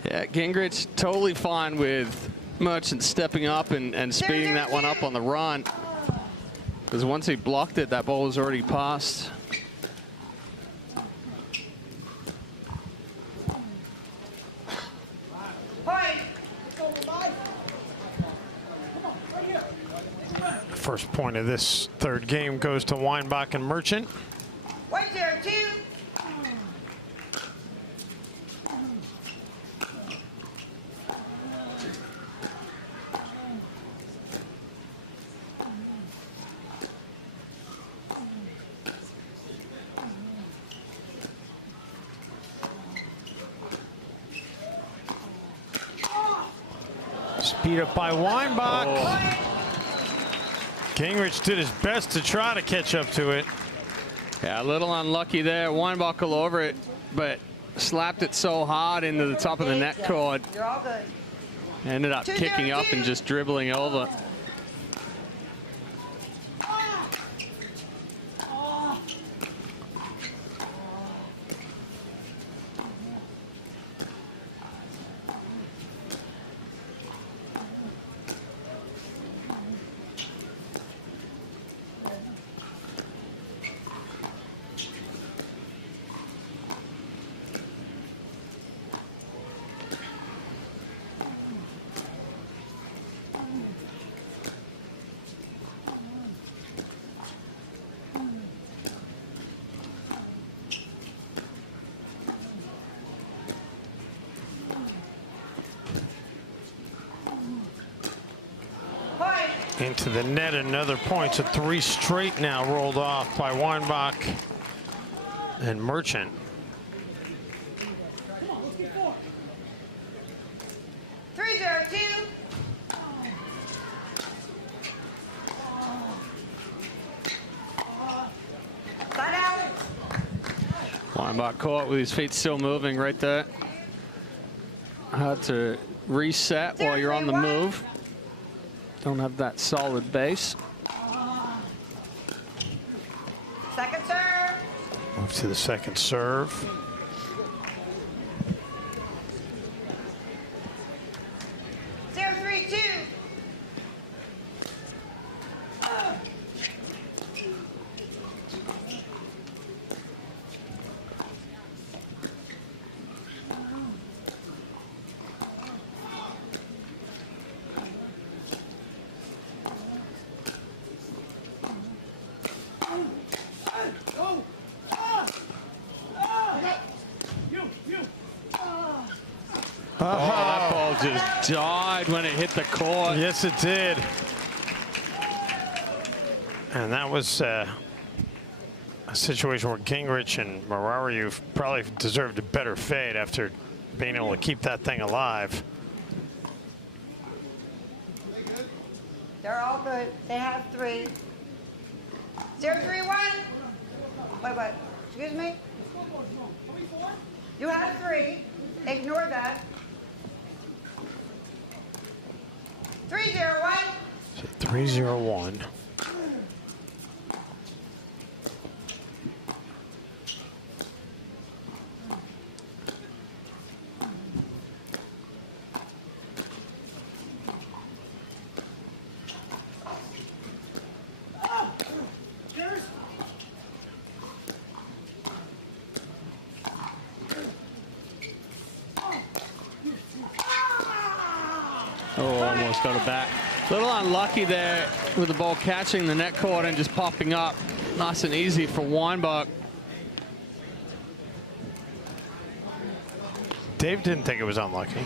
Yeah, Gingrich totally fine with Merchant stepping up and speeding that one up on the run. Because once he blocked it, that ball was already passed. First point of this third game goes to Weinbach and Merchant. 1-0-2. Speed up by Weinbach. Oh. Gingrich did his best to try to catch up to it. Yeah, a little unlucky there. Weinbach all over it, but slapped it so hard into the top of the net cord. You're all good. Ended up kicking up and just dribbling over. Into the net, another point. So 3 straight now rolled off by Weinbach and Merchant. Weinbach caught with his feet still moving right there. Hard to reset while you're on the move. Don't have that solid base. Second serve. Move to the second serve. Oh, that ball just died when it hit the court. Yes, it did. And that was a situation where Gingrich and Marari probably deserved a better fate after being able to keep that thing alive. They're all good. They have 3. 0-3-1. Wait. Excuse me? You have 3. Ignore that. 3-0-1. 3-0-1. Oh, almost got it back. A little unlucky there with the ball catching the net cord and just popping up. Nice and easy for Weinbach. Dave didn't think it was unlucky.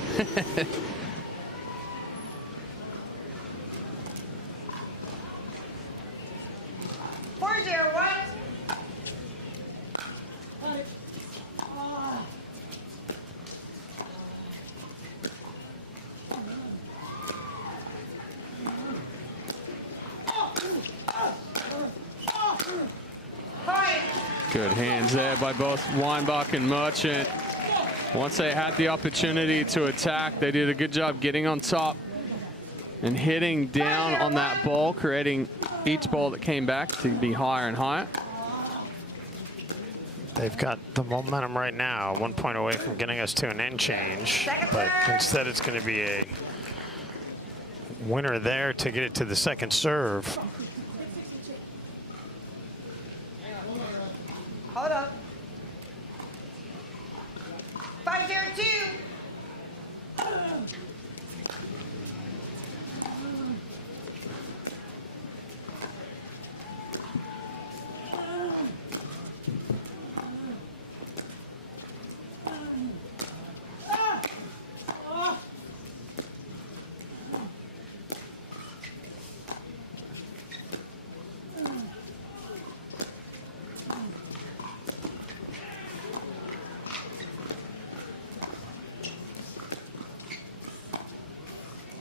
Good hands there by both Weinbach and Merchant. Once they had the opportunity to attack, they did a good job getting on top and hitting down on that ball, creating each ball that came back to be higher and higher. They've got the momentum right now, 1 point away from getting us to an end change, but instead it's going to be a winner there to get it to the second serve. Hold up. 5-0-2.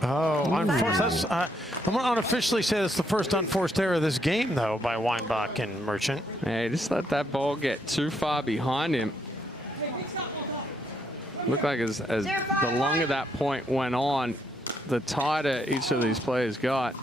Oh, unforced. I'm going to unofficially say that's the first unforced error of this game, though, by Weinbach and Merchant. Hey, just let that ball get too far behind him. Looked like as the longer that point went on, the tighter each of these players got.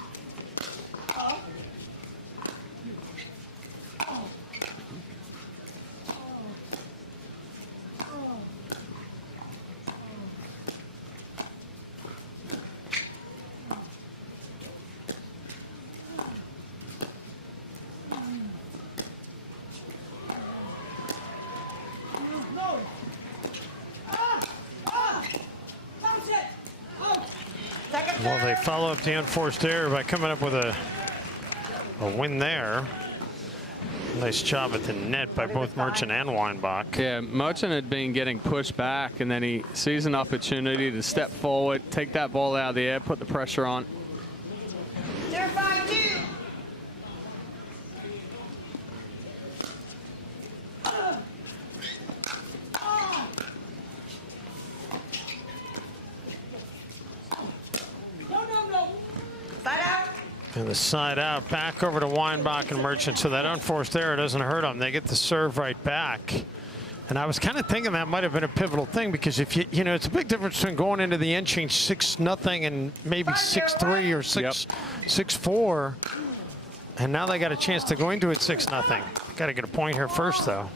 Well, they follow up the unforced error by coming up with a win there. Nice job at the net by both Merchant and Weinbach. Yeah, Merchant had been getting pushed back, and then he sees an opportunity to step forward, take that ball out of the air, put the pressure on. 0-5-2. And the side out, back over to Weinbach and Merchant, so that unforced error doesn't hurt them. They get the serve right back. And I was kind of thinking that might have been a pivotal thing, because if you know, it's a big difference between going into the end change 6-0 and maybe 6-3 or 6-4. And now they got a chance to go into it 6-0. Got to get a point here first, though.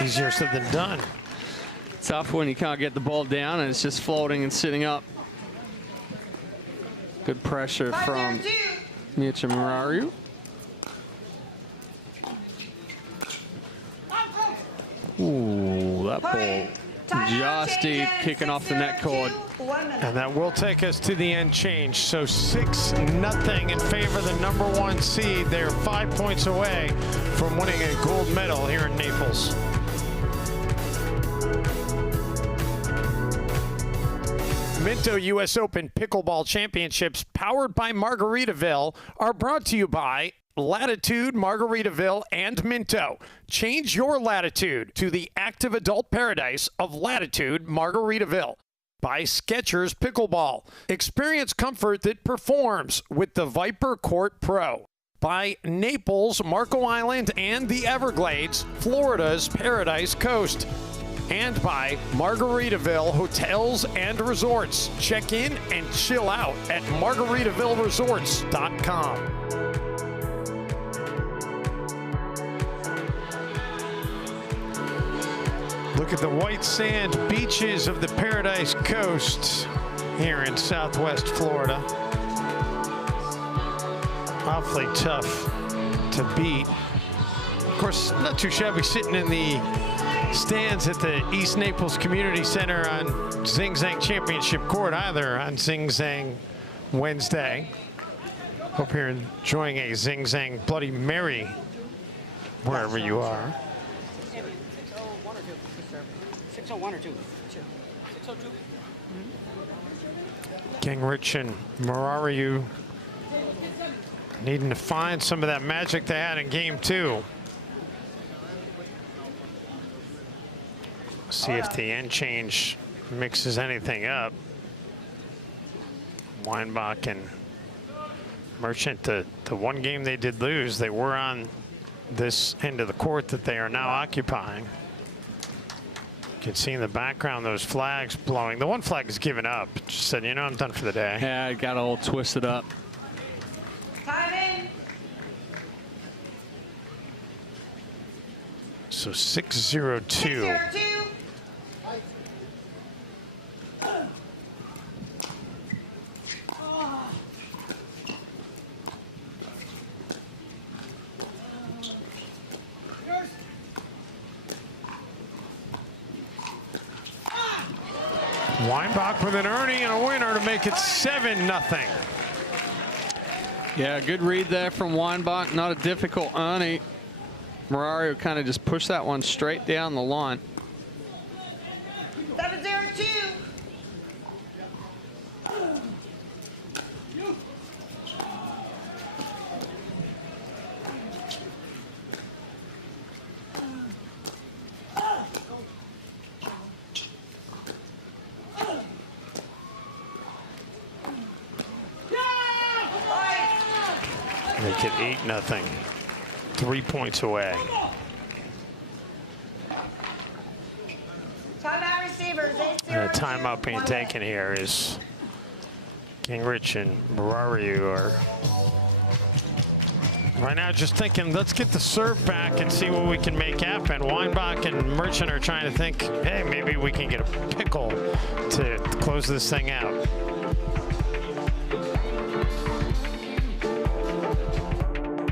Easier said than done. Tough when you can't get the ball down and it's just floating and sitting up. Good pressure from Margaritaville. Ooh, that ball just deep, kicking off the net cord. And that will take us to the end change. So 6-0 in favor of the #1 seed. They're 5 points away from winning a gold medal here in Naples. Minto U.S. Open Pickleball Championships, powered by Margaritaville, are brought to you by Latitude, Margaritaville, and Minto. Change your latitude to the active adult paradise of Latitude, Margaritaville. By Skechers Pickleball. Experience comfort that performs with the Viper Court Pro. By Naples, Marco Island, and the Everglades, Florida's Paradise Coast. And by Margaritaville Hotels and Resorts. Check in and chill out at margaritavilleresorts.com. Look at the white sand beaches of the Paradise Coast here in Southwest Florida. Awfully tough to beat. Of course, not too shabby sitting in the stands at the East Naples Community Center on Zing Zang Championship Court either on Zing Zang Wednesday. Hope you're enjoying a Zing Zang Bloody Mary wherever you are. 601 or 2? 602. Gingrich and Marariu needing to find some of that magic they had in game 2. See if the end change mixes anything up. Weinbach and Merchant, the one game they did lose, they were on this end of the court that they are now occupying. You can see in the background those flags blowing. The one flag is given up. Just said, you know, I'm done for the day. Yeah, it got all twisted up. Time in. So 6-0-2. 6-0-2. Weinbach with an earning and a winner to make it 7-0. Yeah, good read there from Weinbach. Not a difficult earning. Marariu kind of just pushed that one straight down the line. 7-0-2. Make it 8-0. 3 points away. Timeout receivers. And a timeout being taken here is Gingrich and Marariu are right now just thinking, let's get the serve back and see what we can make happen. Weinbach and Merchant are trying to think, hey, maybe we can get a pickle to close this thing out.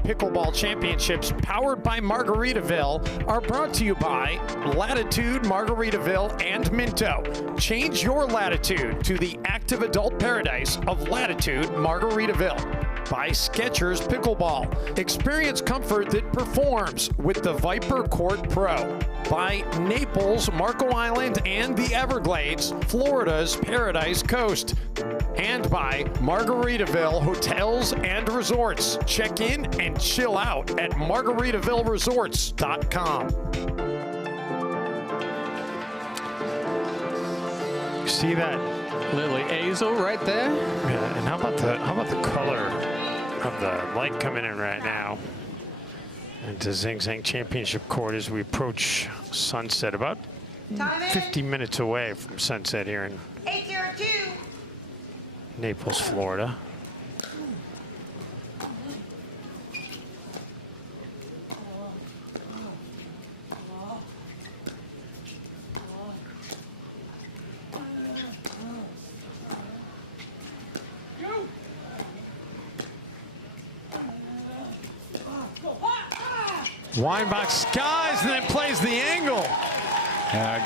Pickleball Championships, powered by Margaritaville, are brought to you by Latitude, Margaritaville, and Minto. Change your latitude to the active adult paradise of Latitude, Margaritaville. By Skechers Pickleball. Experience comfort that performs with the Viper Court Pro. By Naples, Marco Island, and the Everglades, Florida's Paradise Coast. And by Margaritaville Hotels and Resorts. Check in and chill out at margaritavilleresorts.com. See that Lily Hazel right there? Yeah, and how about the color of the light coming in right now into Zing Zang Championship Court as we approach sunset, about 50 minutes away from sunset here in 8-0-2. Naples, Florida. Weinbach skies and then plays the angle.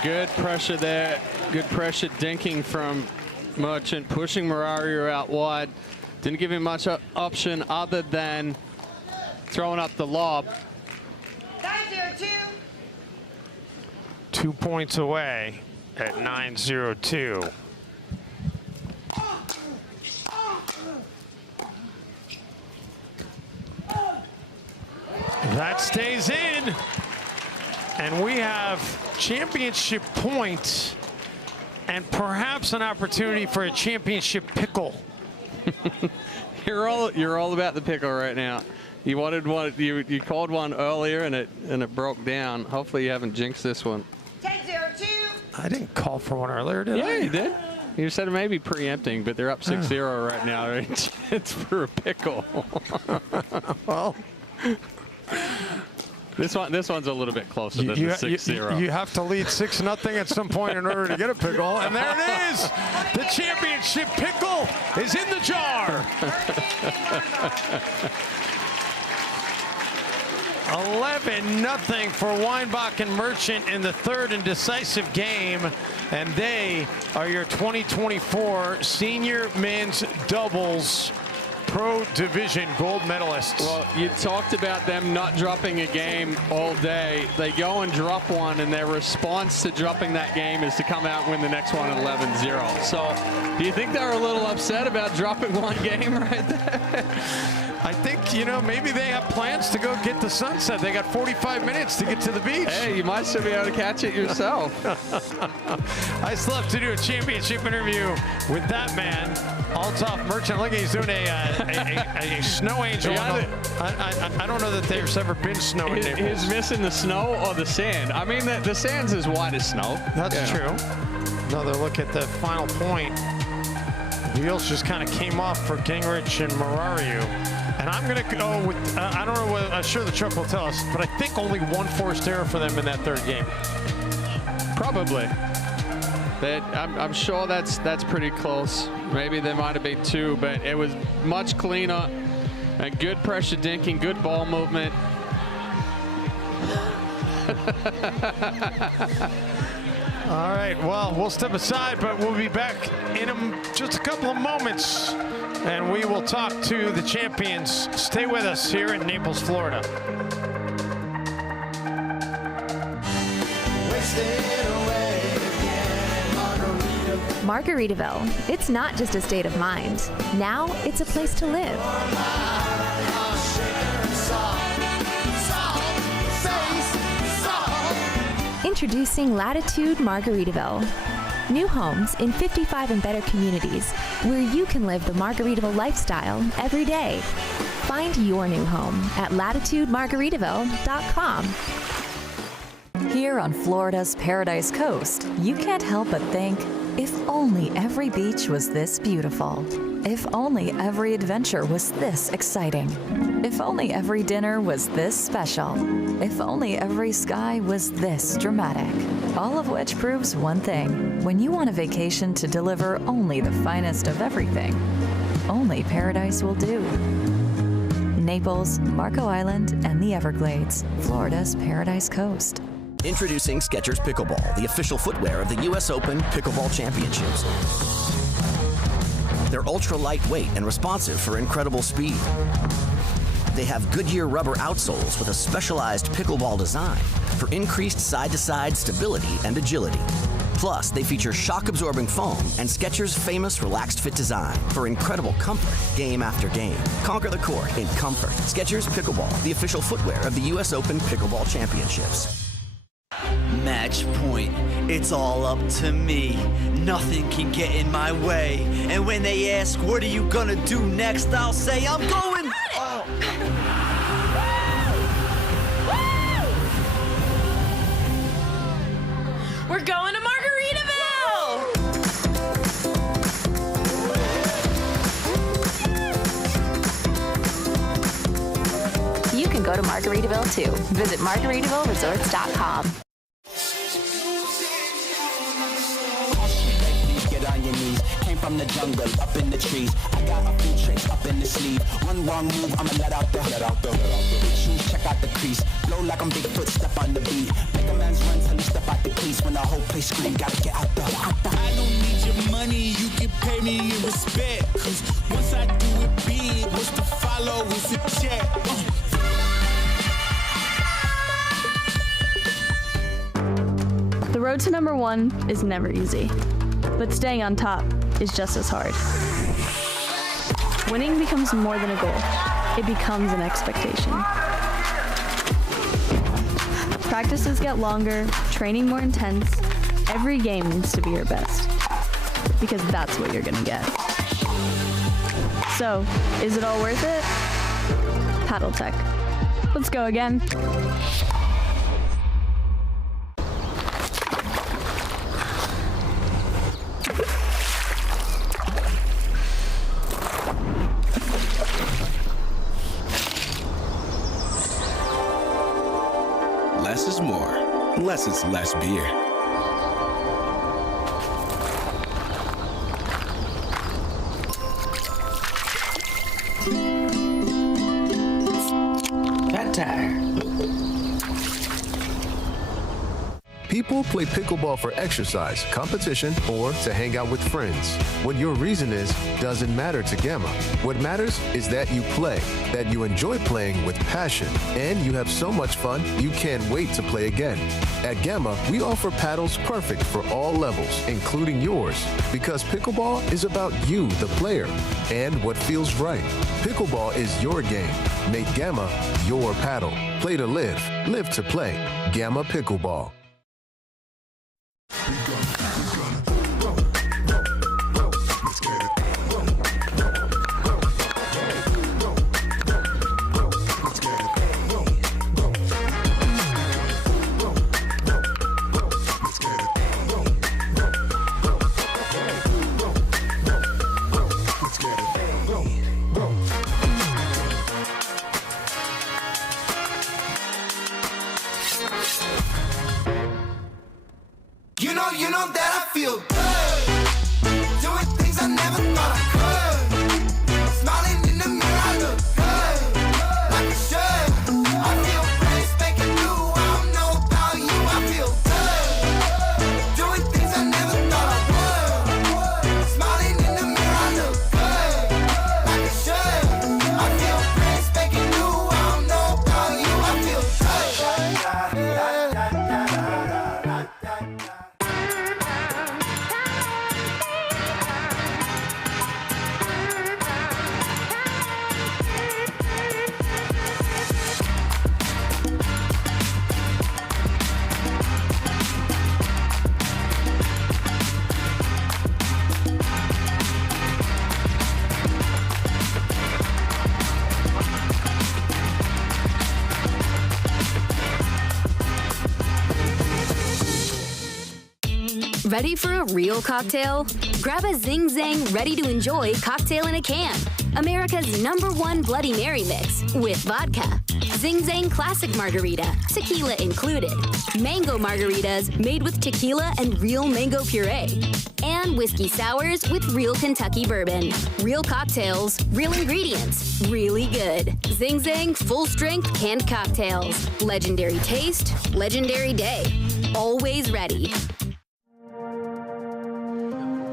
Good pressure there. Good pressure dinking from Merchant, pushing Marariu out wide. Didn't give him much option other than throwing up the lob. 9-0-2. 2 points away at 9-0-2. That stays in. And we have championship point and perhaps an opportunity for a championship pickle. You're all about the pickle right now. You wanted one. You called one earlier, and it broke down. Hopefully, you haven't jinxed this one. 10-0-2. I didn't call for one earlier, did I? Yeah, you did. You said it may be preempting, but they're up 6-0 right now. It's for a pickle. Well, this one's a little bit closer than the 6-0. You have to lead 6-0 at some point in order to get a pickle, and there it is. The championship pickle is in the jar. 11-0 for Weinbach and Merchant in the third and decisive game, and they are your 2024 Senior Men's Doubles Pro Division gold medalists. Well, you talked about them not dropping a game all day. They go and drop one, and their response to dropping that game is to come out and win the next one at 11-0. So do you think they're a little upset about dropping one game right there? I think, you know, maybe they have plans to go get the sunset. They got 45 minutes to get to the beach. Hey, you might still be able to catch it yourself. I still have to do a championship interview with that man. Althoff Merchant. Look, he's doing a snow angel. I don't know that there's ever been snow in Naples. He's missing the snow or the sand. I mean, the sand's as white as snow. That's true. Another look at the final point. Wheels just kind of came off for Gingrich and Marariu. And I'm going to go with, I don't know what, I'm sure the truck will tell us, but I think only one forced error for them in that third game. Probably. I'm sure that's pretty close. Maybe there might have been two, but it was much cleaner. And good pressure dinking, good ball movement. All right, well, we'll step aside, but we'll be back in just a couple of moments, and we will talk to the champions. Stay with us here in Naples, Florida. Margaritaville. It's not just a state of mind. Now it's a place to live. Introducing Latitude Margaritaville. New homes in 55 and better communities where you can live the Margaritaville lifestyle every day. Find your new home at latitudemargaritaville.com. Here on Florida's Paradise Coast, you can't help but think, if only every beach was this beautiful. If only every adventure was this exciting. If only every dinner was this special. If only every sky was this dramatic. All of which proves one thing. When you want a vacation to deliver only the finest of everything, only Paradise will do. Naples, Marco Island, and the Everglades, Florida's Paradise Coast. Introducing Skechers Pickleball, the official footwear of the U.S. Open Pickleball Championships. They're ultra lightweight and responsive for incredible speed. They have Goodyear rubber outsoles with a specialized pickleball design for increased side-to-side stability and agility. Plus, they feature shock-absorbing foam and Skechers' famous relaxed fit design for incredible comfort game after game. Conquer the court in comfort. Skechers Pickleball, the official footwear of the U.S. Open Pickleball Championships. Match point. It's all up to me. Nothing can get in my way. And when they ask, what are you gonna do next? I'll say, I'm going. We're going to Margaritaville! You can go to Margaritaville too. Visit MargaritavilleResorts.com. Get on your knees. Came from the jungle, up in the trees. I got a few tricks up in the sleeve. One wrong move, I'ma let out the shoes, check out the crease. Blow like I'm Bigfoot, step on the beat. Make a man's run till he step out the crease. When the whole place scream, gotta get out the. I don't need your money, you can pay me in respect. Cause once I do it big, what's to follow is a check. The road to number one is never easy, but staying on top is just as hard. Winning becomes more than a goal. It becomes an expectation. practices get longer, training more intense, every game needs to be your best. Because that's what you're gonna get. So, is it all worth it? Paddle Tech. Let's go again. Less is more, unless it's less beer. Fat tire. People play pickleball for exercise, competition, or to hang out with friends. What your reason is doesn't matter to Gamma. What matters is that you play, that you enjoy playing with passion, and you have so much fun you can't wait to play again. At Gamma, we offer paddles perfect for all levels, including yours, because pickleball is about you, the player, and what feels right. Pickleball is your game. Make Gamma your paddle. Play to live, live to play. Gamma Pickleball. You know that I feel good. Doing things I never thought I could. Smiling in the mirror, I look good. Like I should. I feel fresh, spanking new. I don't know about you, I feel good. Doing things I never thought I would. Smiling in the mirror, I look good. Like I should. I feel fresh, spanking new. I don't know about you, I feel good. Ready for a real cocktail? Grab a Zing Zang ready-to-enjoy cocktail in a can. America's #1 Bloody Mary mix with vodka. Zing Zang Classic Margarita, tequila included. Mango margaritas made with tequila and real mango puree. And whiskey sours with real Kentucky bourbon. Real cocktails, real ingredients, really good. Zing Zang full-strength canned cocktails. Legendary taste, legendary day. Always ready.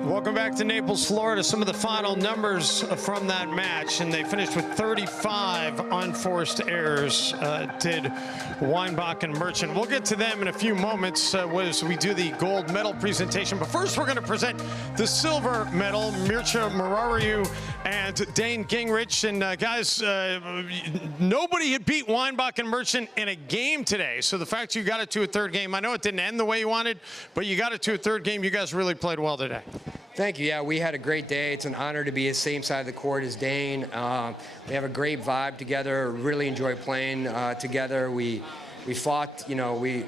Welcome back to Naples, Florida. Some of the final numbers from that match, and they finished with 35 unforced errors, did Weinbach and Merchant. We'll get to them in a few moments as we do the gold medal presentation. But first, we're going to present the silver medal, Mircea Murariu and Dane Gingrich. And guys, nobody had beat Weinbach and Merchant in a game today. So the fact you got it to a third game, I know it didn't end the way you wanted, but you got it to a third game. You guys really played well today. Thank you. Yeah, we had a great day. It's an honor to be the same side of the court as Dane. We have a great vibe together. Really enjoy playing together. We fought. You know, we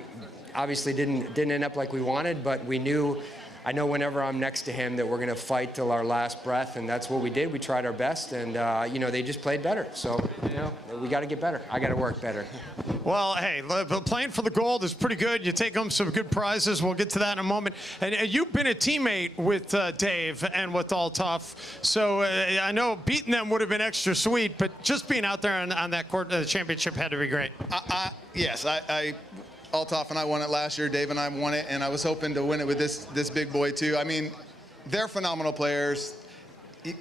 obviously didn't end up like we wanted, but we knew. I know whenever I'm next to him that we're going to fight till our last breath, and that's what we did. We tried our best, and you know, they just played better. So you know, we got to get better. I got to work better. Well, hey, playing for the gold is pretty good. You take home some good prizes. We'll get to that in a moment. And you've been a teammate with Dave and with Althoff, so I know beating them would have been extra sweet, but just being out there on that court, the championship had to be great. Yes, Althoff and I won it last year. Dave and I won it, and I was hoping to win it with this big boy too. I mean, they're phenomenal players.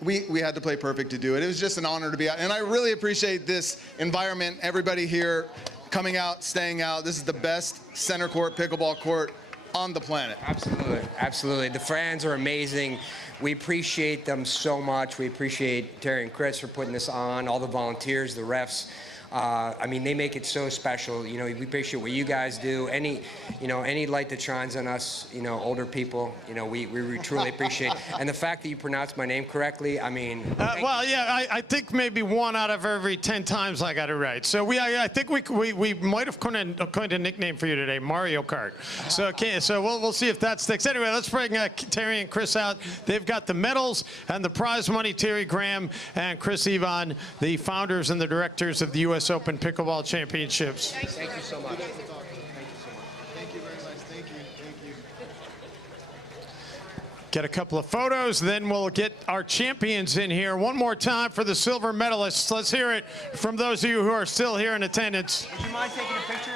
We had to play perfect to do it. It was just an honor to be out, and I really appreciate this environment. Everybody here coming out, staying out. This is the best center court pickleball court on the planet. Absolutely, absolutely. The fans are amazing. We appreciate them so much. We appreciate Terry and Chris for putting this on. All the volunteers, the refs. I mean, they make it so special. You know, we appreciate what you guys do. Any light that shines on us, you know, older people, you know, we truly appreciate. And the fact that you pronounce my name correctly, I mean. Well, yeah, I think maybe 1 out of every 10 times I got it right. So I think we might have coined a nickname for you today, Mario Kart. So okay, so we'll see if that sticks. Anyway, let's bring Terry and Chris out. They've got the medals and the prize money. Terry Graham and Chris Yvonne, the founders and the directors of the U.S. Open Pickleball Championships. Thank you so much. Thank you very much. Thank you. Get a couple of photos, then we'll get our champions in here. One more time for the silver medalists. Let's hear it from those of you who are still here in attendance. Would you mind taking a picture?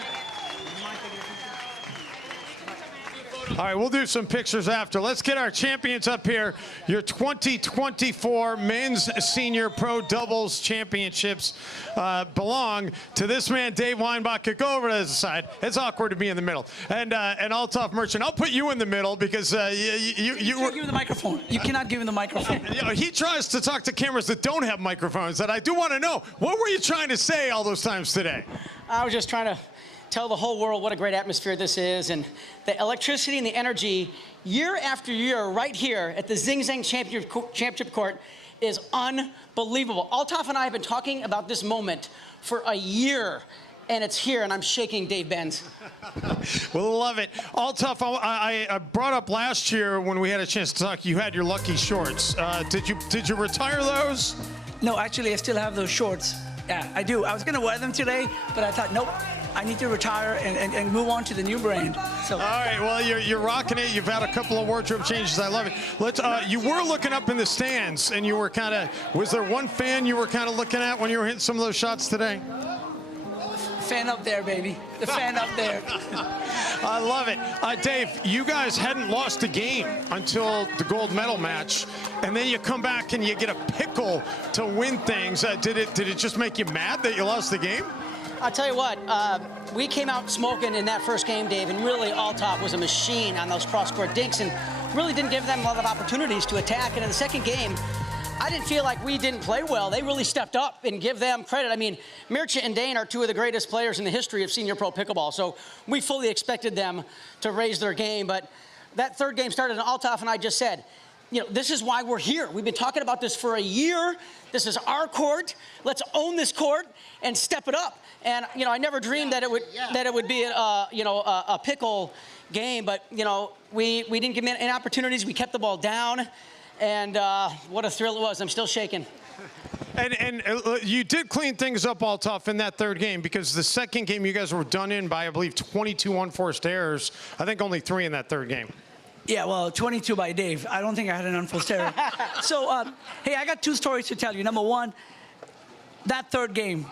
All right, we'll do some pictures after. Let's get our champions up here. Your 2024 Men's Senior Pro Doubles Championships belong to this man, Dave Weinbach. Go over to the side. It's awkward to be in the middle. And Althoff Merchant, I'll put you in the middle because you can't give him the microphone. You cannot give him the microphone. He tries to talk to cameras that don't have microphones. And I do want to know, what were you trying to say all those times today? I was just trying to tell the whole world what a great atmosphere this is, and the electricity and the energy year after year right here at the Zing Zang Championship Court is unbelievable. Althoff and I have been talking about this moment for a year, and it's here, and I'm shaking Dave Benz. We'll love it. Althoff, I brought up last year when we had a chance to talk, you had your lucky shorts. Did you retire those? No, actually, I still have those shorts. Yeah, I do. I was going to wear them today, but I thought, nope. I need to retire and move on to the new brand. So. All right, well, you're rocking it. You've had a couple of wardrobe changes. I love it. You were looking up in the stands, and you were kind of, was there one fan you were kind of looking at when you were hitting some of those shots today? Fan up there, baby. The fan up there. I love it. Dave, you guys hadn't lost a game until the gold medal match, and then you come back and you get a pickle to win things. Did it just make you mad that you lost the game? I'll tell you what, we came out smoking in that first game, Dave, and really Althoff was a machine on those cross-court dinks and really didn't give them a lot of opportunities to attack. And in the second game, I didn't feel like we didn't play well. They really stepped up and give them credit. I mean, Mircea and Dane are two of the greatest players in the history of senior pro pickleball, so we fully expected them to raise their game. But that third game started, and Althoff and I just said, you know, this is why we're here. We've been talking about this for a year. This is our court. Let's own this court and step it up. And you know, I never dreamed that it would be a pickle game, but you know, we didn't give them any opportunities. We kept the ball down, and what a thrill it was. I'm still shaking. And you did clean things up, Althoff, in that third game, because the second game you guys were done in by, I believe, 22 unforced errors. I think only 3 in that third game. Yeah, well, 22 by Dave. I don't think I had an unforced error. So, hey, I got 2 stories to tell you. Number one, that third game.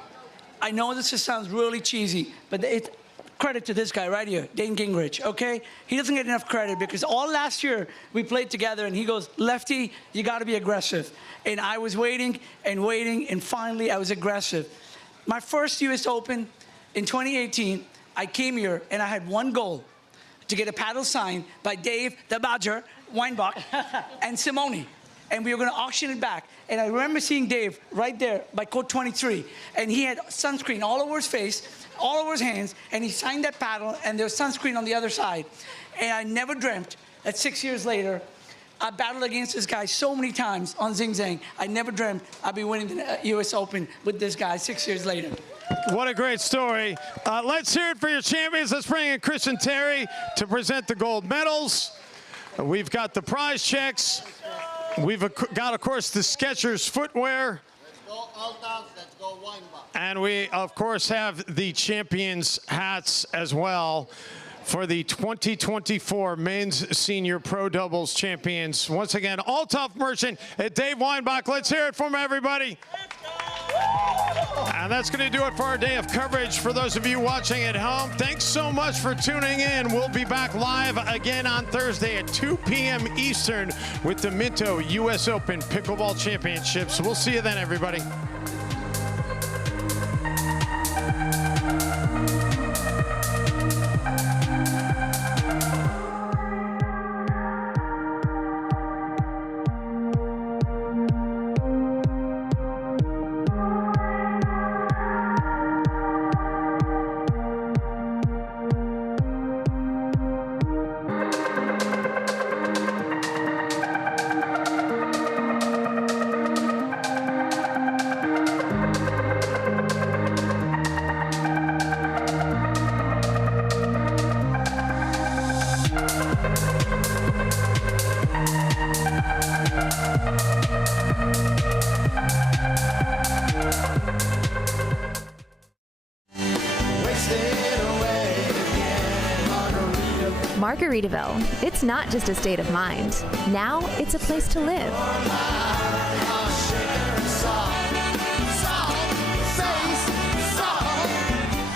I know this just sounds really cheesy, but credit to this guy right here, Dane Gingrich, okay? He doesn't get enough credit because all last year we played together and he goes, Lefty, you got to be aggressive. And I was waiting, and finally I was aggressive. My first U.S. Open in 2018, I came here and I had one goal, to get a paddle signed by Dave the Badger Weinbach and Simone. And we were going to auction it back. And I remember seeing Dave right there by court 23. And he had sunscreen all over his face, all over his hands. And he signed that paddle, and there was sunscreen on the other side. And I never dreamt that 6 years later, I battled against this guy so many times on Zing Zang. I never dreamt I'd be winning the U.S. Open with this guy 6 years later. What a great story. Let's hear it for your champions. Let's bring in Chris and Terry to present the gold medals. We've got the prize checks. We've got, of course, the Skechers footwear. Let's go Althoff, let's go Weinbach. And we, of course, have the champions' hats as well for the 2024 Men's Senior Pro Doubles Champions. Once again, Althoff Merchant and Dave Weinbach. Let's hear it from everybody. And that's going to do it for our day of coverage. For those of you watching at home, thanks so much for tuning in. We'll be back live again on Thursday at 2 p.m. Eastern with the Minto U.S. Open Pickleball Championships. We'll see you then, everybody. Margaritaville. It's not just a state of mind. Now it's a place to live.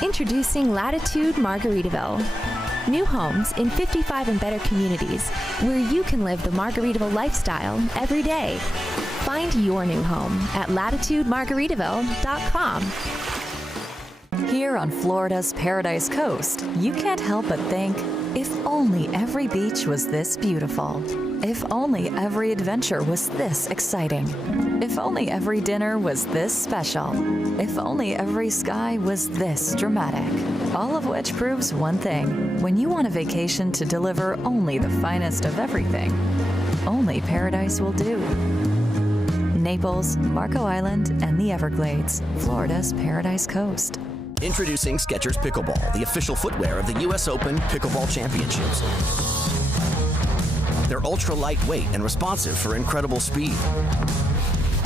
Introducing Latitude Margaritaville. New homes in 55 and better communities where you can live the Margaritaville lifestyle every day. Find your new home at latitudemargaritaville.com. Here on Florida's Paradise Coast, you can't help but think, if only every beach was this beautiful. If only every adventure was this exciting. If only every dinner was this special. If only every sky was this dramatic. All of which proves one thing. When you want a vacation to deliver only the finest of everything, only Paradise will do. Naples, Marco Island, and the Everglades, Florida's Paradise Coast. Introducing Skechers Pickleball, the official footwear of the U.S. Open Pickleball Championships. They're ultra lightweight and responsive for incredible speed.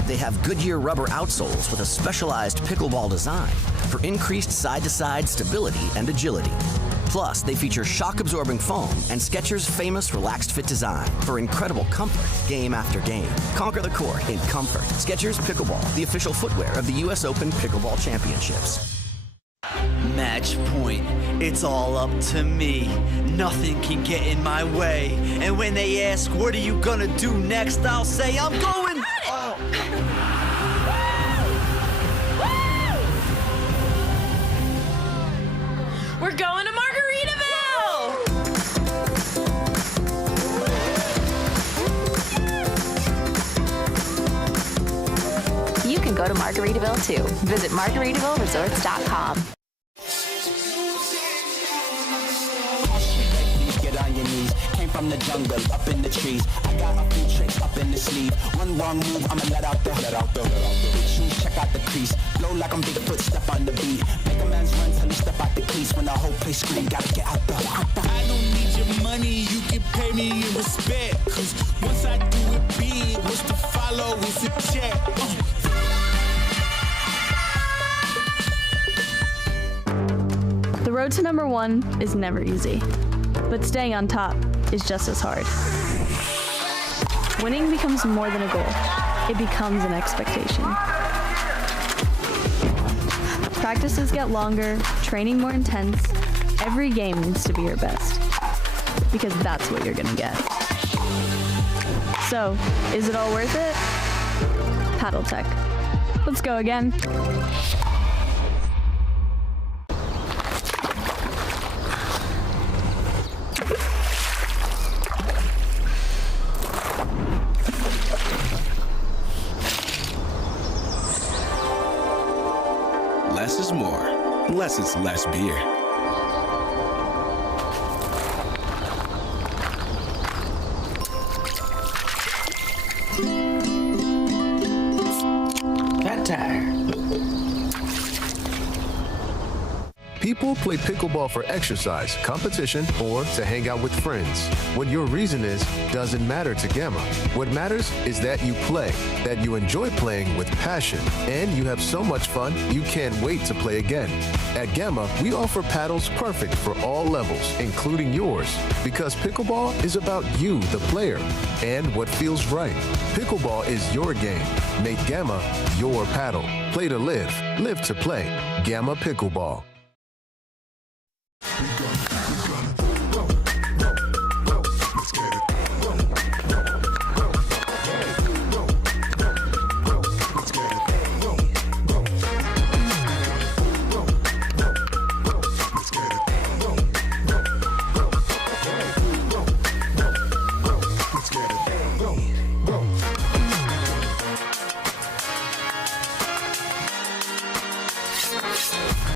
They have Goodyear rubber outsoles with a specialized pickleball design for increased side-to-side stability and agility. Plus, they feature shock-absorbing foam and Skechers' famous relaxed fit design for incredible comfort game after game. Conquer the court in comfort. Skechers Pickleball, the official footwear of the U.S. Open Pickleball Championships. Match point. It's all up to me. Nothing can get in my way. And when they ask, what are you gonna do next? I'll say, I'm going. Oh. We're going to Margaritaville! You can go to Margaritaville too. Visit MargaritavilleResorts.com. Get on your knees. Came from the jungle, up in the trees. I got a few tricks up in the sleeve. One wrong move, I'ma let out the big shoes, check out the crease. Blow like I'm Bigfoot, step on the beat. Make a man's run till he step out the crease. When the whole place scream, gotta get out the. I don't need your money, you can pay me in respect. Cause once I do it big, what's to follow is a check. The road to number one is never easy, but staying on top is just as hard. Winning becomes more than a goal. It becomes an expectation. Practices get longer, training more intense. Every game needs to be your best, because that's what you're gonna get. So, is it all worth it? Paddle Tech. Let's go again. Less is more, unless it's less beer. Fat tire. People play pickleball for exercise, competition, or to hang out with friends. What your reason is doesn't matter to Gamma. What matters is that you play, that you enjoy playing with passion, and you have so much fun you can't wait to play again. At Gamma, we offer paddles perfect for all levels, including yours, because pickleball is about you, the player, and what feels right. Pickleball is your game. Make Gamma your paddle. Play to live, live to play. Gamma Pickleball.